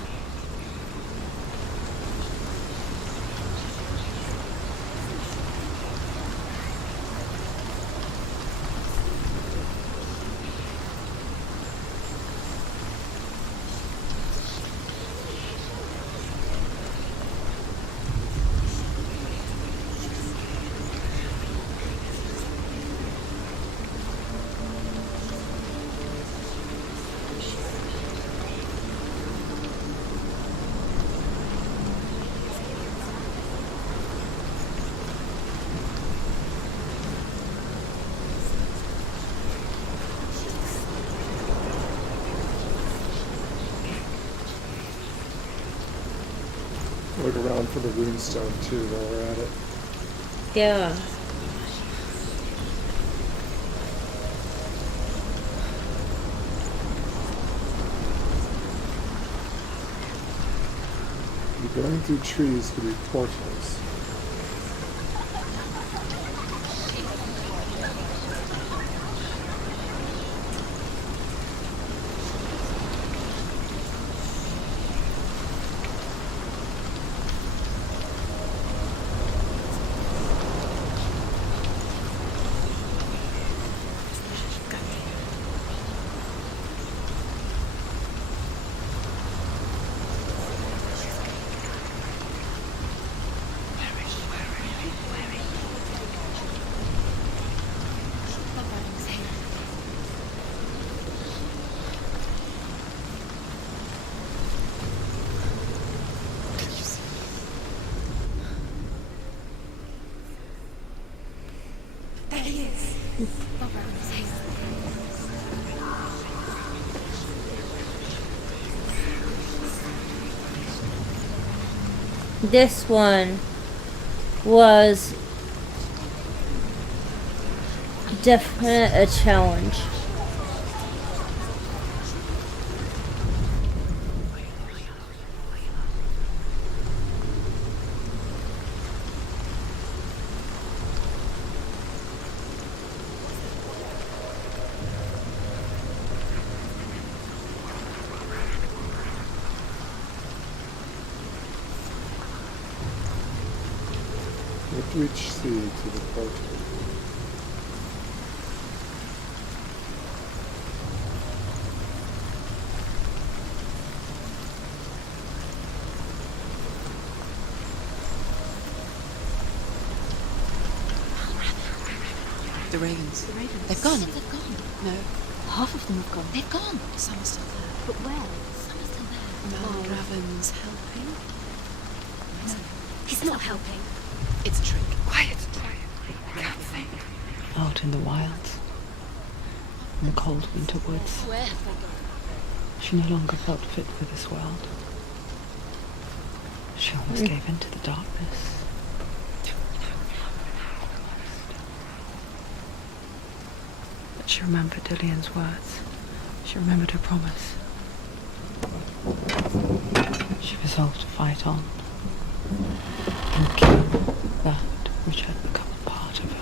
Look around for the runestone too while we're at it. Yeah. Going through trees could be portals. This one was definitely a challenge. What do each see to the portal? The ravens. The ravens. They've gone. They've gone. No. Half of them have gone. They've gone. Some are still there. But where? Some are still there. Mal Raven's helping. No. He's not helping. It's a trick. Quiet. I can't think. Out in the wilds, in the cold winter woods, Where have they gone? she no longer felt fit for this world. She almost gave in to the darkness. But she remembered Dillian's words. She remembered her promise. She resolved to fight on and kill that which had become a part of her.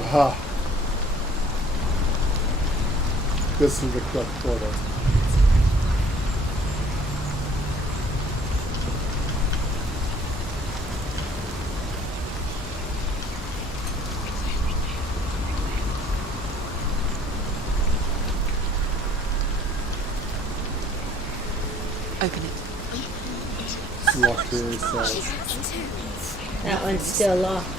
Aha! This is the correct portal. Open it. It's locked here, it says. That one's still locked.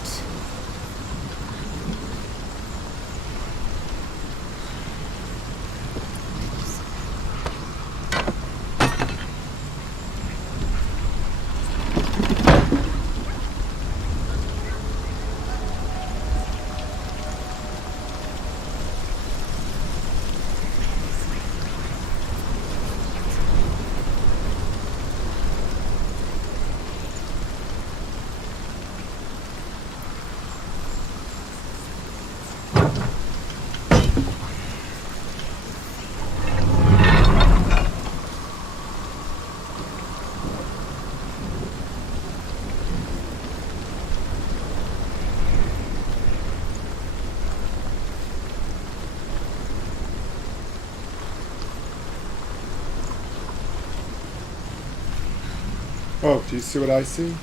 Oh, do you see what I see?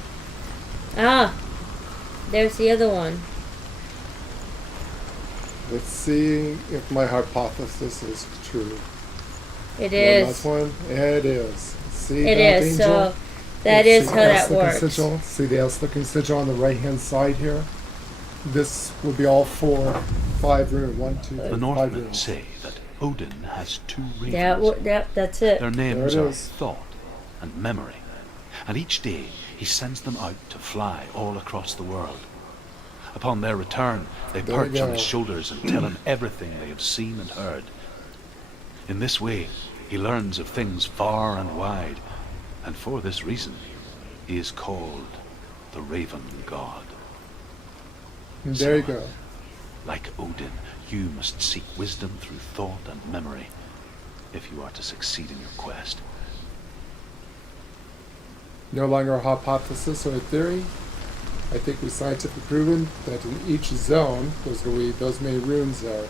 Ah, there's the other one. Let's see if my hypothesis is true. It One is. last one. It is. See It that is. angel? So that Let's is see how the that S-looking works. Sigil. See the S-looking sigil on the right-hand side here? This will be all 5 rooms. 1, 2, 3, The 5 Northmen rooms. say that Odin has 2 ravens. That's it. Their names There it are is. Thought and Memory. And each day he sends them out to fly all across the world. Upon their return, they There perch we on go. his shoulders and tell him everything they have seen and heard. In this way, he learns of things far and wide, and for this reason, he is called the Raven God. And there you go. Like Odin, you must seek wisdom through thought and memory, if you are to succeed in your quest. No longer a hypothesis or a theory. I think we've scientifically proven that in each zone, there's going to be those many runes there.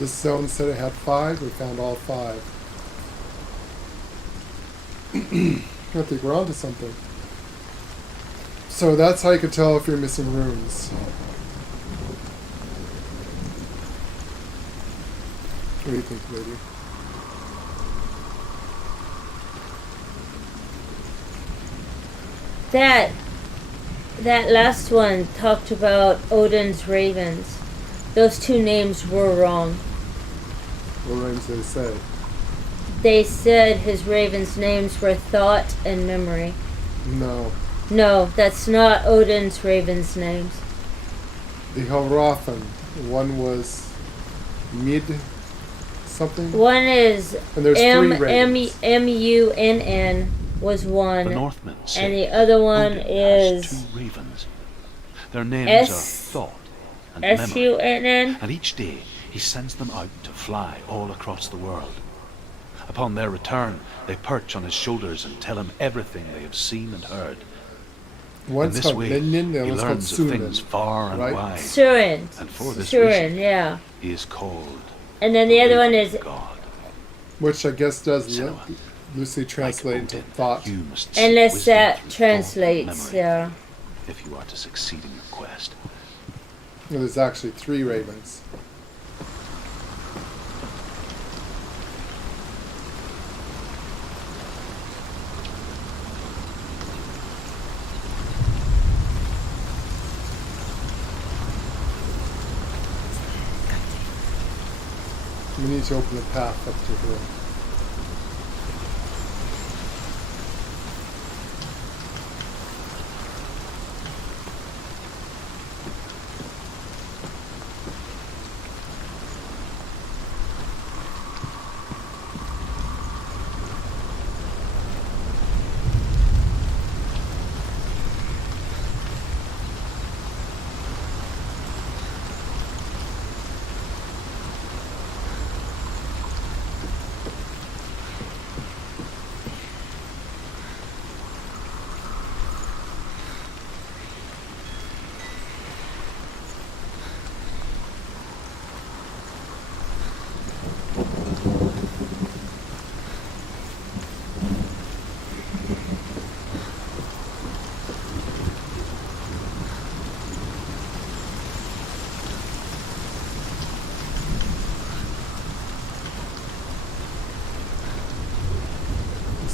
This zone said it had 5. We found all 5. I think we're onto something. So that's how you can tell if you're missing runes. What do you think, lady? That last one talked about Odin's ravens. those two names were wrong. What names did they say? They said his raven's names were Thought and Memory. No. No, that's not Odin's raven's names. The Helrothan. One was Mid something? One is And there's three ravens. Munn was one. The Northmen say and the other one Odin has is two ravens. Their names are Thought and Memory. Sunn. And each day he sends them out to fly all across the world. Upon their return, they perch on his shoulders and tell him everything they have seen and heard. One's In this called way, Minion, the he other's called learns of Sunan, things far and right? wide. Surin. And for this Surin, reason, yeah. he is called And then the other one is Which I guess does loosely translate into thought. unless that translates, yeah. if you are to succeed in your quest. Well, there's actually three ravens. We need to open the path up to here.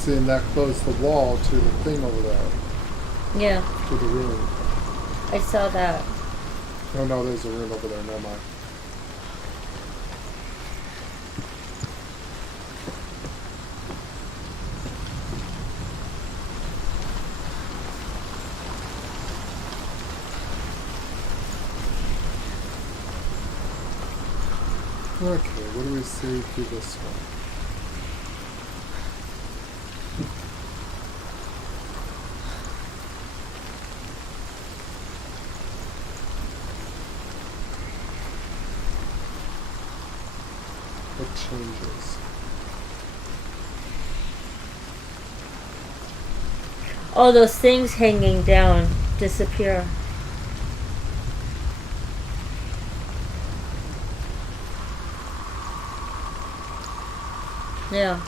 And that closed the wall to the thing over there. Yeah. To the room. I saw that. Oh no, there's a room over there, never mind. Okay, what do we see through this one? What changes? All those things hanging down disappear. Yeah.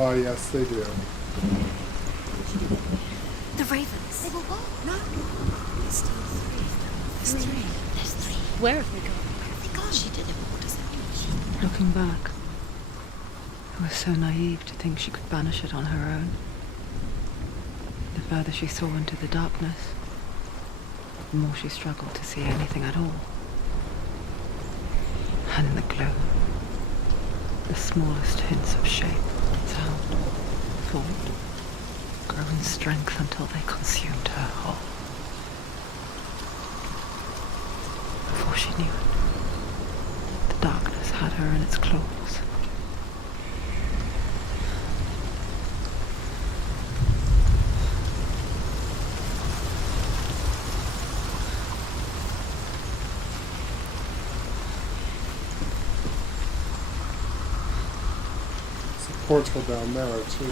Oh yes, they do. The ravens. They were what? No. There's still three. There's three. There's three. Where have they gone? Where have they gone? She did it. What does that mean? Looking back, I was so naive to think she could banish it on her own. The further she saw into the darkness, the more she struggled to see anything at all. And in the glow, the smallest hints of shape, sound, thought, grow in strength until they consumed her whole. Before she knew it, the darkness had her in its claws. Portal down there too.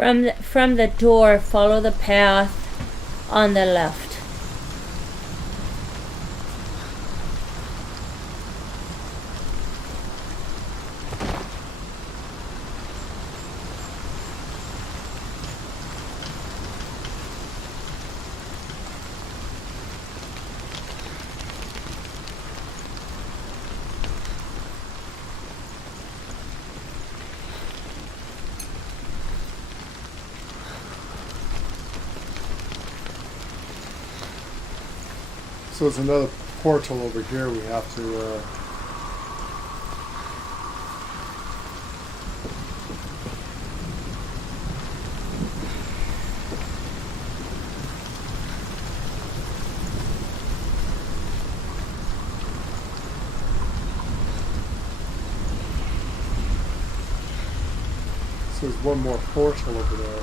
From the door, follow the path on the left. So there's another portal over here we have to... So there's one more portal over there.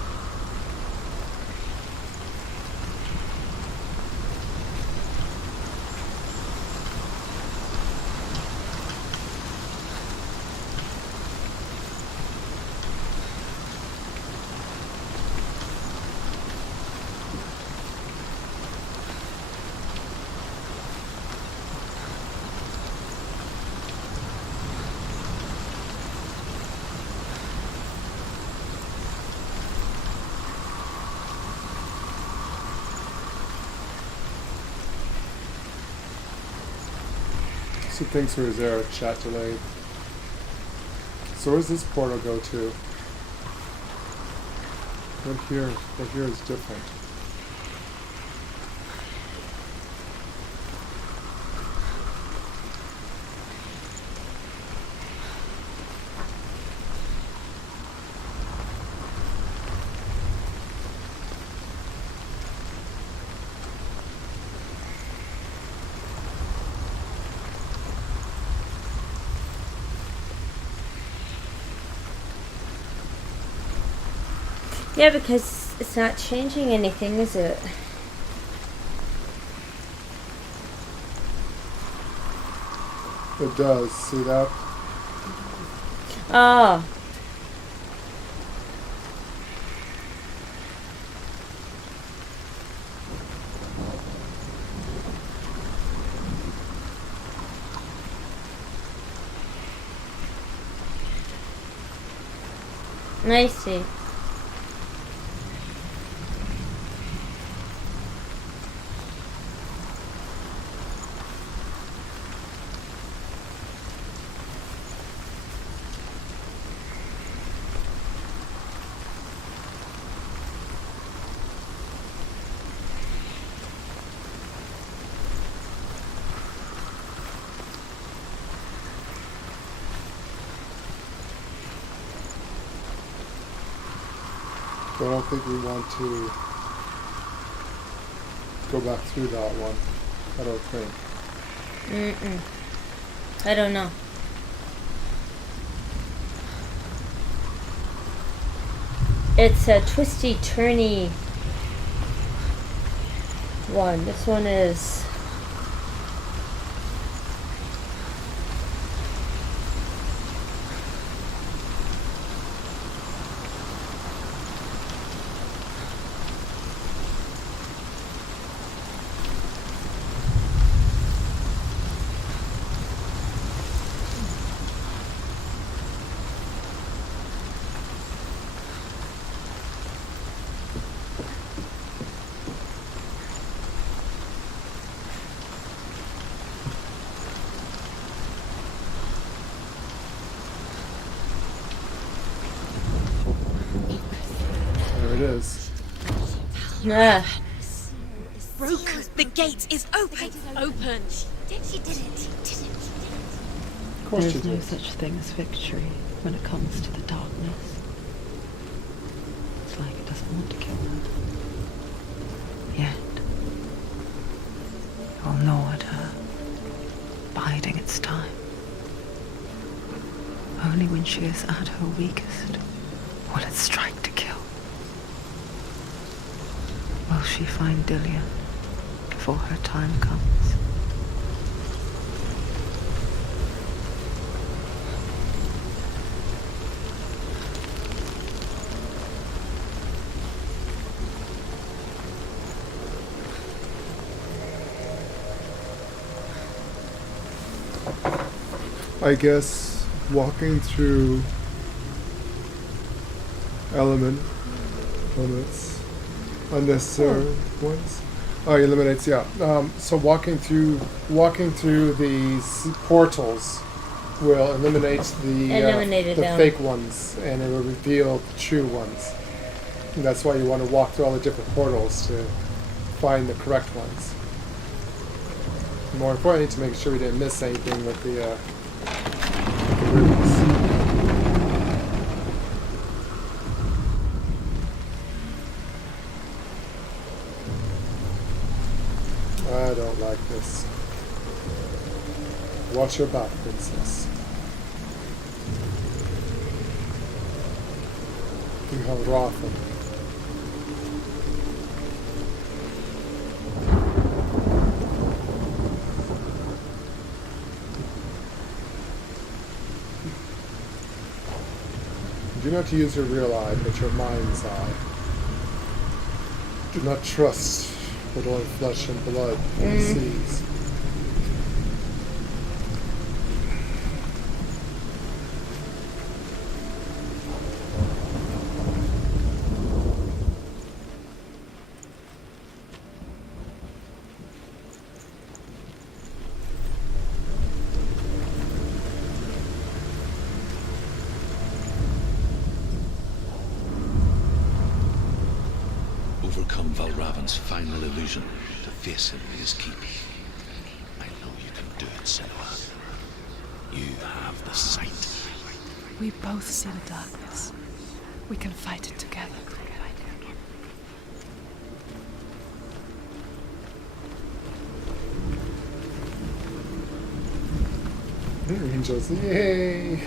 So thanks for his error, chat delayed. So where does this portal go to? What here is different? Yeah, because it's not changing anything, is it? It does, see that? Oh. I see. I don't think we want to go back through that one. I don't think. I don't know. It's a twisty, turny one. This one is... There it is. Ah. Broken. The gate is open. Open. She did it. Of course There is you no did. such thing as victory when it comes to the darkness. It's like it doesn't want to kill her. Yet, it will gnaw at her, biding its time. Only when she is at her weakest will it strike to kill. Will she find Dillian before her time comes? I guess walking through limits, unnecessary ones. Oh, he eliminates. Yeah. So walking through these portals will eliminate the fake ones, and it will reveal the true ones. And that's why you want to walk through all the different portals to find the correct ones. More importantly, to make sure we didn't miss anything with the runes. I don't like this. Watch your back, princess. You have Rothen. Do not use your real eye, but your mind's eye. Do not trust what only flesh and blood sees. Overcome Valravan's final illusion to face him in his keep. I know you can do it, Senua. You have the sight. We both see the darkness. We can fight it together. Angels, yay!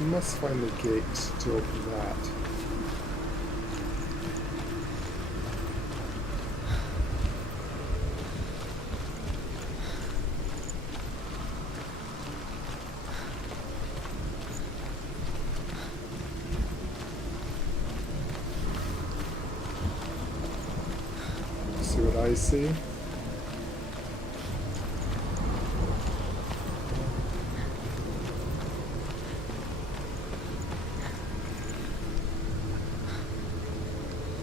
You must find the gate to open that. See what I see?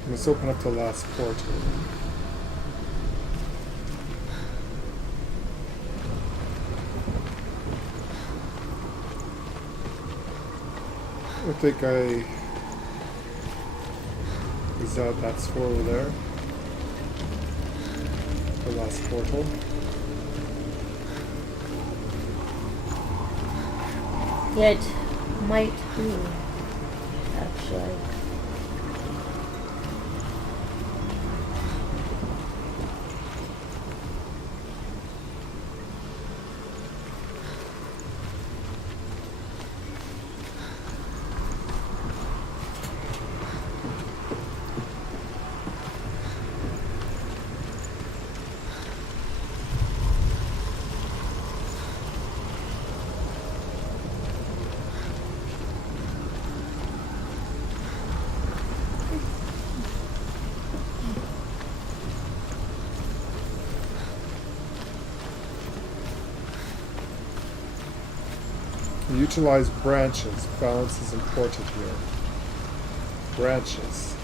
Let's open up the last portal. I think that's for over there. The last portal. Yeah, it might be, actually. Utilize branches. Balance is important here. Branches.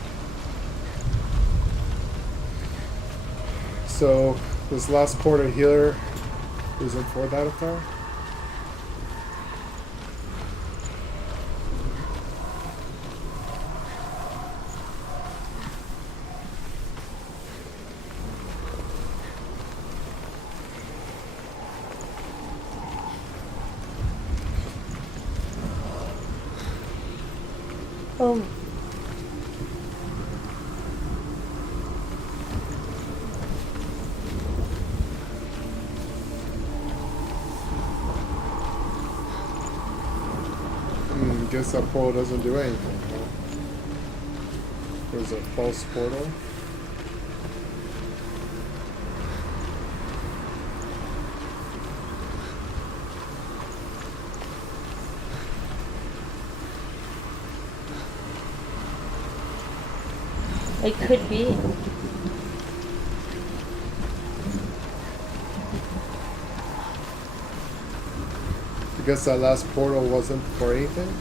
So this last portal here isn't for that affair? Oh. Guess that portal doesn't do anything, huh? There's a false portal. It could be. I guess that last portal wasn't for anything.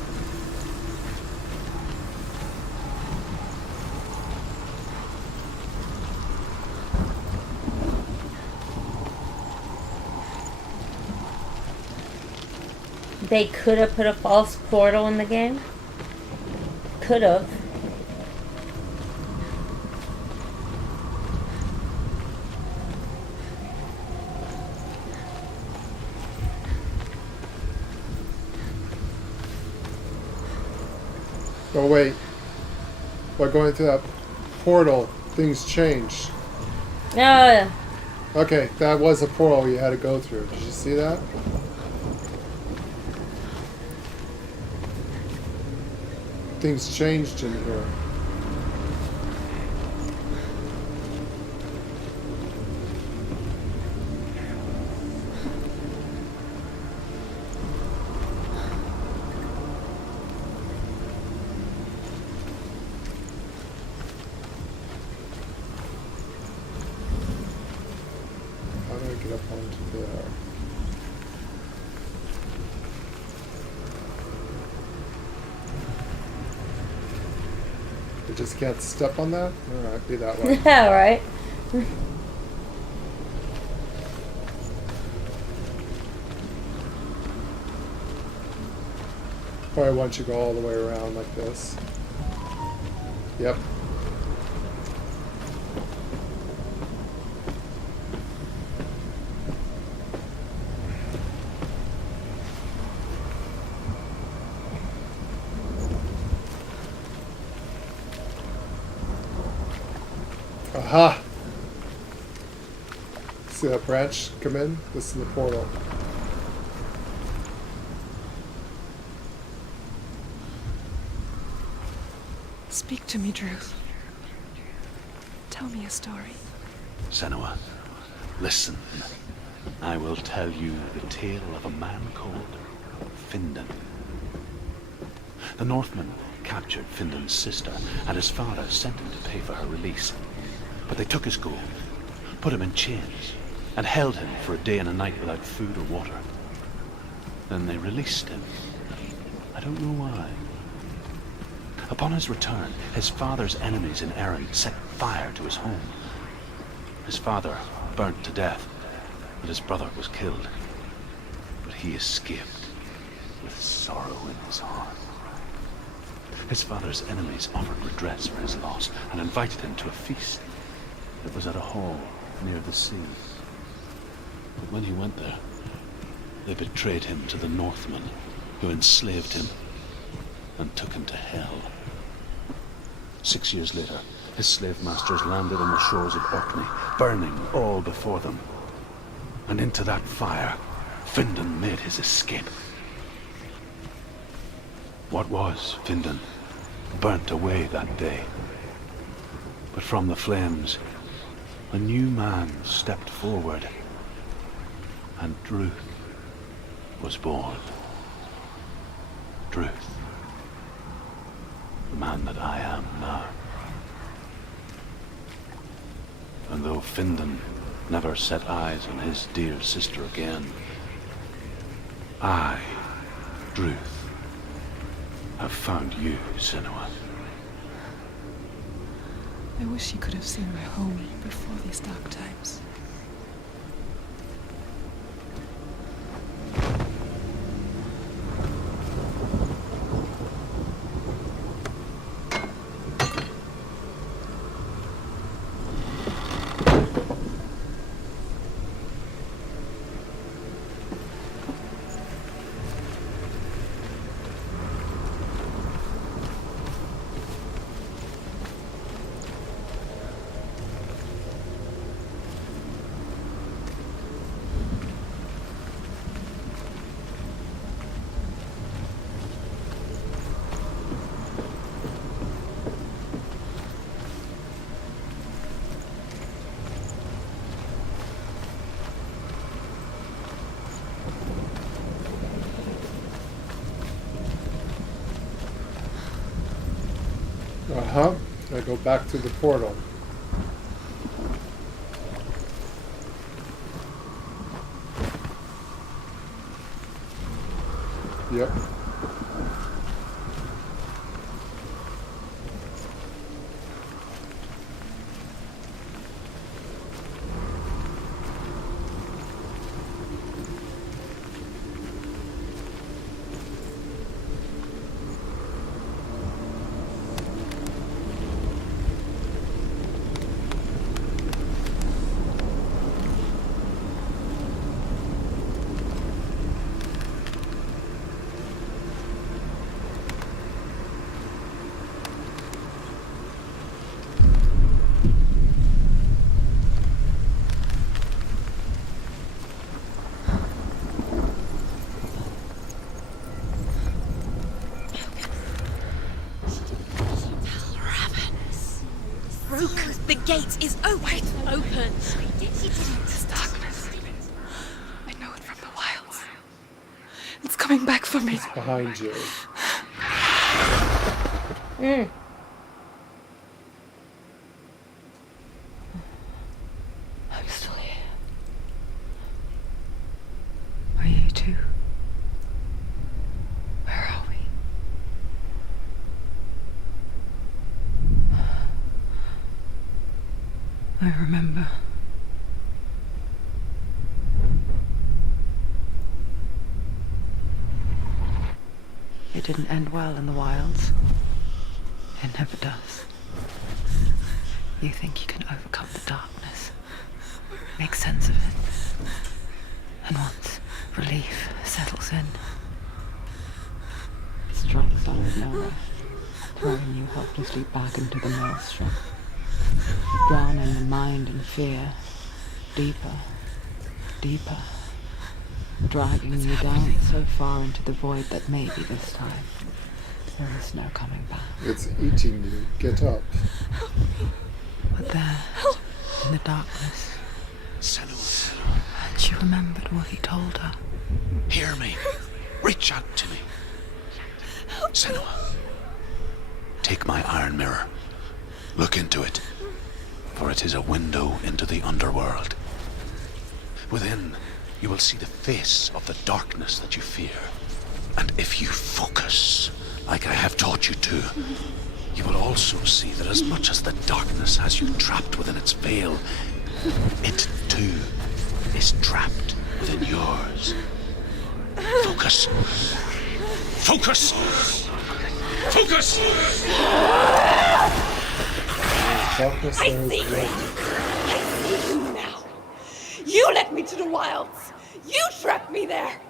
They could have put a false portal in the game. Could have. Oh wait. By going through that portal, things changed. Okay, that was a portal you had to go through. Did you see that? Things changed in here. How do I get up onto there? I just can't step on that? Alright, be that way. Yeah, right. Probably once you go all the way around like this. Yep. Aha! See that branch come in? This is the portal. Speak to me, Drew. Tell me a story. Senua, listen. I will tell you the tale of a man called Findan. The Northmen captured Findan's sister, and his father sent him to pay for her release. But they took his gold, put him in chains, and held him for a day and a night without food or water. Then they released him. I don't know why. Upon his return, his father's enemies in Erin set fire to his home. His father burnt to death, and his brother was killed. But he escaped with sorrow in his heart. His father's enemies offered redress for his loss and invited him to a feast. It was at a hall near the sea. But when he went there, they betrayed him to the Northmen, who enslaved him and took him to Hell. 6 years later, his slave masters landed on the shores of Orkney, burning all before them. And into that fire, Findan made his escape. What was Findan burnt away that day. But from the flames, a new man stepped forward, and Druth was born. Druth, the man that I am now. And though Findan never set eyes on his dear sister again, I, Druth, have found you, Senua. I wish you could have seen my home before these dark times. I go back to the portal. Yep. The gate is open. Open. This darkness. I know it from the wilds. It's coming back for me. It's behind you. I'm still here. Are you too? Where are we? I remember. It didn't end well in the wilds. It never does. You think you can overcome the darkness, make sense of it, and once relief settles in, it strikes out of nowhere, throwing you helplessly back into the maelstrom, drowning the mind in fear, deeper, deeper, dragging you down so far into the void that maybe this time there is no coming back. It's eating you. Get up. But there, in the darkness, Senua. and she remembered what he told her. Hear me. Reach out to me. Senua. Take my iron mirror. Look into it. For it is a window into the underworld. Within, you will see the face of the darkness that you fear. And if you focus, like I have taught you to, you will also see that as much as the darkness has you trapped within its veil, it too is trapped within yours. Focus. Focus! Focus! Darkness I there see is you. light. I see you now. You led me to the wilds. You trapped me there.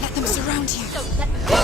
Let them surround you. Don't let them go.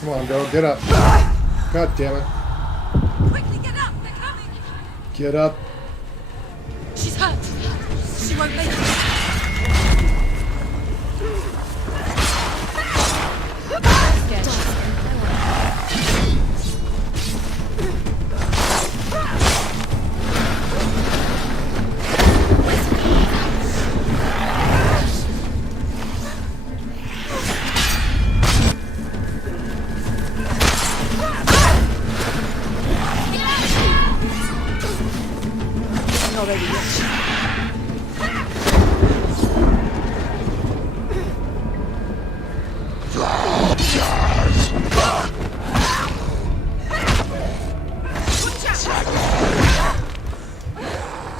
Come on, girl, get up. God damn it. Quickly get up. They're coming. Get up. She's hurt. She won't make it.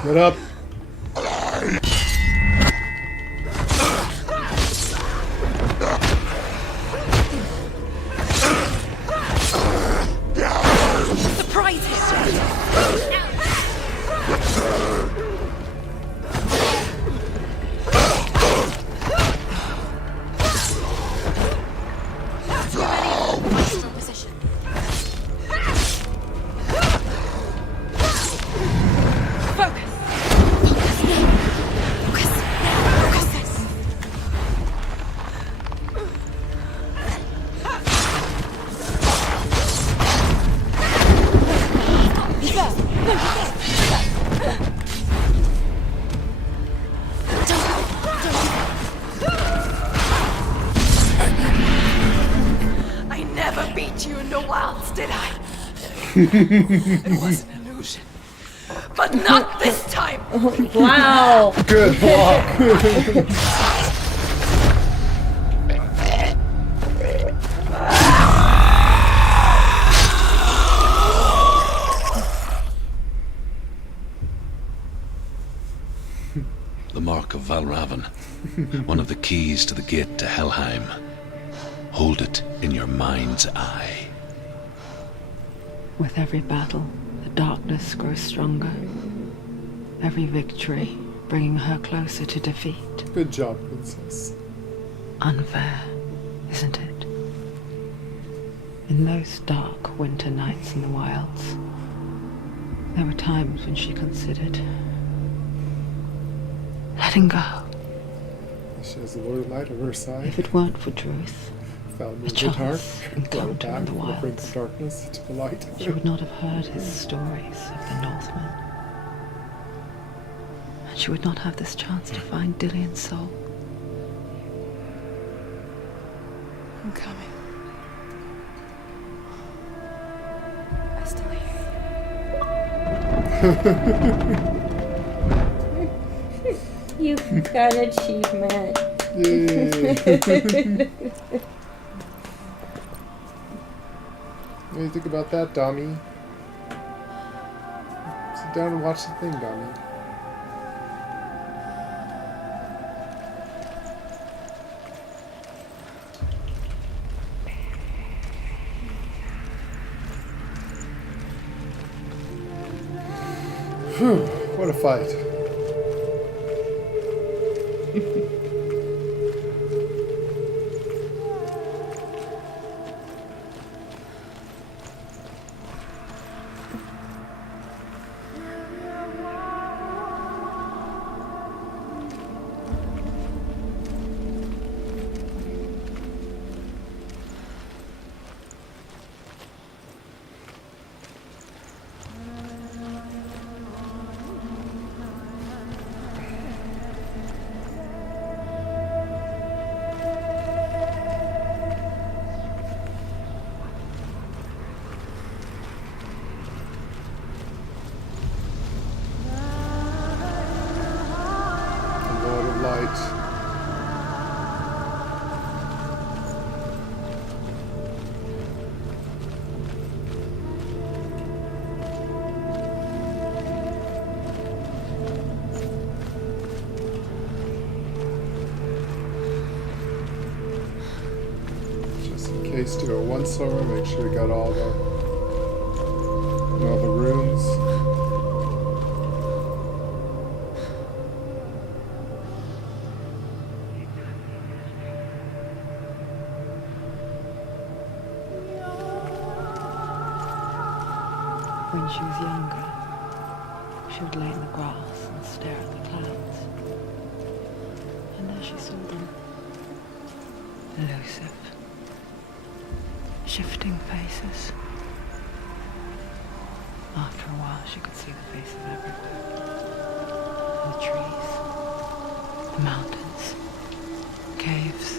Get up. Surprise him! I never beat you in the wilds, did I? It was an illusion. But not this time! Wow! Good block! The mark of Valravan, one of the keys to the gate to Helheim. Hold it in your mind's eye. With every battle, the darkness grows stronger. Every victory bringing her closer to defeat. Good job, princess. Unfair, isn't it? In those dark winter nights in the wilds, there were times when she considered letting go. She has the Lord of Light on her side. If it weren't for Druth, Found a a good heart. chance Brought it encounter in back the from the brink wilds, of darkness to the light. she would not have heard his stories of the Northmen. And she would not have this chance to find Dillion's soul. I'm coming. I still hear you. You got an achievement. Yay. What do you think about that, Dami? Sit down and watch the thing, Dami. Whew, what a fight. Case to go once over, make sure we got all the runes. When she was younger, she would lay in the grass and stare at the clouds. And there she saw them, elusive, shifting faces. After a while, she could see the faces everywhere. The trees, the mountains, caves.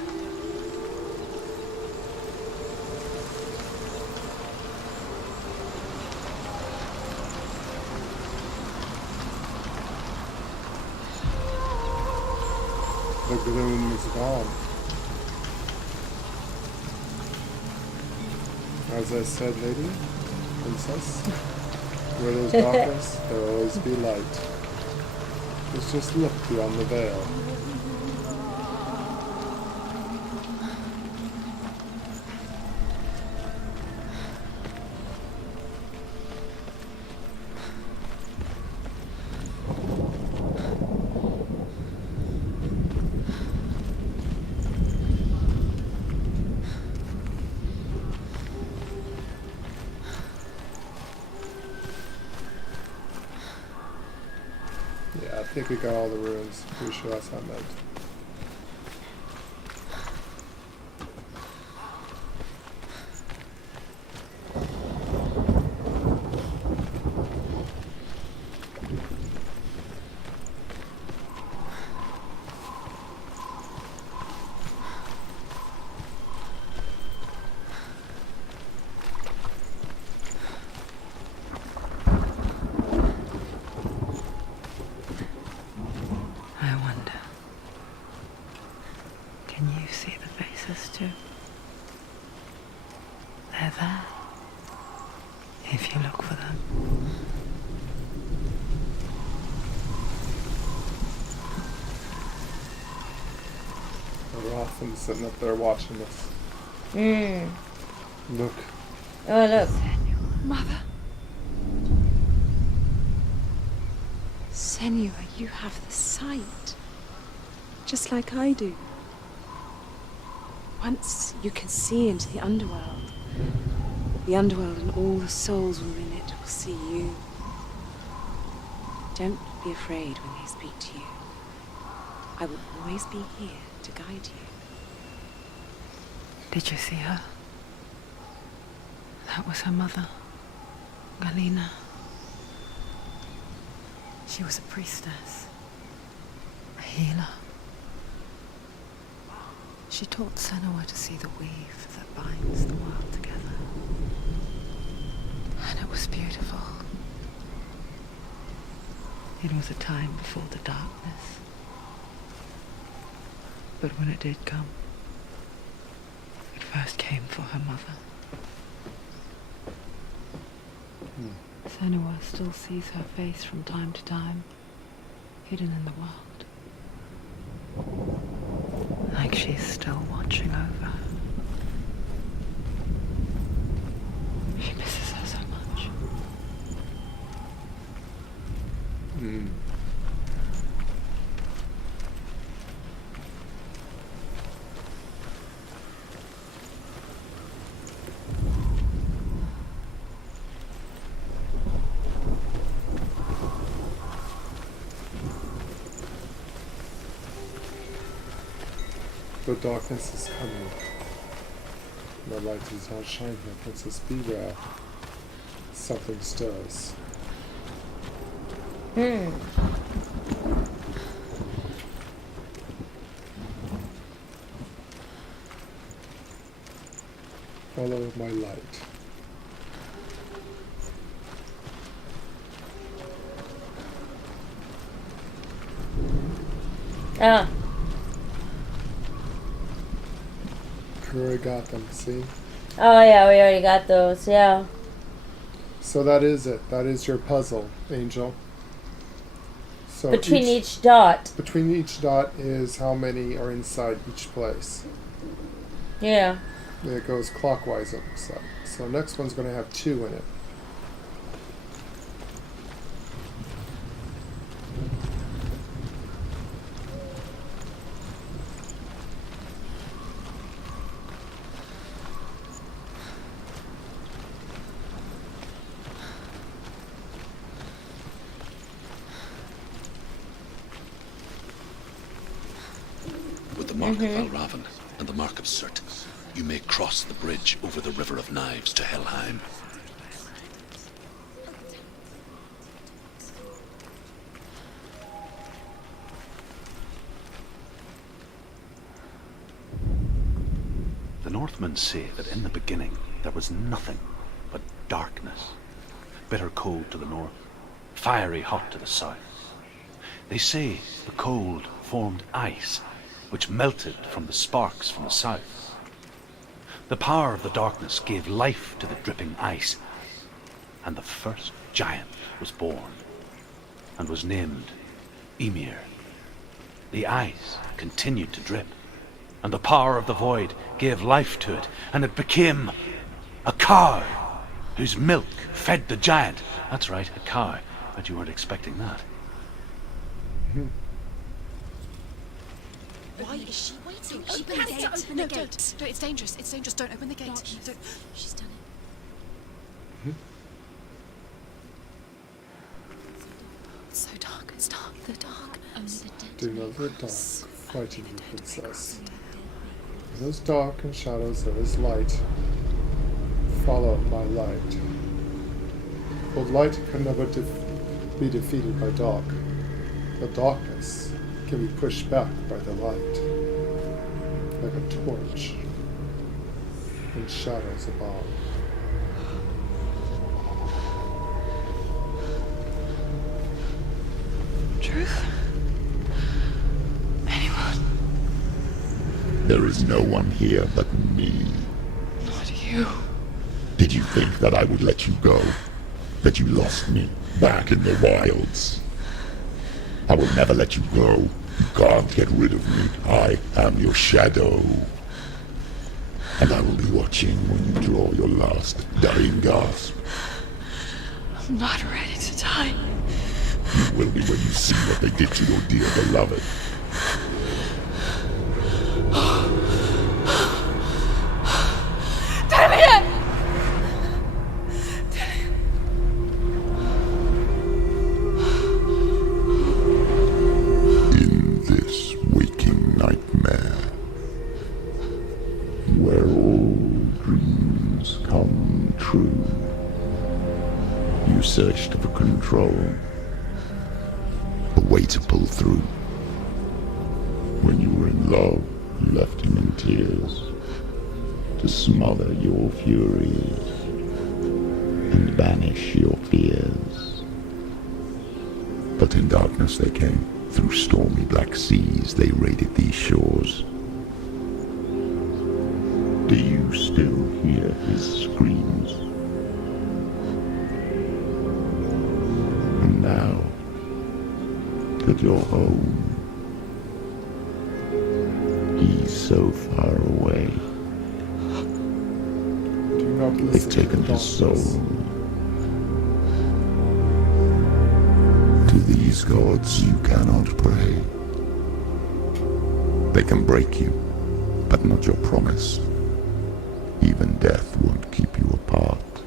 The gloom is gone. As I said, lady, princess, where there's darkness, there will always be light. Let's just look beyond the veil. Yeah, I think we got all the ruins. Pretty sure that's how I meant. I wonder, can you see the faces too? They're there, if you look for them. They're often sitting up there watching us. Look. Oh, look. Mother. Senua, you have the sight, just like I do. Once you can see into the underworld and all the souls within it will see you. Don't be afraid when they speak to you. I will always be here to guide you. Did you see her? That was her mother, Galina. She was a priestess, a healer. She taught Senua to see the weave that binds the world together. And it was beautiful. It was a time before the darkness. But when it did come, it first came for her mother. Senua still sees her face from time to time, hidden in the world. Like she's still watching over her. She misses her so much. The darkness is coming. The light does not shine here, Princess. Beware. Something stirs. Follow my light. Ah. We already got them, see? Oh yeah, we already got those, yeah. So that is it. That is your puzzle, Angel. So Between each dot. Between each dot is how many are inside each place. Yeah. It goes clockwise, it looks like. So next one's going to have 2 in it. With the mark of Valravan and the mark of Surt, you may cross the bridge over the River of Knives to Helheim. The Northmen say that in the beginning there was nothing but darkness, bitter cold to the north, fiery hot to the south. They say the cold formed ice, which melted from the sparks from the south. The power of the darkness gave life to the dripping ice, and the first giant was born, and was named Ymir. The ice continued to drip, and the power of the void gave life to it, and it became a cow, whose milk fed the giant. That's right, a cow. Bet you weren't expecting that. Why is she waiting? Open the gate. Open the gate. No, it's dangerous. It's dangerous. Don't open the gate. Don't. She's done it. It's so dark. It's dark. The dark. Only the dead. Do not the dark, fighting you, princess. In those dark and shadows there is light. Follow my light. For light can never be defeated by dark. The darkness can be pushed back by the light, like a torch in shadows above. Truth? Anyone? There is no one here but me. Not you. Did you think that I would let you go? That you lost me back in the wilds? I will never let you go. You can't get rid of me. I am your shadow. And I will be watching when you draw your last dying gasp. I'm not ready to die. You will be when you see what they did to your dear beloved. In this waking nightmare, where all dreams come true, you searched for control, a way to pull through. When you were in love, you left him in tears to smother your furies and banish your fears. But in darkness they came, through stormy black seas they raided these shores. Do you still hear his screams? And now that you're home, he's so far away. Do not They've listen to taken the his soul. darkness. To these gods you cannot pray. They can break you, but not your promise. Even death won't keep you apart.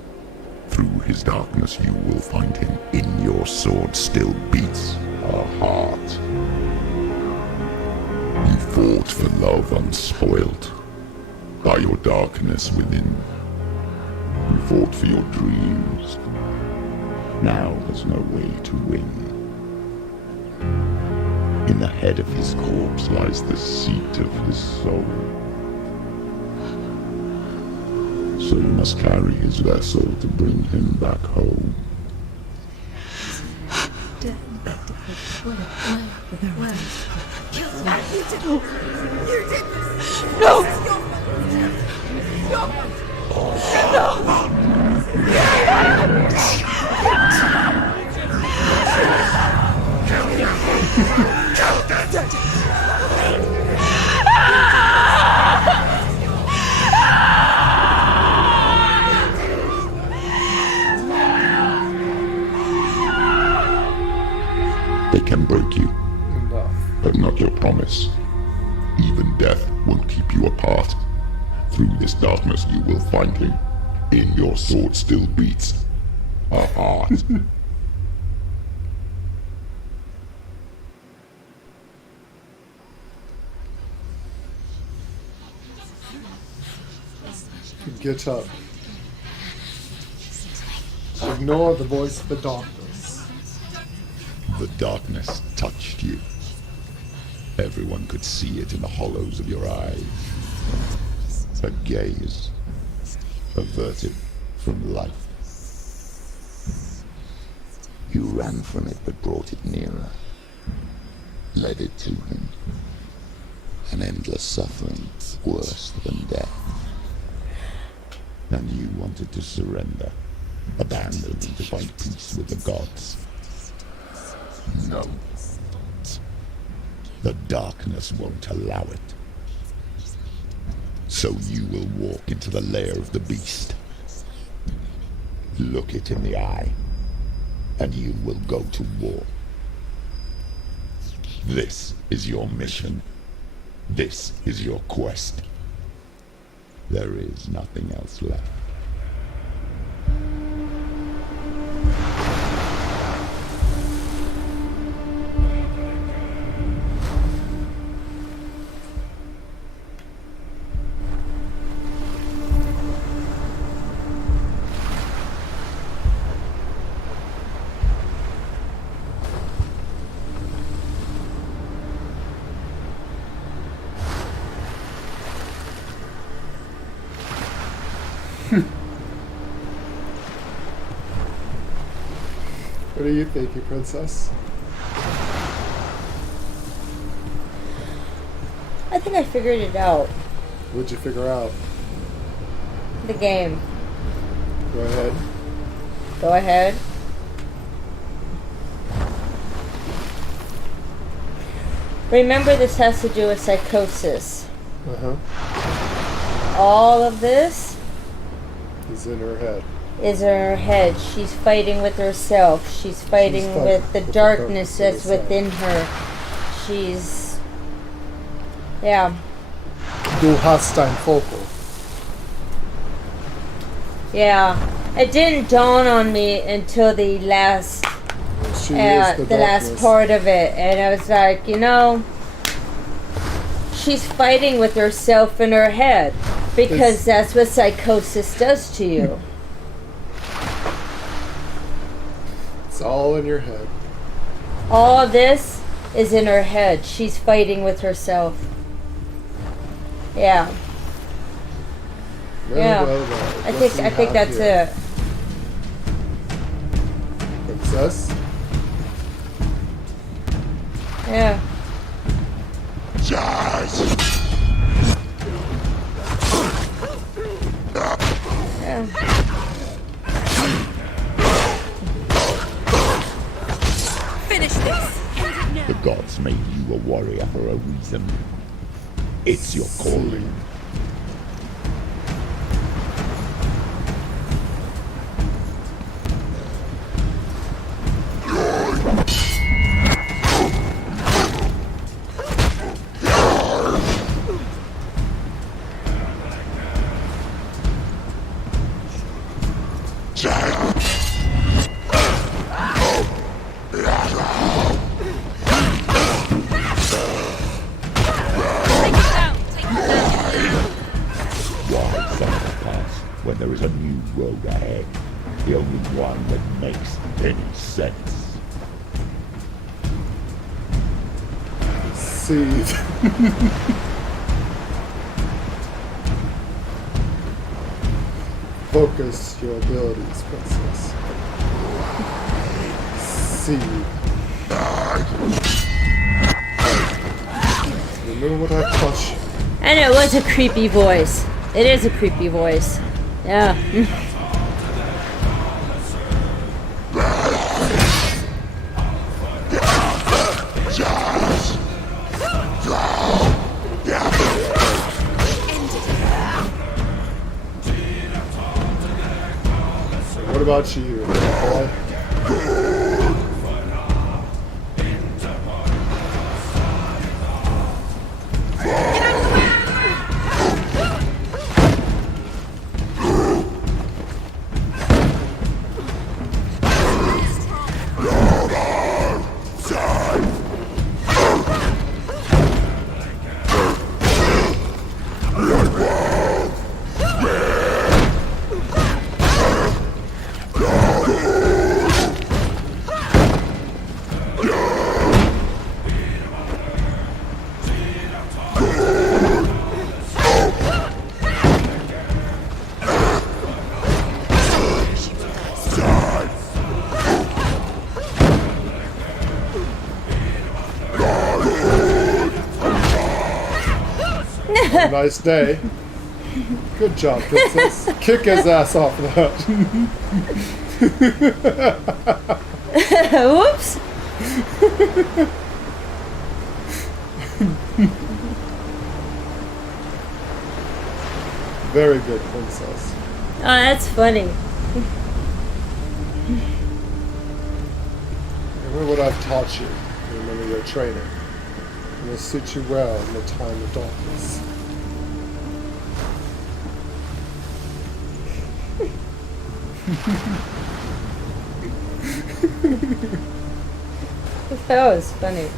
Through his darkness you will find him. In your sword still beats a heart. You fought for love unspoilt by your darkness within. You fought for your dreams. Now there's no way to win. In the head of his corpse lies the seat of his soul. So you must carry his vessel to bring him back home. They can break you, but not your promise. Even death won't keep you apart. Through this darkness you will find him. In your sword still beats a heart. Get up. Ignore the voice of the darkness. The darkness touched you. Everyone could see it in the hollows of your eyes. A gaze averted from life. You ran from it but brought it nearer. Led it to him. An endless suffering worse than death. And you wanted to surrender, abandon and to find peace with the gods. No. The darkness won't allow it. So you will walk into the lair of the beast. Look it in the eye, and you will go to war. This is your mission. This is your quest. There is nothing else left. What do you think, you princess? I think I figured it out. What'd you figure out? The game. Go ahead. Go ahead. Remember, this has to do with psychosis. All of this is in her head. Is in her head. She's fighting with herself. She's fighting with the darkness that's within her. She's... yeah. Du hast ein Foco. Yeah. It didn't dawn on me until the last... the last part of it. And I was like, you know... she's fighting with herself in her head. Because that's what psychosis does to you. It's all in your head. All of this is in her head. She's fighting with herself. Yeah. Well. I think that's it. Princess? Yeah. Yes. Yeah. Finish this. The gods made you a warrior for a reason. It's your calling. When there is a new road ahead, the only one that makes any sense. Seed. Focus your abilities, princess. Seed. Remember what I taught you. And it was a creepy voice. It is a creepy voice. Yeah. What about you, boy? Nice day. Good job, princess. Kick his ass off that. Whoops. Very good, princess. Oh, that's funny. Remember what I've taught you. Remember your training. It will suit you well in the time of darkness. That was funny.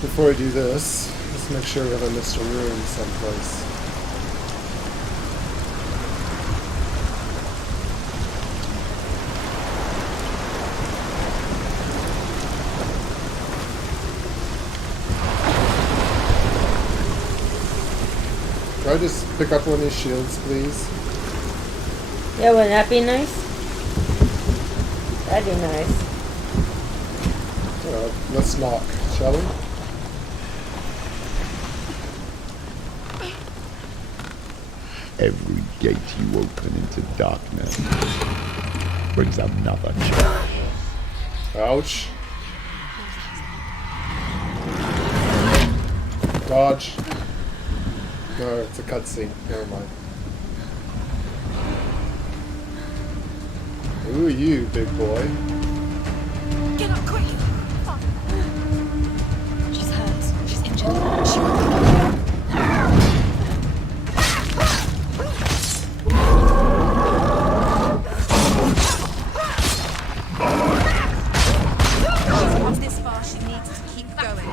Before we do this, let's make sure we haven't missed a room someplace. Can I just pick up one of these shields, please? Yeah, wouldn't that be nice? That'd be nice. Let's knock, shall we? Every gate you open into darkness brings another challenge. Ouch. Dodge. No, it's a cutscene. Never mind. Ooh, you, big boy. Get up quick! She's hurt. She's injured. She won't She's got this far. She needs to keep going.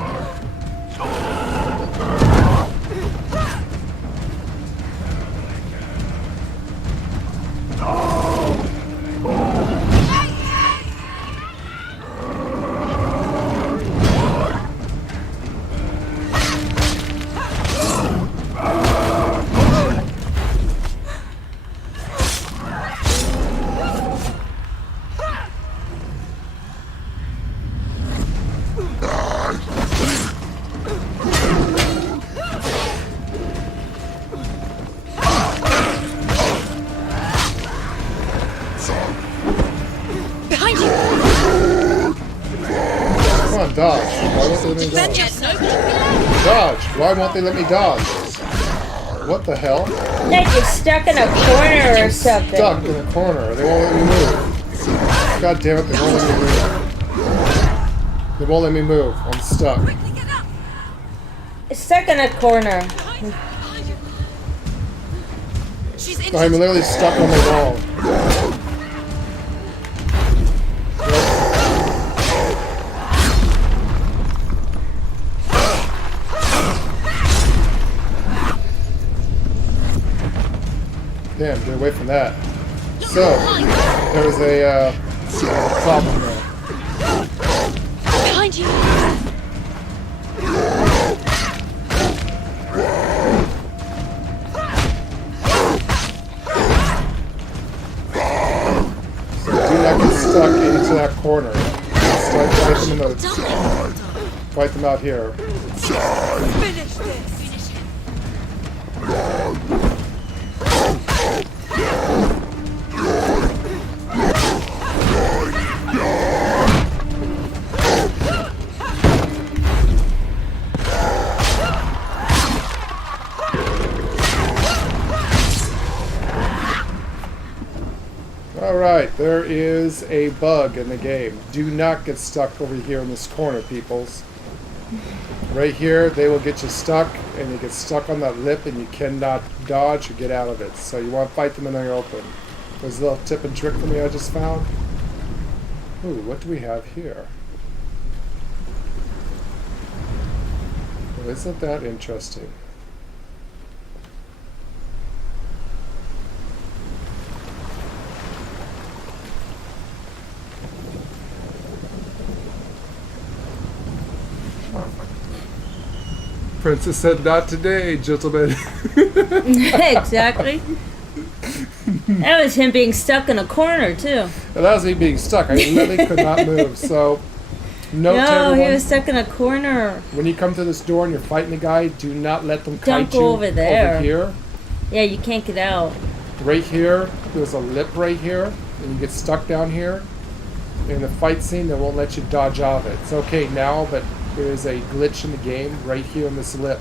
Dodge. Why won't they let me dodge? Dodge. Why won't they let me dodge? What the hell? Like you're stuck in a corner or something. Stuck in a corner. They won't let me move. God damn it, they won't let me move. They won't let me move. I'm stuck. It's stuck in a corner. I'm literally stuck on the wall. Damn, get away from that. So, there was a problem there. Behind you! So do not get stuck into that corner. Fight them out here. Finish this! Finish him. Alright, there is a bug in the game. Do not get stuck over here in this corner, peoples. Right here, they will get you stuck, and you get stuck on that lip, and you cannot dodge or get out of it. So you want to fight them in the open. There's a little tip and trick for me I just found. Ooh, what do we have here? Well, isn't that interesting? Princess said, "Not today, gentlemen." Exactly. That was him being stuck in a corner too. And that was me being stuck. I literally could not move. So, note to No, everyone, he was stuck in a corner. when you come to this door and you're fighting a guy, do not let them Don't kite go you over there. over here. Yeah, you can't get out. Right here, there's a lip right here, and you get stuck down here. In the fight scene, they won't let you dodge off it. It's okay now, but there is a glitch in the game right here in this lip.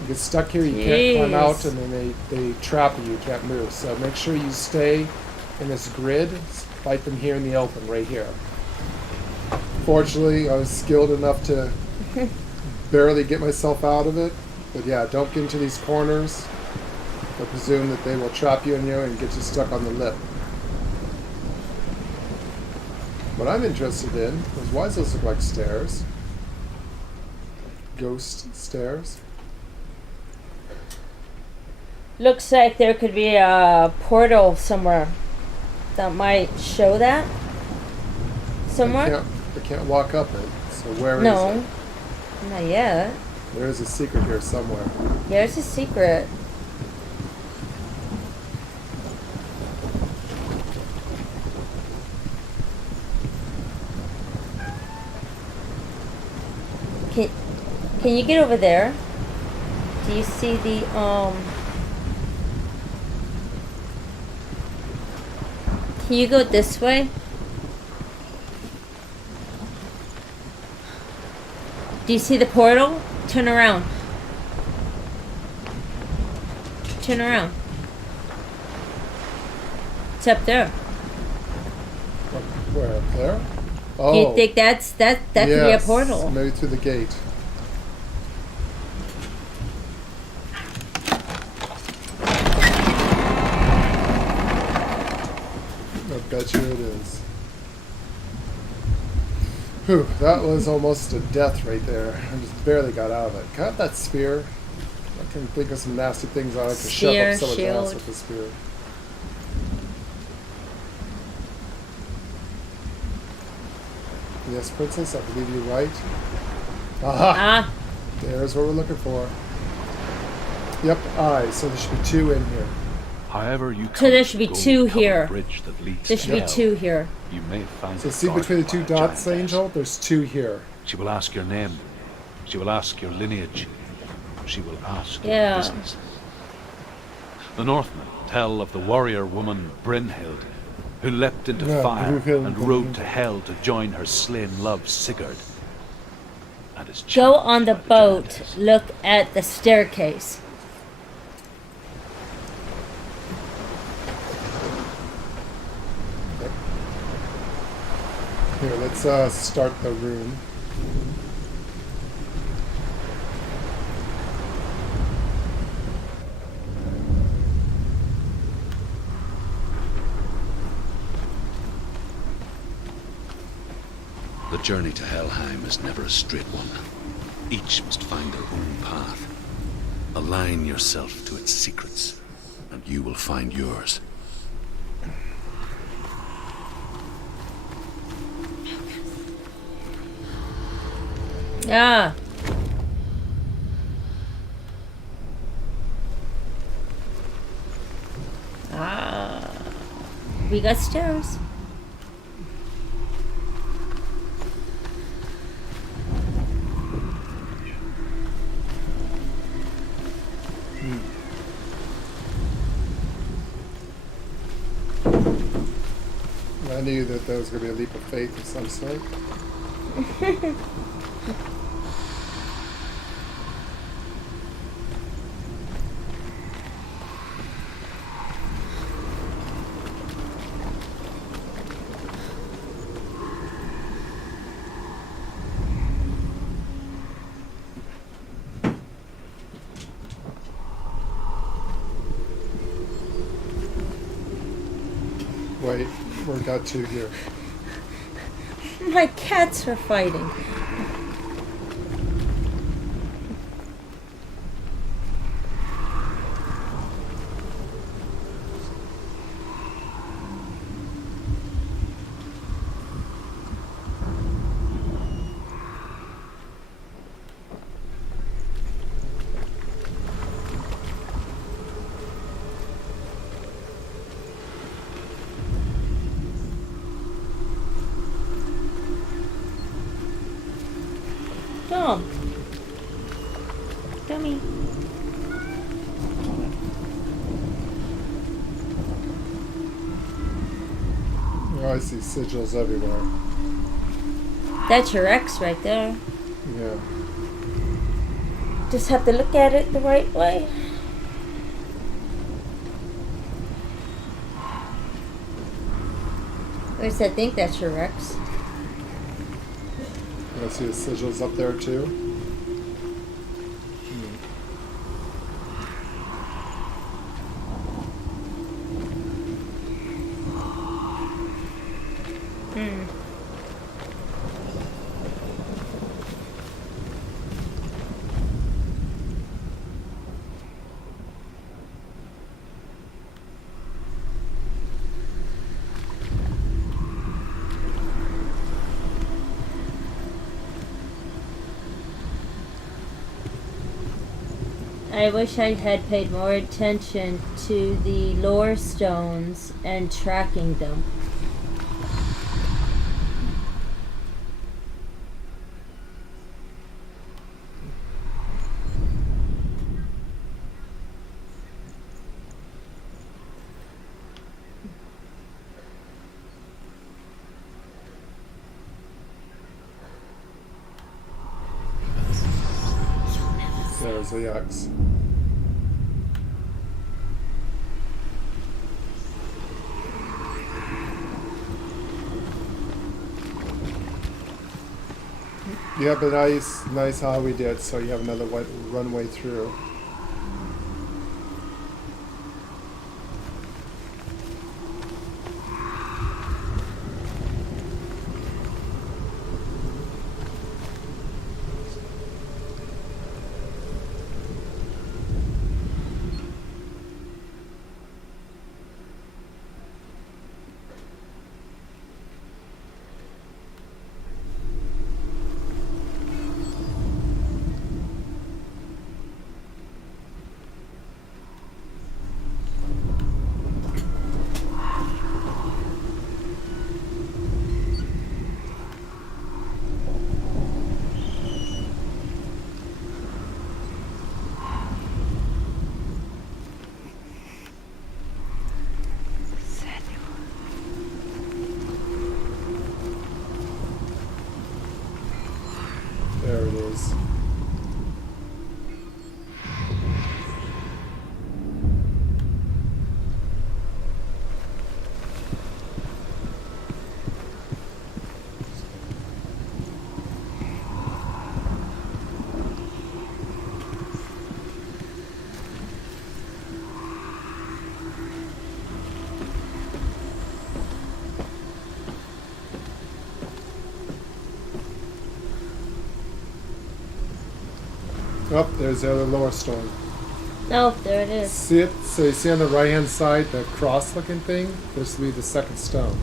You get stuck here, you can't climb out, Jeez. and then they trap you can't move. So make sure you stay in this grid. Fight them here in the open, right here. Fortunately, I was skilled enough to barely get myself out of it. But yeah, don't get into these corners. I presume that they will trap you in here and get you stuck on the lip. What I'm interested in is, why does this look like stairs? Ghost stairs? Looks like there could be a portal somewhere that might show that. Somewhere? I can't walk up it, so where is No, it? not yet. There is a secret here somewhere. There's a secret. Can you get over there? Do you see the Can you go this way? Do you see the portal? Turn around. Turn around. It's up there. Where, up there? Do Oh. you think that could be a yes, portal? maybe through the gate. I bet you it is. Whew, that was almost a death right there. I just barely got out of it. Can I have that spear? I can think of some nasty things I like to shove Spear, up someone's ass shield. with the spear. Yes, Princess, I believe you're right. Aha! Ah. There's what we're looking for. Yep, eyes. So there should be two in here. However you So there should be come to two gold-covered here. bridge that leads There to should be hell, two here. You may find So it see guarded between the by two a dots, giantess. Angel? There's two here. She will ask your name. She will ask your lineage. She will ask Yeah. your business. The Northmen tell of the warrior woman Brynhild, who leapt into Yeah, fire Brynhild. and rode to hell to join her slain love Sigurd. And is Go on the boat. Look at the staircase. Here, let's start the room. The journey to Helheim is never a straight one. Each must find their own path. Align yourself to its secrets, and you will find yours. Yeah. Ah. We got stairs. I knew that there was going to be a leap of faith of some sort. Wait, we got two here. My cats are fighting. I see sigils everywhere. That's your X right there. Yeah. Just have to look at it the right way. At least I think that's your X. I see the sigils up there too. Hmm. I wish I had paid more attention to the lore stones and tracking them. There's the X. Yeah, but nice how we did. So you have another runway through. There it is. Oh, there's the other lower stone. Oh, there it is. See it? So you see on the right-hand side, the cross-looking thing? This will be the second stone.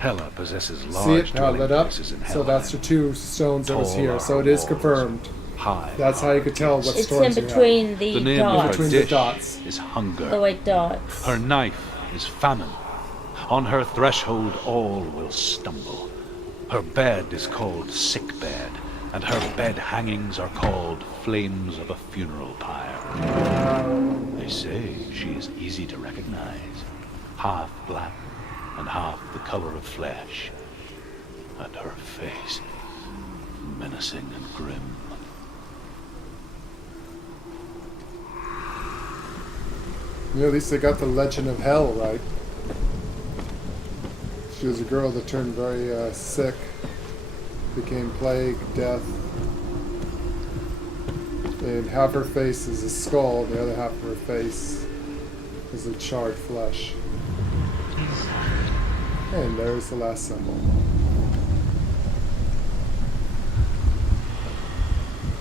Hela possesses See large it? How it dwelling lit up? places in So Helheim. that's the two stones that was Tall here. are So her it is walls. confirmed. High That's how you could tell what It's stones in you between have. the The name dots. of her Between the dish dots. is hunger. The white dots. Her knife is famine. On her threshold all will stumble. Her bed is called sick bed, and her bed hangings are called flames of a funeral pyre. They say she is easy to recognize, half black and half the color of flesh, and her face menacing and grim. You know, at least they got the legend of Hell right. She was a girl that turned very sick, became plague, death, and half her face is a skull, the other half of her face is a charred flesh. And there's the last symbol.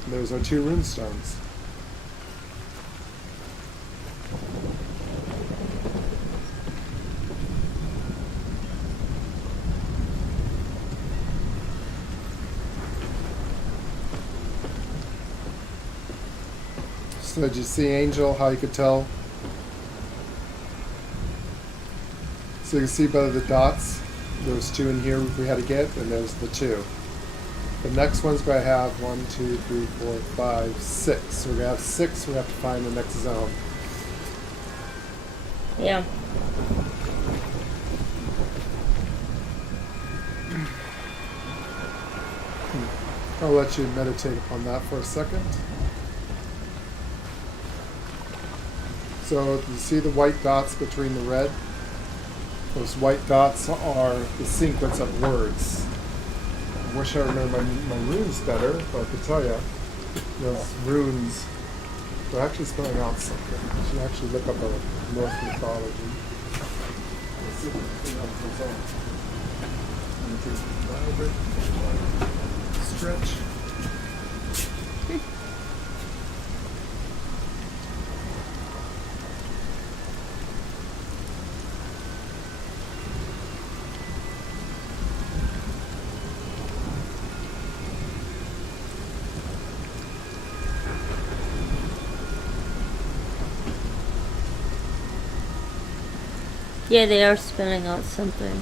There's our two runestones. So did you see Angel, how you could tell? So you can see by the dots, there was two in here we had to get, and there's the two. The next one's going to have 1, 2, 3, 4, 5, 6. So we're going to have 6, we have to find the next zone. Yeah. I'll let you meditate upon that for a second. So you see the white dots between the red? Those white dots are the sequence of words. I wish I remember my runes better, but I could tell you, those runes are actually spelling out something. You should actually look up a Norse mythology. Let's see if we can figure out what's going on. Let me take a bit. Stretch. Yeah, they are spelling out something.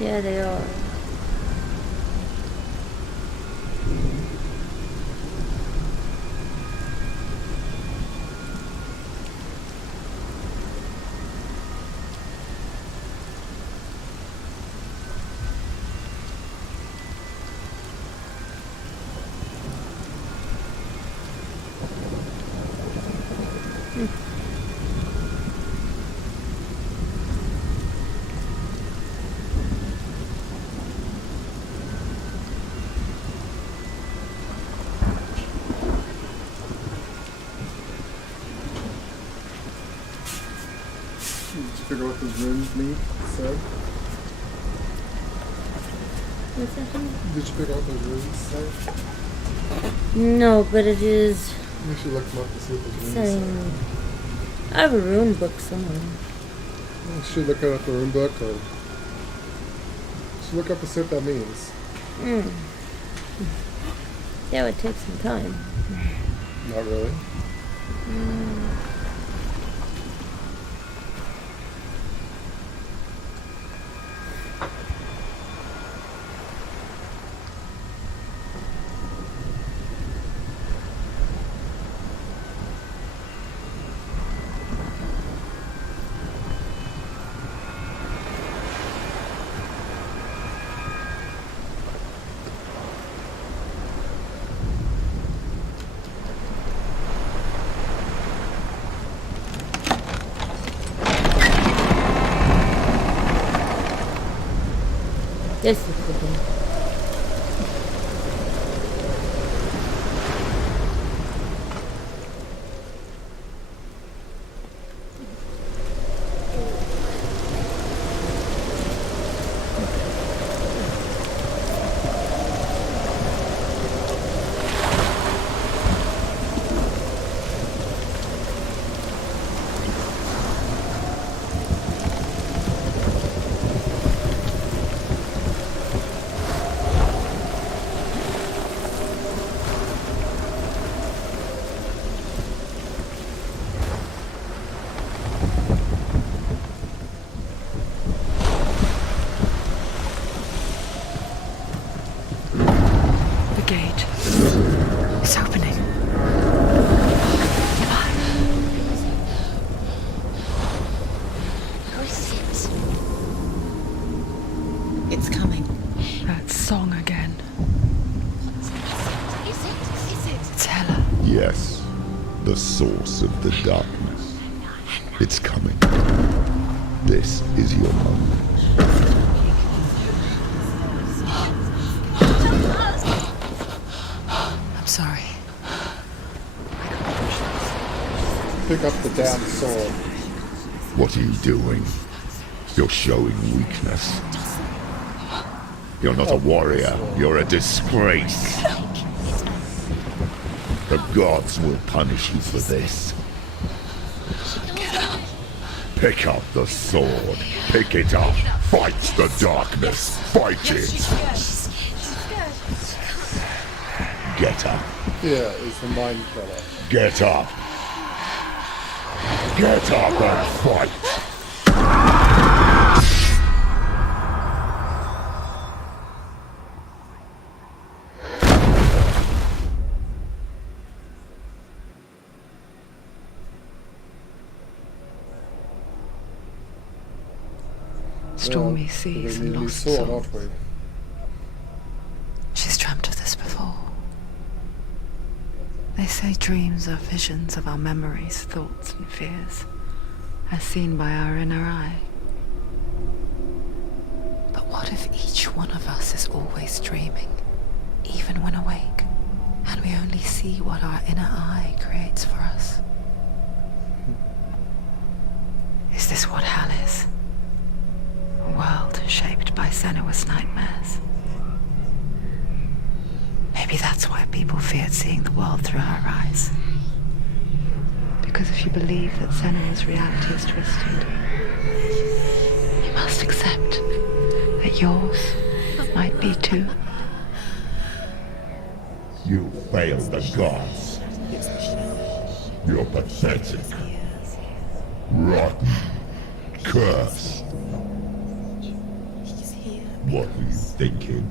Yeah, they are. Figure out what those runes mean, so. What's that mean? Did you figure out those runes say? No, but it is. You should look them up to see what those runes saying. say. I have a rune book somewhere. You should look up the rune book, or you should look up and see what that means. That would take some time. Not really. This is the thing. Yes, the source of the darkness. It's coming. This is your moment. I'm sorry. Pick up the damn sword. What are you doing? You're showing weakness. You're not a warrior. You're a disgrace. The gods will punish you for this. Pick up the sword. Pick it up. Fight the darkness. Fight it. Get up. Yeah, it's the mind killer. Get up. Get up and fight. Stormy Well, seas we and nearly lost saw, souls. aren't we? She's dreamt of this before. They say dreams are visions of our memories, thoughts and fears, as seen by our inner eye. But what if each one of us is always dreaming, even when awake, and we only see what our inner eye creates for us? Is this what hell is? A world shaped by Senua's nightmares. Maybe that's why people feared seeing the world through her eyes. Because if you believe that Senua's reality is twisted, you must accept that yours might be too. You failed the gods. You're pathetic. Rotten. Cursed. What were you thinking?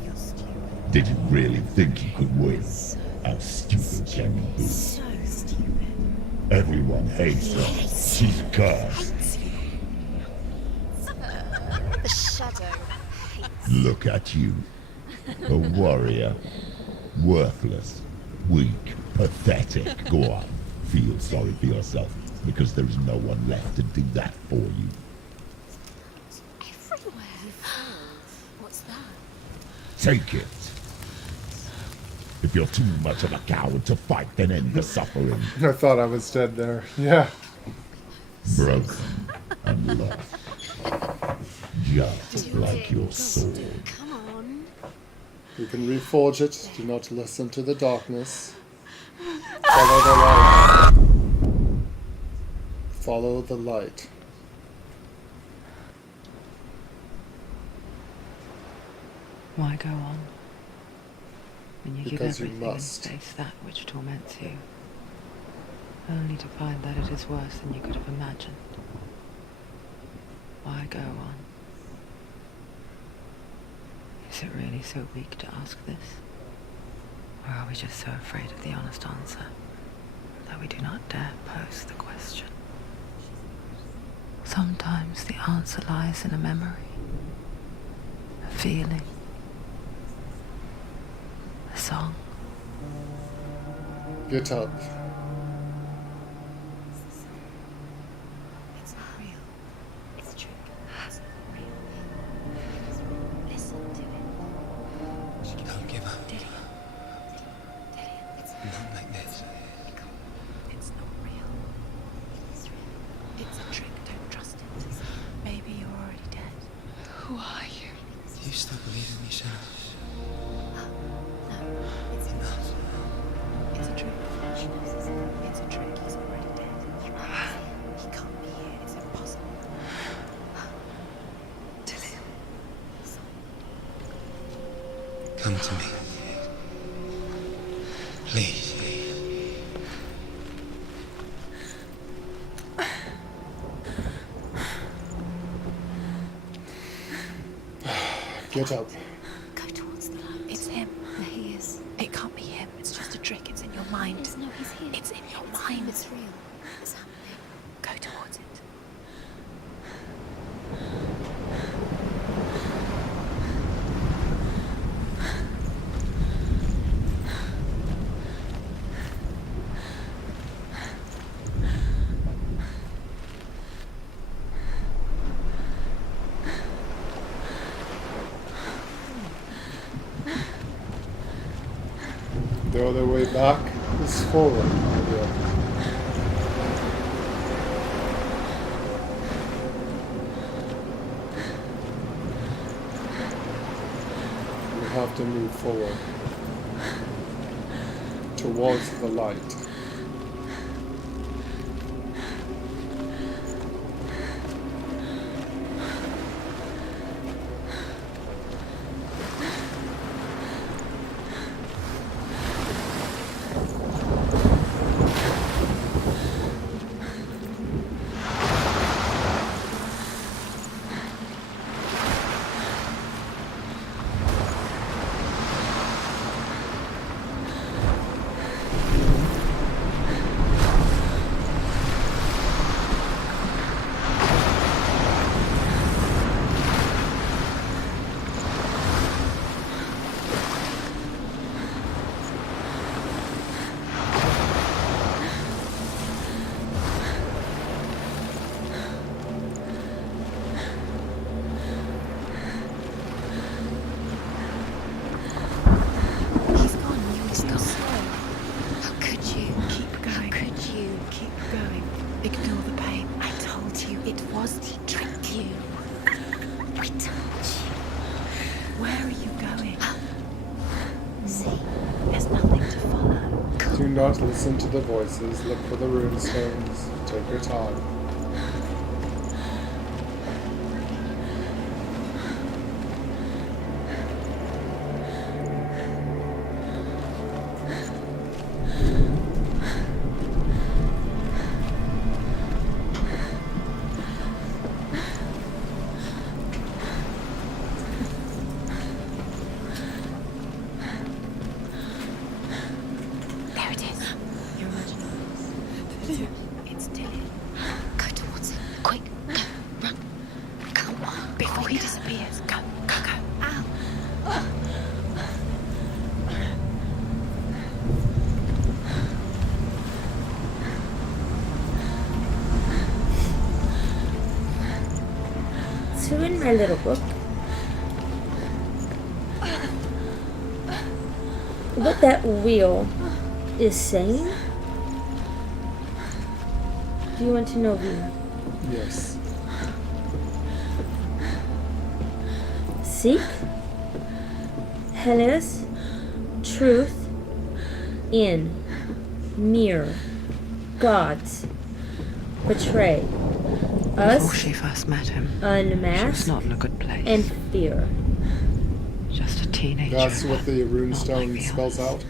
Did you really think you could win? How stupid can you be? So stupid. Everyone hates her. She's cursed. The shadow hates. Look at you. A warrior. Worthless. Weak. Pathetic. Go on. Feel sorry for yourself, because there is no one left to do that for you. Everywhere. What's that? Take it. If you're too much of a coward to fight, then end the suffering. I thought I was dead there. Yeah. Broken and lost. Just like your sword. Come on. You can reforge it. Do not listen to the darkness. Follow the light. Follow the light. Why go on? When you give Because you everything and must. face that which torments you, only to find that it is worse than you could have imagined. Why go on? Is it really so weak to ask this? Or are we just so afraid of the honest answer that we do not dare pose the question? Sometimes the answer lies in a memory, a feeling, a song. Get up. It's not real. It's a trick. It's not real. Listen to it. Don't give up. Did it's Not like this. It's not real. It's real. It's a trick. Don't trust it. Maybe you're already dead. Who are you? Do you still believe in me, Senua? No, it's enough. It's a trick. She knows this. It's a trick. He's already dead. He can't be here. It's impossible. Come to me. Please. Get up. Go towards the light. It's him. There he is. It can't be him. It's just a trick. It's in your mind. No, he's here. It's in your mind. It's real. It's happening. Go towards it. The other way back is forward. Yeah. We have to move forward towards the light. Do not listen to the voices. Look for the runestones. Take your time. There it is. You're imagining. It's Tilly. Go towards it. Quick. Go. Run. Come on. Before he disappears. Go. Go. Go. Ow. So in my little book, what that wheel is saying, do you want to know, Vina? Yes. Seek, Hellas, truth, in, mirror, gods, betray, us, Before she first met him, she unmask, was not in a good place. and fear. Just a teenager. That's what the runestone spells out.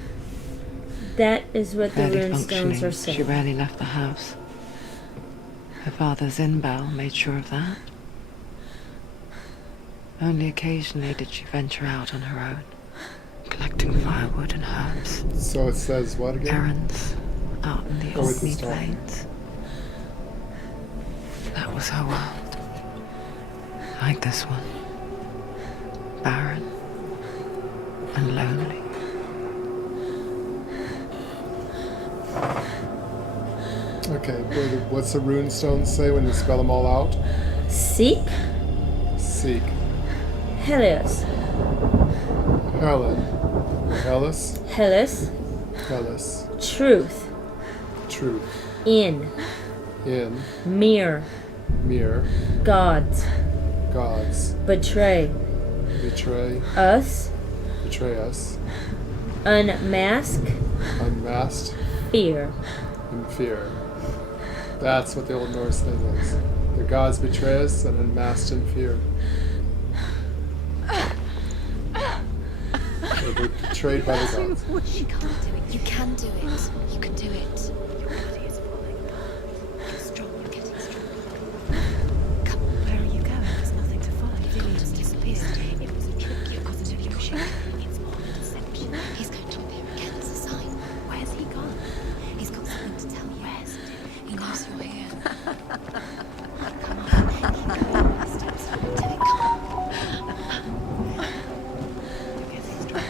That is what the Barely runestones functioning, are she saying. rarely left the house. Her father's in-bell made sure of that. Only occasionally did she venture out on her own, collecting firewood and herbs. So it says what again? Errands out in the Go with Orkney the star. Plains. That was her world. Like this one. Barren and lonely. Okay, what's the runestone say when you spell them all out? Seek, Seek. Hellas, Helen. Hellas. Hellas, Hellas. truth, Truth. in, In. mirror, Mirror. gods, Gods. betray, Betray. us, Betray us. unmask, Unmasked. fear. And fear. That's what the Old Norse thing is. The gods betray us and unmasked in fear. We're betrayed by the gods. You can't do it. You can do it. You can do it. Your body is falling apart. You're strong. You're getting stronger. Come on. Where are you going? There's nothing to find. It just disappeared. It was a trick. It was an illusion. It's all a deception. He's going to appear again as a sign. Where's he gone? He's got something to tell you. Where's it? He knows you're here. Come on. Keep going. My steps. Do it. Come on. You're getting stronger.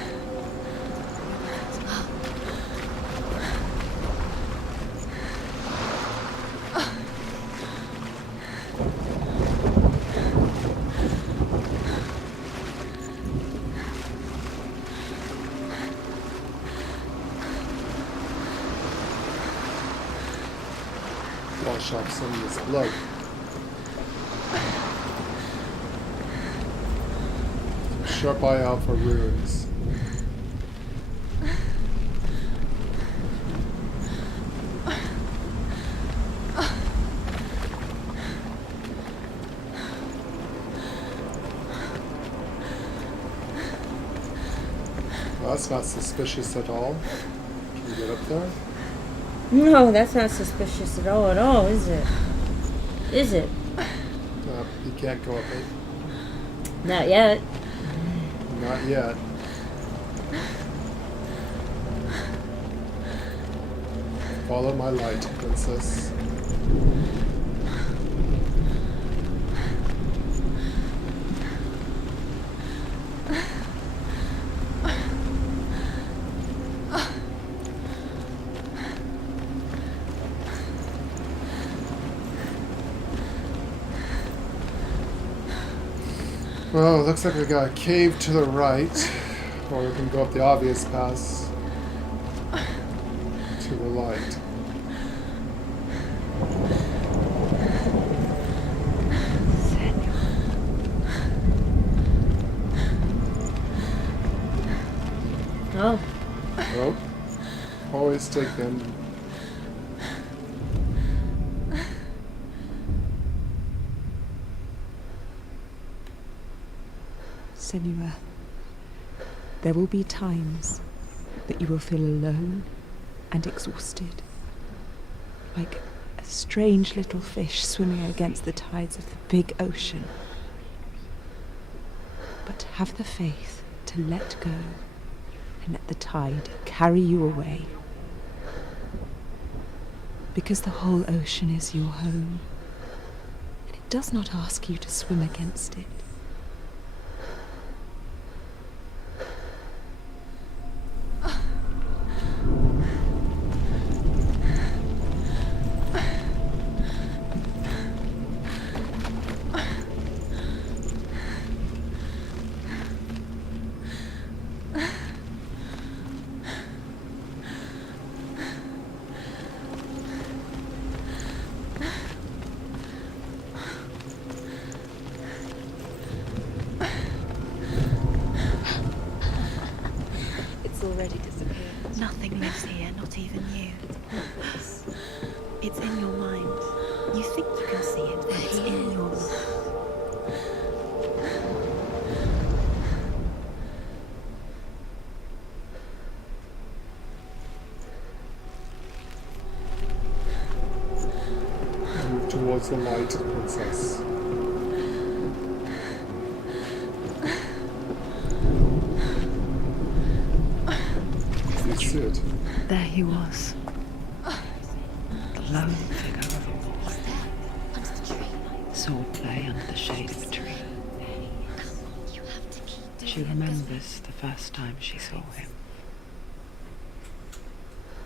Wash off some of this blood. Sharp eye out for runes. Well, that's not suspicious at all. Can you get up there? No, that's not suspicious at all, is it? Is it? You can't go up it. Not yet. Not yet. Follow my light, princess. Well, looks like we got a cave to the right, or we can go up the obvious pass to the light. Oh. Oh, joystick and Senua, there will be times that you will feel alone and exhausted, like a strange little fish swimming against the tides of the big ocean. But have the faith to let go and let the tide carry you away. Because the whole ocean is your home, and it does not ask you to swim against it. Already disappeared. Nothing lives here, not even you. It's in your mind. You think you can see it, but it's in your mind. move towards the light, princess. It. There he was, the lone figure, sword play under the shade of a tree. She remembers the first time she saw him.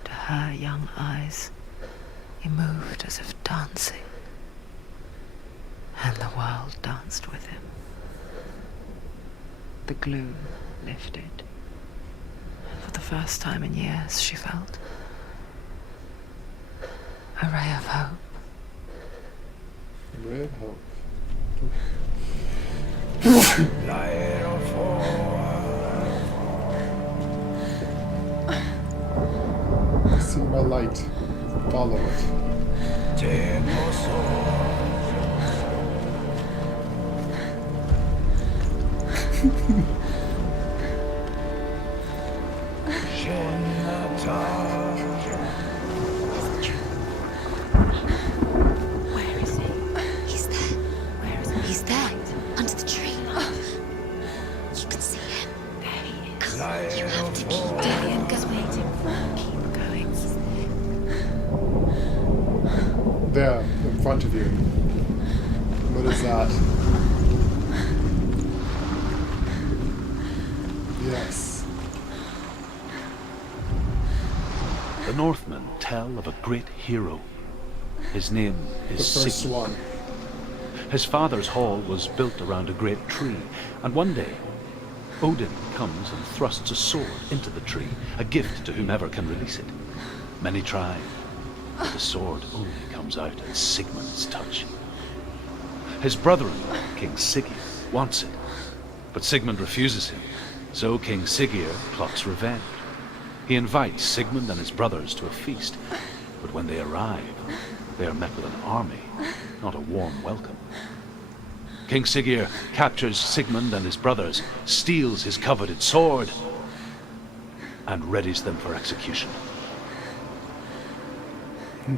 To her young eyes, he moved as if dancing, and the world danced with him. The gloom lifted. For the first time in years, she felt a ray of hope. A ray of hope. See my light. Follow it. Where is he? He's there. Where is he? He's there, under the tree. You can see him. There he is. Come, you have to keep going. Keep going. There, in front of you. What is that? Yes. The Northmen tell of a great hero. His name is The first Sigmund. one. His father's hall was built around a great tree, and one day Odin comes and thrusts a sword into the tree, a gift to whomever can release it. Many try, but the sword only comes out at Sigmund's touch. His brother-in-law, King Siggeir, wants it, but Sigmund refuses him, so King Siggeir plots revenge. He invites Sigmund and his brothers to a feast, but when they arrive, they are met with an army, not a warm welcome. King Siggeir captures Sigmund and his brothers, steals his coveted sword, and readies them for execution. The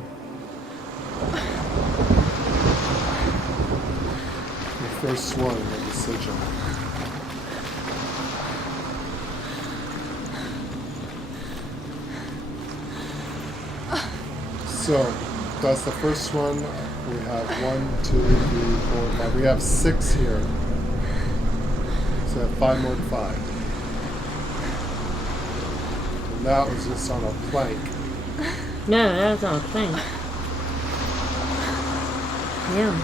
first one, the decision. So, that's the first one. We have 1, 2, 3, 4, 5. We have 6 here. So we have 5 more to find. And that was just on a plank. No, that was on a plank. Yeah.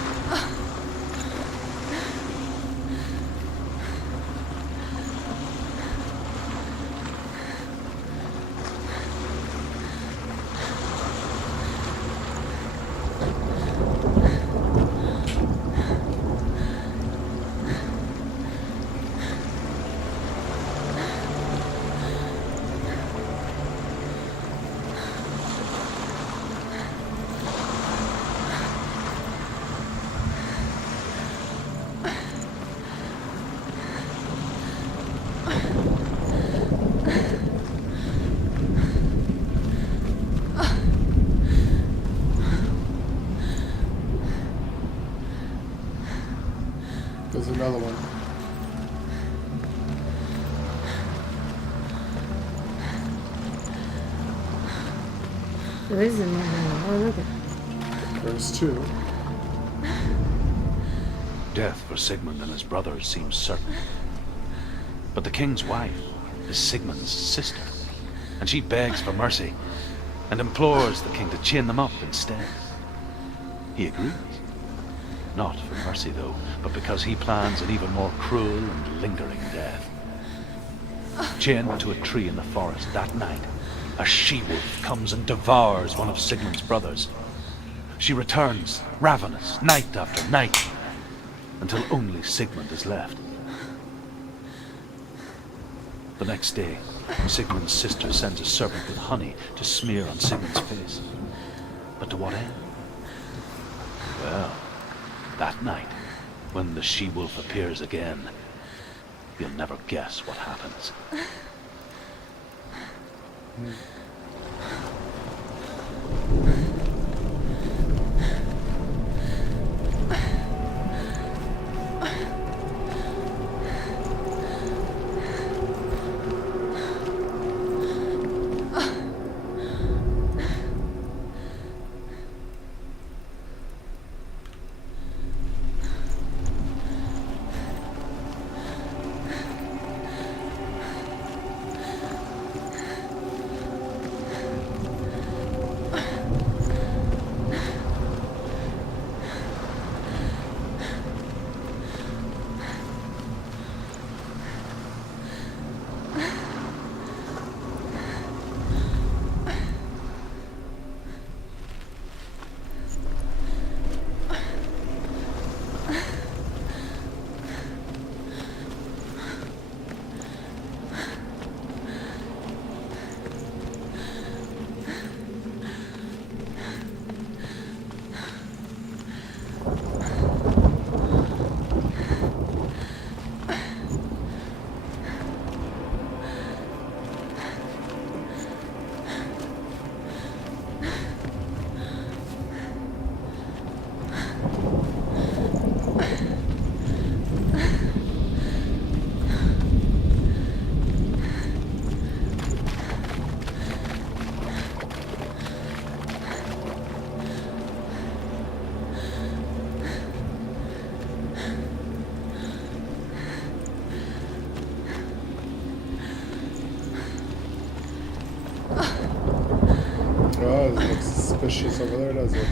There is another one. Oh, look at There's two. Death for Sigmund and his brothers seems certain. But the king's wife is Sigmund's sister, and she begs for mercy and implores the king to chain them up instead. He agrees. Not for mercy, though, but because he plans an even more cruel and lingering death. Chained to a tree in the forest that night, a she-wolf comes and devours one of Sigmund's brothers. She returns, ravenous, night after night, until only Sigmund is left. The next day, Sigmund's sister sends a serpent with honey to smear on Sigmund's face. But to what end? Well, that night, when the she-wolf appears again, you'll never guess what happens. Oh, it looks suspicious over there, does it?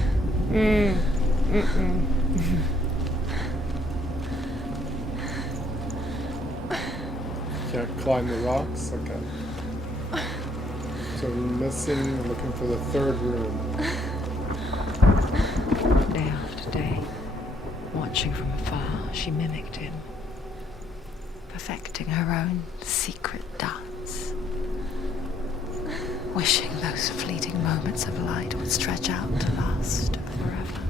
Can't climb the rocks? Okay. So missing, looking for the third room. Day after day, watching from afar, she mimicked him, perfecting her own secret dance, wishing those fleeting moments of light would stretch out to last forever.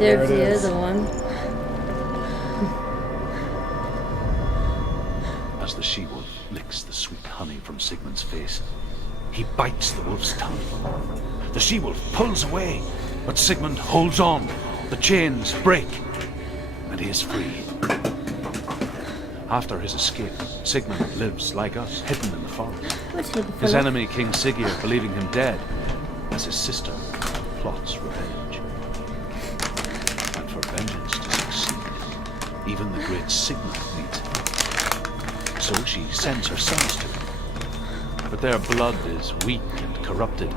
Yeah, there's the other one. As the she-wolf licks the sweet honey from Sigmund's face, he bites the wolf's tongue. The she-wolf pulls away, but Sigmund holds on. The chains break, and he is free. After his escape, Sigmund lives like us, hidden in the forest. His enemy, King Siggeir, believing him dead, as his sister plots revenge. And for vengeance to succeed, even the great Sigmund needs it. So she sends her sons to him. But their blood is weak and corrupted,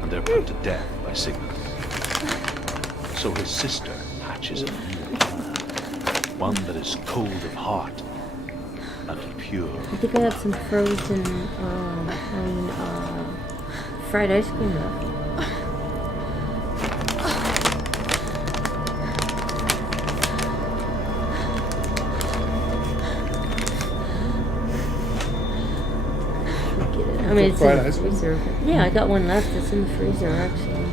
and they're put to death by Sigmund. So his sister hatches a new plan, one that is cold of heart and pure. I think I have some frozen, fried ice cream left. I mean, it's in the freezer. Yeah, I got one left. It's in the freezer, actually.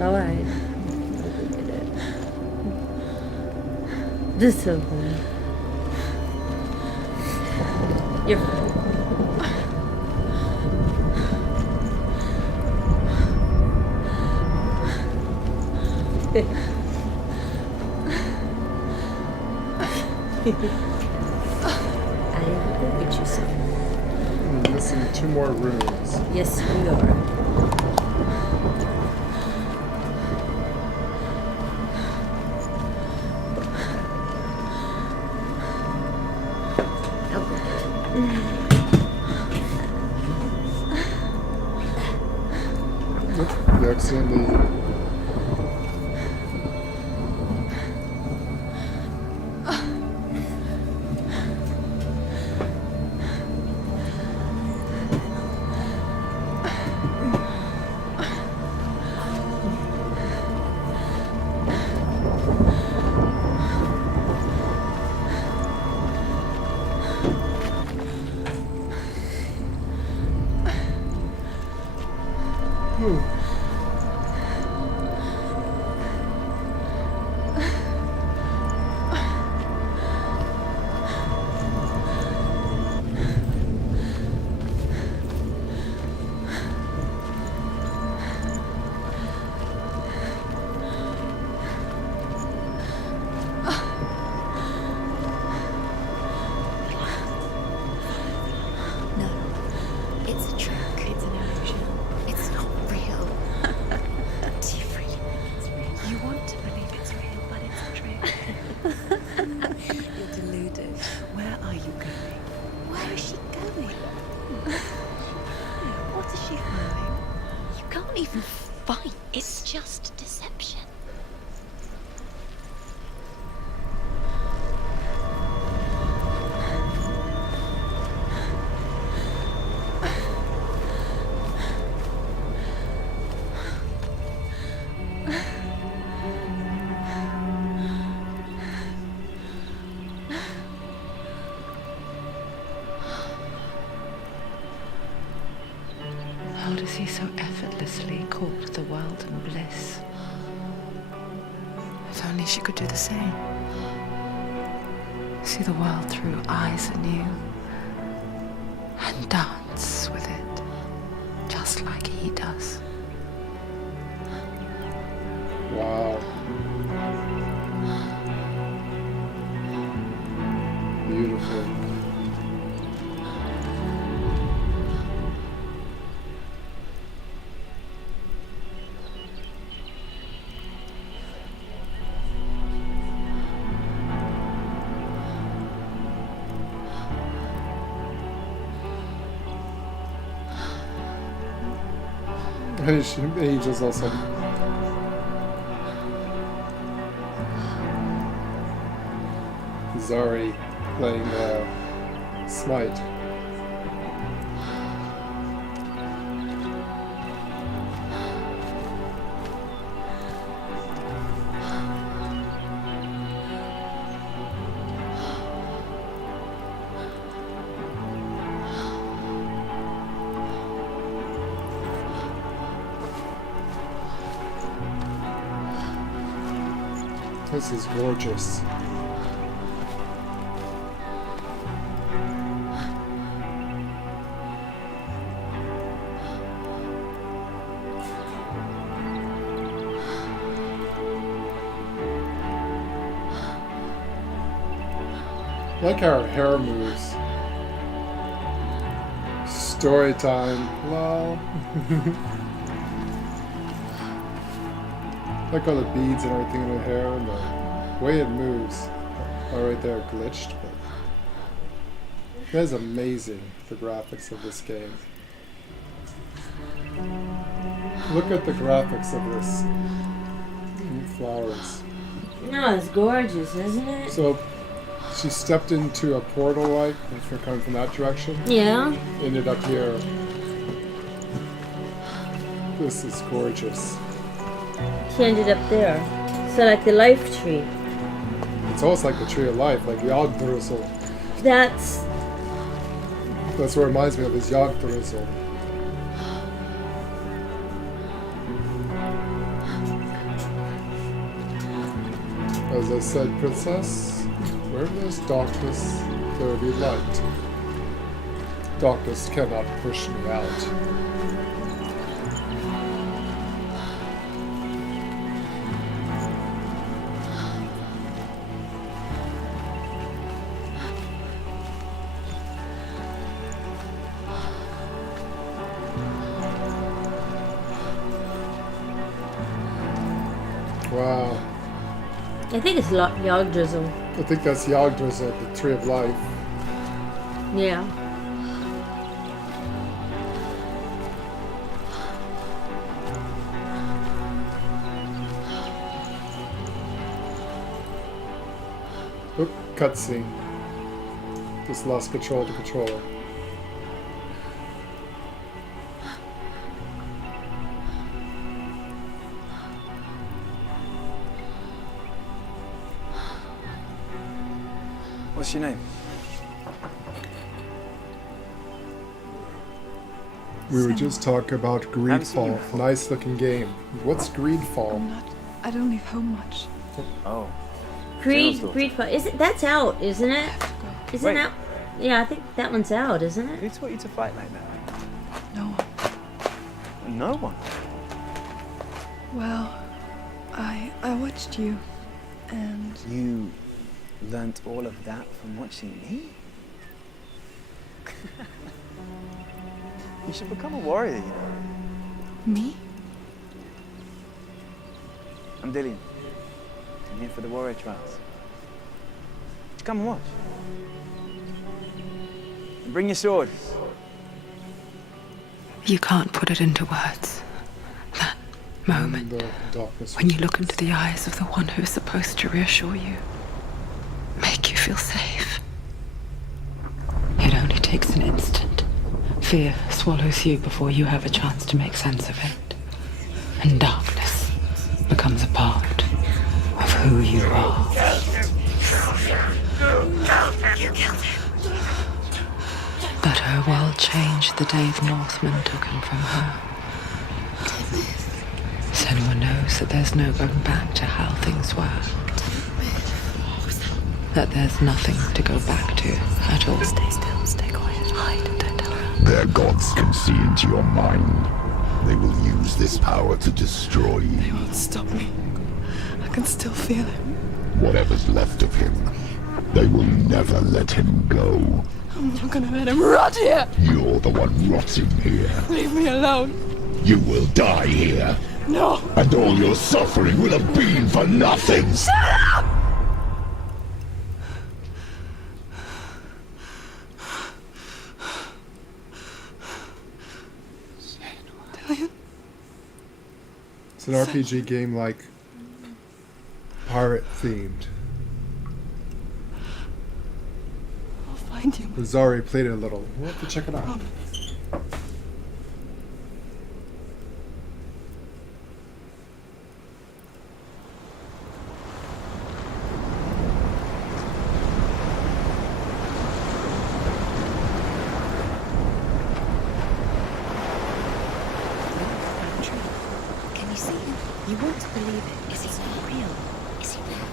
Alright. I'll go get it. This is so funny. You're fine. I will go get you some. We're missing 2 more rooms. Yes, we are. You accidentally... It's a trick. It's an illusion. It's not real. Do you really think it's real? You want to believe it's real, but it's a trick. You're deluded. Where are you going? Where is she going? What is she throwing? You can't even fight. It's just deception. How does he so effortlessly court the world and bliss? If only she could do the same. See the world through eyes anew and dance with it, just like he does. Wow. Beautiful. He just also Zari playing Smite. This is gorgeous. I like how her hair moves. Story time. Lol. Like all the beads and everything in her hair and the way it moves. Oh, right there, glitched. But that is amazing, the graphics of this game. Look at the graphics of this. Flowers. No, it's gorgeous, isn't it? So, she stepped into a portal, like, if you're coming from that direction. Yeah. Ended up here. This is gorgeous. She ended up there. So like the life tree. It's almost like the tree of life, like Yagdruzel. That's what it reminds me of, is Yagdruzel. As I said, princess, where there's darkness, there will be light. Darkness cannot push me out. Wow. I think it's Yggdrasil. I think that's Yggdrasil, the Tree of Life. Yeah. Oop, cutscene. Just lost control of the controller. What's your name? We were just talking about Haven't seen you Greedfall. before. Nice looking game. What's Greedfall? I don't leave home much. Oh. Greedfall. Is it? That's out, isn't it? Is Wait. it out? Yeah, I think that one's out, isn't it? Who taught you to fight like that? No one. No one. Well, I watched you, and You learnt all of that from watching me? You should become a warrior, you know. me? I'm Dillian. I'm here for the warrior trials. Come and watch. And bring your sword. You can't put it into words. That moment The darkness. when you look into the eyes of the one who's supposed to reassure you, make you feel safe. It only takes an instant. Fear swallows you before you have a chance to make sense of it. And darkness becomes a part of who you are. But her world changed the day the Northmen took him from her. Senua knows that there's no going back to how things were. That there's nothing to go back to at all. Stay still, stay quiet, hide, don't tell her. Their gods can see into your mind. They will use this power to destroy you. They won't stop me. I can still feel him. Whatever's left of him, they will never let him go. I'm not gonna let him rot here. You're the one rotting here. Leave me alone. You will die here. No. And all your suffering will have been for nothing. Shut up! Dillian? It's an RPG game like pirate themed. I'll find you. Zari played it a little. We'll have to check it out. Can you see him? You want to believe it. Is he not real? Is he there?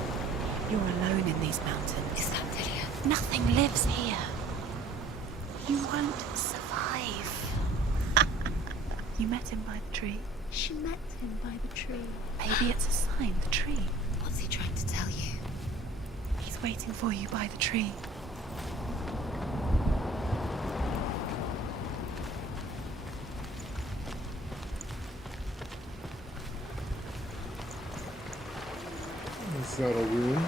You're alone in these mountains. Is that Dillian? Nothing lives here. You won't survive. You met him by the tree. She met him by the tree. Maybe it's a sign, the tree. What's he trying to tell you? He's waiting for you by the tree. Is that a rune?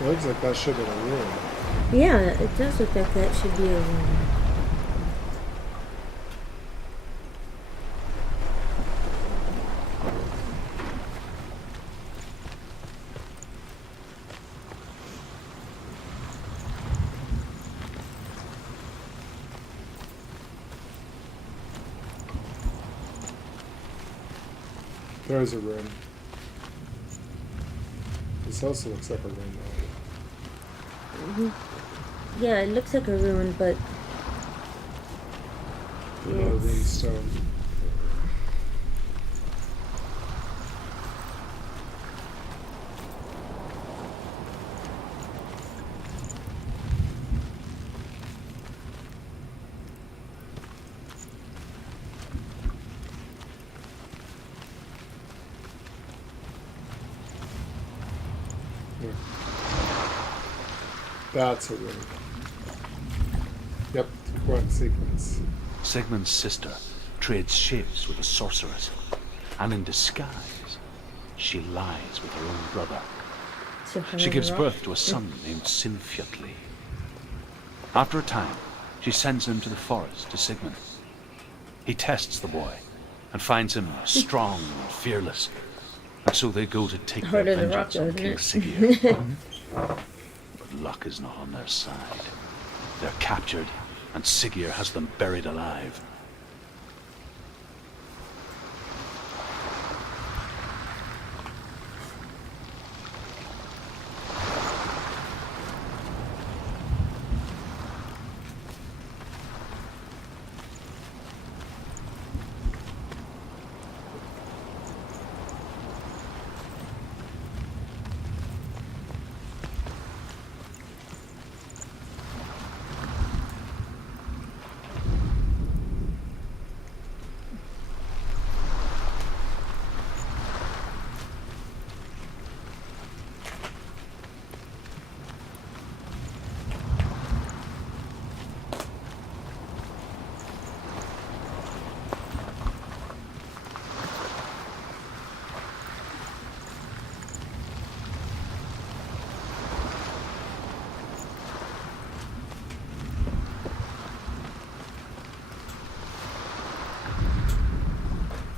It looks like that should have been a rune. Yeah, it does look like that should be a room. There's a rune. This also looks like a rune though. Yeah, it looks like a ruin, but Another rune stone. Yeah. That's a ring. Yep, the correct sequence. Sigmund's sister trades shapes with a sorceress, and in disguise, she lies with her own brother. So She gives birth to a son named Sinfjotli. After a time, she sends him to the forest to Sigmund. He tests the boy and finds him strong and fearless, and so they go to take their Harder to rock, vengeance on isn't King it? Siggeir. But luck is not on their side. They're captured, and Siggeir has them buried alive.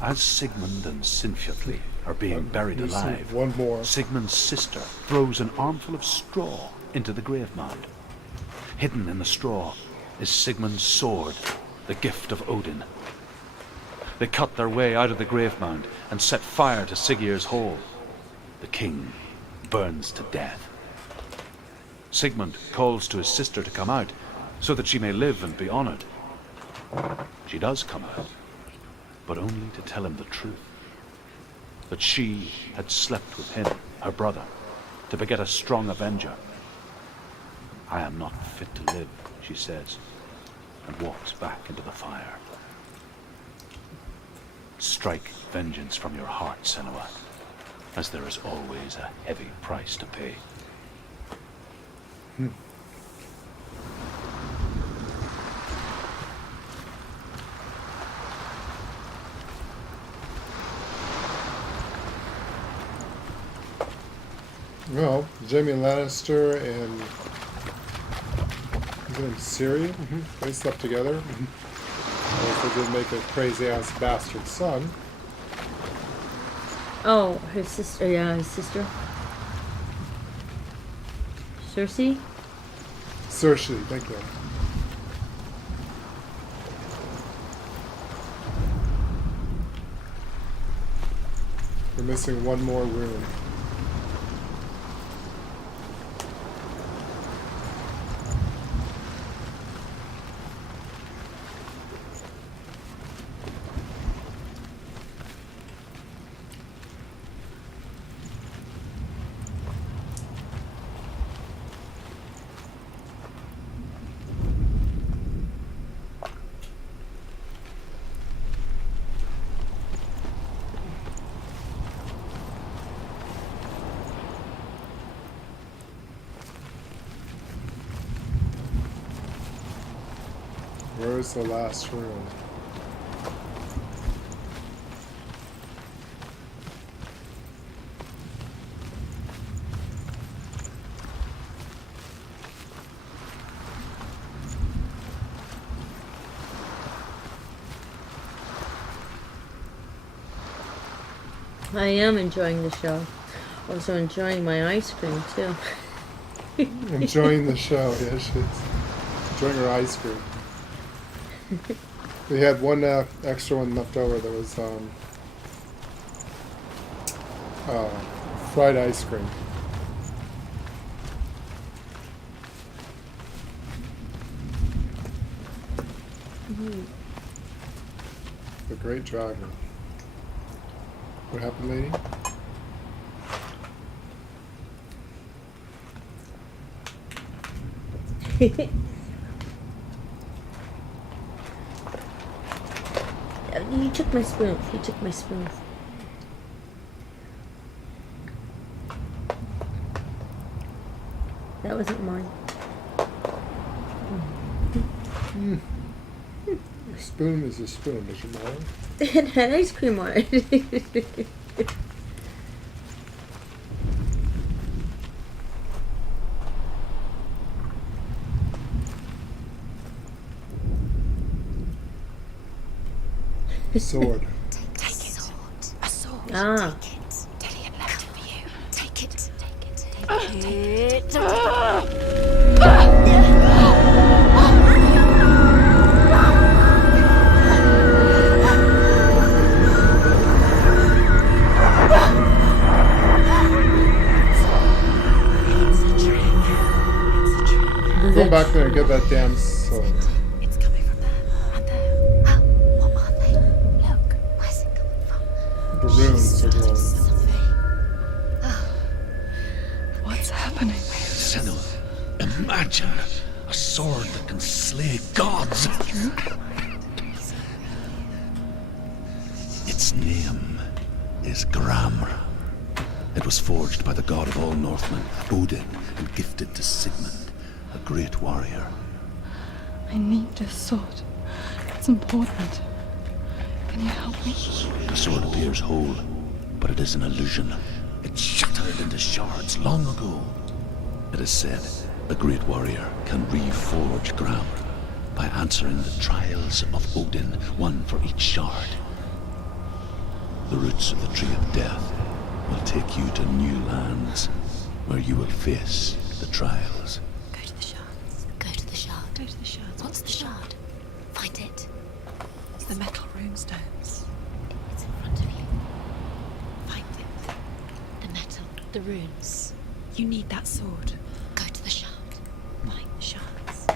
As Sigmund and Sinfjotli are being buried alive, one more. Sigmund's sister throws an armful of straw into the grave mound. Hidden in the straw is Sigmund's sword, the gift of Odin. They cut their way out of the grave mound and set fire to Siggeir's hall. The king burns to death. Sigmund calls to his sister to come out so that she may live and be honored. She does come out, but only to tell him the truth. That she had slept with him, her brother, to beget a strong avenger. I am not fit to live, she says, and walks back into the fire. Strike vengeance from your heart, Senua, as there is always a heavy price to pay. Well, Jaime Lannister and is it in Syria? They slept together. Also did make a crazy ass bastard son. Oh, his sister. Yeah, his sister. Cersei? Cersei, thank you. We're missing one more rune. Where's the last room? I am enjoying the show. Also enjoying my ice cream too. Enjoying the show, yeah, she's enjoying her ice cream. We had one extra one left over that was fried ice cream. The Great Dragon. What happened, lady? You took my spoon. You took my spoon. That wasn't mine. A spoon is a spoon, is it not? It had ice cream on it. Sword. Take it. A sword. Ah. Take it. Dillian left it for you. Take it. Take it. Go back there and get that damn sword. It's coming from there. And there. Oh, what are they? Look. Where's it coming from? The runes are glowing. What's happening? Senua, imagine a sword that can slay gods. Its name is Gramr. It was forged by the god of all Northmen, Odin, and gifted to Sigmund, a great warrior. I need this sword. It's important. Can you help me? The sword appears whole, but it is an illusion. It shattered into shards long ago. It is said a great warrior can reforge Gramr by answering the trials of Odin, one for each shard. The roots of the Tree of Death will take you to new lands, where you will face the trials. Go to the shards. Go to the shard. Go to the shards. What's the shard? Find it. It's the metal runestones. It's in front of you. Find it. The metal. The runes. You need that sword. Go to the shard. Find the shards.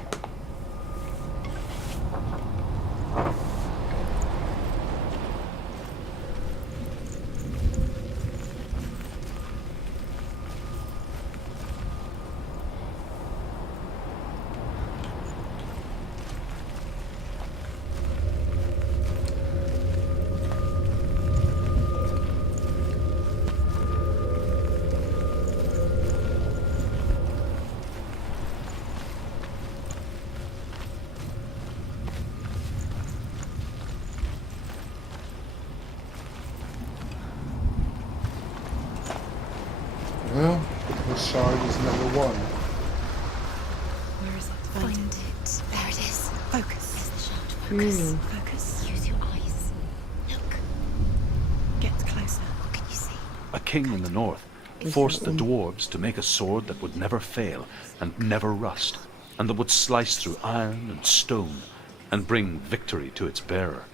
Well, the shard is number one. Where is it? Find it. There it is. Focus. There's the shard. Focus. Focus. Use your eyes. Look. Get closer. What can you see? A king in the north forced the dwarves to make a sword that would never fail and never rust, and that would slice through iron and stone and bring victory to its bearer.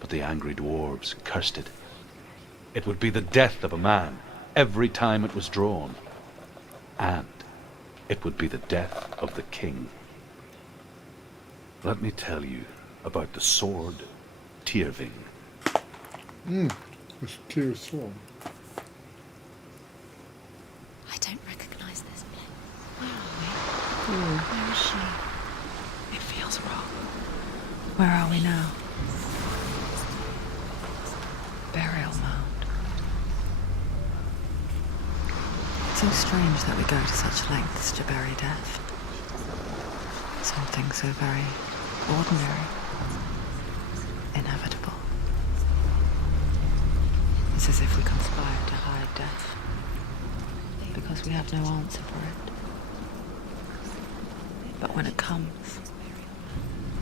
But the angry dwarves cursed it. It would be the death of a man every time it was drawn, and it would be the death of the king. Let me tell you about the sword Tyrving. It's a clear sword. I don't recognize this place. Where is she? It feels wrong. Where are we now? Burial mound. So strange that we go to such lengths to bury death. Something so very ordinary, inevitable. It's as if we conspire to hide death, because we have no answer for it. But when it comes,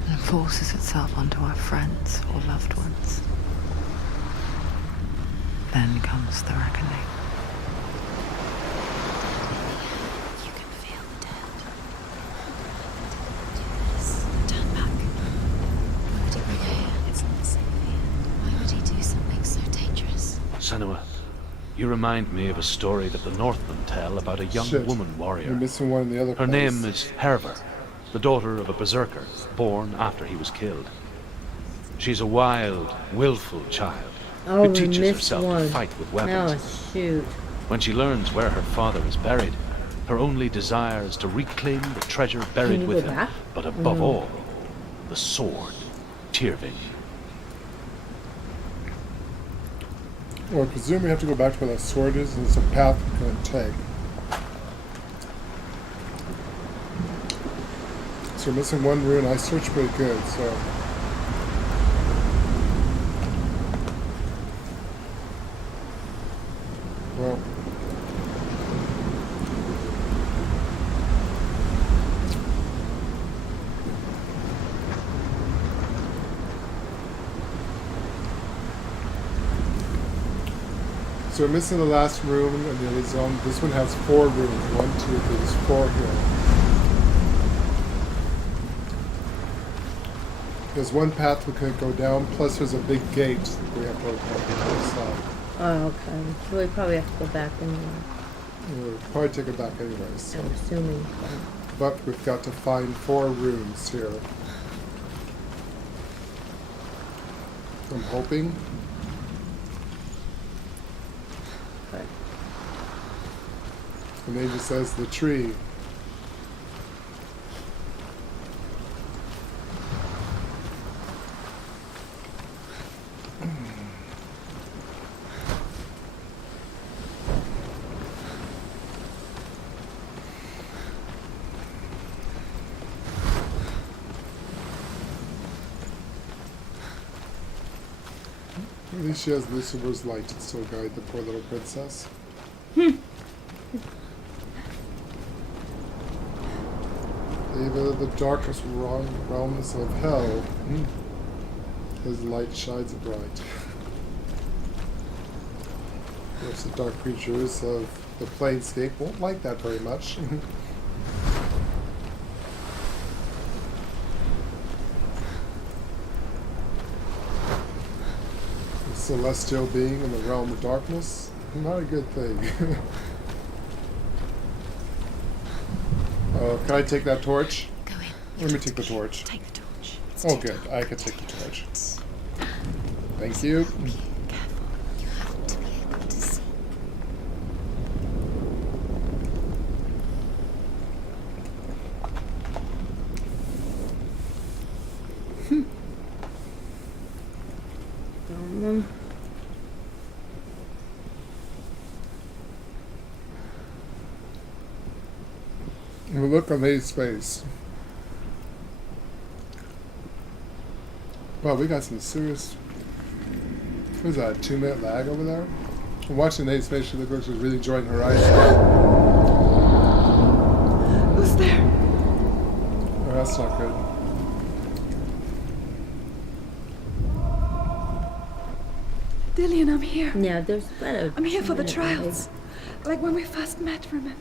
and forces itself onto our friends or loved ones, then comes the reckoning. You can feel the dead. Turn back. Why would he bring her here? It's not safe here. Why would he do something so dangerous? Senua, you remind me of a story that the Northmen tell about a young Shit. woman warrior. You're missing one in the other Her place. name is Herver, the daughter of a berserker, born after he was killed. She's a wild, willful child Oh, who we teaches missed herself one. to fight with weapons. Oh, shoot. When she learns where her father is buried, her only desire is to reclaim the treasure buried you with go him, back? but above all, the sword, Tyrving. Well, I presume we have to go back to where that sword is, and there's a path we can take. So we're missing one rune. I searched pretty good, so... Well... So we're missing the last room in the other zone. This one has 4 rooms. 1, 2, 3, there's 4 here. There's one path we couldn't go down, plus there's a big gate that we have to open up on the other side. Oh, okay. So we probably have to go back anyway. We'll probably take it back anyway, so. I'm assuming. But we've got to find 4 rooms here. I'm hoping. Okay. And then it just says the tree. At least she has Lucifer's light to still guide the poor little princess. Even in the darkest realms of hell, his light shines bright. Yes, the dark creatures of the planescape won't like that very much. Celestial being in the realm of darkness, not a good thing. Can I take that torch? Go in. Let me take the torch. Take the torch. Oh, good. I can take the torch. Thank you. Careful. You have to be able to see. And the look on Lady's face. Wow, we got some serious... What was that, a 2-minute lag over there? I'm watching Lady's face, she looks like she's really enjoying Horizon. Who's there? Oh, that's not good. Dillian, I'm here. Yeah, there's better. I'm here for the trials. Like when we first met, remember?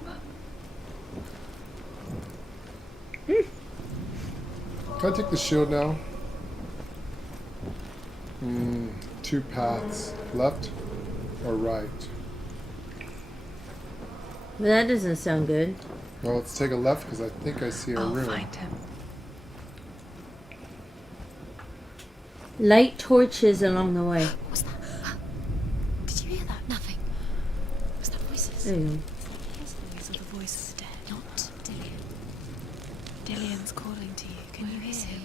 Can I take the shield now? 2 paths. Left or right? That doesn't sound good. Well, let's take a left because I think I see a room. Find him. Light torches along the way. What's that? Did you hear that? Nothing. Was that voices? There you go. These are the voices dead. Not Dillian. Dillian's calling to you. Can you hear him?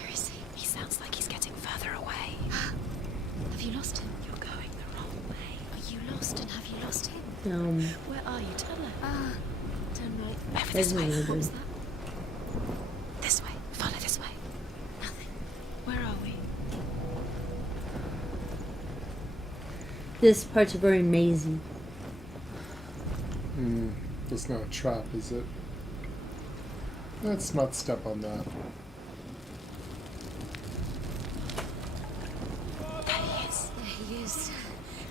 Where is he? He sounds like he's getting further away. Have you lost him? You're going the wrong way. Are you lost and have you lost him? Where are you? Tell her. Turn right. Over this way. What was that? This way. Follow this way. Nothing. Where are we? This part's very mazy. That's not a trap, is it? Let's not step on that. There he is. There he is.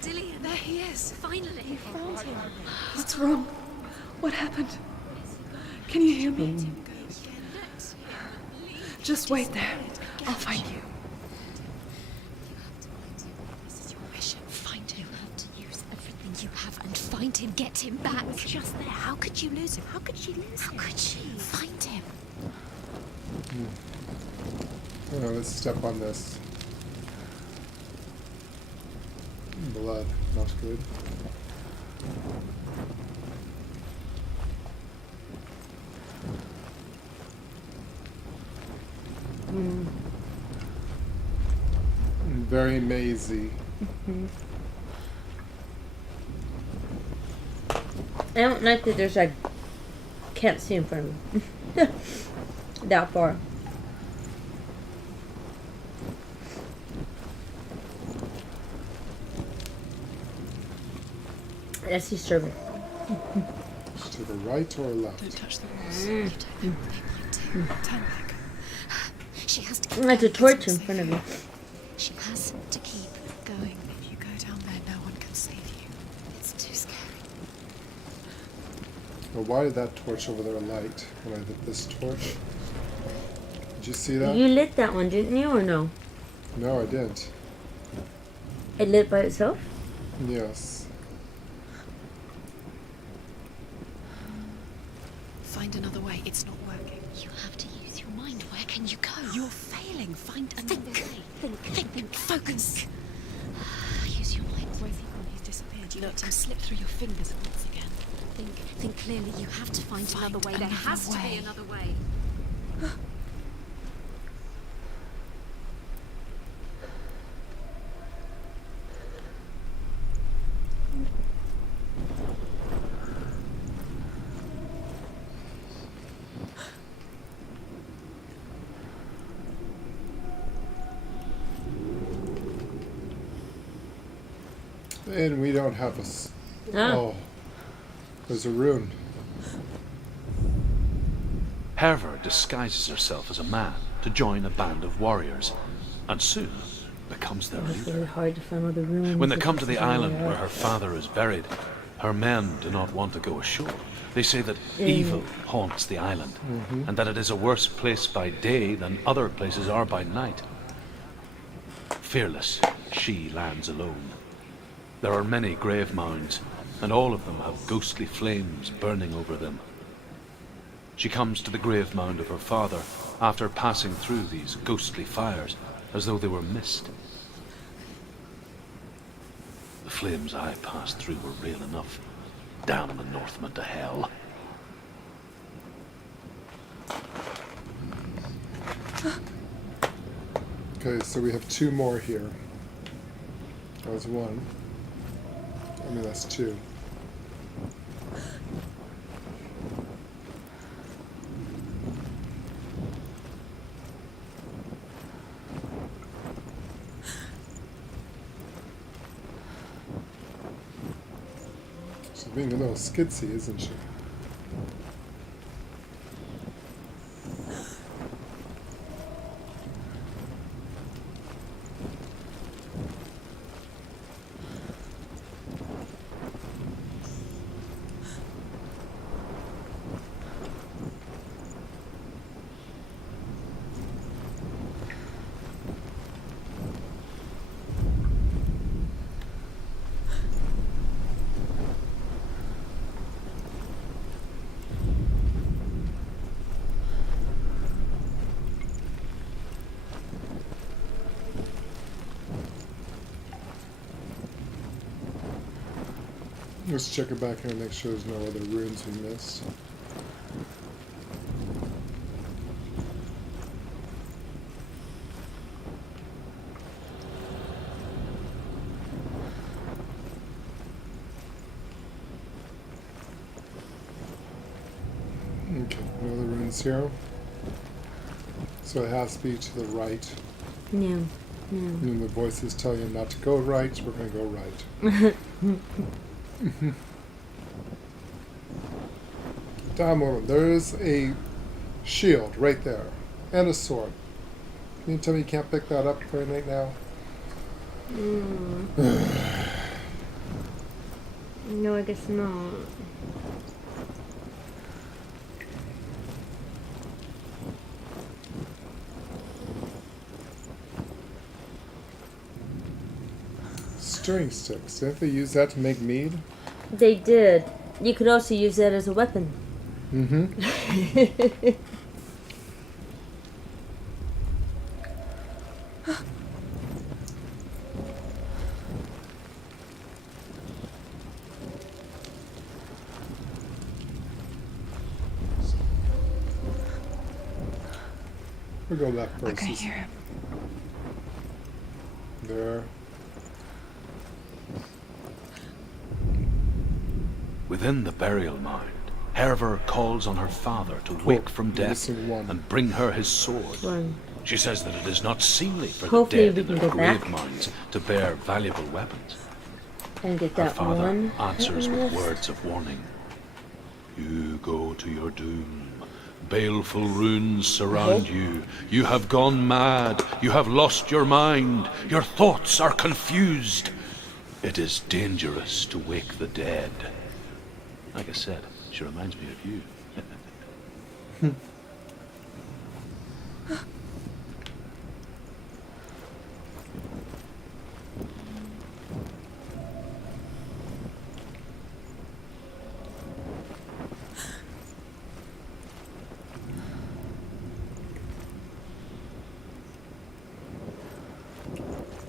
Dillian. There he is. Finally. You found him. What's wrong? What happened? Can you hear me? Just wait there. I'll find you. This is your mission. Find him. You have to use everything you have and find him. Get him back. He's just there. How could you lose him? How could she lose him? How could she? Find him. Oh, let's step on this. Blood, not good. Very mazy. I don't like that there's like can't see in front of me. That far. I see server. To the right or left? Don't touch the walls. You don't know what they might do. Turn back. She has to keep There's a going. torch in front of me. She has to keep going. If you go down there, no one can save you. It's too scary. Well, why did that torch over there light when I lit this torch? Did you see that? You lit that one, didn't you, or no? No, I didn't. It lit by itself? Yes. Find another way. It's not working. You have to use your mind. Where can you go? You're failing. Find another way. Think. Focus. Use your mind. Where's he gone? He's disappeared. You let him slip through your fingers once again. Think clearly. You have to find another way. There has to be another way. And we don't have a... Oh. There's a rune. Hervor disguises herself as a man to join a band of warriors, and soon becomes their It's leader. really hard to find all the ruins. When they come to the It's island really where hard. her father is buried, her men do not want to go ashore. They say that evil haunts the island, and that it is a worse place by day than other places are by night. Fearless, she lands alone. There are many grave mounds, and all of them have ghostly flames burning over them. She comes to the grave mound of her father after passing through these ghostly fires, as though they were mist. The flames I passed through were real enough. Damn the Northmen to hell. Okay, so we have two more here. That was one. I mean, that's two. She's being a little skitsy, isn't she? Let's check it back here and make sure there's no other runes we missed. Okay, no other runes here. So it has to be to the right. No. And the voices tell you not to go right, we're going to go right. Damn woman, there's a shield right there. And a sword. Can you tell me you can't pick that up right now? No, I guess not. Stirring sticks. Didn't they use that to make mead? They did. You could also use that as a weapon. Mm-hmm. We'll go left first. Okay, here. There. Within the burial mound, Hervor calls on her father to wake from death and bring her his sword. She says that it is not seemly for the dead in their grave mounds to bear valuable weapons. And get Her that father one. answers with words of warning. You go to your doom. Baleful runes surround you. You have gone mad. You have lost your mind. Your thoughts are confused. It is dangerous to wake the dead. Like I said, she reminds me of you.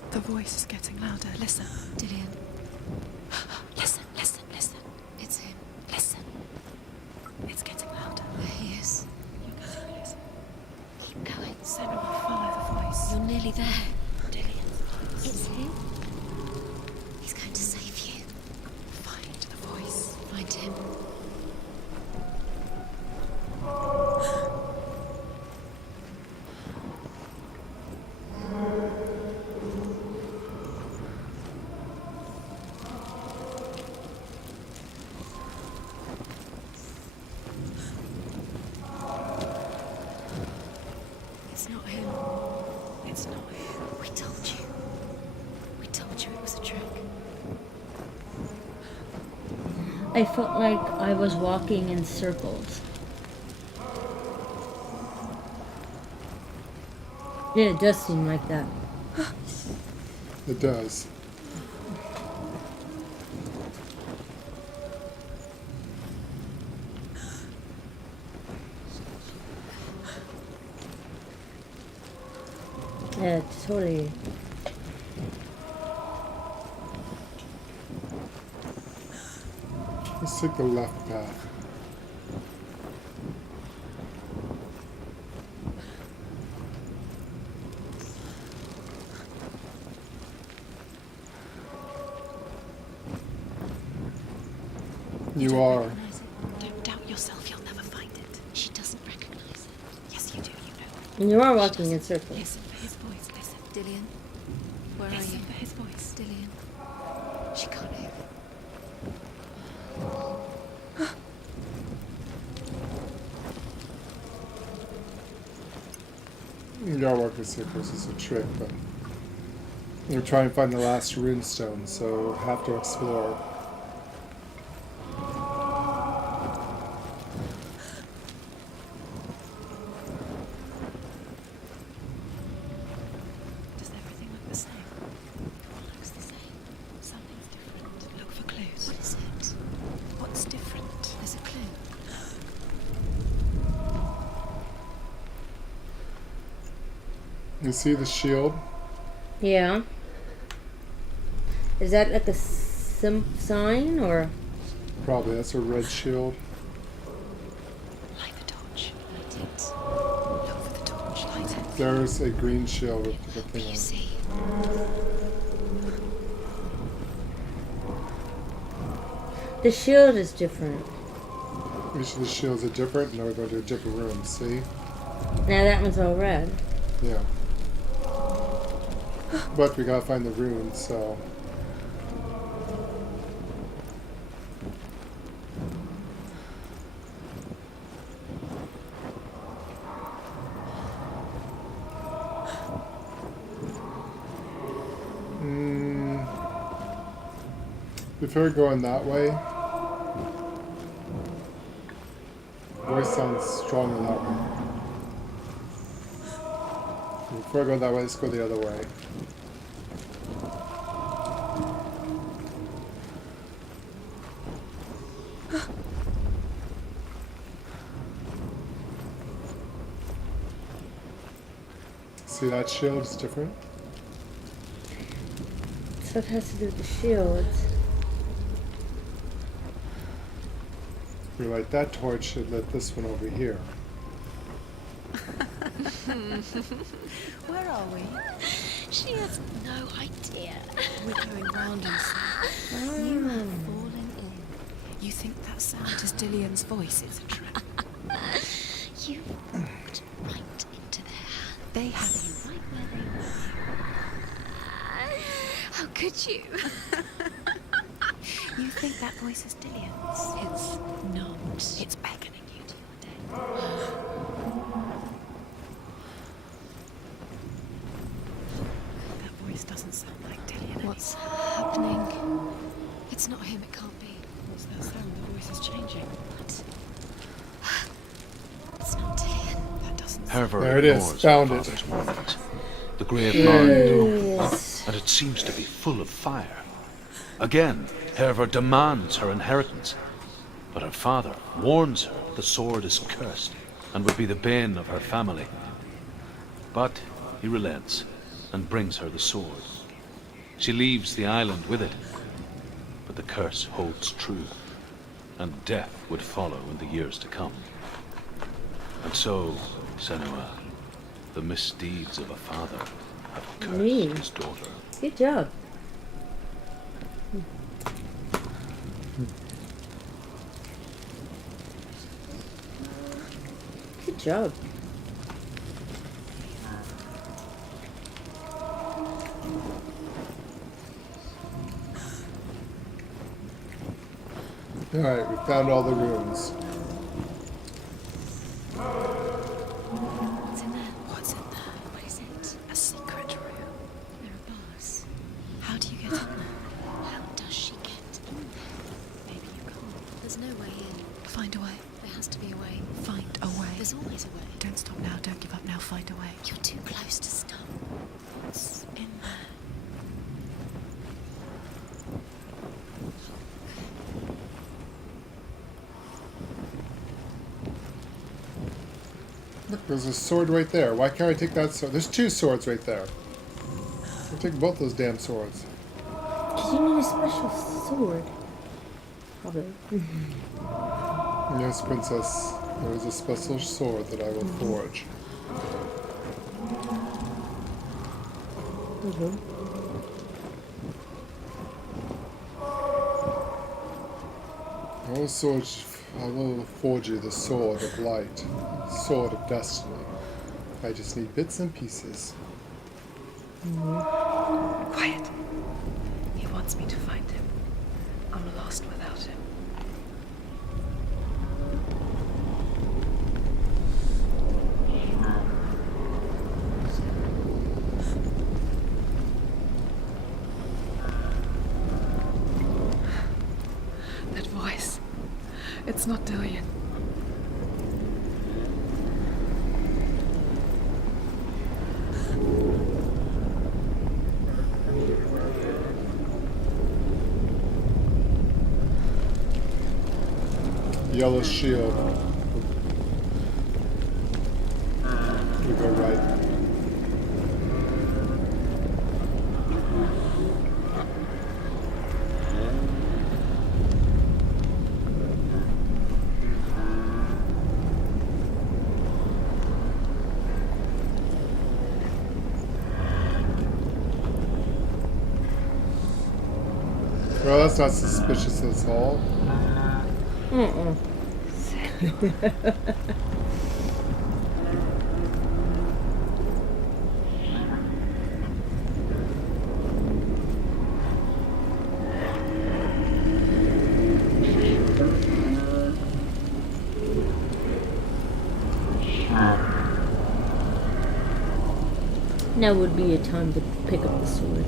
The voice is getting louder. Listen. Dillian. Listen, listen, listen. It's him. Listen. It's getting louder. There he is. You're going, listen. Keep going. Senua, follow the voice. You're nearly there. Dillian. It's him. He's going to save you. Find the voice. Find him. It's not him. It's not him. We told you. We told you it was a trick. I felt like I was walking in circles. Yeah, it does seem like that. It does. Yeah, totally. Let's take the left path. You are. Don't doubt yourself, you'll never find it. She doesn't recognize it. Yes, you do, you know. You are walking in circles. Listen for his voice, listen. Dillian, where are you? Listen for his voice. Dillian. She can't hear. You are walking in circles is a trick, but we're trying to find the last rune stone, so have to explore. Does everything look the same? What looks the same? Something's different. Look for clues. What is it? What's different? There's a clue. You see the shield? Yeah. Is that like a sign or? Probably, that's a red shield. Light the torch. Light it. Look for the torch. Light it. There's a green shield with the thing on. You see. The shield is different. Each of the shields are different, and now we're going to a different room, see? Now that one's all red. Yeah. But we gotta find the runes, so... Before going that way, voice sounds strong in that way. Before I go that way, let's go the other way. See that shield is different? So it has to do with the shields. If we light that torch, should lit this one over here. Where are we? She has no idea. We're going round in circles. You have fallen in. You think that sound is Dillian's voice. It's a trap. You walked right into their hands. They had you right where they were. How could you? You think that voice is Dillian's? It's not. It's beckoning you to your death. That voice doesn't sound like Dillian. What's happening? It's not him, it can't be. What's that sound? The voice is changing. What? It's not Dillian. That doesn't Herver There it is. ignores Found her it. father's warnings. The grave mound, and it seems to be full of fire. Again, Herver demands her inheritance, but her father warns her the sword is cursed and would be the bane of her family. But he relents and brings her the sword. She leaves the island with it, but the curse holds true, and death would follow in the years to come. And so, Senua, the misdeeds of a father have cursed his daughter. Good job. Good job. Alright, we found all the runes. What's in there? What's in there? What is it? A secret room. There are bars. How do you get in there? How does she get in there? Maybe you can't. There's no way in. Find a way. There has to be a way. Find a way. There's always a way. Don't stop now. Don't give up now. Find a way. You're too close to stop. What's in there? Look, there's a sword right there. Why can't I take that sword? There's two swords right there. I'll take both those damn swords. Because you need a special sword. Probably. Yes, princess. There is a special sword that I will forge. I will forge you the sword of light, sword of destiny. I just need bits and pieces. Quiet. He wants me to find him. I'm lost without him. That voice. It's not Dillian. Yellow shield. We go right. Well, that's not suspicious at all. Mm-mm. Now would be a time to pick up the sword.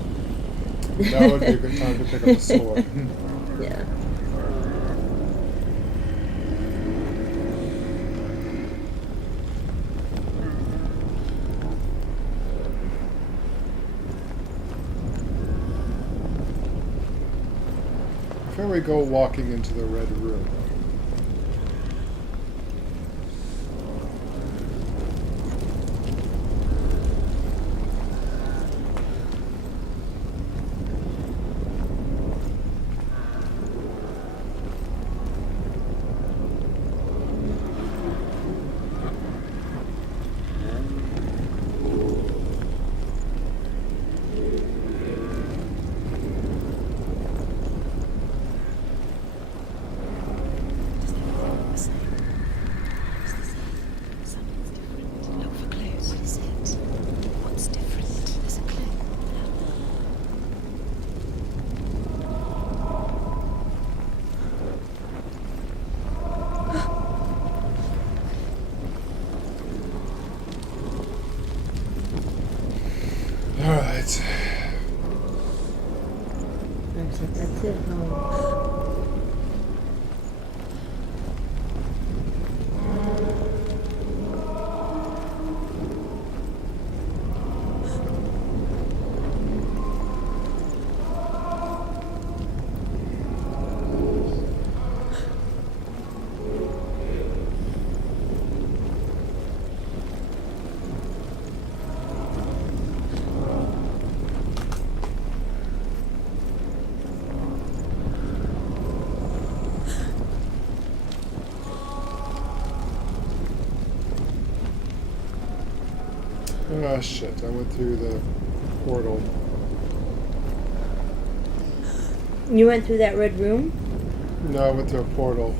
Now would be a good time to pick up the sword. Yeah. Before we go walking into the red room, it home. Ah, shit, I went through the portal. You went through that red room? No, I went through a portal.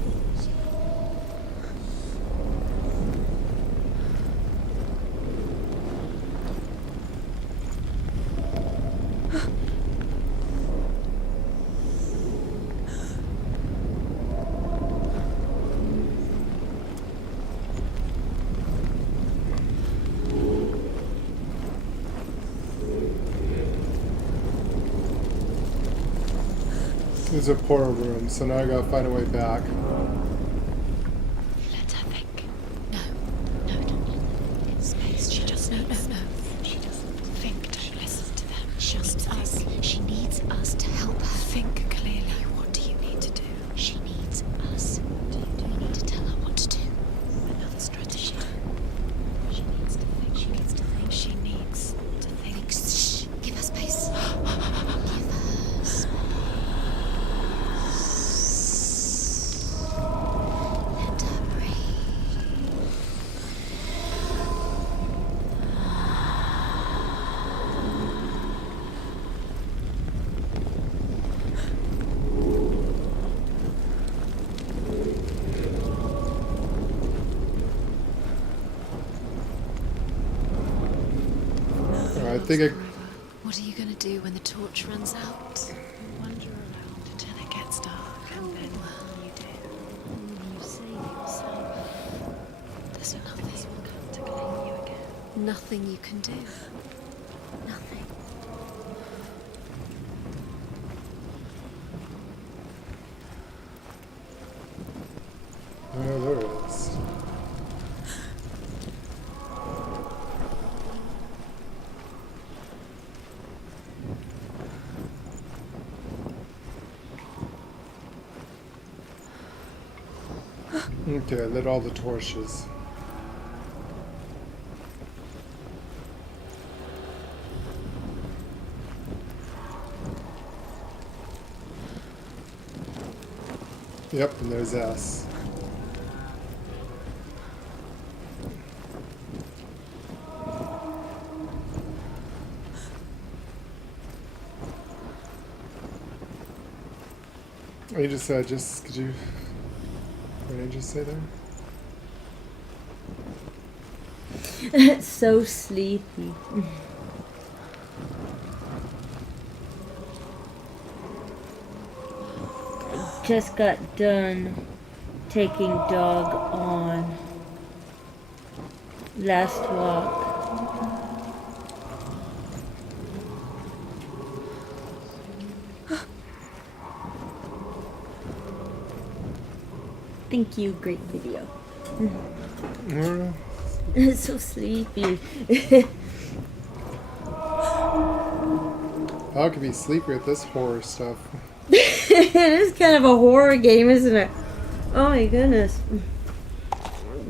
There's a portal room, so now I gotta find a way back. Let her think. No, don't. In space, she just no. She doesn't think. Don't listen to them. Just us. She needs us to help her think clearly. What do you need to do? She needs us. Do you need to tell her what to do? Another strategy. She needs to think. She needs to think. She needs to think. Shh. Give her space. Give her space. I think I... What are you going to do when the torch runs out? Wander around until it gets dark, and then you do. You save yourself. There's nothing will come to claim you again. Nothing you can do. Nothing. Oh, there it is. Okay, I lit all the torches. Yep, and there's S. You just said, could you... What did I just say there? So sleepy. Just got done taking dog on last walk. Thank you, great video. It's so sleepy. How could be sleepy with this horror stuff? It is kind of a horror game, isn't it? Oh my goodness.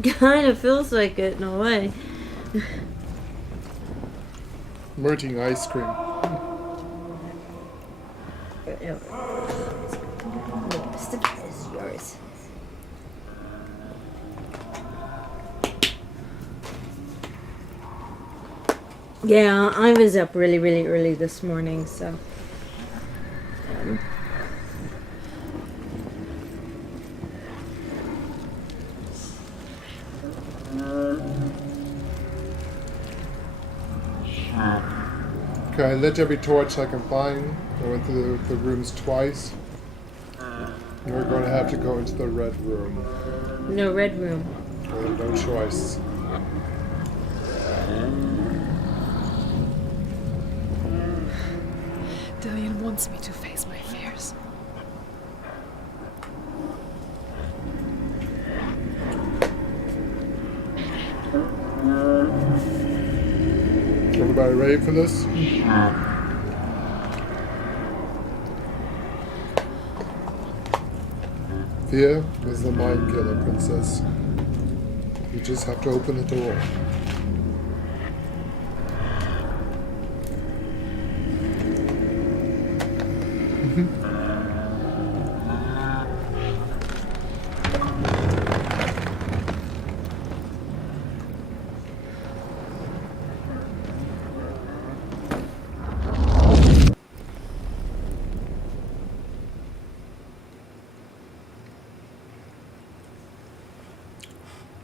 Kind of feels like it in a way. I'm eating ice cream. It's yours. Yeah, I was up really, really early this morning, so. Okay, I lit every torch I can find. I went through the rooms twice. And we're going to have to go into the red room. No, red room. Well, no choice. Dillian wants me to face my fears. Everybody ready for this? Thea is the mind killer princess. You just have to open the door.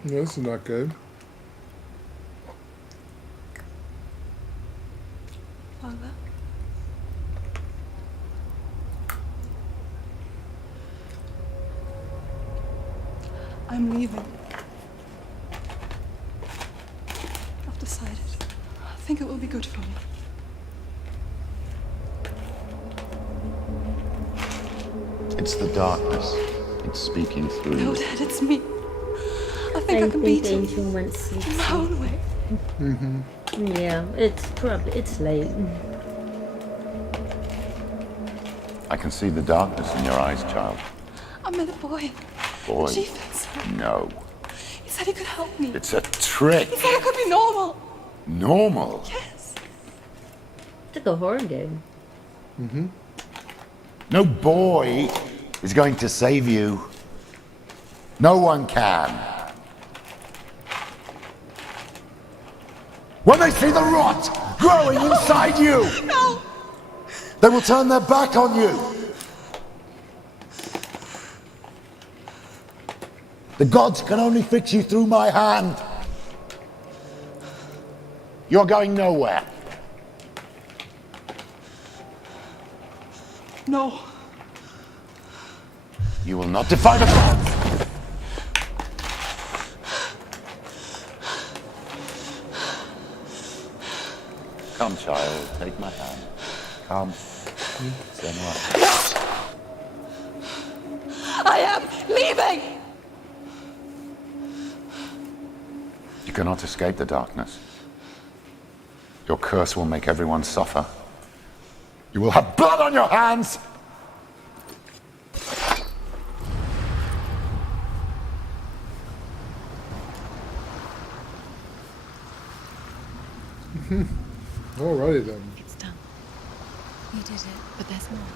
No, this is not good. Father? I'm leaving. I've decided. I think it will be good for me. It's the darkness. It's speaking through No, you. Dad, it's me. I think I can beat him. Angel went sleep. In my own way. Yeah, it's late. I can see the darkness in your eyes, child. I met a boy. Boy. The chief. No. He said he could help me. It's a trick. He said I could be normal. Normal? Yes. It's like a horror game. No boy is going to save you. No one can. When they see the rot growing inside you, No. they will turn their back on you. The gods can only fix you through my hand. You're going nowhere. No. You will not defy the gods. Come, child, take my hand. Come. Senua. I am leaving. You cannot escape the darkness. Your curse will make everyone suffer. You will have blood on your hands! Alrighty then. It's done. You did it, but there's more.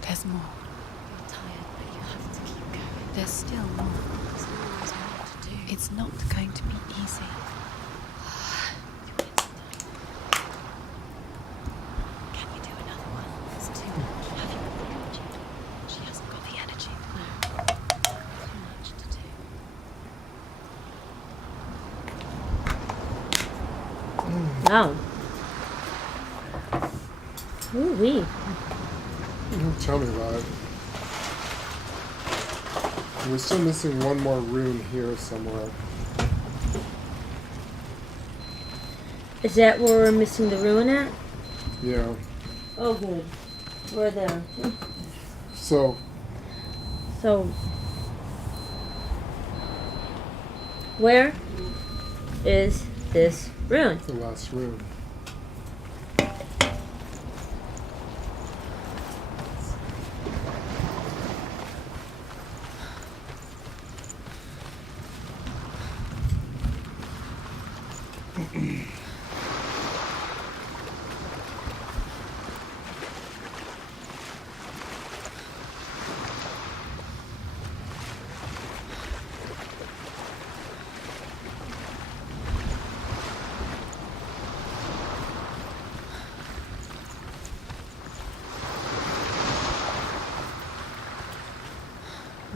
There's more. You're tired, but you have to keep going. There's still more. There's always more to do. It's not going to be easy. Can we do another one? It's too much. Have you got the energy? She hasn't got the energy. No. Too much to do. Wow. Ooh-wee. Tell me about it. We're still missing one more rune here somewhere. Is that where we're missing the ruin at? Yeah. Oh, good. We're there. So, where is this rune? the last rune.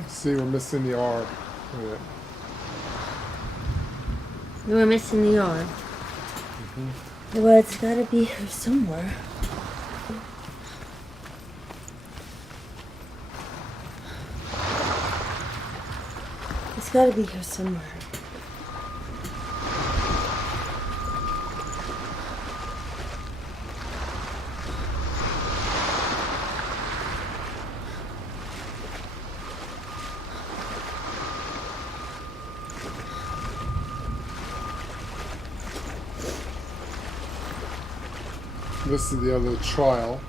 See, we're missing the R. Yeah. We're missing the R. Well, it's gotta be here somewhere. It's gotta be here somewhere. This is the other trial.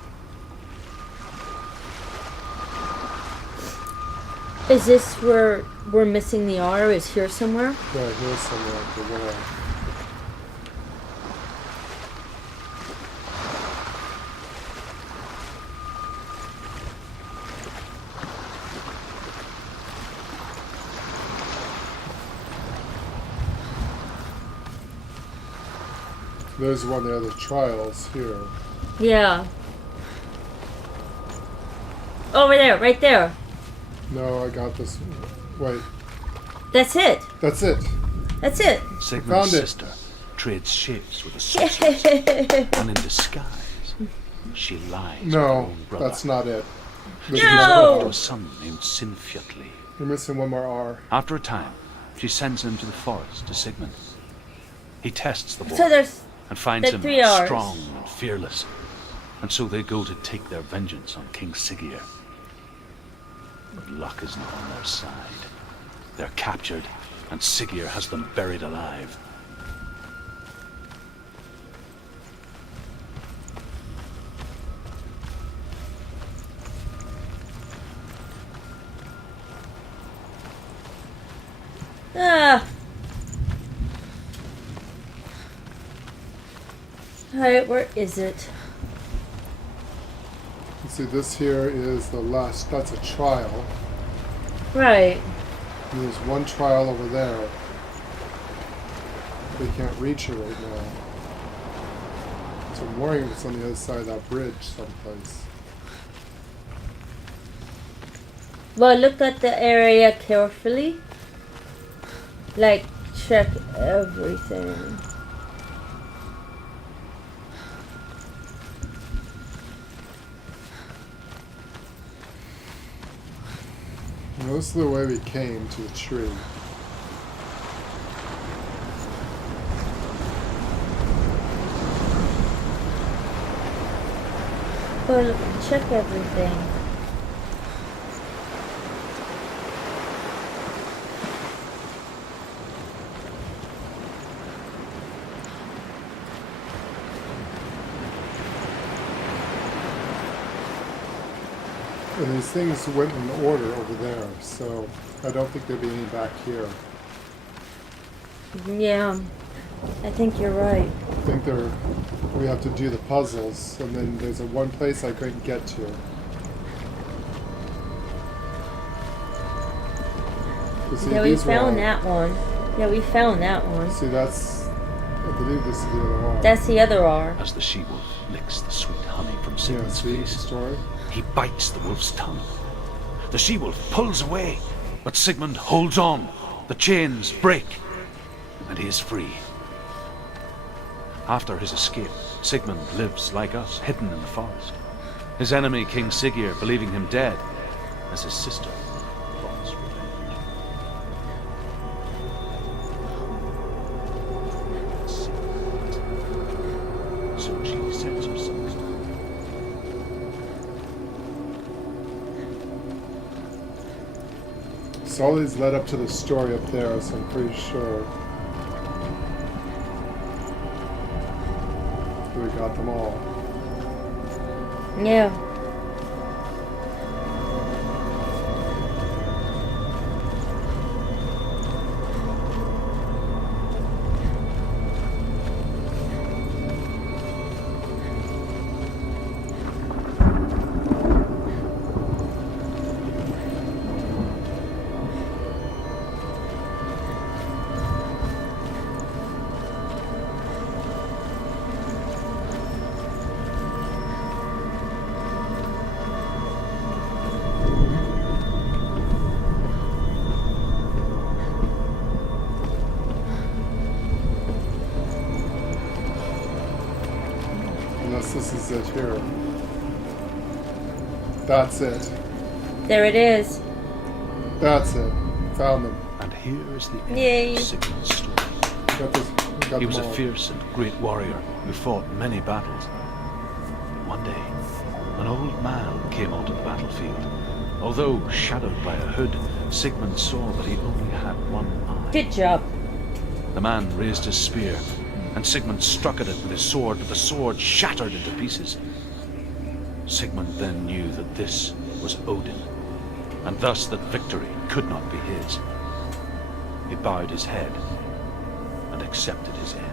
Is this where we're missing the R? Is here somewhere? Right, here's somewhere at the wall. There's one of the other trials here. Yeah. Over there, right there. No, I got this. Wait. That's it. That's it. That's it. Sigmund's sister trades shapes with a sorceress, and in disguise, she lies with her No, own brother. that's not it. This She is gives not birth to it. a son named Sinfjotli. You're missing one more R. After a time, she sends him to the forest to Sigmund. He tests the boy So there's and finds him 3 Rs. strong and fearless. And so they go to take their vengeance on King Siggeir. But luck is not on their side. They're captured, and Siggeir has them buried alive. Ah. Alright, where is it? See, this here is the last. That's a trial. Right. And there's one trial over there. They can't reach it right now. So I'm worrying it's on the other side of that bridge someplace. Well, look at the area carefully. Like, check everything. And this is the way we came to the tree. Well, check everything. And these things went in order over there, so I don't think there'll be any back here. Yeah, I think you're right. I think we have to do the puzzles, and then there's a one place I couldn't get to. See, Yeah, we these were all- found that one. Yeah, we found that one. See, I believe this is the other one. That's the other R. As the she-wolf licks the sweet honey from Sigmund's face, he bites the wolf's tongue. The she-wolf pulls away, but Sigmund holds on. The chains break, and he is free. After his escape, Sigmund lives like us, hidden in the forest. His enemy, King Siggeir, believing him dead, as his sister plots revenge. So she sets herself to So all these led up to the story up there, so I'm pretty sure we got them all. Yeah. Unless this is it here. That's it. There it is. That's it. Found them. And here is the end Yay. of Sigmund's story. Got He was a them all. fierce and great warrior who fought many battles. One day, an old man came onto the battlefield. Although shadowed by a hood, Sigmund saw that he only had one eye. Good job. The man raised his spear and Sigmund struck at it with his sword, but the sword shattered into pieces. Sigmund then knew that this was Odin, and thus that victory could not be his. He bowed his head and accepted his end.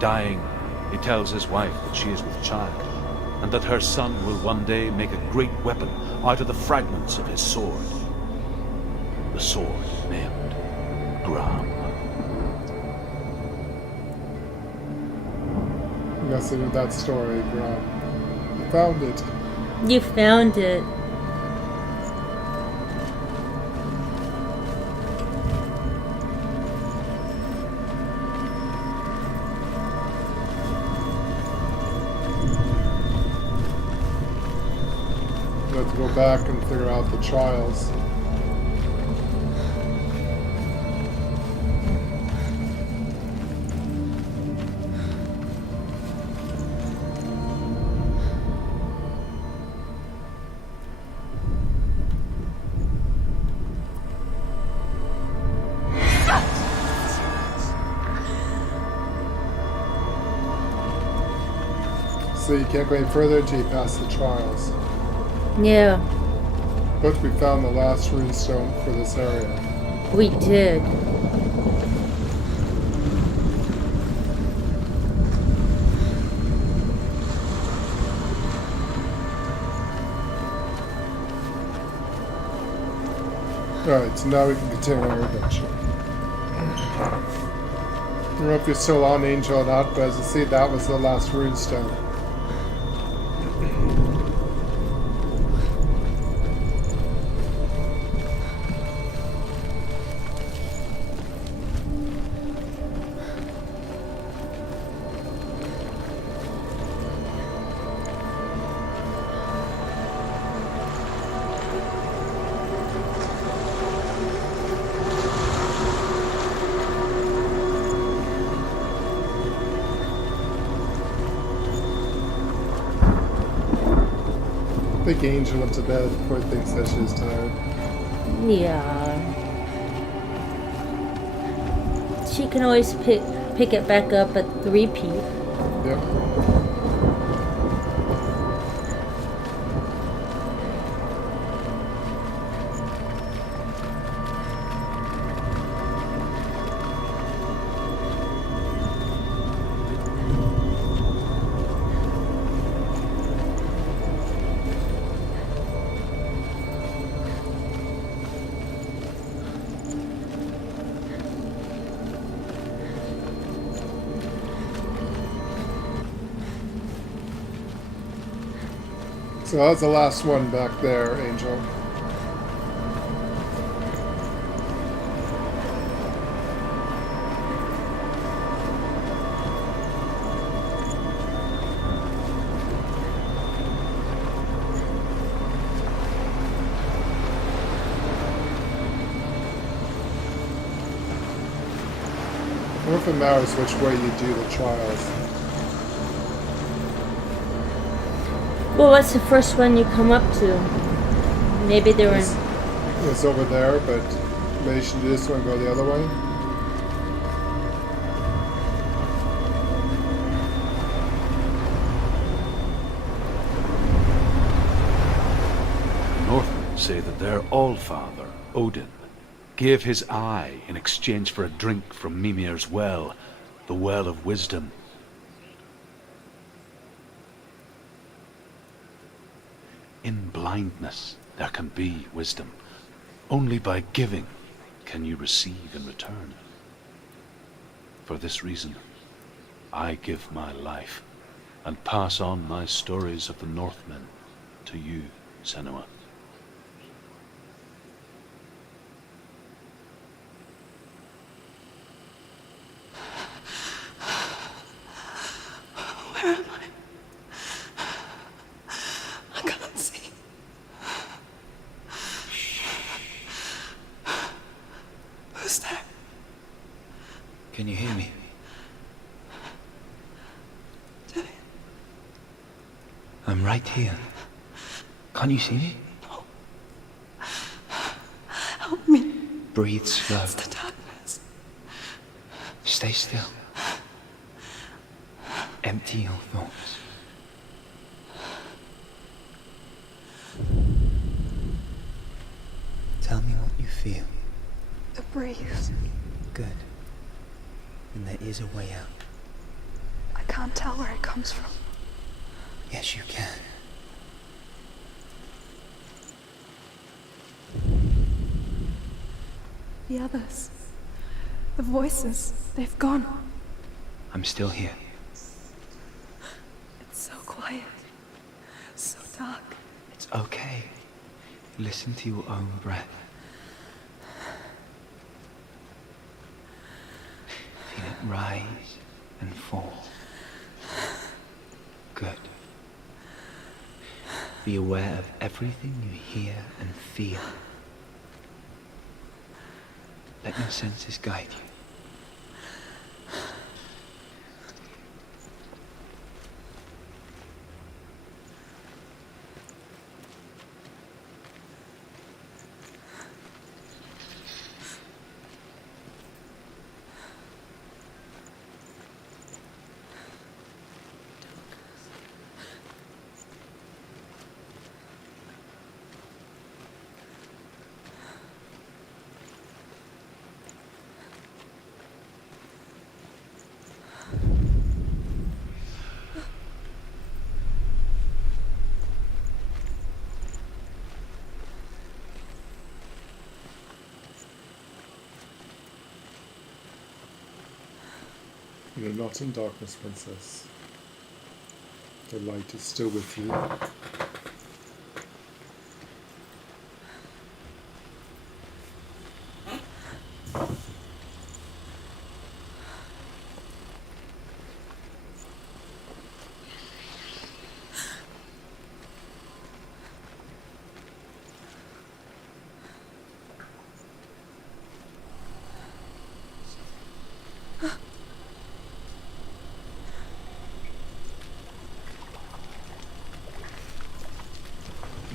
Dying, he tells his wife that she is with child, and that her son will one day make a great weapon out of the fragments of his sword. The sword named Gram. Yes, I knew that story, Gram. I found it. You found it. You have to go back and figure out the trials. So you can't go any further until you pass the trials. Yeah, But we found the last runestone for this area. we did. Alright, so now we can continue our adventure. I don't know if you're still on Angel or not, but as you see, that was the last runestone. I think Angel went to bed. Poor thing said she was tired. Yeah. She can always pick it back up at 3p. Yep. So that was the last one back there, Angel. I wonder if it matters which way you do the trials. Well, what's the first one you come up to? Maybe they were... It's over there, but maybe you should do this one and go the other way. Northmen say that their Allfather, Odin, gave his eye in exchange for a drink from Mimir's well, the Well of Wisdom. In blindness there can be wisdom. Only by giving can you receive in return. For this reason, I give my life and pass on my stories of the Northmen to you, Senua. Where am I? I can't see. Who's there? Can you hear me? I'm right here. Can't you see me? No. Help me. Breathe slow. It's the darkness. Stay still. Empty your thoughts. Tell me what you feel. The breeze. Good. And there is a way out. I can't tell where it comes from. Yes, you can. The others. The voices. They've gone. I'm still here. It's so quiet. So dark. It's okay. Listen to your own breath. Feel it rise and fall. Good. Be aware of everything you hear and feel. Let your senses guide you. You're not in darkness, princess. The light is still with you.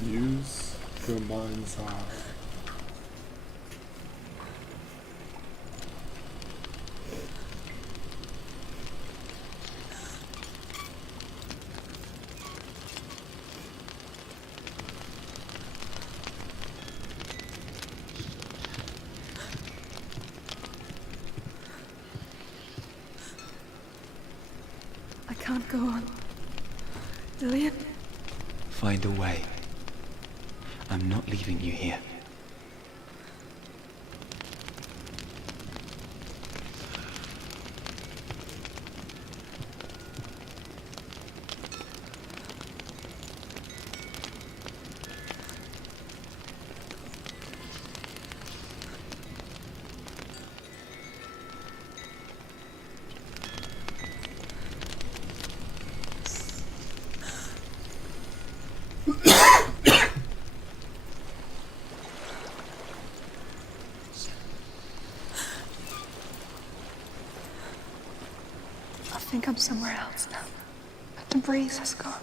Use your mind's eye. I can't go on. Dillian? Find a way. I'm not leaving you here. I think I'm somewhere else now. But the breeze has gone.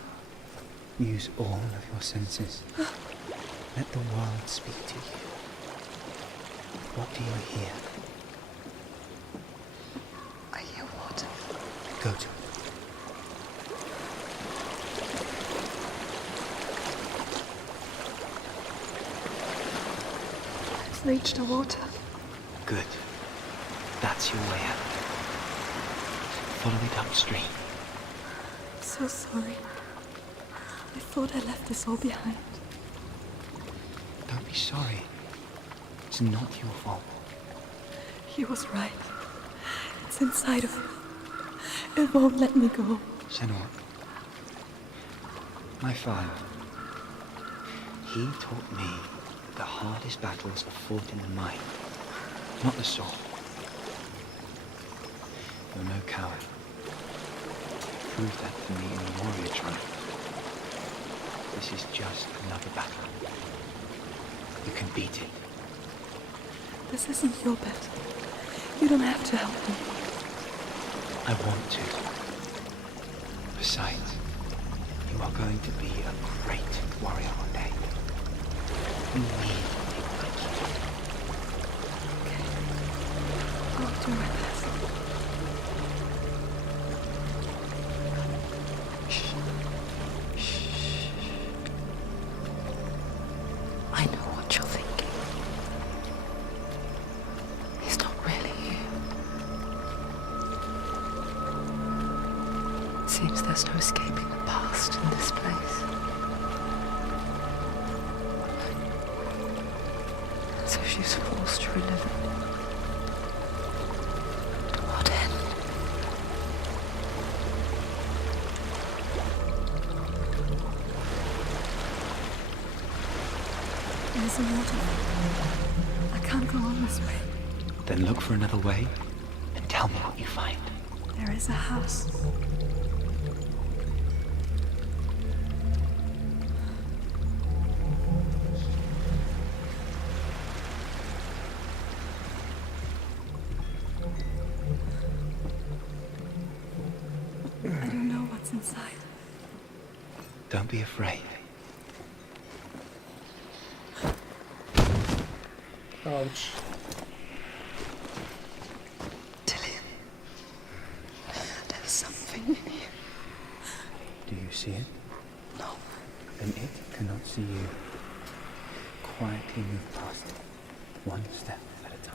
Use all of your senses. Let the world speak to you. What do you hear? I hear water. Go to it. I've reached the water. Good. That's your way out. Follow it upstream. I'm so sorry. I thought I left this all behind. Don't be sorry. It's not your fault. He was right. It's inside of him. It won't let me go. Senua. My father. He taught me that the hardest battles are fought in the mind, not the soul. You're no coward. You proved that to me in the warrior tribe. This is just another battle. You can beat it. This isn't your battle. You don't have to help me. I want to. Besides, you are going to be a great warrior one day. You need people like you. Okay. I'll do my best. I know what you're thinking. He's not really you. Seems there's no escaping the past in this place. So she's forced to relive it. To what end? There's a waterfall. I can't go on this way. Then look for another way and tell me what you find. There is a house. I don't know what's inside. Don't be afraid. Ouch. There's something in here. Do you see it? No. Then it cannot see you. Quietly move past it, one step at a time.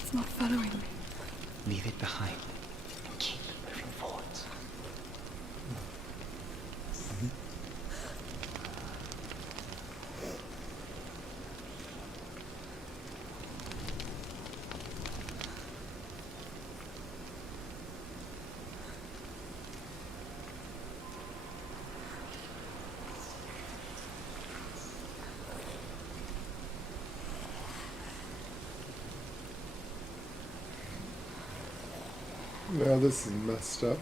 It's not following me. Leave it behind and keep moving forwards. Yeah, this is messed up.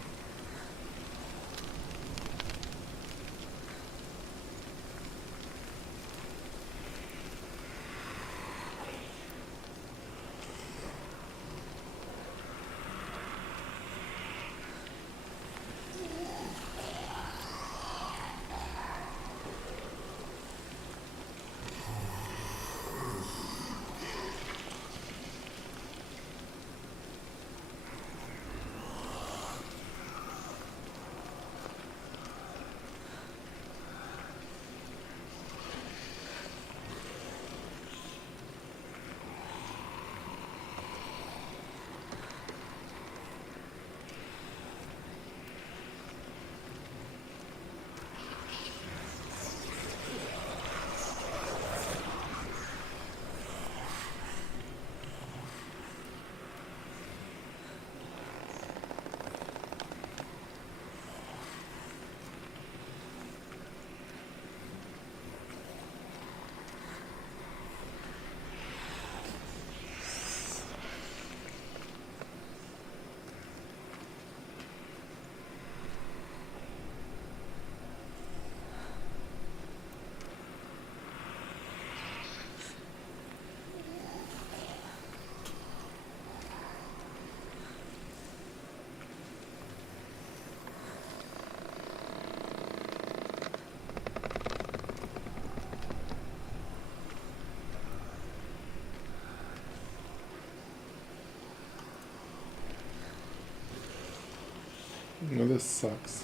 This sucks.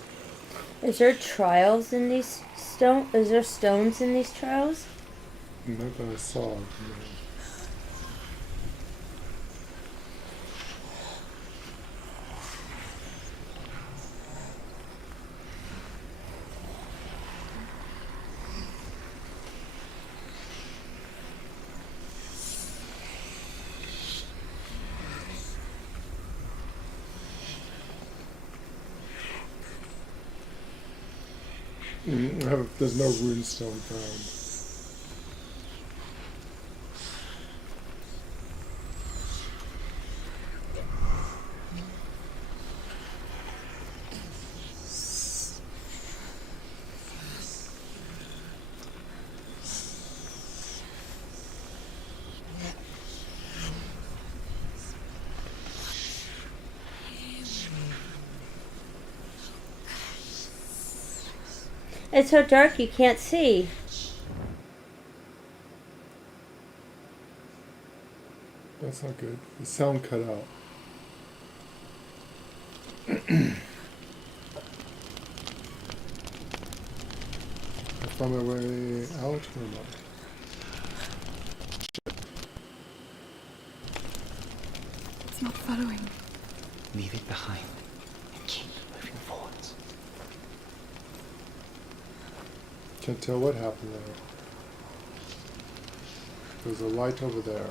Is there trials in these stone? Is there stones in these trials? Not that I saw. No. There's no runestone found. It's so dark you can't see. That's not good. The sound cut out. I found my way out or not? It's not following. Leave it behind and keep moving forwards. Can't tell what happened there. There's a light over there.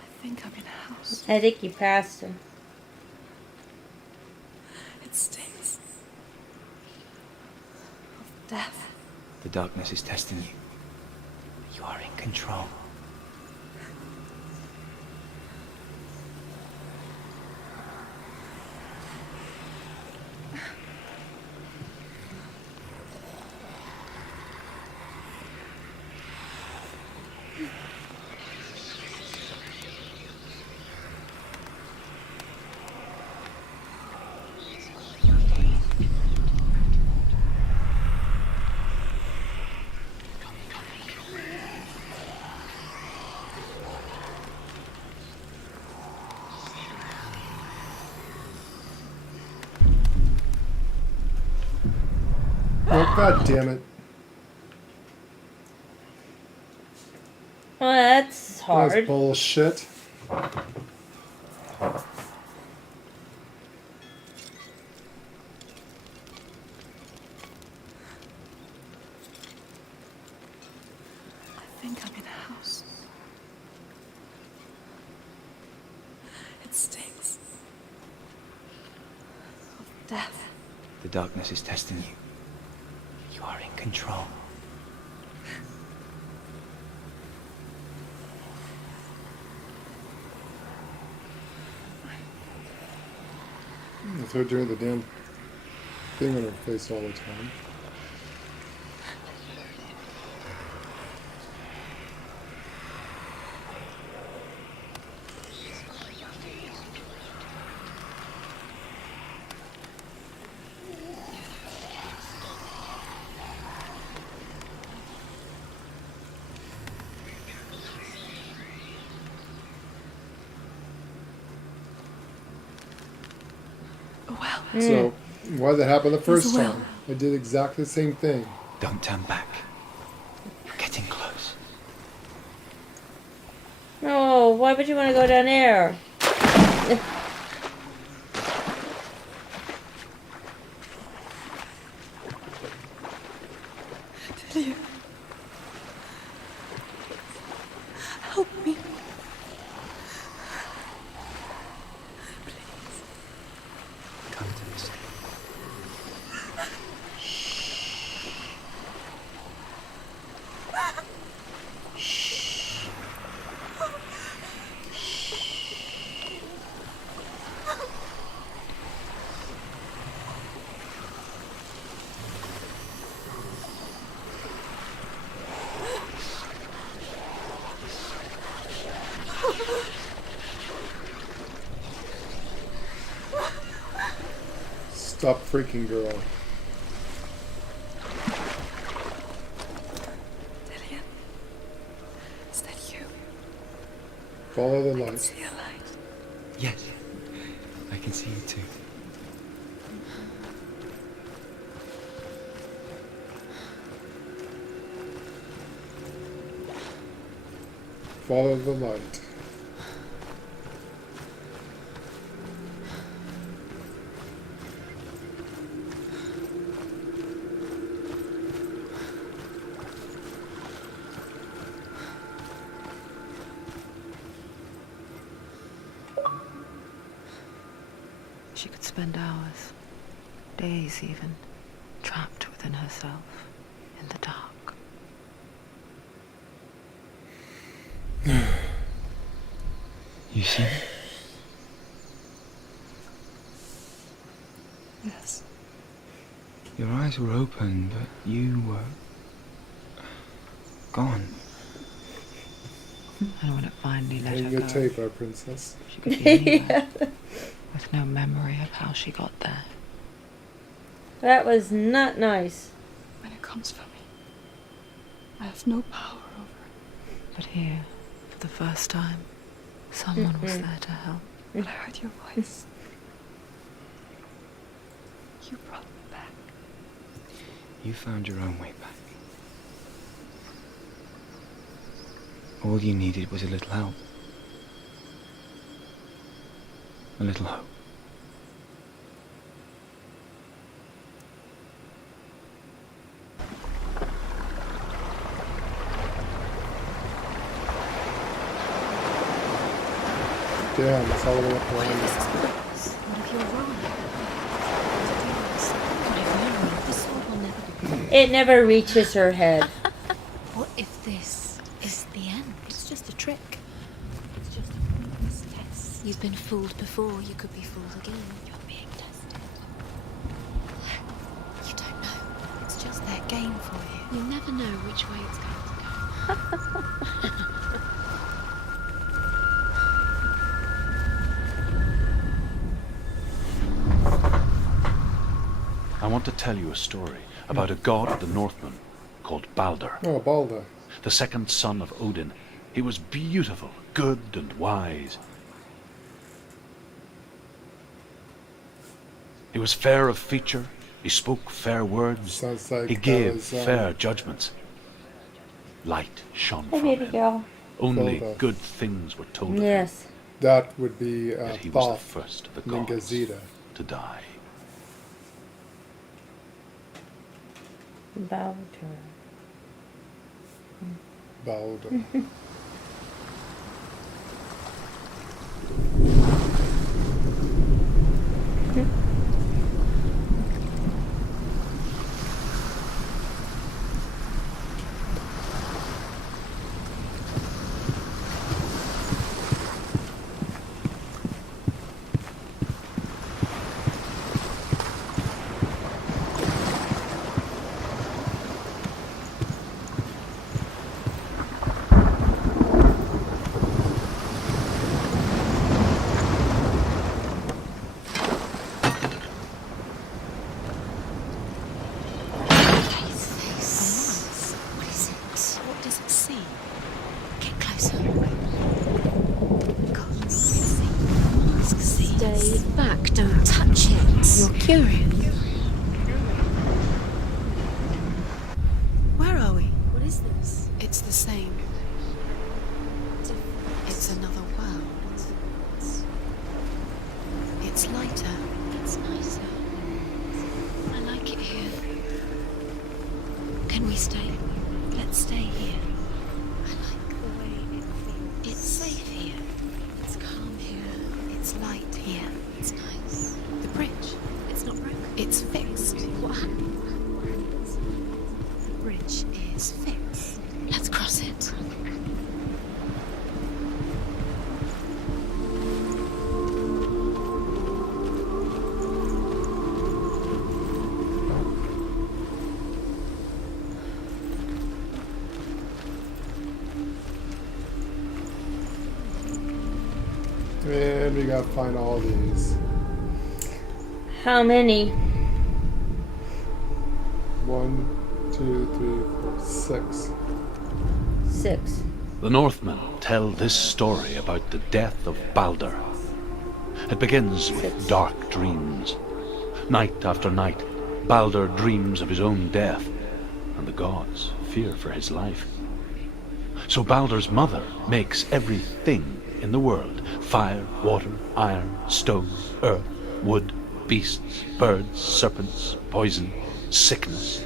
I think I'm in a house. I think you passed him. It stinks of death. The darkness is testing you. You are in control. Oh, God damn it. Well, that's hard. That's bullshit. I think I'm in a house. It stinks of death. the darkness is testing you. You are in control. With her doing the damn thing on her face all the time. So, why that happened the first time? I did exactly the same thing. Don't turn back. You're getting close. No, why would you want to go down there? Delia. Help me. Come to this. Stop freaking, girl. Delia. Is that you? Follow the I can light. see a light. Yes. I can see you too. Follow the light. She could spend hours, days even, trapped within herself, in the dark. You see? Yes. Your eyes were open, but you were gone. And when it finally let her Hang your go, tape, our princess. she could be anywhere, with no memory of how she got there. That was not nice. When it comes for me, I have no power over it. But here, for the first time, someone was there to help. When I heard your voice, you brought me back. You found your own way back. All you needed was a little help. A little hope. Damn, it's all the way up around. What if you're wrong? What if we're wrong? The sword will never be. It never reaches her head. What if this is the end? It's just a trick. It's just a pointless test. You've been fooled before. You could be fooled again. You're being tested. You don't know. It's just their game for you. You never know which way it's going to go. I want to tell you a story about a god of the Northmen called Balder. Oh, Balder. The second son of Odin. He was beautiful, good and wise. He was fair of feature. He spoke fair words. Sounds like he gave Bella's, fair judgments. Light shone Hey, from baby him. girl. Only Balder. good things were told of him. Yes. That would be Yet he was the Thoth, first of the gods Ningazida. to die. Balder. Balder. Curious. Where are we? What is this? It's the same. It's another world. It's lighter. It's nicer. I like it here. Can we stay? Let's stay here. I like the way it feels. It's safe here. It's calm here. It's light here. It's nice. The bridge. It's not broken. It's fixed. What happened? The bridge is fixed. Let's cross it. And we gotta find all these. How many? 1, 2, 3, 4, 6. 6. The Northmen tell this story about the death of Balder. It begins with dark dreams. Night after night, Balder dreams of his own death, and the gods fear for his life. So Balder's mother makes everything in the world: fire, water, iron, stone, earth, wood, beasts, birds, serpents, poison, sickness,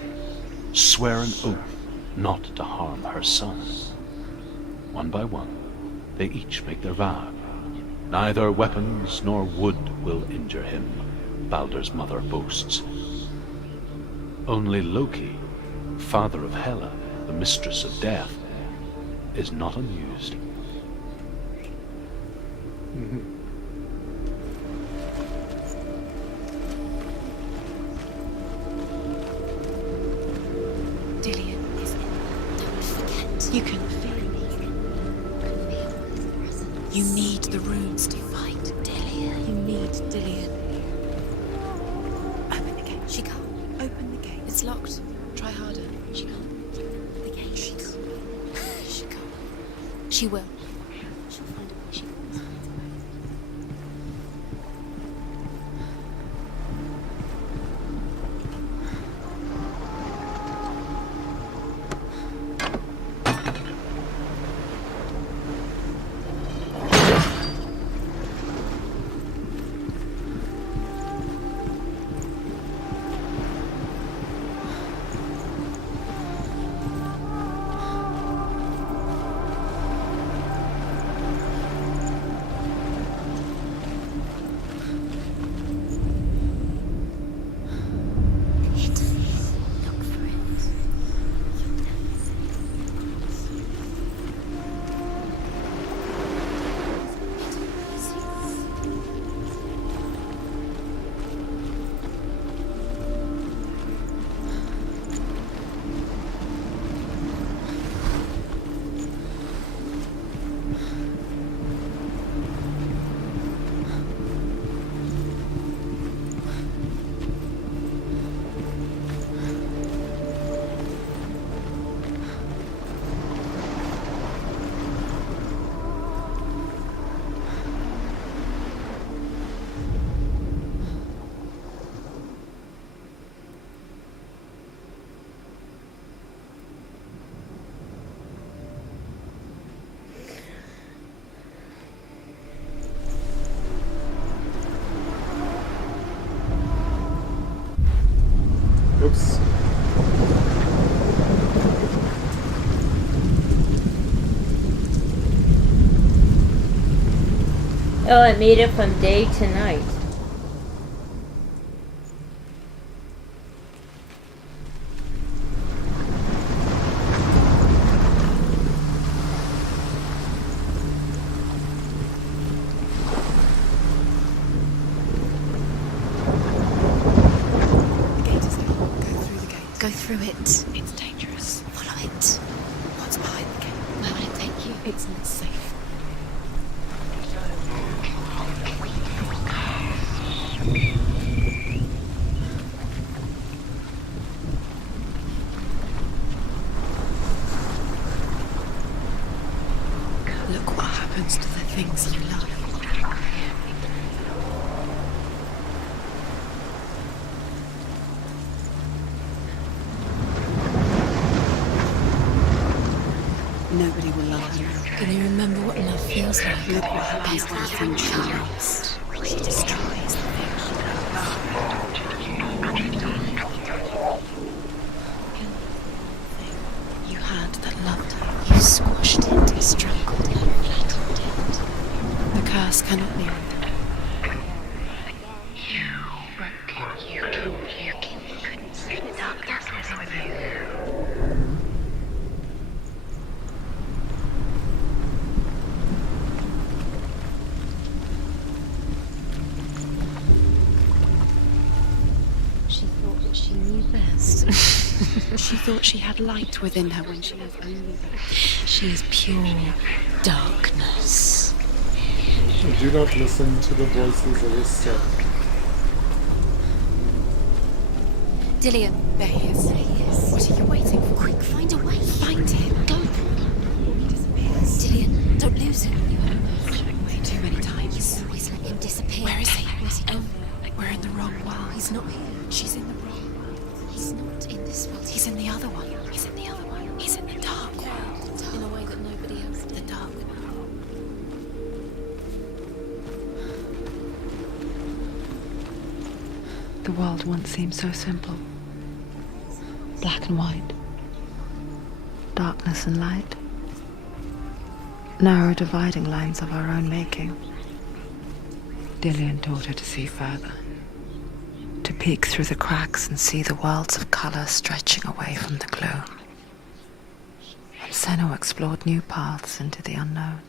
swear an oath not to harm her son. One by one, they each make their vow. Neither weapons nor wood will injure him, Balder's mother boasts. Only Loki, father of Hela, the mistress of death, is not amused. Dillion is in there. Don't forget. You can feel it. You need the runes to fight. Dillion. You need Dillion. Open the gate. She can't. Open the gate. It's locked. Try harder. She can't. The gate. She can't. She can't. She will. She'll find a way. She wants to. Oops. Oh, it made it from day to night. Go through it. It's dangerous. Follow it. What's behind the gate? Where will it take you? It's not safe. Look what happens to the things you love. Nobody will love her now. Can you remember what love feels like? Look what happens to the things she loves. She destroys the things she loves. You had that loved her. You squashed it, strangled it, flattened it. The curse cannot be removed. You broke it. You couldn't see the darkness within you. She thought that she knew best. She thought she had light within her when she was only that. She is pure darkness. Do not listen to the voices of his son. Dillian, there he is. What are you waiting for? Quick, find a way. Find him. Go. He disappears. Dillian, don't lose him. You have way too many times. You always let him disappear. Where is he? Where's he gone? We're in the wrong world. He's not here. She's in the wrong world. He's not in this world. He's in the other one. He's in the other one. He's in the dark world. In a way that nobody else. The dark world. The world once seemed so simple. Black and white. Darkness and light. Narrow dividing lines of our own making. Dillian taught her to see further. To peek through the cracks and see the worlds of color stretching away from the gloom. And Senua explored new paths into the unknown.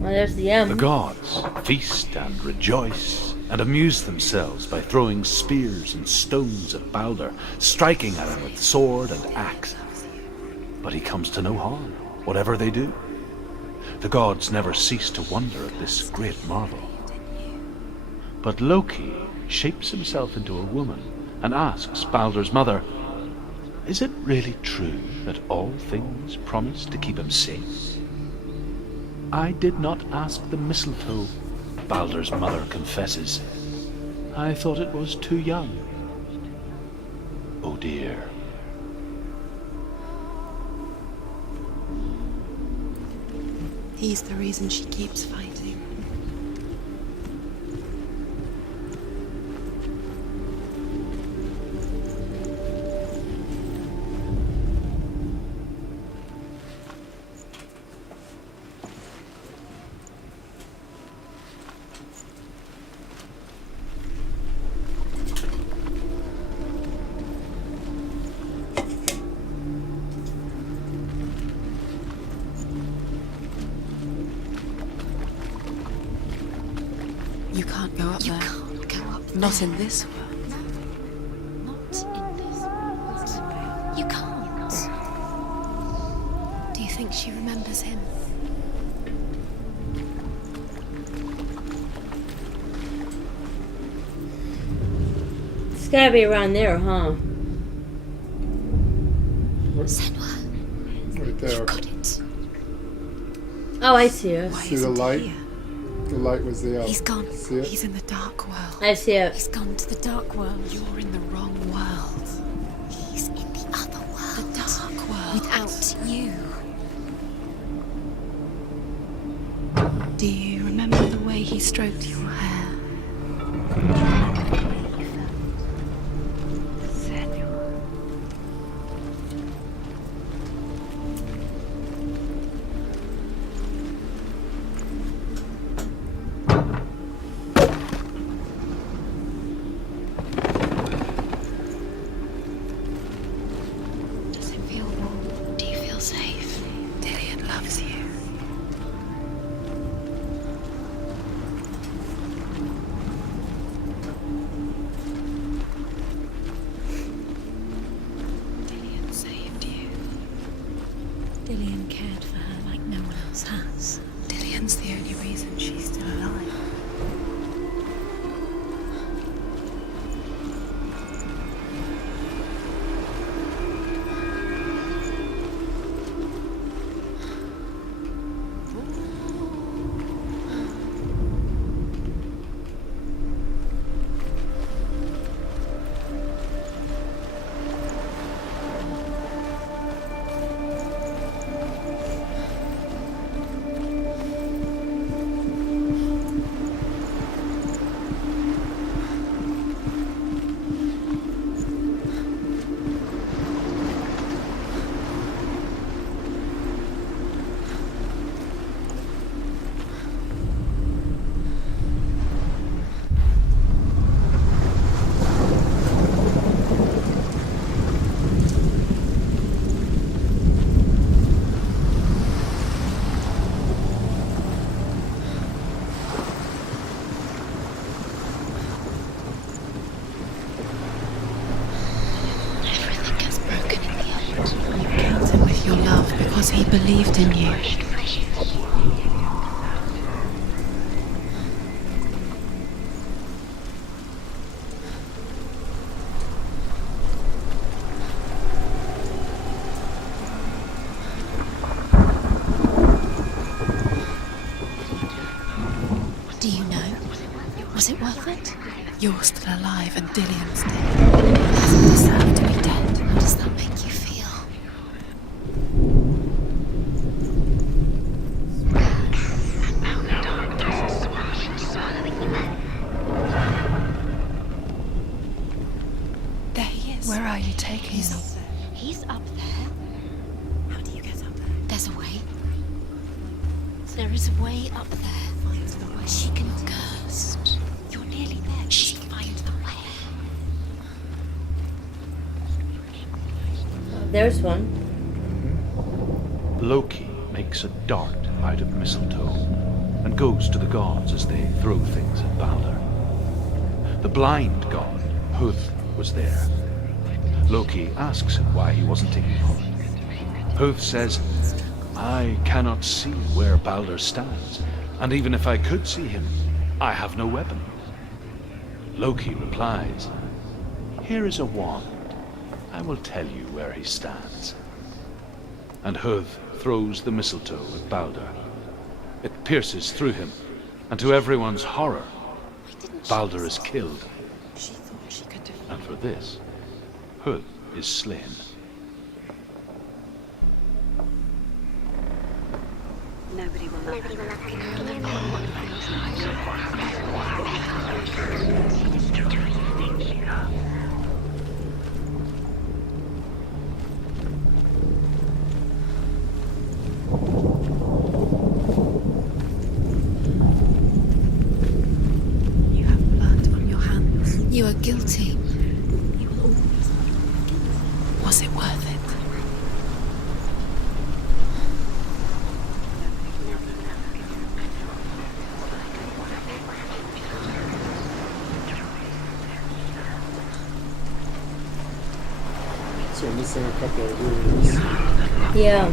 Well, there's the M. The gods feast and rejoice and amuse themselves by throwing spears and stones at Balder, striking at him with sword and axe. But he comes to no harm, whatever they do. The gods never cease to wonder at this great marvel. But Loki shapes himself into a woman and asks Balder's mother, "Is it really true that all things promise to keep him safe?" "I did not ask the mistletoe," Balder's mother confesses. "I thought it was too young." Oh dear. He's the reason she keeps fighting. You can't go up there. You can't go up there. Not in this world. No. Not in this world. You can't. Do you think she remembers him? It's gotta be around there, huh? Senua. Right there. You've got it. Oh, I see it. See the light? The light was the He's gone. See it? He's in the dark world. I see it. He's gone to the dark world. You're in the wrong world. He's in the other world. The dark world. Without you. Do you remember the way he stroked your hair? Does it feel warm? Do you feel safe? Dillian loves you. believed in you. Do you know? Was it worth it? You're still alive and Dillian's dead. He doesn't deserve to be dead. How does that make you feel? There he is. Where are you taking him? He's up there. How do you get up there? There's a way. There is a way up there. Find the way. She can cursed. You're nearly there. She find the way. There's one. Loki makes a dart out of mistletoe and goes to the gods as they throw things at Balder. The blind god, Huth, was there. Loki asks him why he wasn't taking part. Huth says, I cannot see where Balder stands, and even if I could see him, I have no weapon. Loki replies, here is a wand. I will tell you where he stands. And Huth throws the mistletoe at Balder. It pierces through him, and to everyone's horror, Balder is killed. And for this, Huth is slain. Nobody will love You have blood on your hands. You are guilty. You will always be guilty. Was it worth it? So we're missing a couple of rules. Yeah.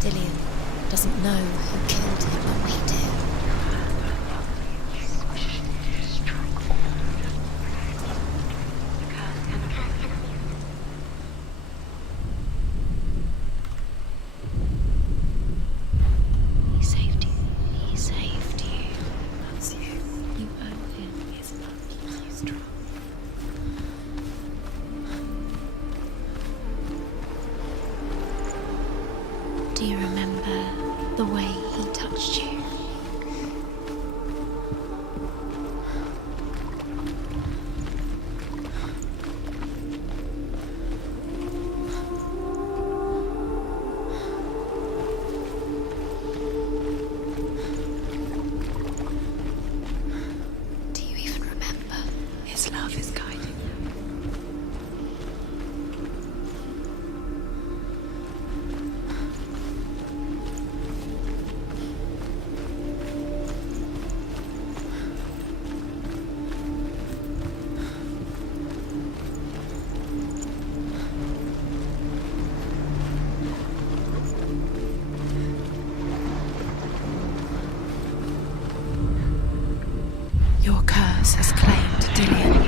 Dillian doesn't know who killed him, but we do. He saved you. He saved you. That's you. You owe him his love. He's strong. Do you remember the way he touched you? Do you even remember? His love is guiding you. Your curse has claimed Dillian.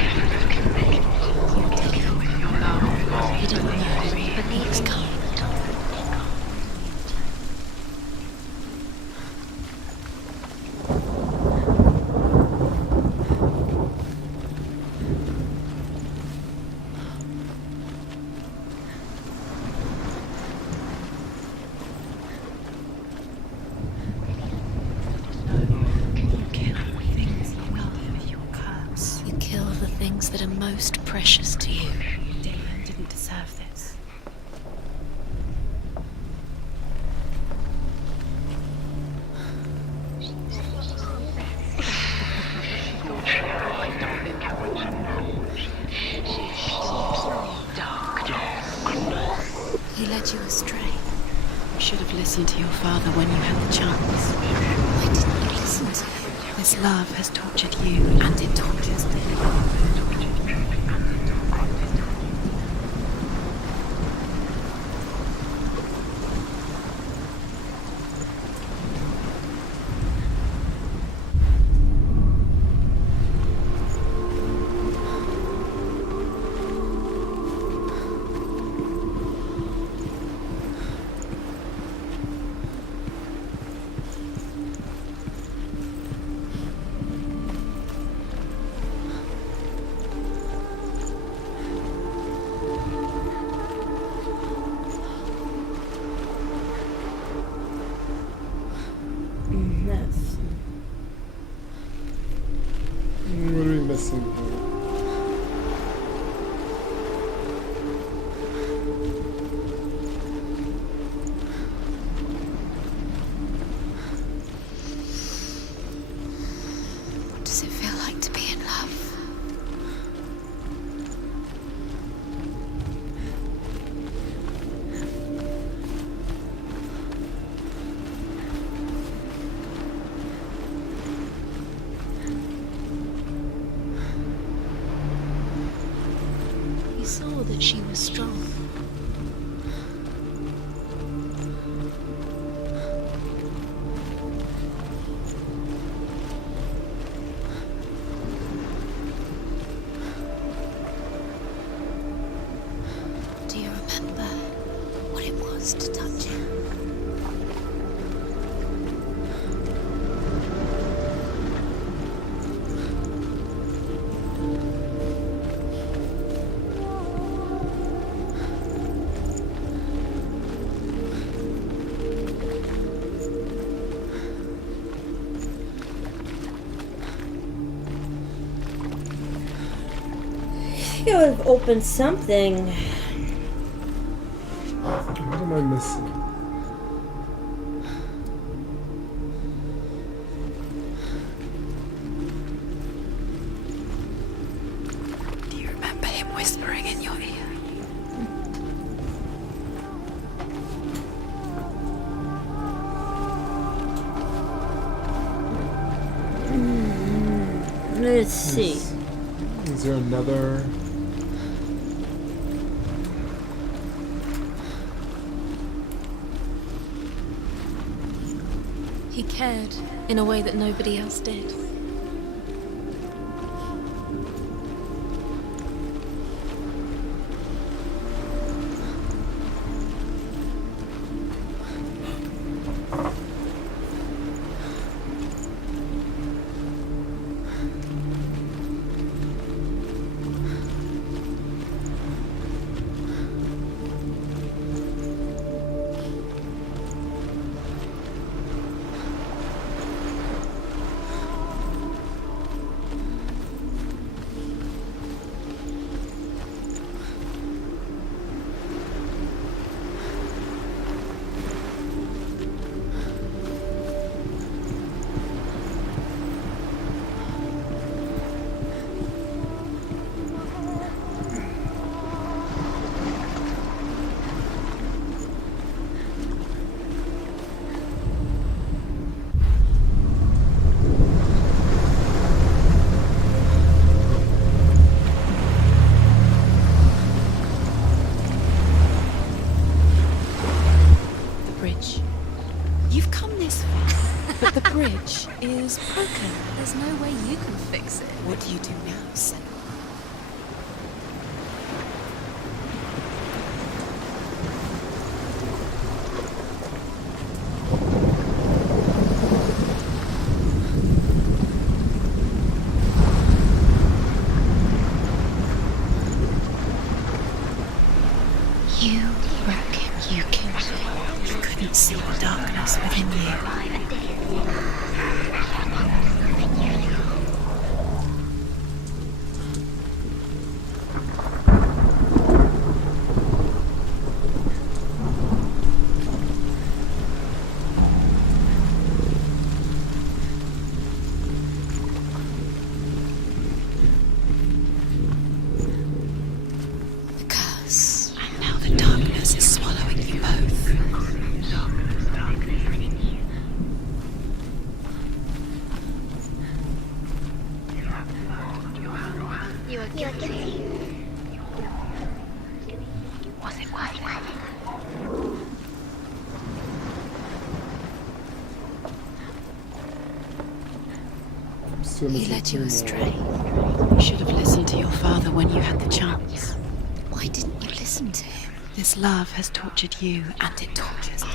He didn't know, but he was kind. You kill the things that are most precious to you. Dillian didn't deserve this. He led you astray. You should have listened to your father when you had the chance. Why didn't you listen to him? This love has tortured you, and it tortures me. What are we missing here? What does it feel like to be in love? He saw that she was strong. Do you remember what it was to touch him? I think I would have opened something. What am I missing? Do you remember him whispering in your ear? Let's see. Is there another? He cared in a way that nobody else did. You've come this far, but the bridge is broken. There's no way you can fix it. What do you do now, Senua? You reckon you killed him? You couldn't see the darkness within you. The curse, and now the darkness is swallowing you both. So we're He missing led you 3 astray. more. You should have listened to your father when you had the chance. Why didn't you listen to him? This love has tortured you, and it tortures me.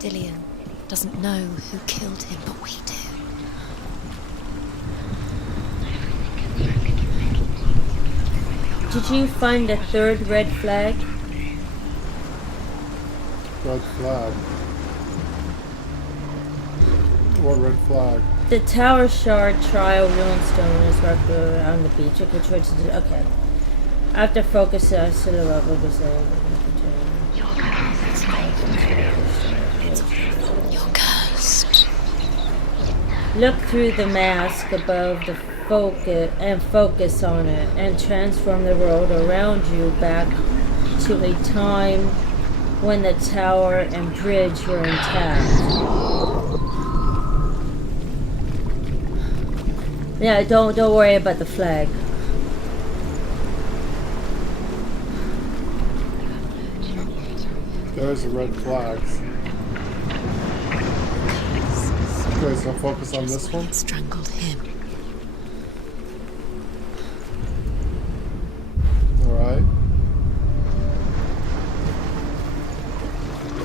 Dillian doesn't know who killed him, but we do. Did you find a third red flag? Red flag. What red flag? The Tower Shard Trial Runestone is marked on the beach. Okay, try to do. Okay. After focus, silhouette will be saved. You're cursed. Look through the mask above the focus and focus on it, and transform the world around you back to a time when the tower and bridge were intact. Yeah, don't worry about the flag. There's the red flags. You guys don't focus on this one? Strangled him. Alright.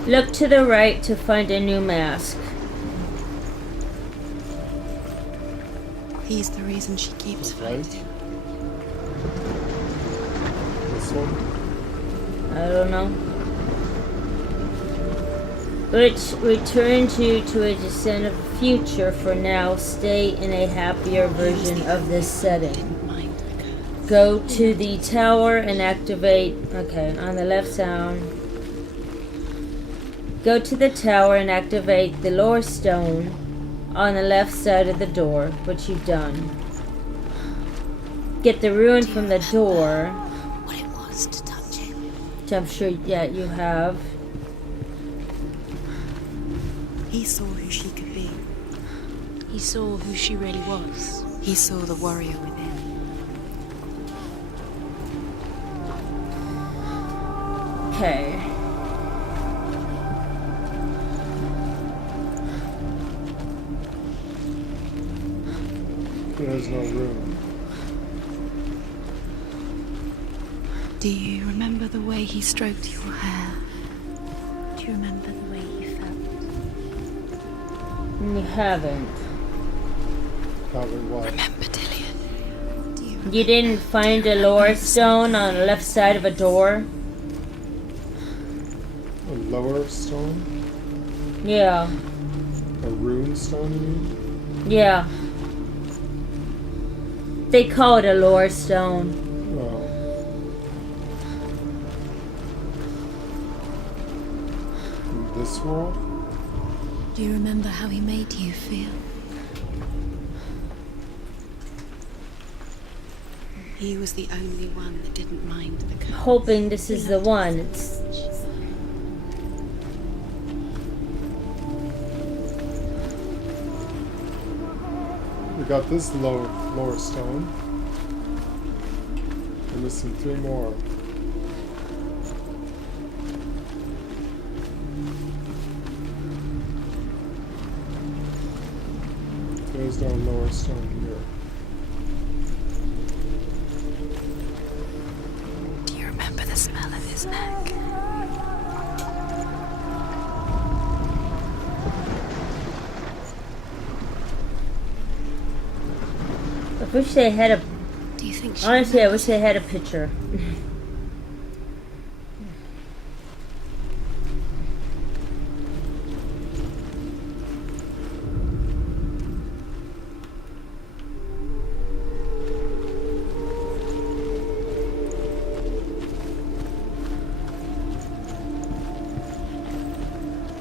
Look to the right to find a new mask. He's the reason she keeps fighting. This one? I don't know. Which returns you to a descent of the future. For now, stay in a happier version of this setting. Go to the tower and activate. Okay, on the left sound. Go to the tower and activate the lore stone on the left side of the door, which you've done. Get the ruin from the door. What it was to touch him. Which I'm sure, yeah, you have. He saw who she could be. He saw who she really was. He saw the warrior within. Okay. There's no room. Do you remember the way he stroked your hair? Do you remember the way he felt? You haven't. Haven't what? Remember, Dillian? You didn't find a lore stone on the left side of a door? A lower stone? Yeah. A rune stone, you mean? Yeah. They call it a lore stone. Oh. In this world? Do you remember how he made you feel? He was the only one that didn't mind the curse. Hoping this is the one. It's We got this lower stone. We're missing 3 more. There's no lower stone here. Do you remember the smell of his neck? I wish they had a. Do you think Honestly, I wish they had a picture.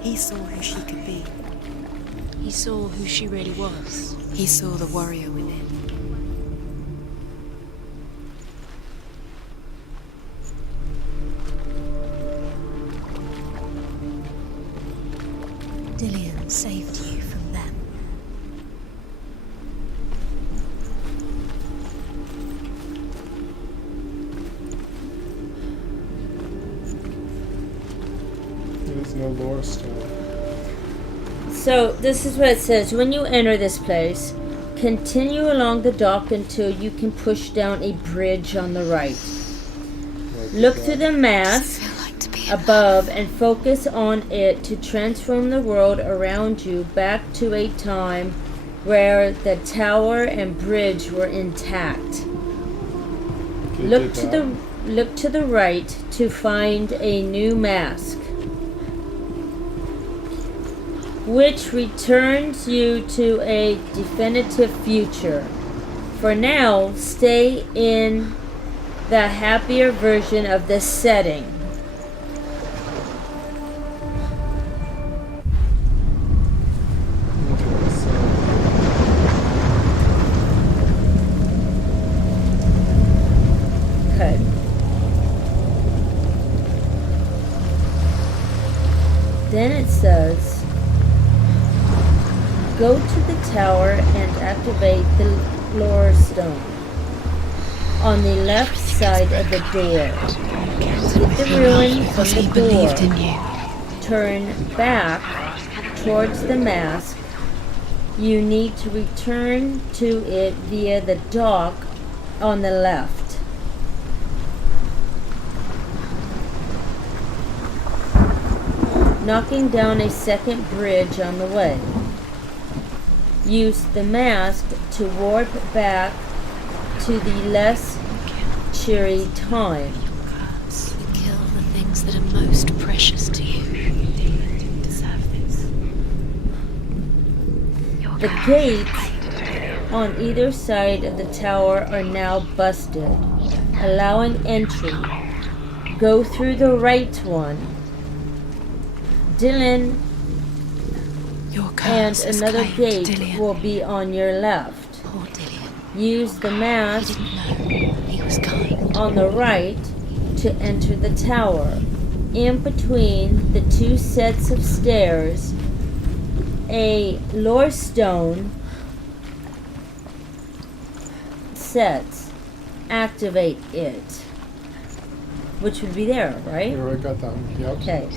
He saw who she could be. He saw who she really was. He saw the warrior within. no lore stone. So this is what it says. When you enter this place, continue along the dock until you can push down a bridge on the right. Look through the mask above and focus on it to transform the world around you back to a time where the tower and bridge were intact. Okay, Look to the right to find a new mask, which returns you to a definitive future. For now, stay in the happier version of this setting. Okay. Then it says, go to the tower and activate the lore stone on the left side of the door. Hit the ruin from the door. Turn back towards the mask. You need to return to it via the dock on the left. Knocking down a second bridge on the way. Use the mask to warp back to the less cheery time. You kill the things that are most precious to you. You deserve this. The gates on either side of the tower are now busted, allowing entry. Go through the right one. Dylan and another gate will be on your left. Use the mask on the right to enter the tower. In between the two sets of stairs, a lore stone sets. Activate it. Which would be there, right? Yeah, I got that one. Yep. Okay.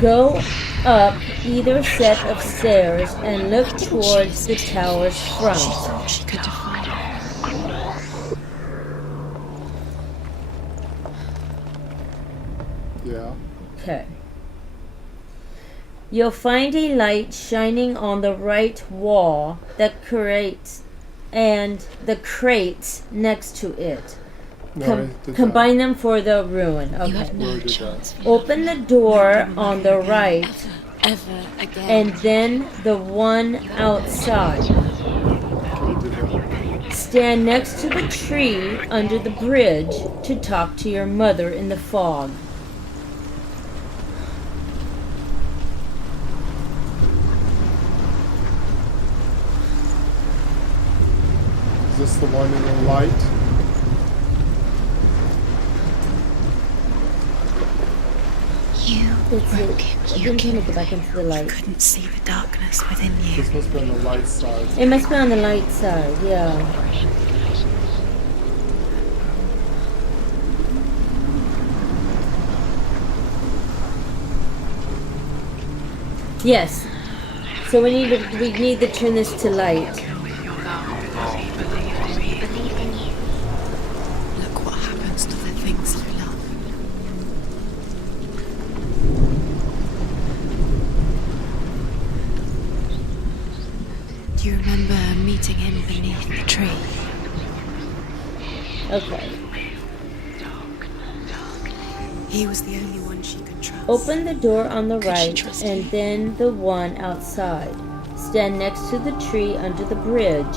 Go up either set of stairs and look towards the tower's front. She could define it. Yeah. Okay. You'll find a light shining on the right wall that creates and the crates next to it. Combine them for the ruin. Okay. You have no chance. Open the door on the right Ever again. and then the one outside. Stand next to the tree under the bridge to talk to your mother in the fog. Is this the one in the light? You broke it. You can go back into the light. You couldn't see the darkness within you. This must be on the light side. It must be on the light side, yeah. Yes. So we need to turn this to light. Look what happens to the things you love. Do you remember meeting him beneath the tree? Okay. He was the only one she could trust. Open the door on the Could she right trust and him? then the one outside. Stand next to the tree under the bridge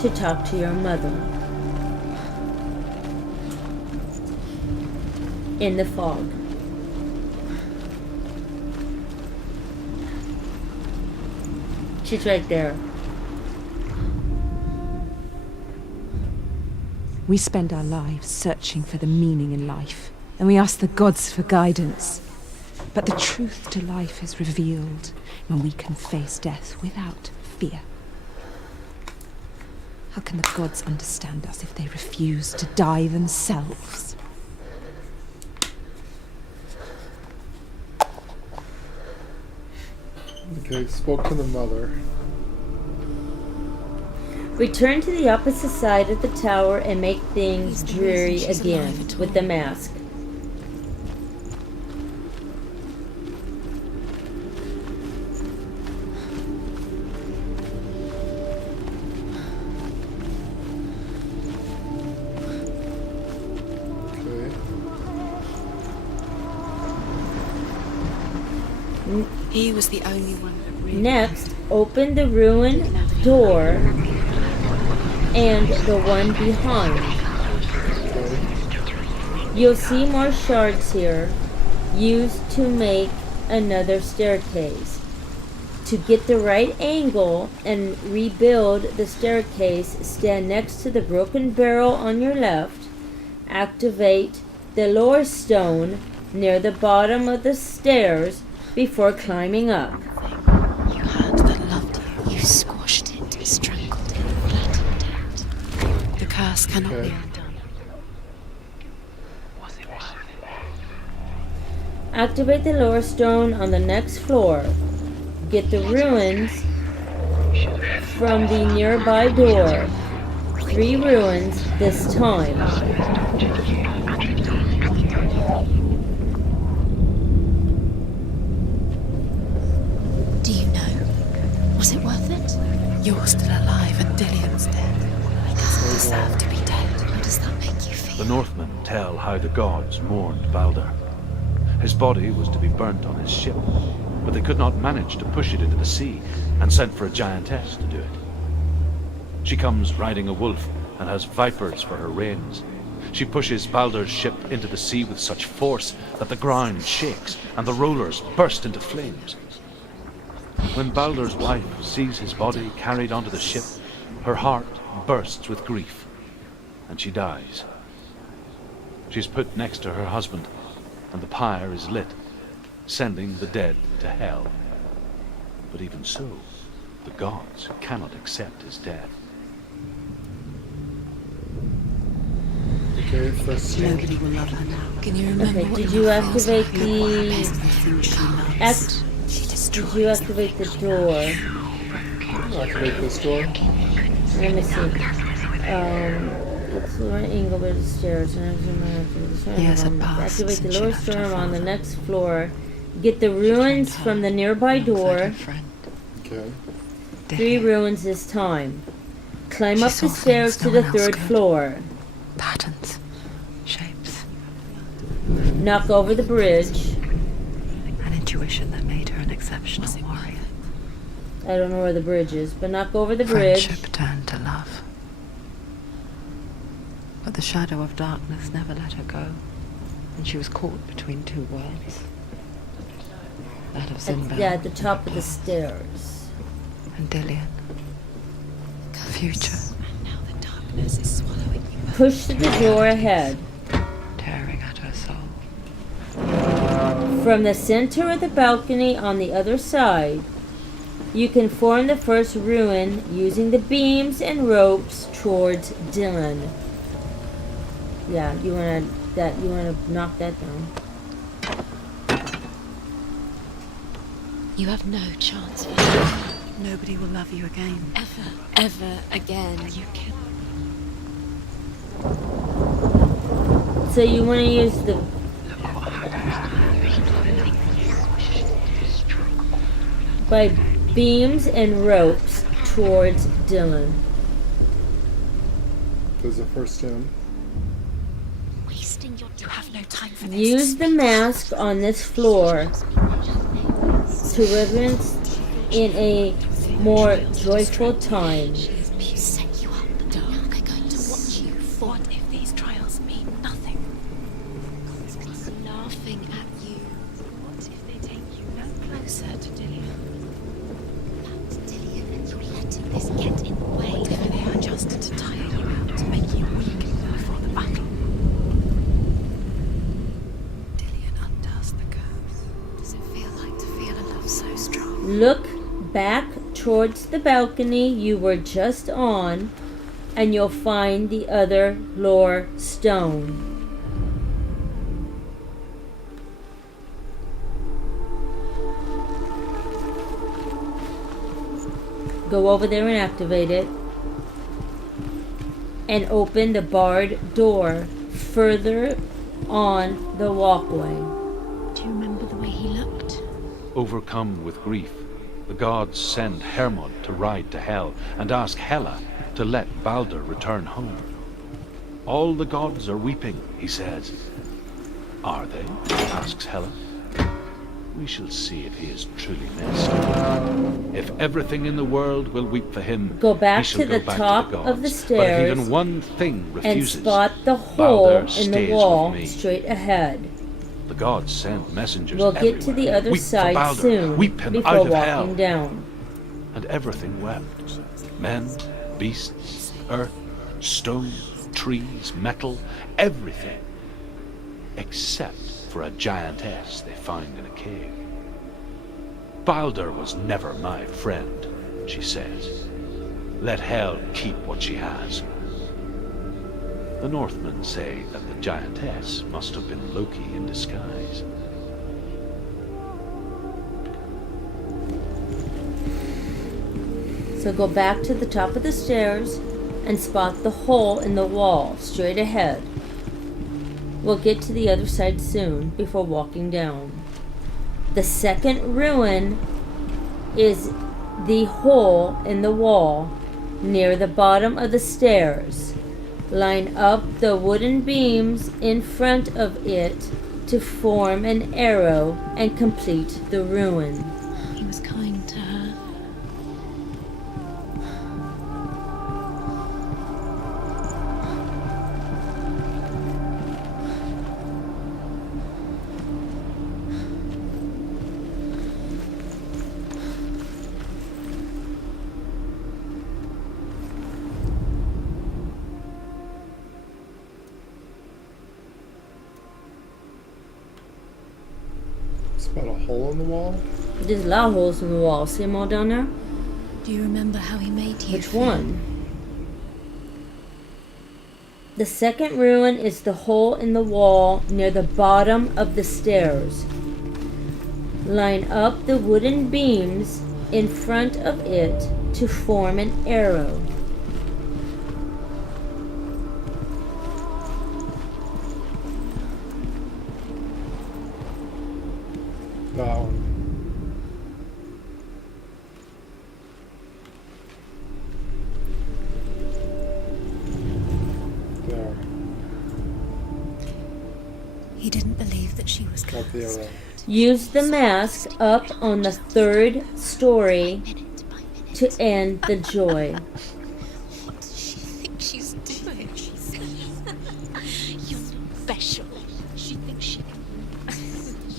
to talk to your mother. In the fog. She's right there. We spend our lives searching for the meaning in life, and we ask the gods for guidance. But the truth to life is revealed when we can face death without fear. How can the gods understand us if they refuse to die themselves? Okay, spoke to the mother. Return to the opposite side of the tower and make things dreary again with the mask. He was the only one that really Next, open the ruined door and the one behind. You'll see more shards here, used to make another staircase. To get the right angle and rebuild the staircase, stand next to the broken barrel on your left. Activate the lower stone near the bottom of the stairs before climbing up. You had that loved you. You squashed it, strangled it, flattened it. The curse cannot be undone. Was it worth it? Activate the lower stone on the next floor. Get the ruins from the nearby door. 3 ruins this time. Do you know? Was it worth it? You're still alive and Dillion's dead. He doesn't deserve to be dead. How does that make you feel? The Northmen tell how the gods mourned Balder. His body was to be burnt on his ship, but they could not manage to push it into the sea and sent for a giantess to do it. She comes riding a wolf and has vipers for her reins. She pushes Balder's ship into the sea with such force that the ground shakes and the rollers burst into flames. When Balder's wife sees his body carried onto the ship, her heart bursts with grief, and she dies. She's put next to her husband, and the pyre is lit, sending the dead to hell. But even so, the gods cannot accept his death. Okay, first Nobody will love her now. Can you remember Okay, what did your you love feels activate like? You're one of the best things she loves. Did you activate the door? Activate this door. Let me see. It's the right angle by the stairs. Yes, it passed Activate the since she lower left her storm on the father. next floor. Get the ruins from the nearby door. Okay. 3 ruins this time. Climb She up saw the stairs things to no the one else 3rd could. floor. Patterns, shapes, Knock over the bridge. an intuition that made her an exceptional warrior. I don't know where the bridge is, but knock over the bridge. Friendship turned to love. But the shadow of darkness never let her go, and she was caught between 2 worlds. That of Sinbad. Yeah, at the top of the stairs. And Dillion. Future. And now the darkness is swallowing you. Push the door ahead. Tearing at her soul. From the center of the balcony on the other side, you can form the first ruin using the beams and ropes towards Dylan. Yeah, you wanna knock that down. You have no chance. Nobody will love you again. Ever again. You can. So you wanna use the by beams and ropes towards Dylan. There's a first in. You have no time for this. Use the mask on this floor to reverence in a more joyful time. You set you up. They're going to watch you. What if these trials mean nothing? Laughing at you. What if they take you no closer to Dillion? But Dillion, you're letting this get in the way. What if they are just to tire you out, to make you weak before the battle? Dillion undoes the curse. Does it feel like to feel a love so strong? Look back towards the balcony you were just on, and you'll find the other lore stone. go over there and activate it, and open the barred door further on the walkway. Do you remember the way he looked? Overcome with grief, the gods send Hermod to ride to Hell and ask Hela to let Balder return home. All the gods are weeping, he says. Are they? Asks Hela. We shall see if he is truly missed. If everything in the world will weep for him, Go back he shall to the go back top to the of gods. the But if stairs even one thing and refuses, spot the hole Balder in the stays wall with me. straight ahead. The gods send messengers We'll get to the everywhere. other Weep for side Balder. soon Weep him before out of walking hell. down. And everything wept. Men, beasts, earth, stone, trees, metal, everything. Except for a giantess they find in a cave. Balder was never my friend, she says. Let Hel keep what she has. The Northmen say that the giantess must have been Loki in disguise. So go back to the top of the stairs and spot the hole in the wall straight ahead. We'll get to the other side soon before walking down. The second ruin is the hole in the wall near the bottom of the stairs. Line up the wooden beams in front of it to form an arrow and complete the ruin. He was kind to her. Spot a hole in the wall? There's a lot of holes in the wall. See them all down there? Do you remember how he made you Which feel? one? The second ruin is the hole in the wall near the bottom of the stairs. Line up the wooden beams in front of it to form an arrow. That one. There. He didn't believe that she was Got the arrow. Use the mask up on the third story to end the joy. What does she think she's doing? You're special. She thinks she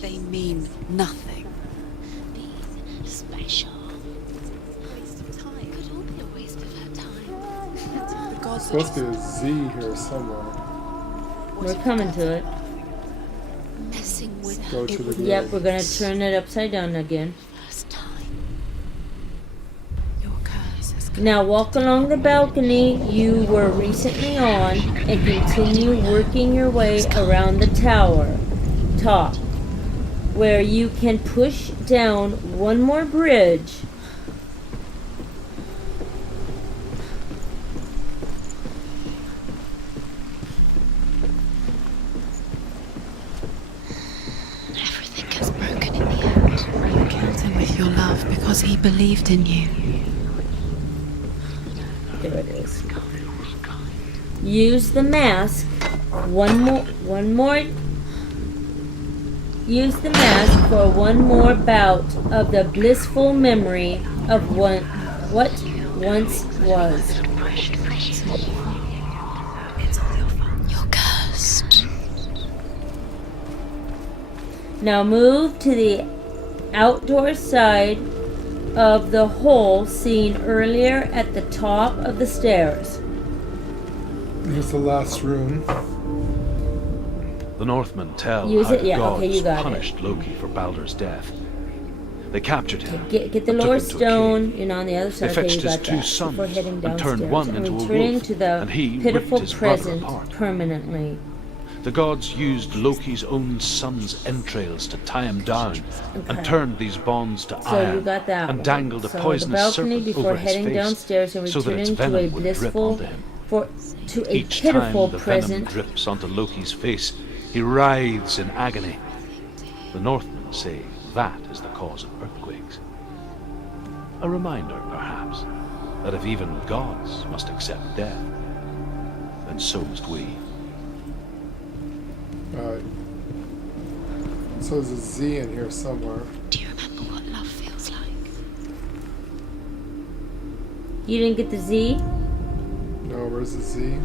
They mean nothing. being special. Waste of time. Could all be a waste of her time. The gods There's supposed to be a Z here somewhere. We're coming to it. Messing with her. Go to the Yep, grave. we're gonna turn it upside down again. First time. Your curse has come. Now walk along the balcony you were recently on and continue working your way around the tower top, where you can push down one more bridge. Everything gets broken in the end. You killed him with your love because he believed in you. There it is. Use the mask one more. Use the mask for one more bout of the blissful memory of what once was. You're cursed. Now move to the outdoor side of the hole seen earlier at the top of the stairs. Here's the last room. The Northmen tell Use how it? the Yeah, gods okay, you got it. punished Loki for Balder's death. They captured him. Get the and took lower him to a stone, cave. you know, on the other They side. Okay, fetched you his got two that. sons Before heading and downstairs turned one into a returning wolf, to the and he ripped pitiful his brother present apart. permanently. The gods used Loki's own son's entrails to tie him down and turned these bonds to So iron you got that and one. dangled a So poisonous the balcony serpent before over his heading face downstairs and so that its returning to a venom would drip blissful onto him. to a Each pitiful time the present. venom drips onto Loki's face, he writhes in agony. The Northmen say that is the cause of earthquakes. A reminder, perhaps, that if even gods must accept death, then so must we. Alright. So there's a Z in here somewhere. Do you remember what love feels like? You didn't get the Z? No, where's the Z?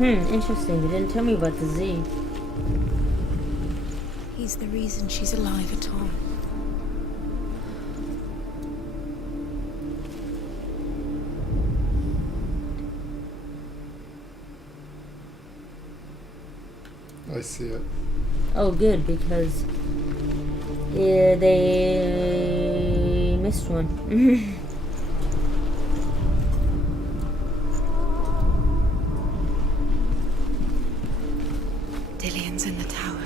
Interesting. You didn't tell me about the Z. He's the reason she's alive at all. I see it. Oh, good, because they missed one. Dillian's in the tower.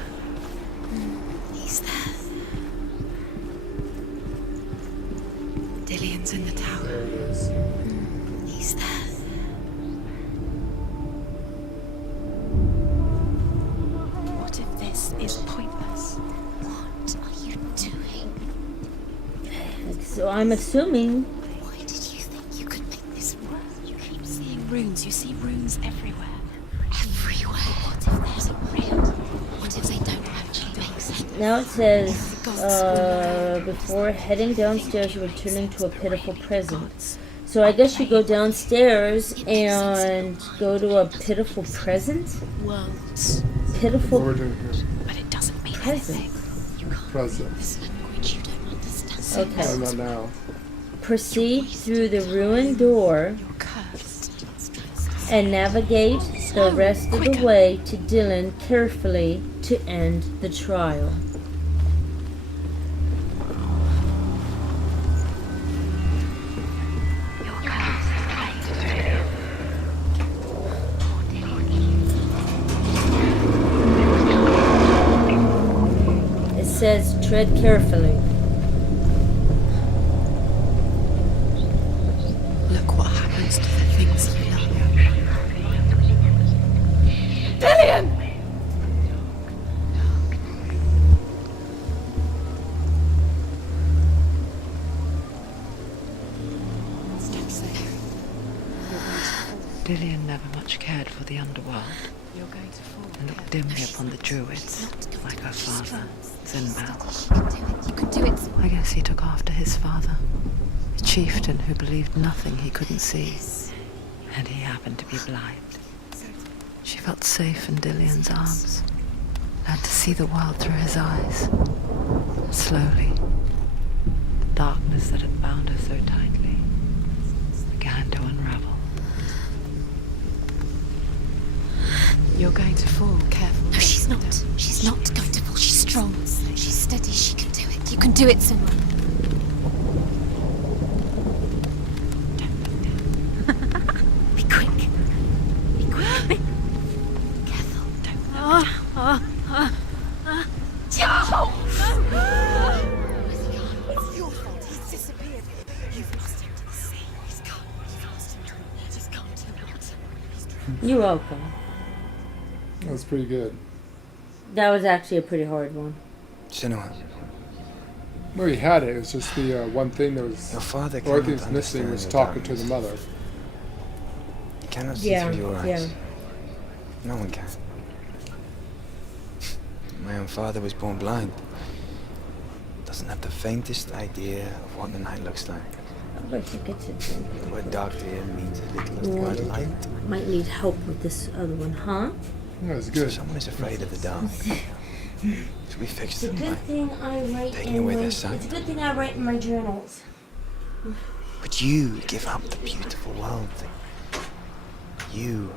He's there. Dillian's in the tower. There it is. He's there. What if this is pointless? What are you doing? So I'm assuming. Why did you think you could make this work? You keep seeing runes. You see runes everywhere. Everywhere. What if there's a real? What if they don't actually make sense? Now it says, before heading downstairs, you're returning to a pitiful present. So I guess you go downstairs and go to a pitiful present? Worlds. Pitiful What we're doing here. But it doesn't mean present. anything. You can't Present. this language you don't understand. Okay. No, not now. Proceed through the ruined door You're cursed. and navigate the rest of the way to Dylan carefully to end the trial. It says tread carefully. Look what happens to the things you love. Dillian! Dillian never much cared for the underworld You're going to fall. and looked dimly upon the druids, like her father, Zenbal. You can do it. I guess he took after his father, a chieftain who believed nothing he couldn't see, and he happened to be blind. She felt safe in Dillian's arms, learned to see the world through his eyes. And slowly, the darkness that had bound her so tightly began to unravel. You're going to fall. Careful. No, she's not. She's not going to fall. She's strong. She's steady. She can do it. You can do it, Senua. Be quick. Be quick. Be careful. Don't. Joe! It's your fault. He's disappeared. You've lost him to the sea. He's gone. You've lost him. Just calm down. You're welcome. That was pretty good. That was actually a pretty hard one. Senua, Well, he had it. It was just the one thing that was. your father The only thing cannot that's missing understand was your talking to darkness. the mother. He cannot see Yeah, through your eyes. yeah. No one can. My own father was born blind. Doesn't have the faintest idea of what the night looks like. I wish I could sit there. The word dark to him means a little as Yeah. bright light. Might need help with this other one, huh? Yeah, it's So good. someone is afraid of the dark. Should we fix It's a them by good thing I write taking in away my. their It's sight? a good thing I write in my journals. Would you give up the beautiful world? You,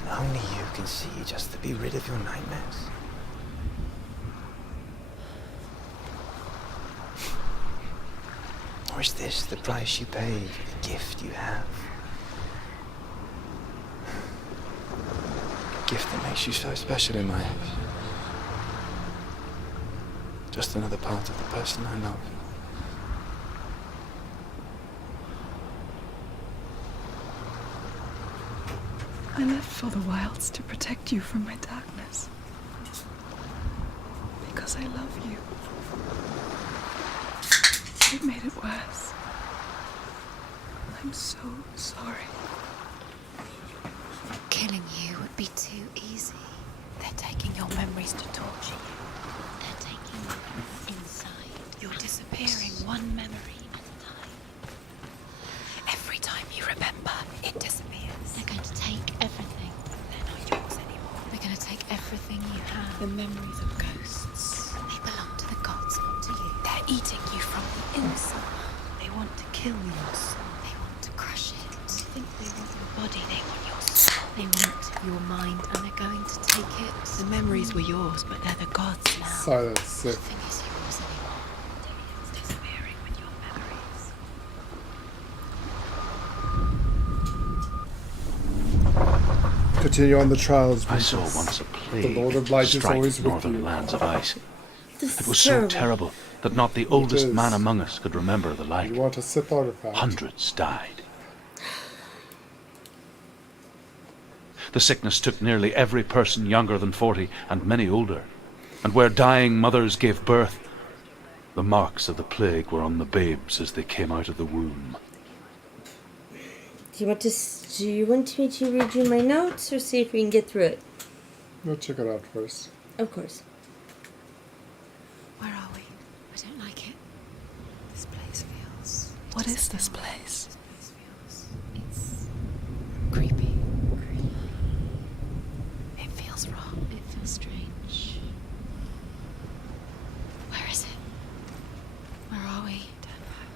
and only you, can see just to be rid of your nightmares. Or is this the price you pay for the gift you have? gift that makes you so special in my eyes. Just another part of the person I love. I left for the wilds to protect you from my darkness. Because I love you. It made it worse. I'm so sorry. Killing you would be too easy. They're taking your memories to torture you. They're taking you inside. You're disappearing one memory at a time. Every time you remember, it disappears. They're going to take everything. They're not yours anymore. They're going to take everything you have. The memories of ghosts. They belong to the gods, not to you. They're eating you from the inside. They want to kill your soul. They want to crush it. They think they want your body. They want your soul. They want your mind, and they're going to take it. The memories were yours, but they're the gods now. Silence. Nothing is yours anymore. It's disappearing with your memories. Continue on the trials. I saw Princess. once a plague The Lord of Light is strike always with northern you. lands of ice. This It was is so terrible that not the oldest is. man among us could remember the like. You want a Sith artifact? Hundreds died. The sickness took nearly every person younger than 40 and many older. And where dying mothers gave birth, the marks of the plague were on the babes as they came out of the womb. Do you want me to read you my notes or see if we can get through it? We'll check it out first. Of course. Where are we? I don't like it. This place feels... What is this place? It's creepy. It feels wrong. It feels strange. Where is it? Where are we? Turn back.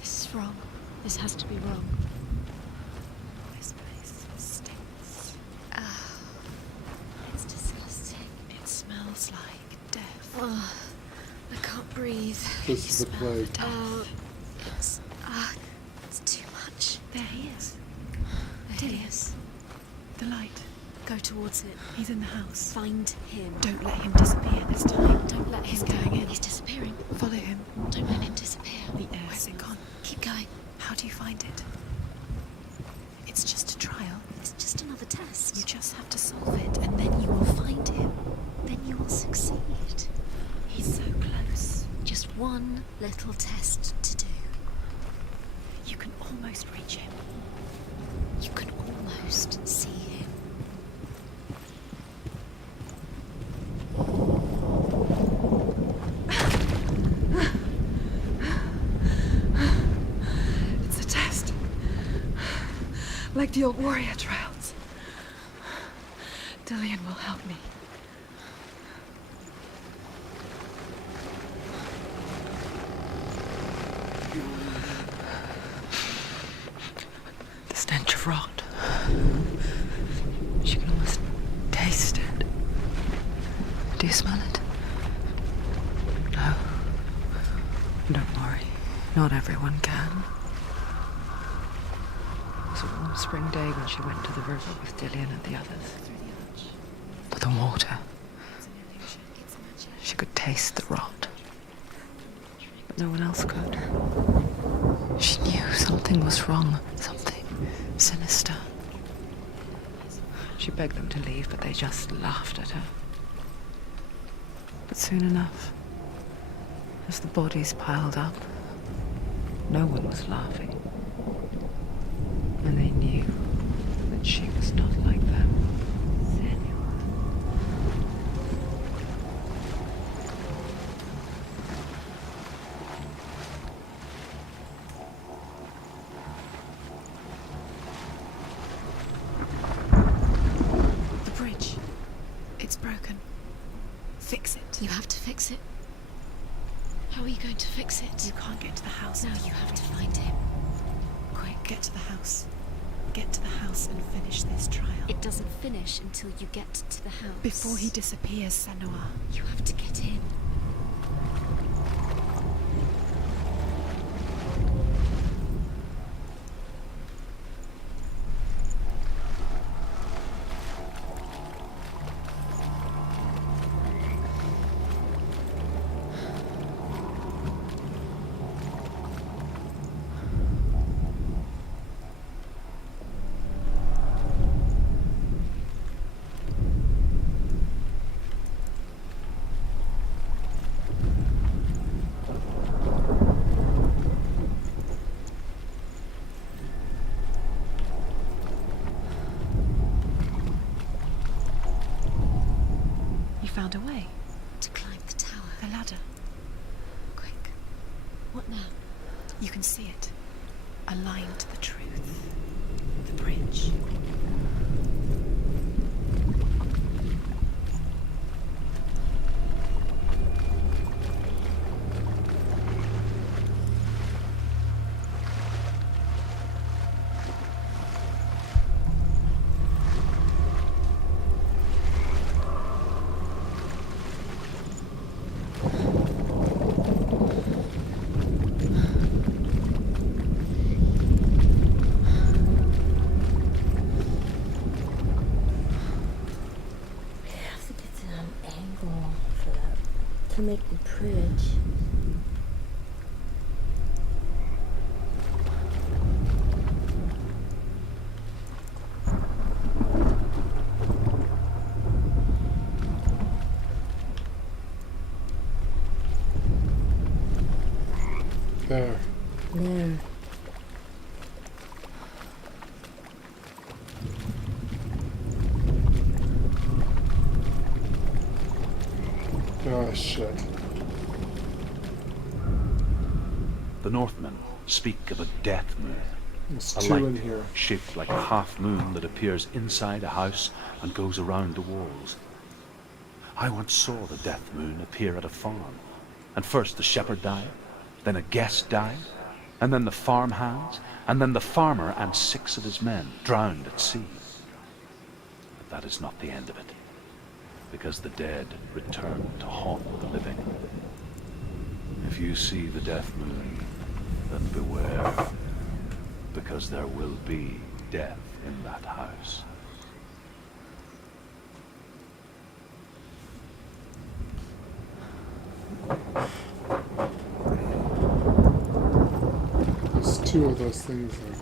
This is wrong. This has to be wrong. This place stinks. It's disgusting. It smells like death. Oh, I can't breathe. This is the plague. It's too much. There he is. There he is. The light. Go towards it. He's in the house. Find him. Don't let him disappear this time. Don't let him He's going in. He's disappearing. Follow him. Don't let him disappear. The air. Where's it gone? Keep going. How do you find it? It's just a trial. It's just another test. You just have to solve it, and then you will find him. Then you will succeed. He's so close. Just one little test to do. You can almost reach him. You can almost see him. It's a test. Like the old warrior trials. Dillian will help me. The stench of rot. She can almost taste it. Do you smell it? No. Don't worry. Not everyone can. It was a warm spring day when she went to the river with Dillian and the others. But the water. She could taste the rot. But no one else could. She knew something was wrong. Something sinister. She begged them to leave, but they just laughed at her. But soon enough, as the bodies piled up, no one was laughing. And they knew that she was not like them. The bridge. It's broken. Fix it. You have to fix it. How are you going to fix it? You can't get to the house. No, you have to find him. Quick, get to the house. Get to the house and finish this trial. It doesn't finish until you get to the house. Before he disappears, Senua. You have to get in. found a way. To climb the tower. The ladder. Quick. What now? You can see it. Aligned to the truth. The bridge. To make the bridge. There. There. Oh, shit. The Northmen speak of a death moon. There's A two light in here. shaped like a half moon that appears inside a house and goes around the walls. I once saw the death moon appear at a farm, and first the shepherd died, then a guest died, and then the farmhands, and then the farmer and 6 of his men drowned at sea. But that is not the end of it, because the dead return to haunt the living. If you see the death moon, then beware, because there will be death in that house. There's 2 of those things there.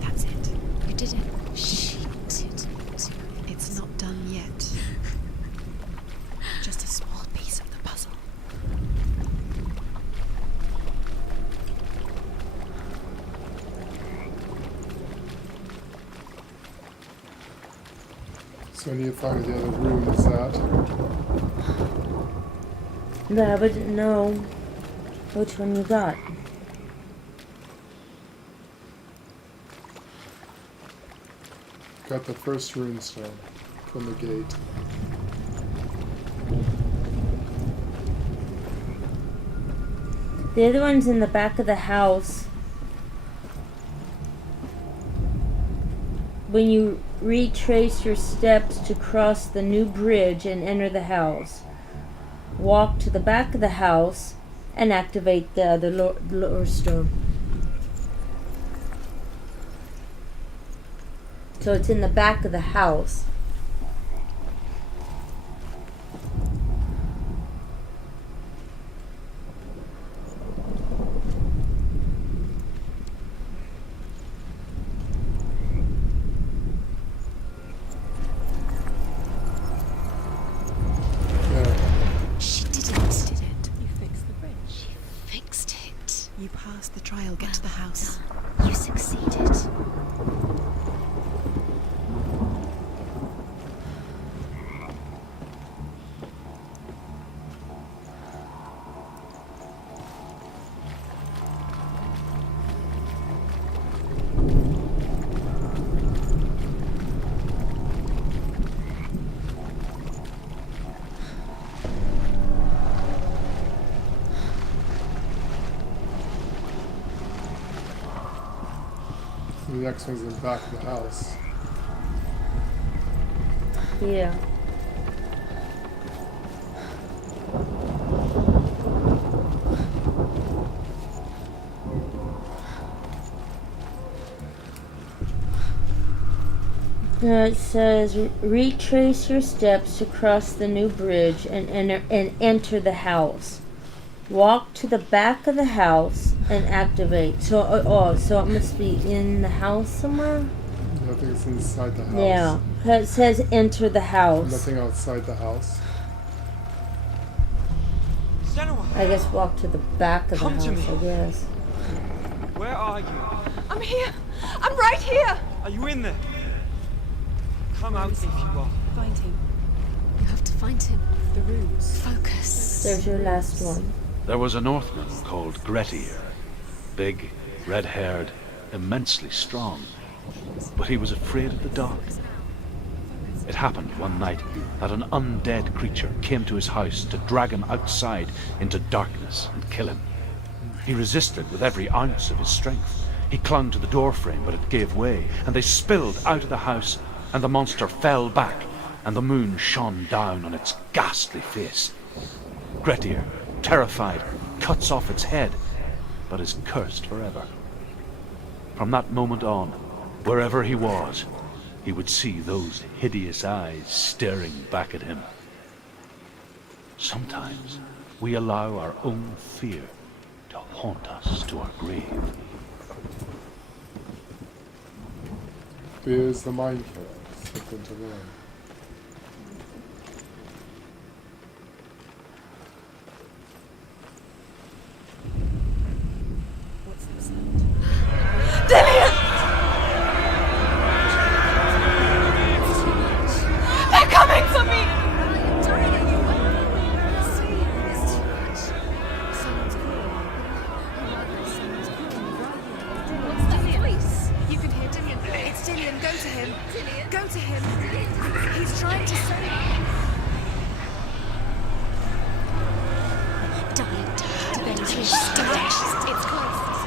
That's it. You did it. She did it. It's not done yet. Just a small piece of the puzzle. So I need to find where the other room is at. But I wouldn't know which one you got. Got the first runestone from the gate. The other one's in the back of the house. When you retrace your steps to cross the new bridge and enter the house, walk to the back of the house and activate the other lore stone. So it's in the back of the house. She did it. Did it. You fixed the bridge. She fixed it. You passed the trial. Get to the house. You succeeded. The next one's in the back of the house. Yeah. It says retrace your steps to cross the new bridge and enter the house. Walk to the back of the house and activate. So so it must be in the house somewhere. Nothing's inside the house. Yeah, it says enter the house. Nothing outside the house. Senua! I guess walk to the back of the Come house, to me. I guess. Where are you? I'm here! I'm right here! Are you in there? Come out if you are. Find him. You have to find him. The runes. Focus. There's your last one. There was a Northman called Grettir. Big, red-haired, immensely strong. But he was afraid of the dark. It happened one night that an undead creature came to his house to drag him outside into darkness and kill him. He resisted with every ounce of his strength. He clung to the doorframe, but it gave way, and they spilled out of the house, and the monster fell back, and the moon shone down on its ghastly face. Grettir, terrified, cuts off its head, but is cursed forever. From that moment on, wherever he was, he would see those hideous eyes staring back at him. Sometimes we allow our own fear to haunt us to our grave. Fear is the mind killer. Something to learn. What's that sound? Dillian! They're coming for me! What's that voice? You can hear Dillian. It's Dillian. Go to him. Dillian. Go to him. He's trying to say. It's close.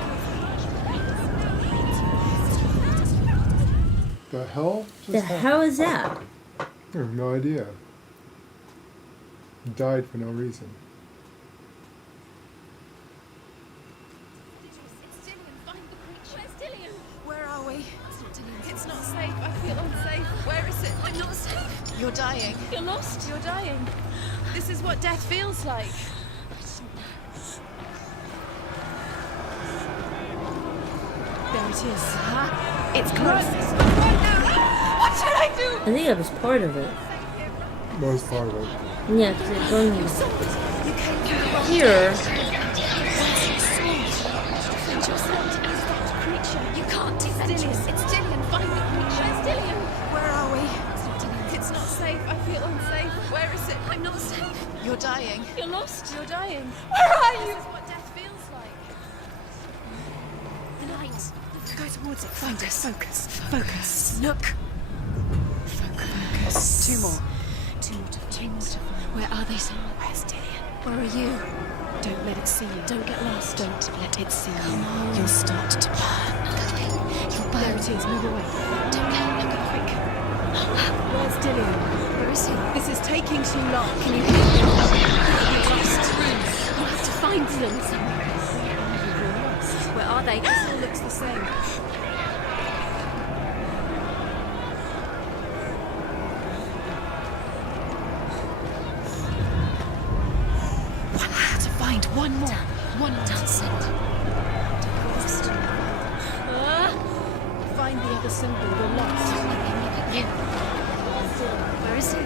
The hell? The hell is that? I have no idea. He died for no reason. Where are we? It's not safe. I feel unsafe. Where is it? I'm not safe. You're dying. You're lost. You're dying. This is what death feels like. There it is. It's close. What should I do? I think it was part of it. Most part of it. Yeah, because it's going here. You can't defend us. It's Dillian. Find the creature. It's Dillian. Where are we? It's not Dillian. It's not safe. I feel unsafe. Where is it? I'm not safe. You're dying. You're lost. You're dying. Where are you? This is what death feels like. The light. Go towards it. Focus. Focus. Focus. Look. Focus. Two more. Two more to find. Where are they, Senua? Where's Dillian? Where are you? Don't let it see you. Don't get lost. Don't let it see you. You'll start to burn. You'll burn. There it is. Move away. Don't look quick. Where's Dillian? Where is he? This is taking too long. Can you hear him? You're lost. You have to find them somewhere. Where are they? This all looks the same. One have to find one more. One dancing. Find the other symbol. You're lost. Don't let them look at you. Where is he?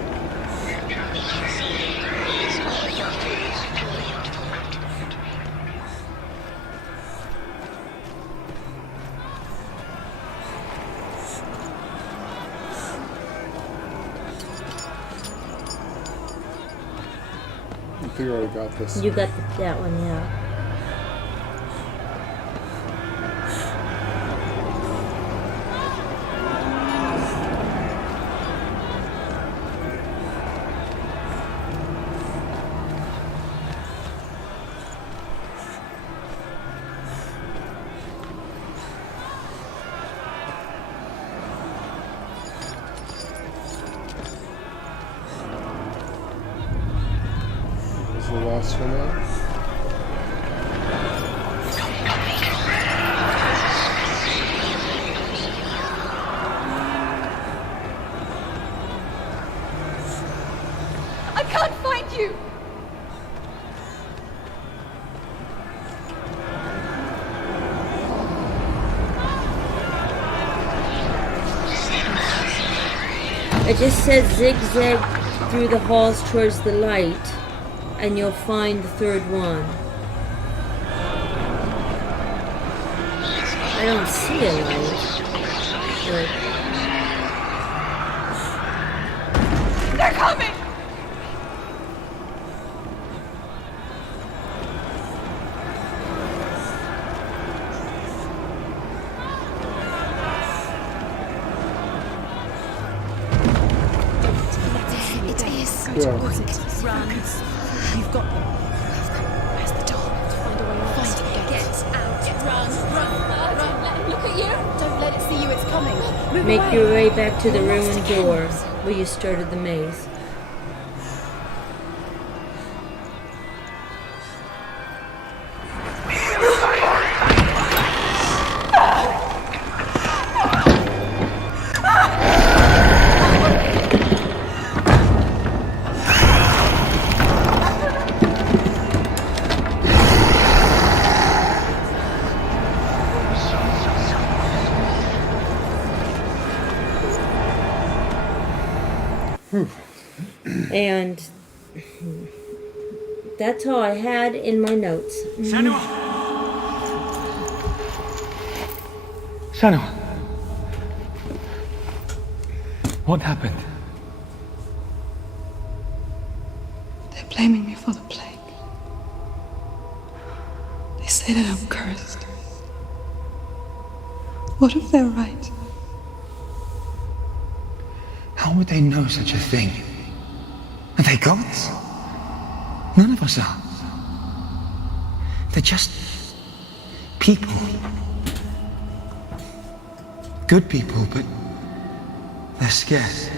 I think I already got this. You got that one, yeah. The last one out. I can't find you! I just said zigzag through the halls towards the light, and you'll find the third one. I don't see a light. They're coming! It is. Yeah. Run. You've got them. Where's the door? Find a way out. Find it. Get out. Run. Don't let it look at you. Don't let it see you. It's coming. Move Make away. your way back to the ruined door where you started the maze. And that's all I had in my notes. Senua! Senua! What happened? They're blaming me for the plague. They say that I'm cursed. What if they're right? How would they know such a thing? Are they gods? None of us are. They're just people. Good people, but they're scared.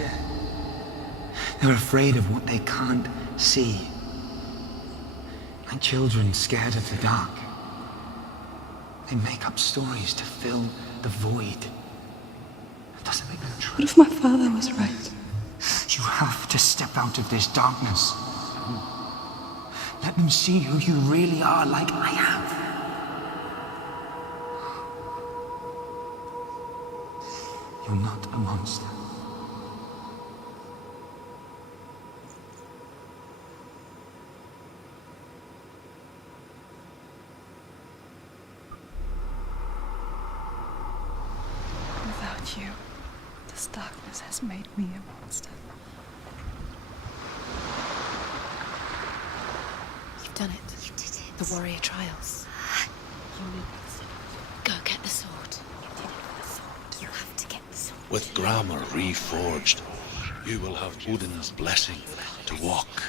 They're afraid of what they can't see. Like children scared of the dark. They make up stories to fill the void. It doesn't make them true. What if my father was right? You have to step out of this darkness. Let them see who you really are, like I have. You're not a monster. Without you, this darkness has made me a monster. You've done it. You did it. The warrior trials. You need the sword. Go get the sword. You have to get the sword. With grammar reforged, you will have Odin's blessing to walk,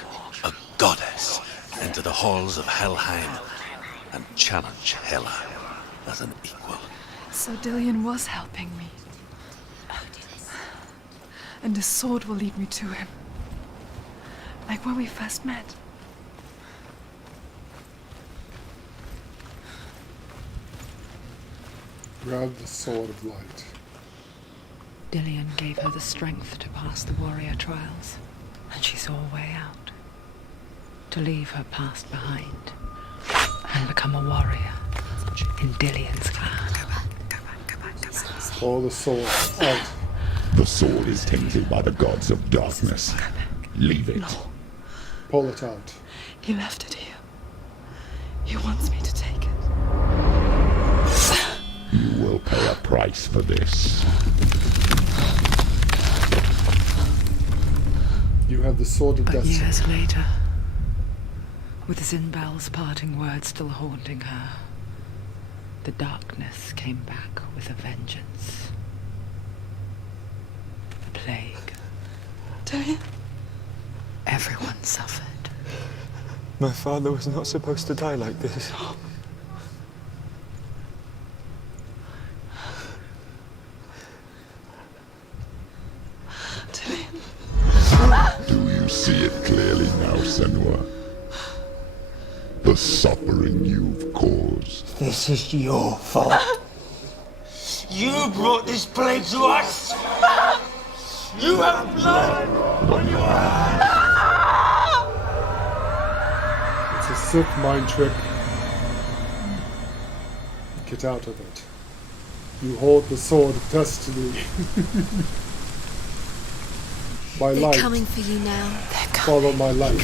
a goddess, into the halls of Helheim and challenge Hela as an equal. So Dillion was helping me. And the sword will lead me to him. Like when we first met. Grab the sword of light. Dillion gave her the strength to pass the warrior trials, and she saw a way out. To leave her past behind, and become a warrior in Dillion's clan. Pull the sword out. The sword is tainted by the gods of darkness. Leave it. No. Pull it out. He left it here. He wants me to take it. You will pay a price for this. You have the sword of But destiny. years later, with Zinbal's parting words still haunting her, the darkness came back with a vengeance. The plague. Dillion? Everyone suffered. My father was not supposed to die like this. Do you see it clearly now, Senua? The suffering you've caused. This is your fault. You brought this plague to us. You have blood on your hands. It's a Sith mind trick. Get out of it. You hold the sword of destiny. My They're light. coming for you now. Follow my light.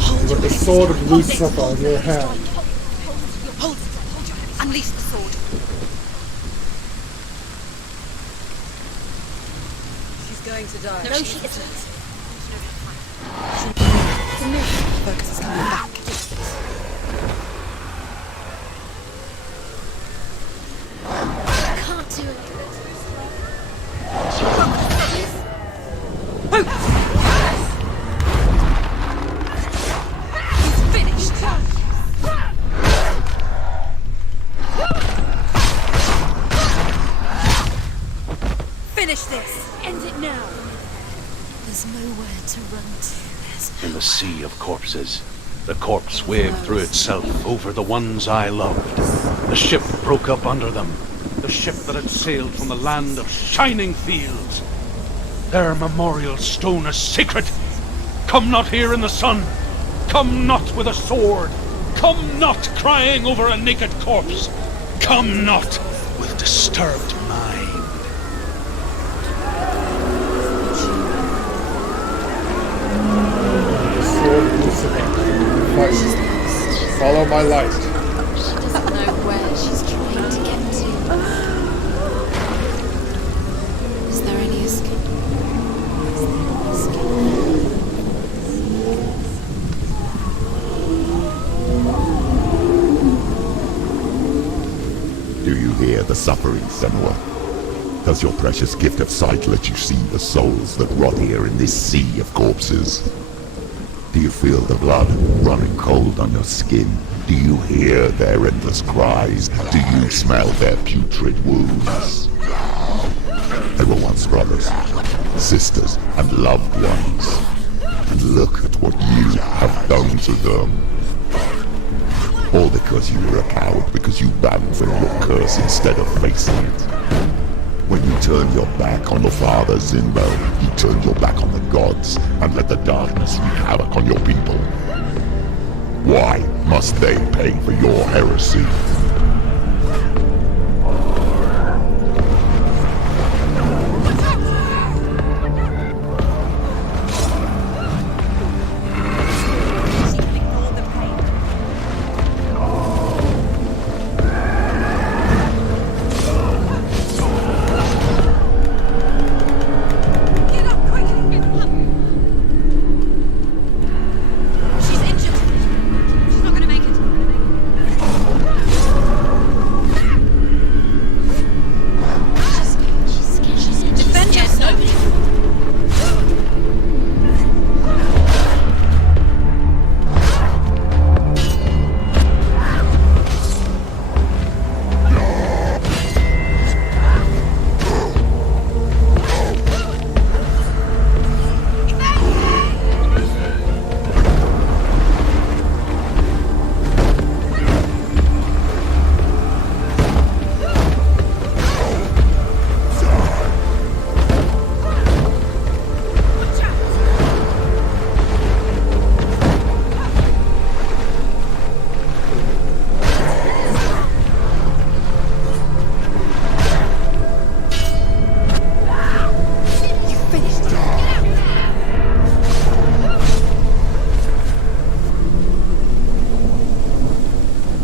Hold With the sword of Lucifer in your hand. Hold it. Unleash the sword. She's going to die. No, she isn't. Focus is coming back. I can't do it. He's finished. Finish this. End it now. There's nowhere to run to. In the sea of corpses, the corpse waved through itself over the ones I loved. The ship broke up under them. The ship that had sailed from the land of shining fields. Their memorial stone is sacred. Come not here in the sun. Come not with a sword. Come not crying over a naked corpse. Come not with disturbed mind. Sword of Lucifer. Light. Follow my light. She doesn't know where she's trying to get to. Is there any escape? Do you hear the suffering, Senua? Does your precious gift of sight let you see the souls that rot here in this sea of corpses? Do you feel the blood running cold on your skin? Do you hear their endless cries? Do you smell their putrid wounds? They were once brothers, sisters, and loved ones. And look at what you have done to them. All because you were a coward, because you ran from your curse instead of facing it. When you turned your back on your father, Zinbo, you turned your back on the gods and let the darkness wreak havoc on your people. Why must they pay for your heresy?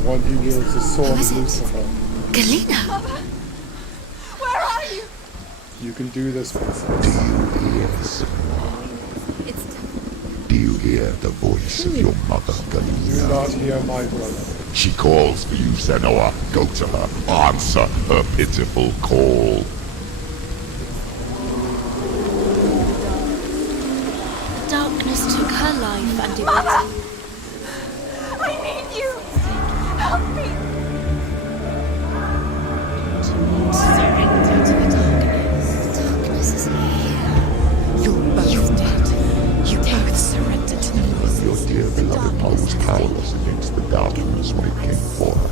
One who wields the sword of Lucifer. Galena! Where are you? You can do this, princess. Do you hear, Senua? Do you hear the voice of your mother, Galena? Do not hear my brother. She calls for you, Senua. Go to her. Answer her pitiful call. Darkness took her life and it Mother! I need you! Help me! Surrender to the darkness. The darkness is here. You're both dead. You both surrendered to the voice. Your dear beloved mother was powerless against the darkness when it came for her.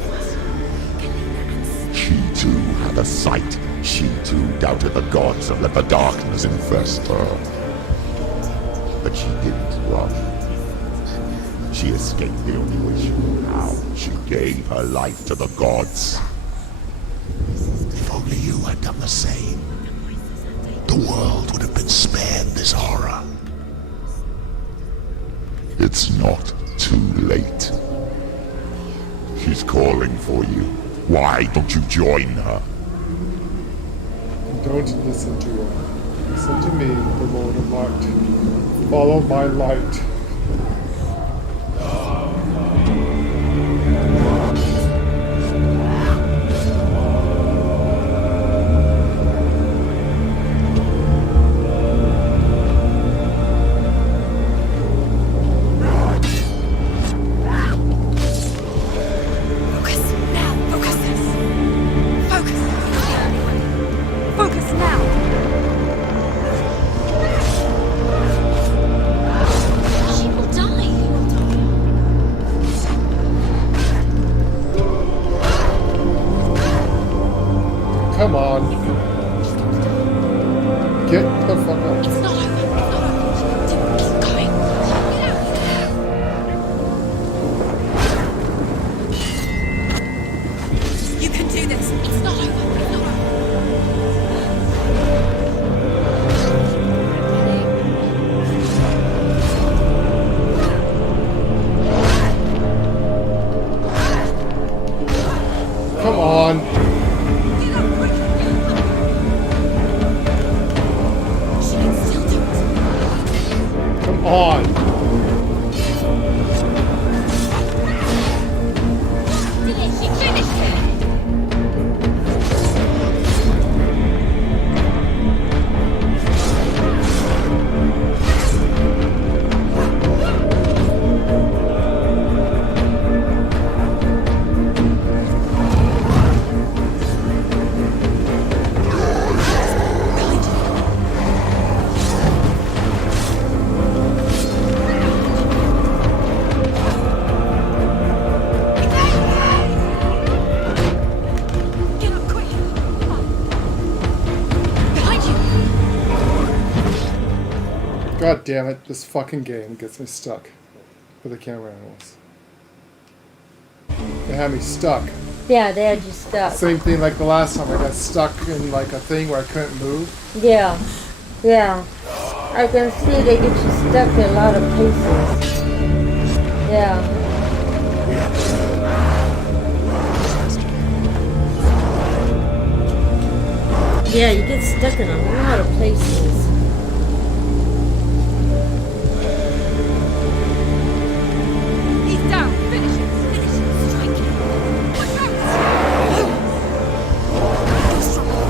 She too had a sight. She too doubted the gods and let the darkness infest her. But she didn't run. She escaped the only way she knew how. She gave her life to the gods. If only you had done the same. the world would have been spared this horror. It's not too late. She's calling for you. Why don't you join her? Don't listen to her. Listen to me, the Lord of Light. Follow my light. Come on. Get the fuck up. It's not over. Keep going. You can do this. It's not over. It's not over. Come on. Come on. She finished it. God damn it, this fucking game gets me stuck with the camera angles. They had me stuck. Yeah, they had you stuck. Same thing like the last time. I got stuck in like a thing where I couldn't move. Yeah. Yeah. I can see they get you stuck in a lot of places. Yeah. Yeah, you get stuck in a lot of places. He's down. Finish it. Finish it. Strike it. Watch out. Go strong.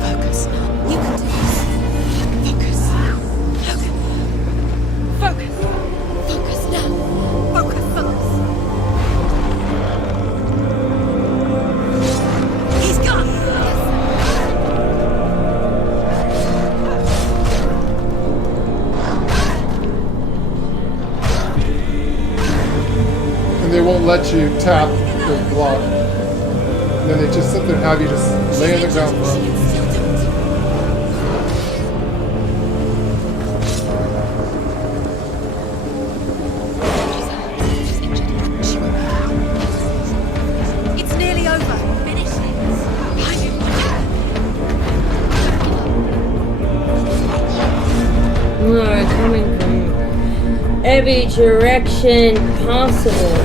Focus. You can do this. Focus. Focus. Focus now. Focus. Focus. He's gone. They won't let you tap the block. And then they just sit there and have you just lay on the ground for them. It's nearly over. Finish We're coming from every direction possible.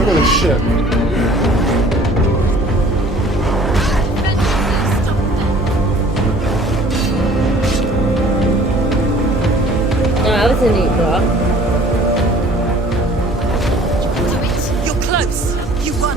Look at this shit. Oh, that was a neat block. You're close. You won.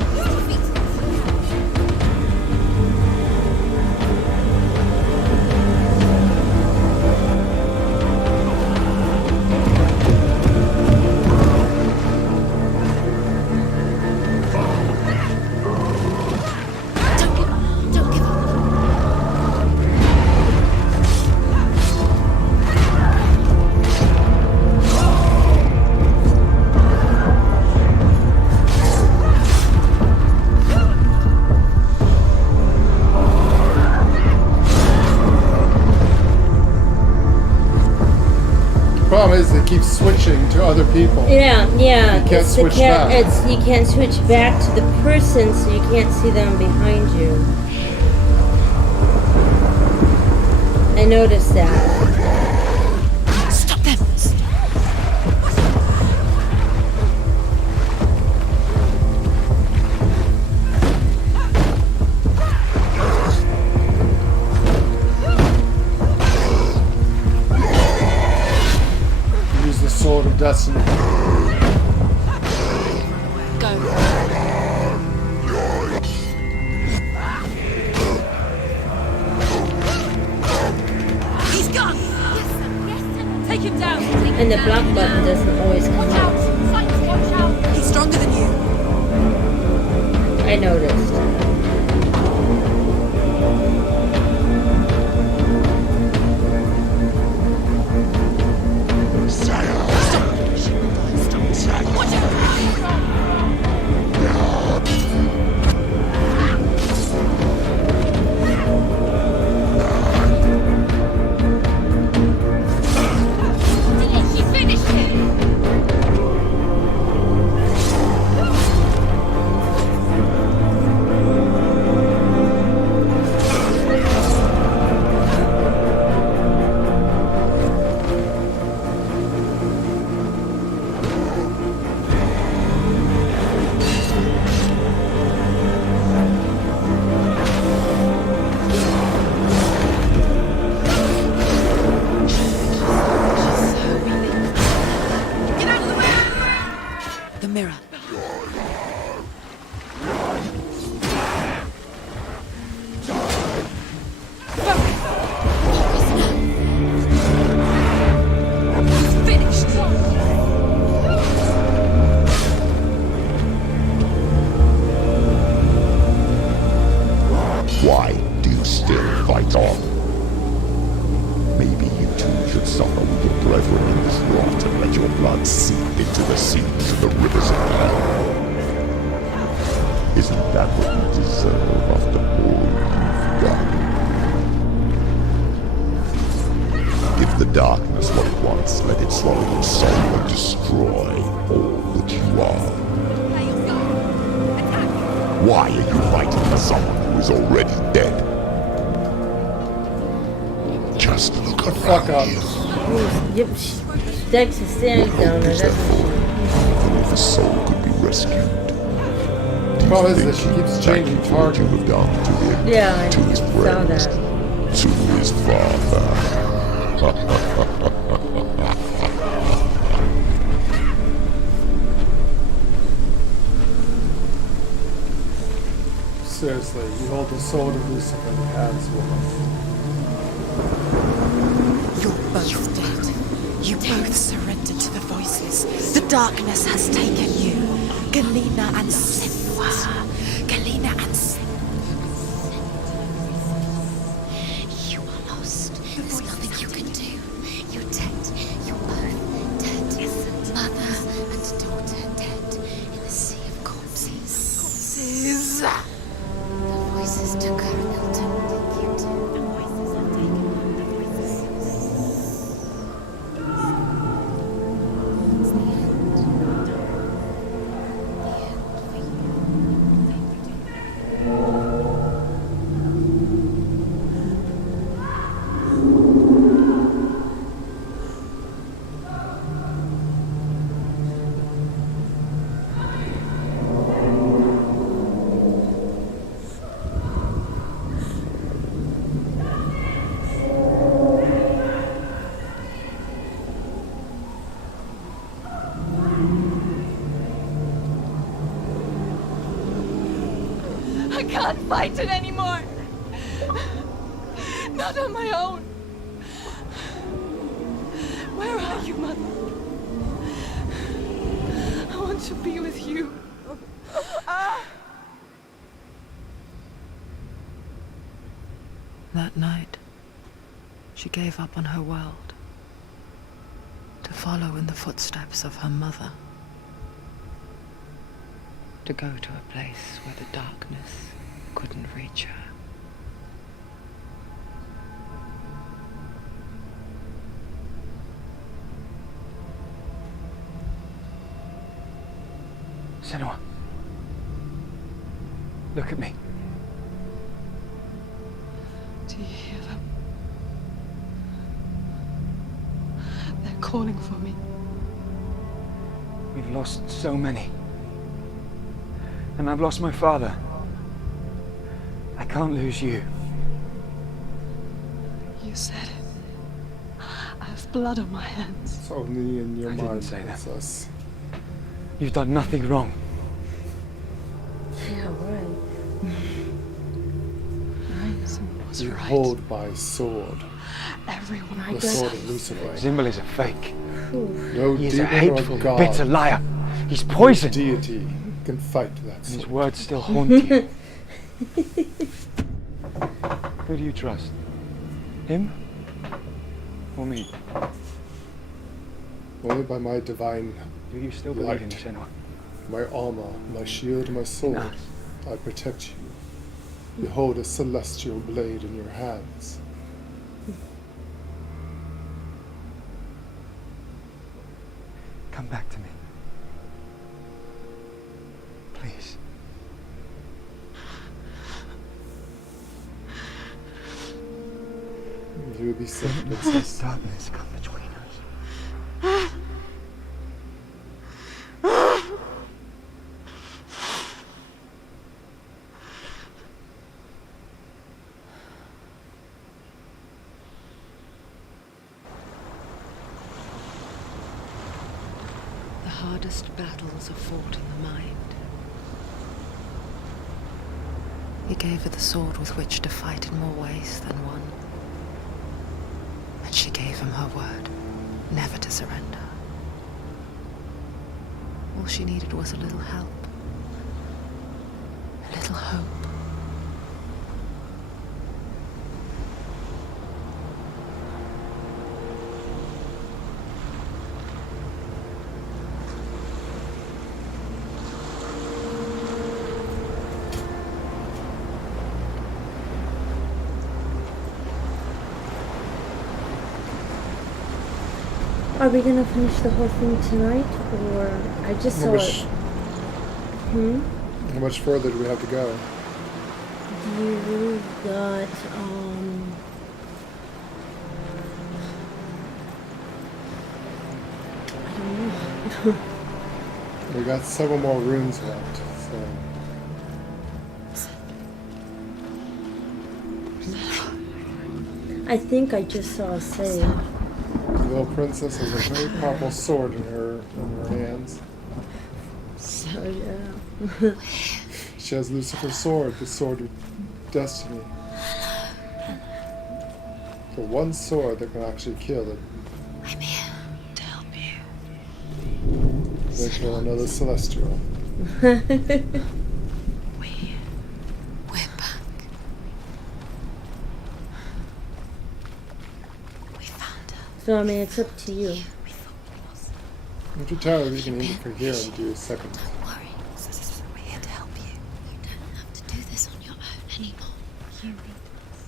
problem is it keeps switching to other people. Yeah. You can't switch back. You can't switch back to the person, so you can't see them behind you. I noticed that. Stop them! Use the sword of destiny. Go. He's gone! Take him down! And the block button doesn't always come up. Watch out! He's stronger than you. I noticed. She finished him! Get out of the way! The mirror. He's finished! Why do you still fight on? Maybe you too should suffer with your brethren in this rot and let your blood seep into the seas of the rivers of hell. Isn't that what you deserve after all you've done? Give the darkness what it wants, let it swallow your soul and destroy all that you are. Why are you fighting for someone who is already dead? Just look around Fuck up. you. Yep. Dex is standing down there. That's Even if a soul could be rescued. The problem is that she keeps changing target. You have done to him, yeah, I to his saw friends, that. to his father. Seriously, you hold the sword of Lucifer in your hands, woman. You're both dead. You both surrendered to the voices. The darkness has taken you. Galena and Senua. Galena and Senua. You are lost. There's nothing you can do. You're dead. You're both dead. Mother and daughter dead in the sea of corpses. Corpses. The voices took her and they'll take you too. The voices have taken her. The voices. It's the end. The end for I can't fight it anymore. Not on my own. Where are you, Mother? I want to be with you. That night, she gave up on her world to follow in the footsteps of her mother, to go to a place where the darkness couldn't reach her. Senua. Look at me. Do you hear them? They're calling for me. We've lost so many. And I've lost my father. I can't lose you. You said it. I have blood on my hands. It's only in your I mind, didn't say that. princess. You've done nothing wrong. Yeah, right. You hold my sword. Everyone. The sword of Lucifer. Zimbel is a fake. No He is a demon or hateful, god. bitter liar. He's poison. No deity can fight that And sword. his words still haunt you. Who do you trust? Him? Or me? Only by my divine Do you still believe light, in Senua? my armor, my shield, my sword, I protect you. You hold a celestial blade in your hands. Come back to me. Please. You will be safe, princess. Darkness come between us. The hardest battles are fought in the mind. He gave her the sword with which to fight in more ways than one. And she gave him her word, never to surrender. All she needed was a little help, a little hope. Are we gonna finish the whole thing tonight, or I just saw it? How much further do we have to go? You got I don't know. We got several more runes left, so I think I just saw a save. the little princess has a very powerful sword in her hands. Oh yeah. She has Lucifer's sword, the sword of destiny. The one sword that can actually kill it. I'm here to help you. They kill another celestial. We're back. We found her. So I mean, it's up to you. If you're tired, you can leave it here and do a second. Don't worry. We're here to help you. You don't have to do this on your own anymore. You need us.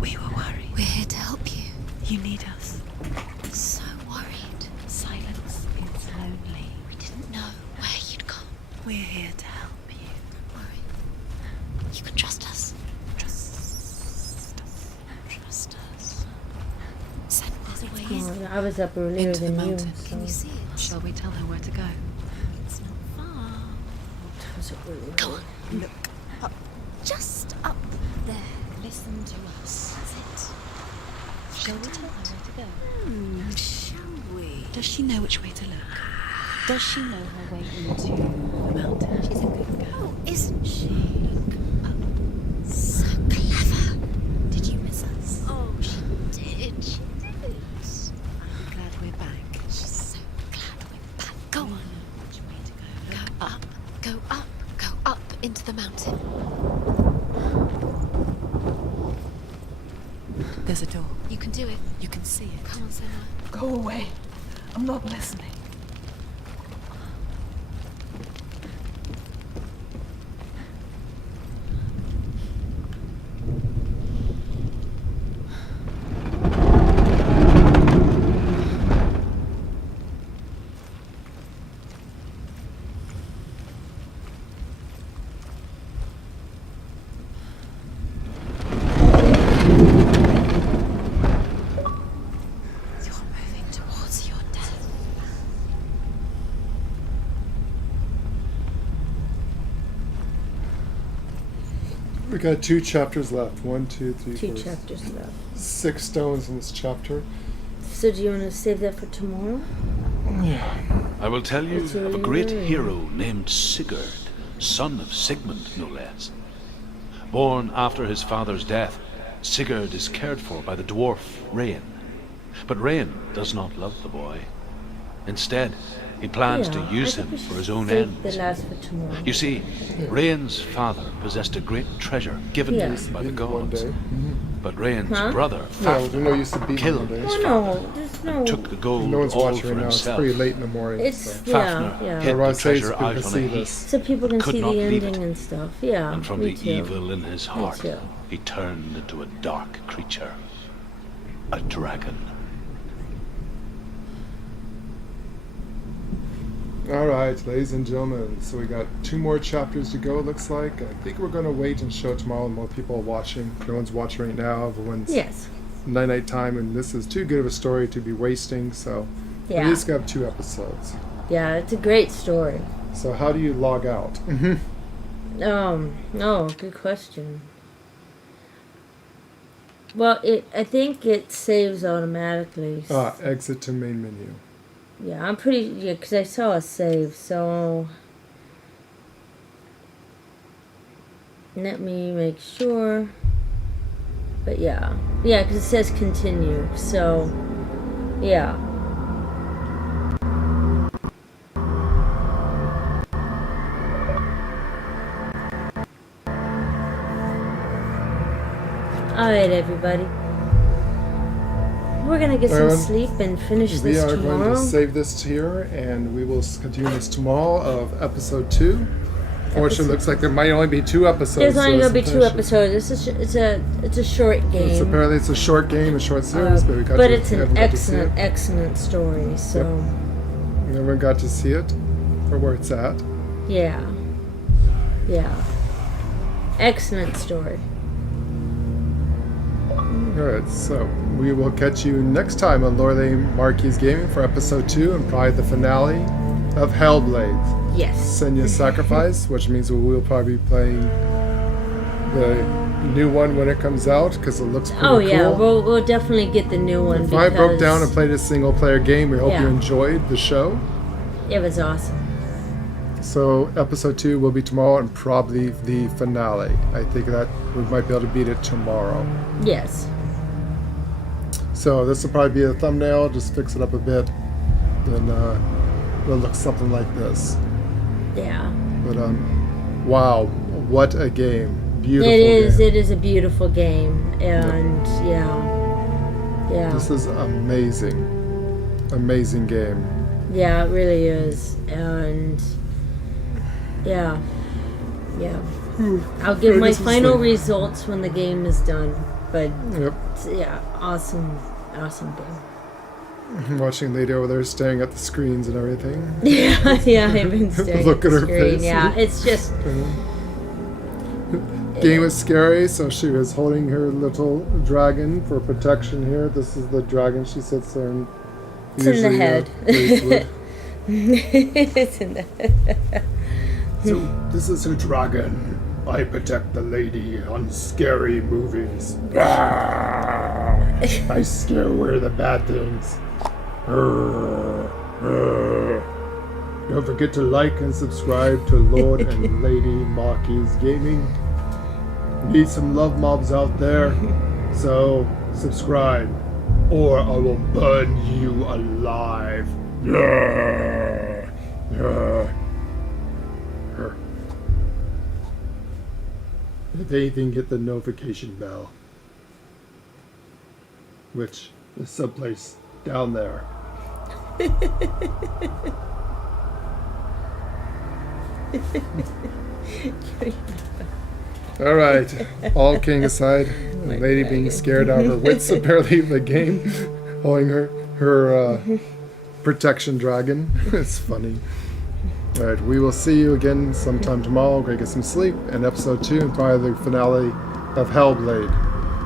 We were worried. We're here to help you. You need us. So worried. Silence is lonely. We didn't know where you'd gone. We're here to help you. Don't worry. You can trust us. Trust us. Trust us. There's a way in. Oh, I was up earlier Into the than you. mountain. So. Can you see it? Shall we tell her where to go? It's not far. Was it really Go on. Look up. Just up there. Listen to us. That's it. Shall we tell her where to go? Shall we? Does she know which way to look? Does she know her way into the mountain? She's a good girl, isn't she? So clever. Did you miss us? Oh, she did. She did. I'm glad we're back. She's so glad we're back. Go on. Which way to go? Go up. Go up. Go up into the mountain. There's a door. You can do it. You can see it. Come on, Senua. Go away. I'm not listening. got 2 chapters left. 1, 2, 3, 2 4. chapters left. 6 stones in this chapter. So do you want to save that for tomorrow? I will tell you It's of a really great good. hero named Sigurd, son of Sigmund, no less. Born after his father's death, Sigurd is cared for by the dwarf Rain. But Rain does not love the boy. Instead, he plans to use him for his own Save ends. the last for tomorrow. You see, Rain's father possessed a great treasure given to Yeah. him by the One gods. day. But Rain's Huh? brother, No, Fafnir, there's no use to beat killed one day. his Oh, father no, there's no. and took the gold No one's all watching for right now. It's himself. pretty late in the morning. It's so. Fafnir yeah. hid What I the say is treasure people out can on see a this. heath, So people can could see not the leave ending it. and stuff. Yeah. And from me the too. evil in his heart, too. he turned into a dark creature. A dragon. Alright, ladies and gentlemen, so we got 2 more chapters to go, it looks like. I think we're going to wait and show it tomorrow when more people are watching. No one's watching right now. Everyone's Yes. night time, and this is too good of a story to be wasting, so Yeah. at least have 2 episodes. Yeah, it's a great story. So how do you log out? No, good question. Well, I think it saves automatically. Exit to main menu. Yeah, I'm pretty, yeah, because I saw a save, so let me make sure. But yeah, because it says continue, so yeah. Alright, everybody. We're gonna get some Everyone, sleep and finish We this are going tomorrow. to save this here, and we will continue this tomorrow of episode 2. Fortunately, it looks like there might only be 2 episodes. There's only so gonna be it's 2 episodes. It's a short game. It's apparently it's a short game, a short series, but we got but to, it's an everyone got to see it. excellent story. So Everyone got to see it for where it's at. yeah, excellent story. Alright, so we will catch you next time on Lorelei Marquis Gaming for episode 2 and probably the finale of Hellblade. Yes. Senua's Sacrifice, which means we will probably be playing the new one when it comes out because it looks pretty Oh yeah, cool. we'll definitely get the new one. If I broke because down and played a single player game, we hope Yeah. you enjoyed the show. It was awesome. So episode 2 will be tomorrow and probably the finale. I think that we might be able to beat it tomorrow. Yes. So this will probably be a thumbnail, just fix it up a bit. Then it'll look something like this. Yeah. But wow, what a game. Beautiful It is. game. It is a beautiful game, and yeah. This is amazing. Amazing game. Yeah, it really is, and yeah. I'll give my This is final the- results when the game is done. But Yep. yeah, awesome game. I'm watching Lady over there staring at the screens and everything. yeah, I've been staring Look at at the her screen. face. Yeah, it's just Game was scary, so she was holding her little dragon for protection here. This is the dragon she sits there and it's in the head. plays with. It's in the head. So this is her dragon. I protect the lady on scary movies. I scare away the bad things. Don't forget to like and subscribe to Lord and Lady Marquis Gaming. Need some love mobs out there, so subscribe, or I will burn you alive. If anything, hit the notification bell, which is someplace down there. All right, all kidding aside, the lady being scared out of her wits apparently in the game, holding her protection dragon. It's funny. All right, we will see you again sometime tomorrow. Go get some sleep. And episode 2 and probably the finale of Hellblade,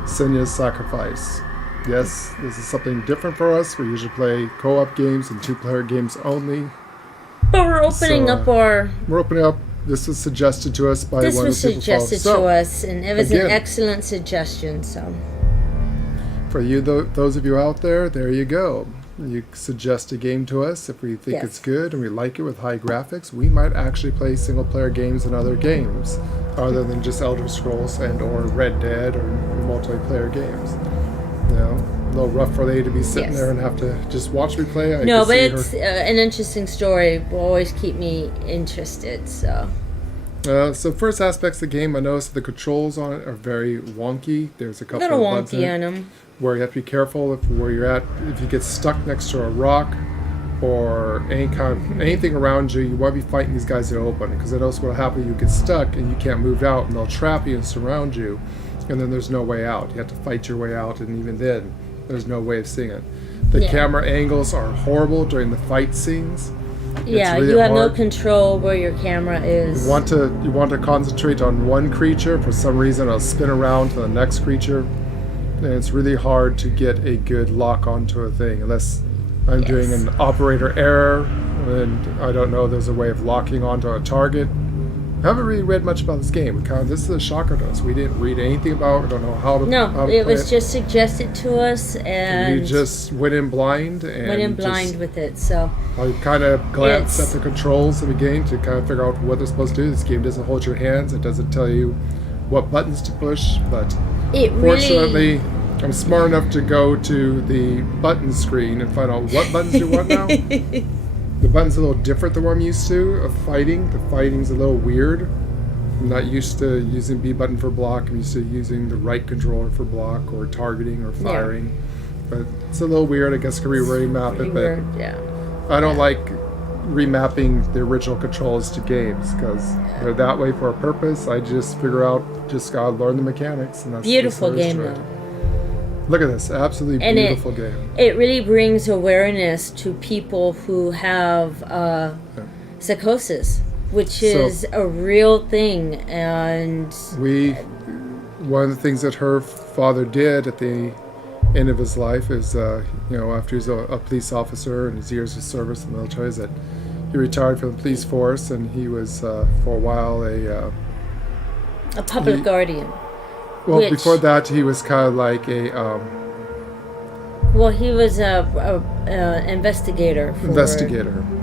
Senua's Sacrifice. Yes, this is something different for us. We usually play co-op games and 2-player games only. But we're opening up our... We're opening up this was suggested to us by This one was of the people. suggested to us, and it was an again, excellent suggestion. So, for you, those of you out there, there you go. You suggest a game to us. If we think Yes. it's good and we like it with high graphics, we might actually play single-player games and other games, other than just Elder Scrolls and or Red Dead or multiplayer games. You know, a little rough for Lady to be sitting Yes. there and have to just watch me play. I no, can but see it's an interesting story. Will always keep me interested. So, so first aspects of the game, I noticed the controls on it are very wonky. There's a couple little of buttons in wonky it on them. where you have to be careful if where you're at. If you get stuck next to a rock or anything around you, you want to be fighting these guys in the open, because I notice what'll happen. You get stuck and you can't move out, and they'll trap you and surround you, and then there's no way out. You have to fight your way out, and even then, there's no way of seeing it. The Yeah. camera angles are horrible during the fight scenes. Yeah, It's really you have no hard. control where your camera is. You want to concentrate on one creature. For some reason, it'll spin around to the next creature, and it's really hard to get a good lock onto a thing unless I'm doing an operator error, and I don't know there's a way of locking onto a target. I haven't really read much about this game. This is a shocker to us. We didn't read anything about it. We don't know how to No, play it was just suggested to us, and we just went in blind. And went in blind with it. So I kind of glanced It's- at the controls at the beginning to kind of figure out what they're supposed to do. This game doesn't hold your hands. It doesn't tell you what buttons to push. But it fortunately, I'm smart enough to go to the button screen and find out what buttons you want now. The button's a little different than what I'm used to of fighting. The fighting's a little weird. I'm not used to using B button for block. I'm used to using the right controller for block or targeting or firing. But it's a little weird. I guess can we remap it, but weird, yeah. I don't like remapping the original controls to games because they're that way for a purpose. I just figure out, just gotta learn the mechanics, and that's Beautiful that's game how I though. Look at this, absolutely And beautiful game. It really brings awareness to people who have psychosis, which is a real thing. And one of the things that her father did at the end of his life is, after he was a police officer and his years of service in the military, is that he retired from the police force, and he was for a while a public guardian. Well, which, before that, he was kind of like a well, he was a investigator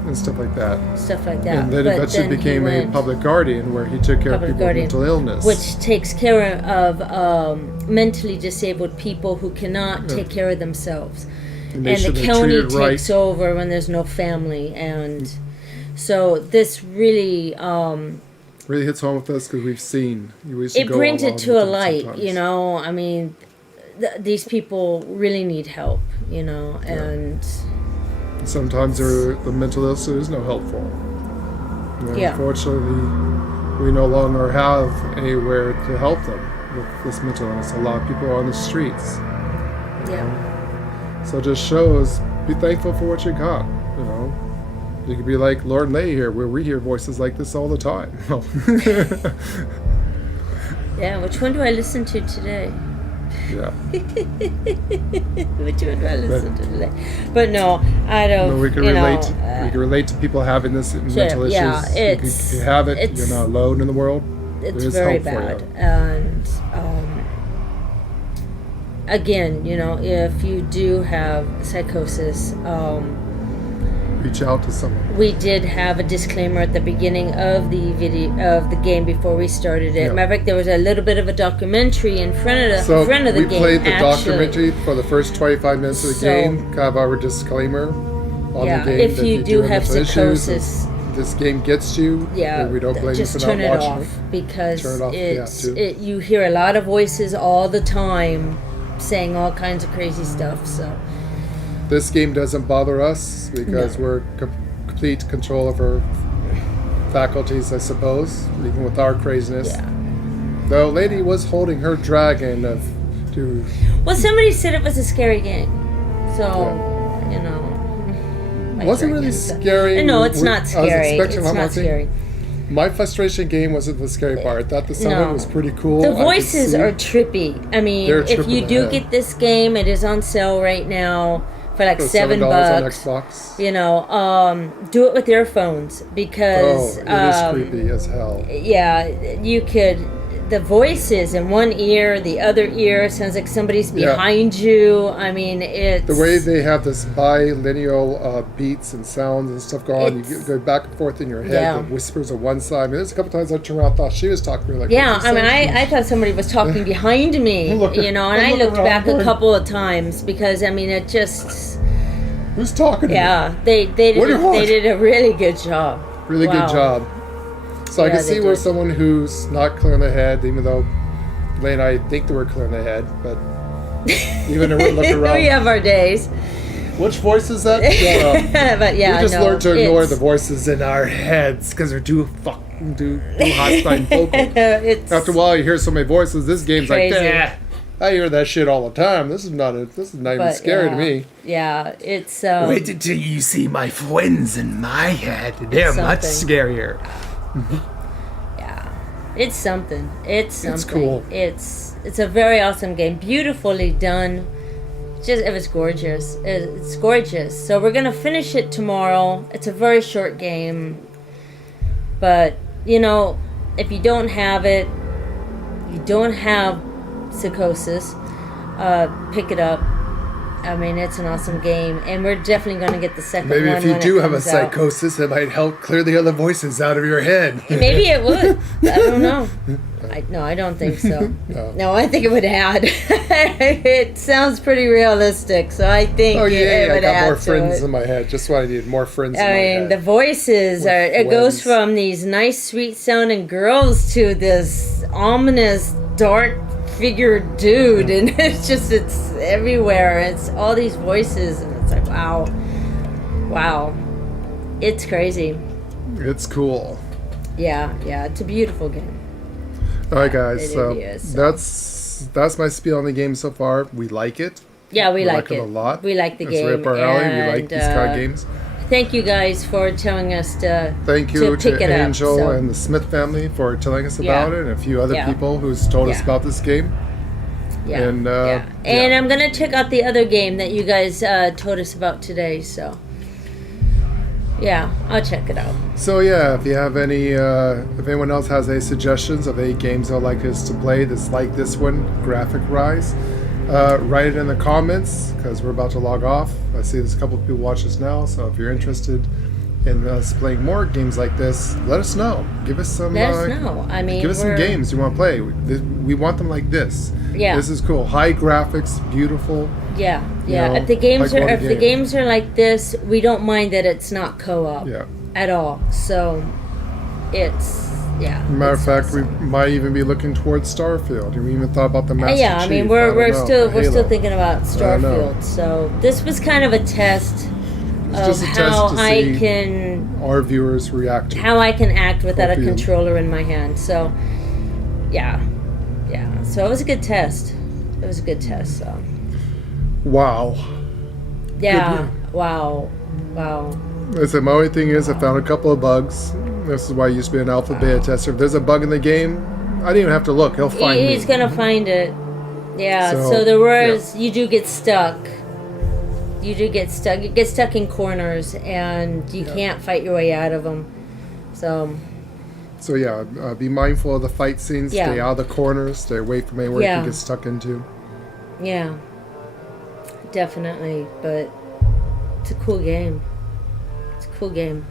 and stuff like that. Stuff like that. And then But eventually then became he a went public guardian, where he took care of people with mental illness. which takes care of mentally disabled people who cannot take care of themselves. And And the should be county treated takes right. over when there's no family. And so this really... really hits home with us because we've seen. We used to it go brings it along to with a them light, sometimes. you know. I mean, these people really need help, you know, and Sometimes the mental illness there is no help for them. You know, Yeah. Unfortunately, we no longer have anywhere to help them with this mental illness. A lot of people are on the streets. yeah. So it just shows, be thankful for what you got, you know. You could be like Lord and Lay here, where we hear voices like this all the time. Yeah, which one do I listen to today? Yeah. Which one do I listen to today? But no, I don't. But we can relate. We can relate to people having this mental issues. Yeah, you have it. You're not alone in the world. It's There is very help for bad. you. And again, you know, if you do have psychosis, Reach out to someone. we did have a disclaimer at the beginning of the video of the game before we started it. Yeah. Matter of fact, there was a little bit of a documentary in front of the So game. we played the actually. documentary for the first 25 minutes of the So- game. Kind of our disclaimer on Yeah, the game. if that you do have mental issues, psychosis, this game gets you. yeah, we don't blame you just for turn not it watching off it. because Turn it off, too. you hear a lot of voices all the time saying all kinds of crazy stuff. So This game doesn't bother us because we're complete control of our faculties, I suppose, even with our craziness. Yeah. The lady was holding her dragon to. well, somebody said it was a scary game, so you know. my Wasn't really dragons, so- scary. No, it's We- not I was scary. expecting a It's lot more not thing. scary. My frustration game wasn't the scary part. I thought the sound of it No. was pretty cool. The I could voices see- are trippy. I mean, They're if you tripping do ahead. get this game, it is on sale right now for like For $7 on Xbox. You know, do it with earphones because Oh, it is creepy as hell. yeah, you could. The voices in one ear, the other ear sounds like somebody's behind you. I mean, it's The way they have this bilineal beats and sounds and stuff going, you go back and forth in your head. Yeah. The whispers on one side. I mean, there's a couple times I turned around and thought she was talking to me. Like, yeah, "What'd I you mean, say?" I thought somebody was talking behind me, you know, and I look looked around back a going, couple of times because, I mean, it just... Who's talking to me? Yeah, they did a really good job. Really Wow. good job. So I Yeah, can see they where did. someone who's not clear in the head, even though Lane and I think that we're clear in the head, but even if we look around. We have our days. Which voice is that? Shut up. But yeah, we just no, learned to ignore it's- the voices in our heads because they're too hostile and vocal. It's After a while, you hear so many voices. This game's crazy. like, I hear that shit all the time. This is not even but, scary to yeah. me. Yeah, it's... Wait until you see my friends in my head. They're much something. scarier. It's something. It's something. It's cool. It's a very awesome game. Beautifully done. It was gorgeous. It's gorgeous. So we're gonna finish it tomorrow. It's a very short game, but you know, if you don't have it, you don't have psychosis, pick it up. I mean, it's an awesome game, and we're definitely going to get the second Maybe one. if you when do it have a comes out. psychosis, it might help clear the other voices out of your head. Maybe it would. I don't know. I don't think so. No, I think it would add. It sounds pretty realistic, so I think Oh it yeah, I would got add more to friends it. in my head. Just what I needed, more friends in my I mean, head. the voices are. It goes from these nice, sweet-sounding girls to this ominous, dark figure dude, and it's everywhere. It's all these voices, and it's like, wow, it's crazy. It's cool. Yeah, it's a beautiful game. All right, guys. It So is, that's my spiel on the game so far. We like it. Yeah, we like it it a lot. We like the It's game. right up our alley. We like and, these kind of games. Thank you guys for telling us to Thank you to pick to it Angel up. So. and the Smith family for telling us Yeah. about it, and a few other Yeah. people who's told us Yeah. about this game. Yeah, And and I'm gonna check out the other game that you guys told us about today. So yeah, I'll check it out. So yeah, if you have any, if anyone else has any suggestions of any games they'd like us to play that's like this one, Graphic Rise, write it in the comments because we're about to log off. I see there's a couple of people watch us now, so if you're interested in us playing more games like this, let us know. Give us some. Let us know. I mean, give us some we're- games you want to play. We want them like this. Yeah. This is cool. High graphics, beautiful. Yeah. You know, If the games are high-quality game. games are like this, we don't mind that it's not co-op. Yeah. At all. So it's Matter of it's fact, awesome. we might even be looking towards Starfield. We even thought about the Master Yeah, I Chief. mean I we're don't know, still Halo. thinking about I don't know. Starfield. So this was kind of a test It's of just a test how to I see can our viewers react to. how I can act without a Starfield. controller in my hand. So yeah. So it was a good test. It was a good test. So Wow. yeah. Wow. Listen, my only thing is I found a couple of bugs. This is why I used to be an alpha beta tester. If there's a bug in the game, I didn't even have to look. He'll find me. He's gonna find it. Yeah. So, So there was you do get stuck. You get stuck in corners, and you can't fight your way out of them. So So yeah, be mindful of the fight scenes. Yeah. Stay out of the corners. Stay away from anywhere you Yeah. can get stuck into. yeah, definitely. But it's a cool game. It's a cool game.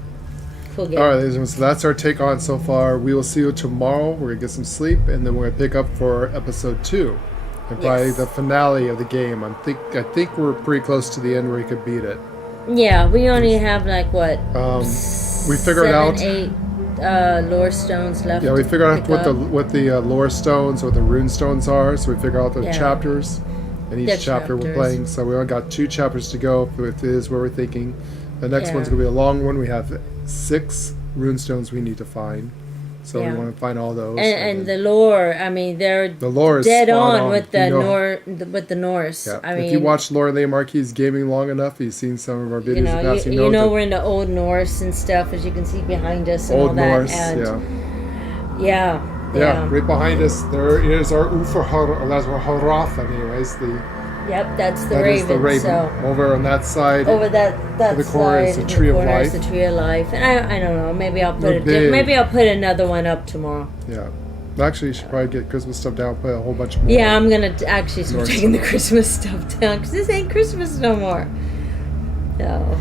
Cool game. All right, ladies and gentlemen, so that's our take on it so far. We will see you tomorrow. We're going to get some sleep, and then we're going to pick up for episode 2. And probably Yes. the finale of the game. I think we're pretty close to the end where you could beat it. Yeah, we only have like what? We figured out. 8 lore stones left. Yeah, we to figured out pick what the lore stones or the rune stones are. So we figured out the Yeah. chapters, and each The chapter we're chapters. playing. So we only got 2 chapters to go. If it is what we're thinking. The next Yeah. one's gonna be a long one. We have 6 rune stones we need to find. So Yeah. we want to find all those. And the lore, I mean, they're The lore is dead spot on with the You know- with the Norse. Yeah. I mean, if you watch Lore Lay Marquis Gaming long enough, you've seen some of our videos in the past. you know that we're into Old Norse and stuff, as you can see behind us and all Old that. Norse, and yeah. Yeah, right behind us, there is our Ufer, or that's our Horoth, anyways, the Yep, that's the That raven. is the raven. So Over on that side. over that to the corner side, is the in tree of corner life. is the tree of life. And I don't know. Maybe I'll They're put big. maybe I'll put another one up tomorrow. Yeah. Actually, you should probably get Christmas stuff down. Put a whole bunch more. Yeah, I'm gonna actually start Norse taking the stuff. Christmas stuff down because this ain't Christmas no more. So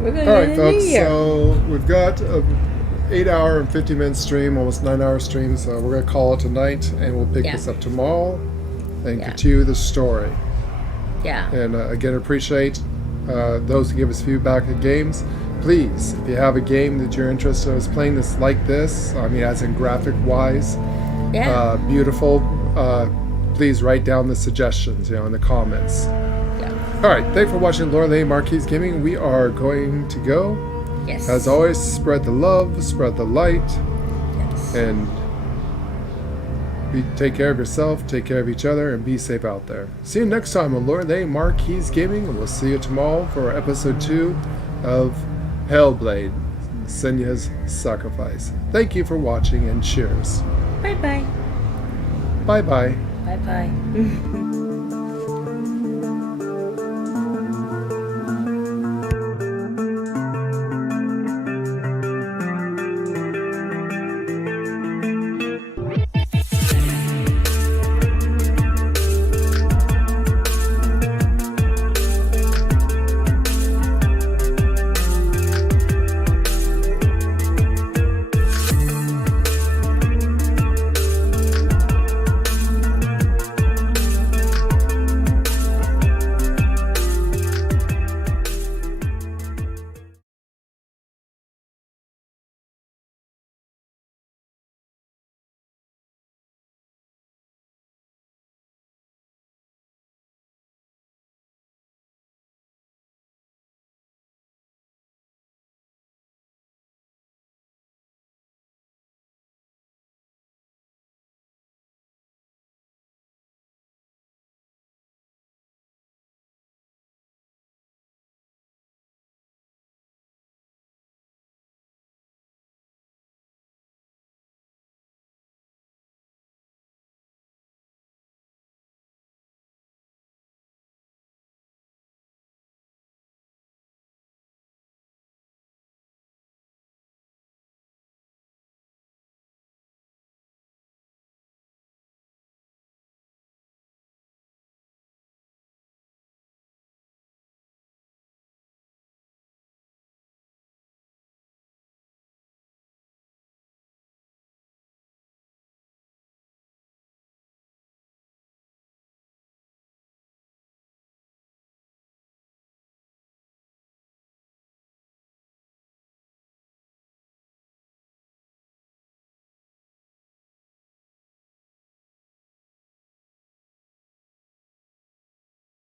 we're going All to right, the New folks. Year. So we've got a 8-hour and 50-minute stream, almost 9-hour stream. So we're gonna call it tonight, and we'll pick Yeah. this up tomorrow and Yeah. continue the story. Yeah. And again, appreciate those who give us feedback at games. Please, if you have a game that you're interested in playing this like this, I mean, as in graphic-wise, Yeah. beautiful, please write down the suggestions, in the comments. Yeah. All right, thanks for watching Lord of the Marquis Gaming. We are going to go. Yes. As always, spread the love, spread the light, Yes. and take care of yourself, take care of each other, and be safe out there. See you next time on Lord of the Marquis Gaming, and we'll see you tomorrow for episode 2 of Hellblade, Senua's Sacrifice. Thank you for watching, and cheers. Bye bye. Bye-bye. Bye bye.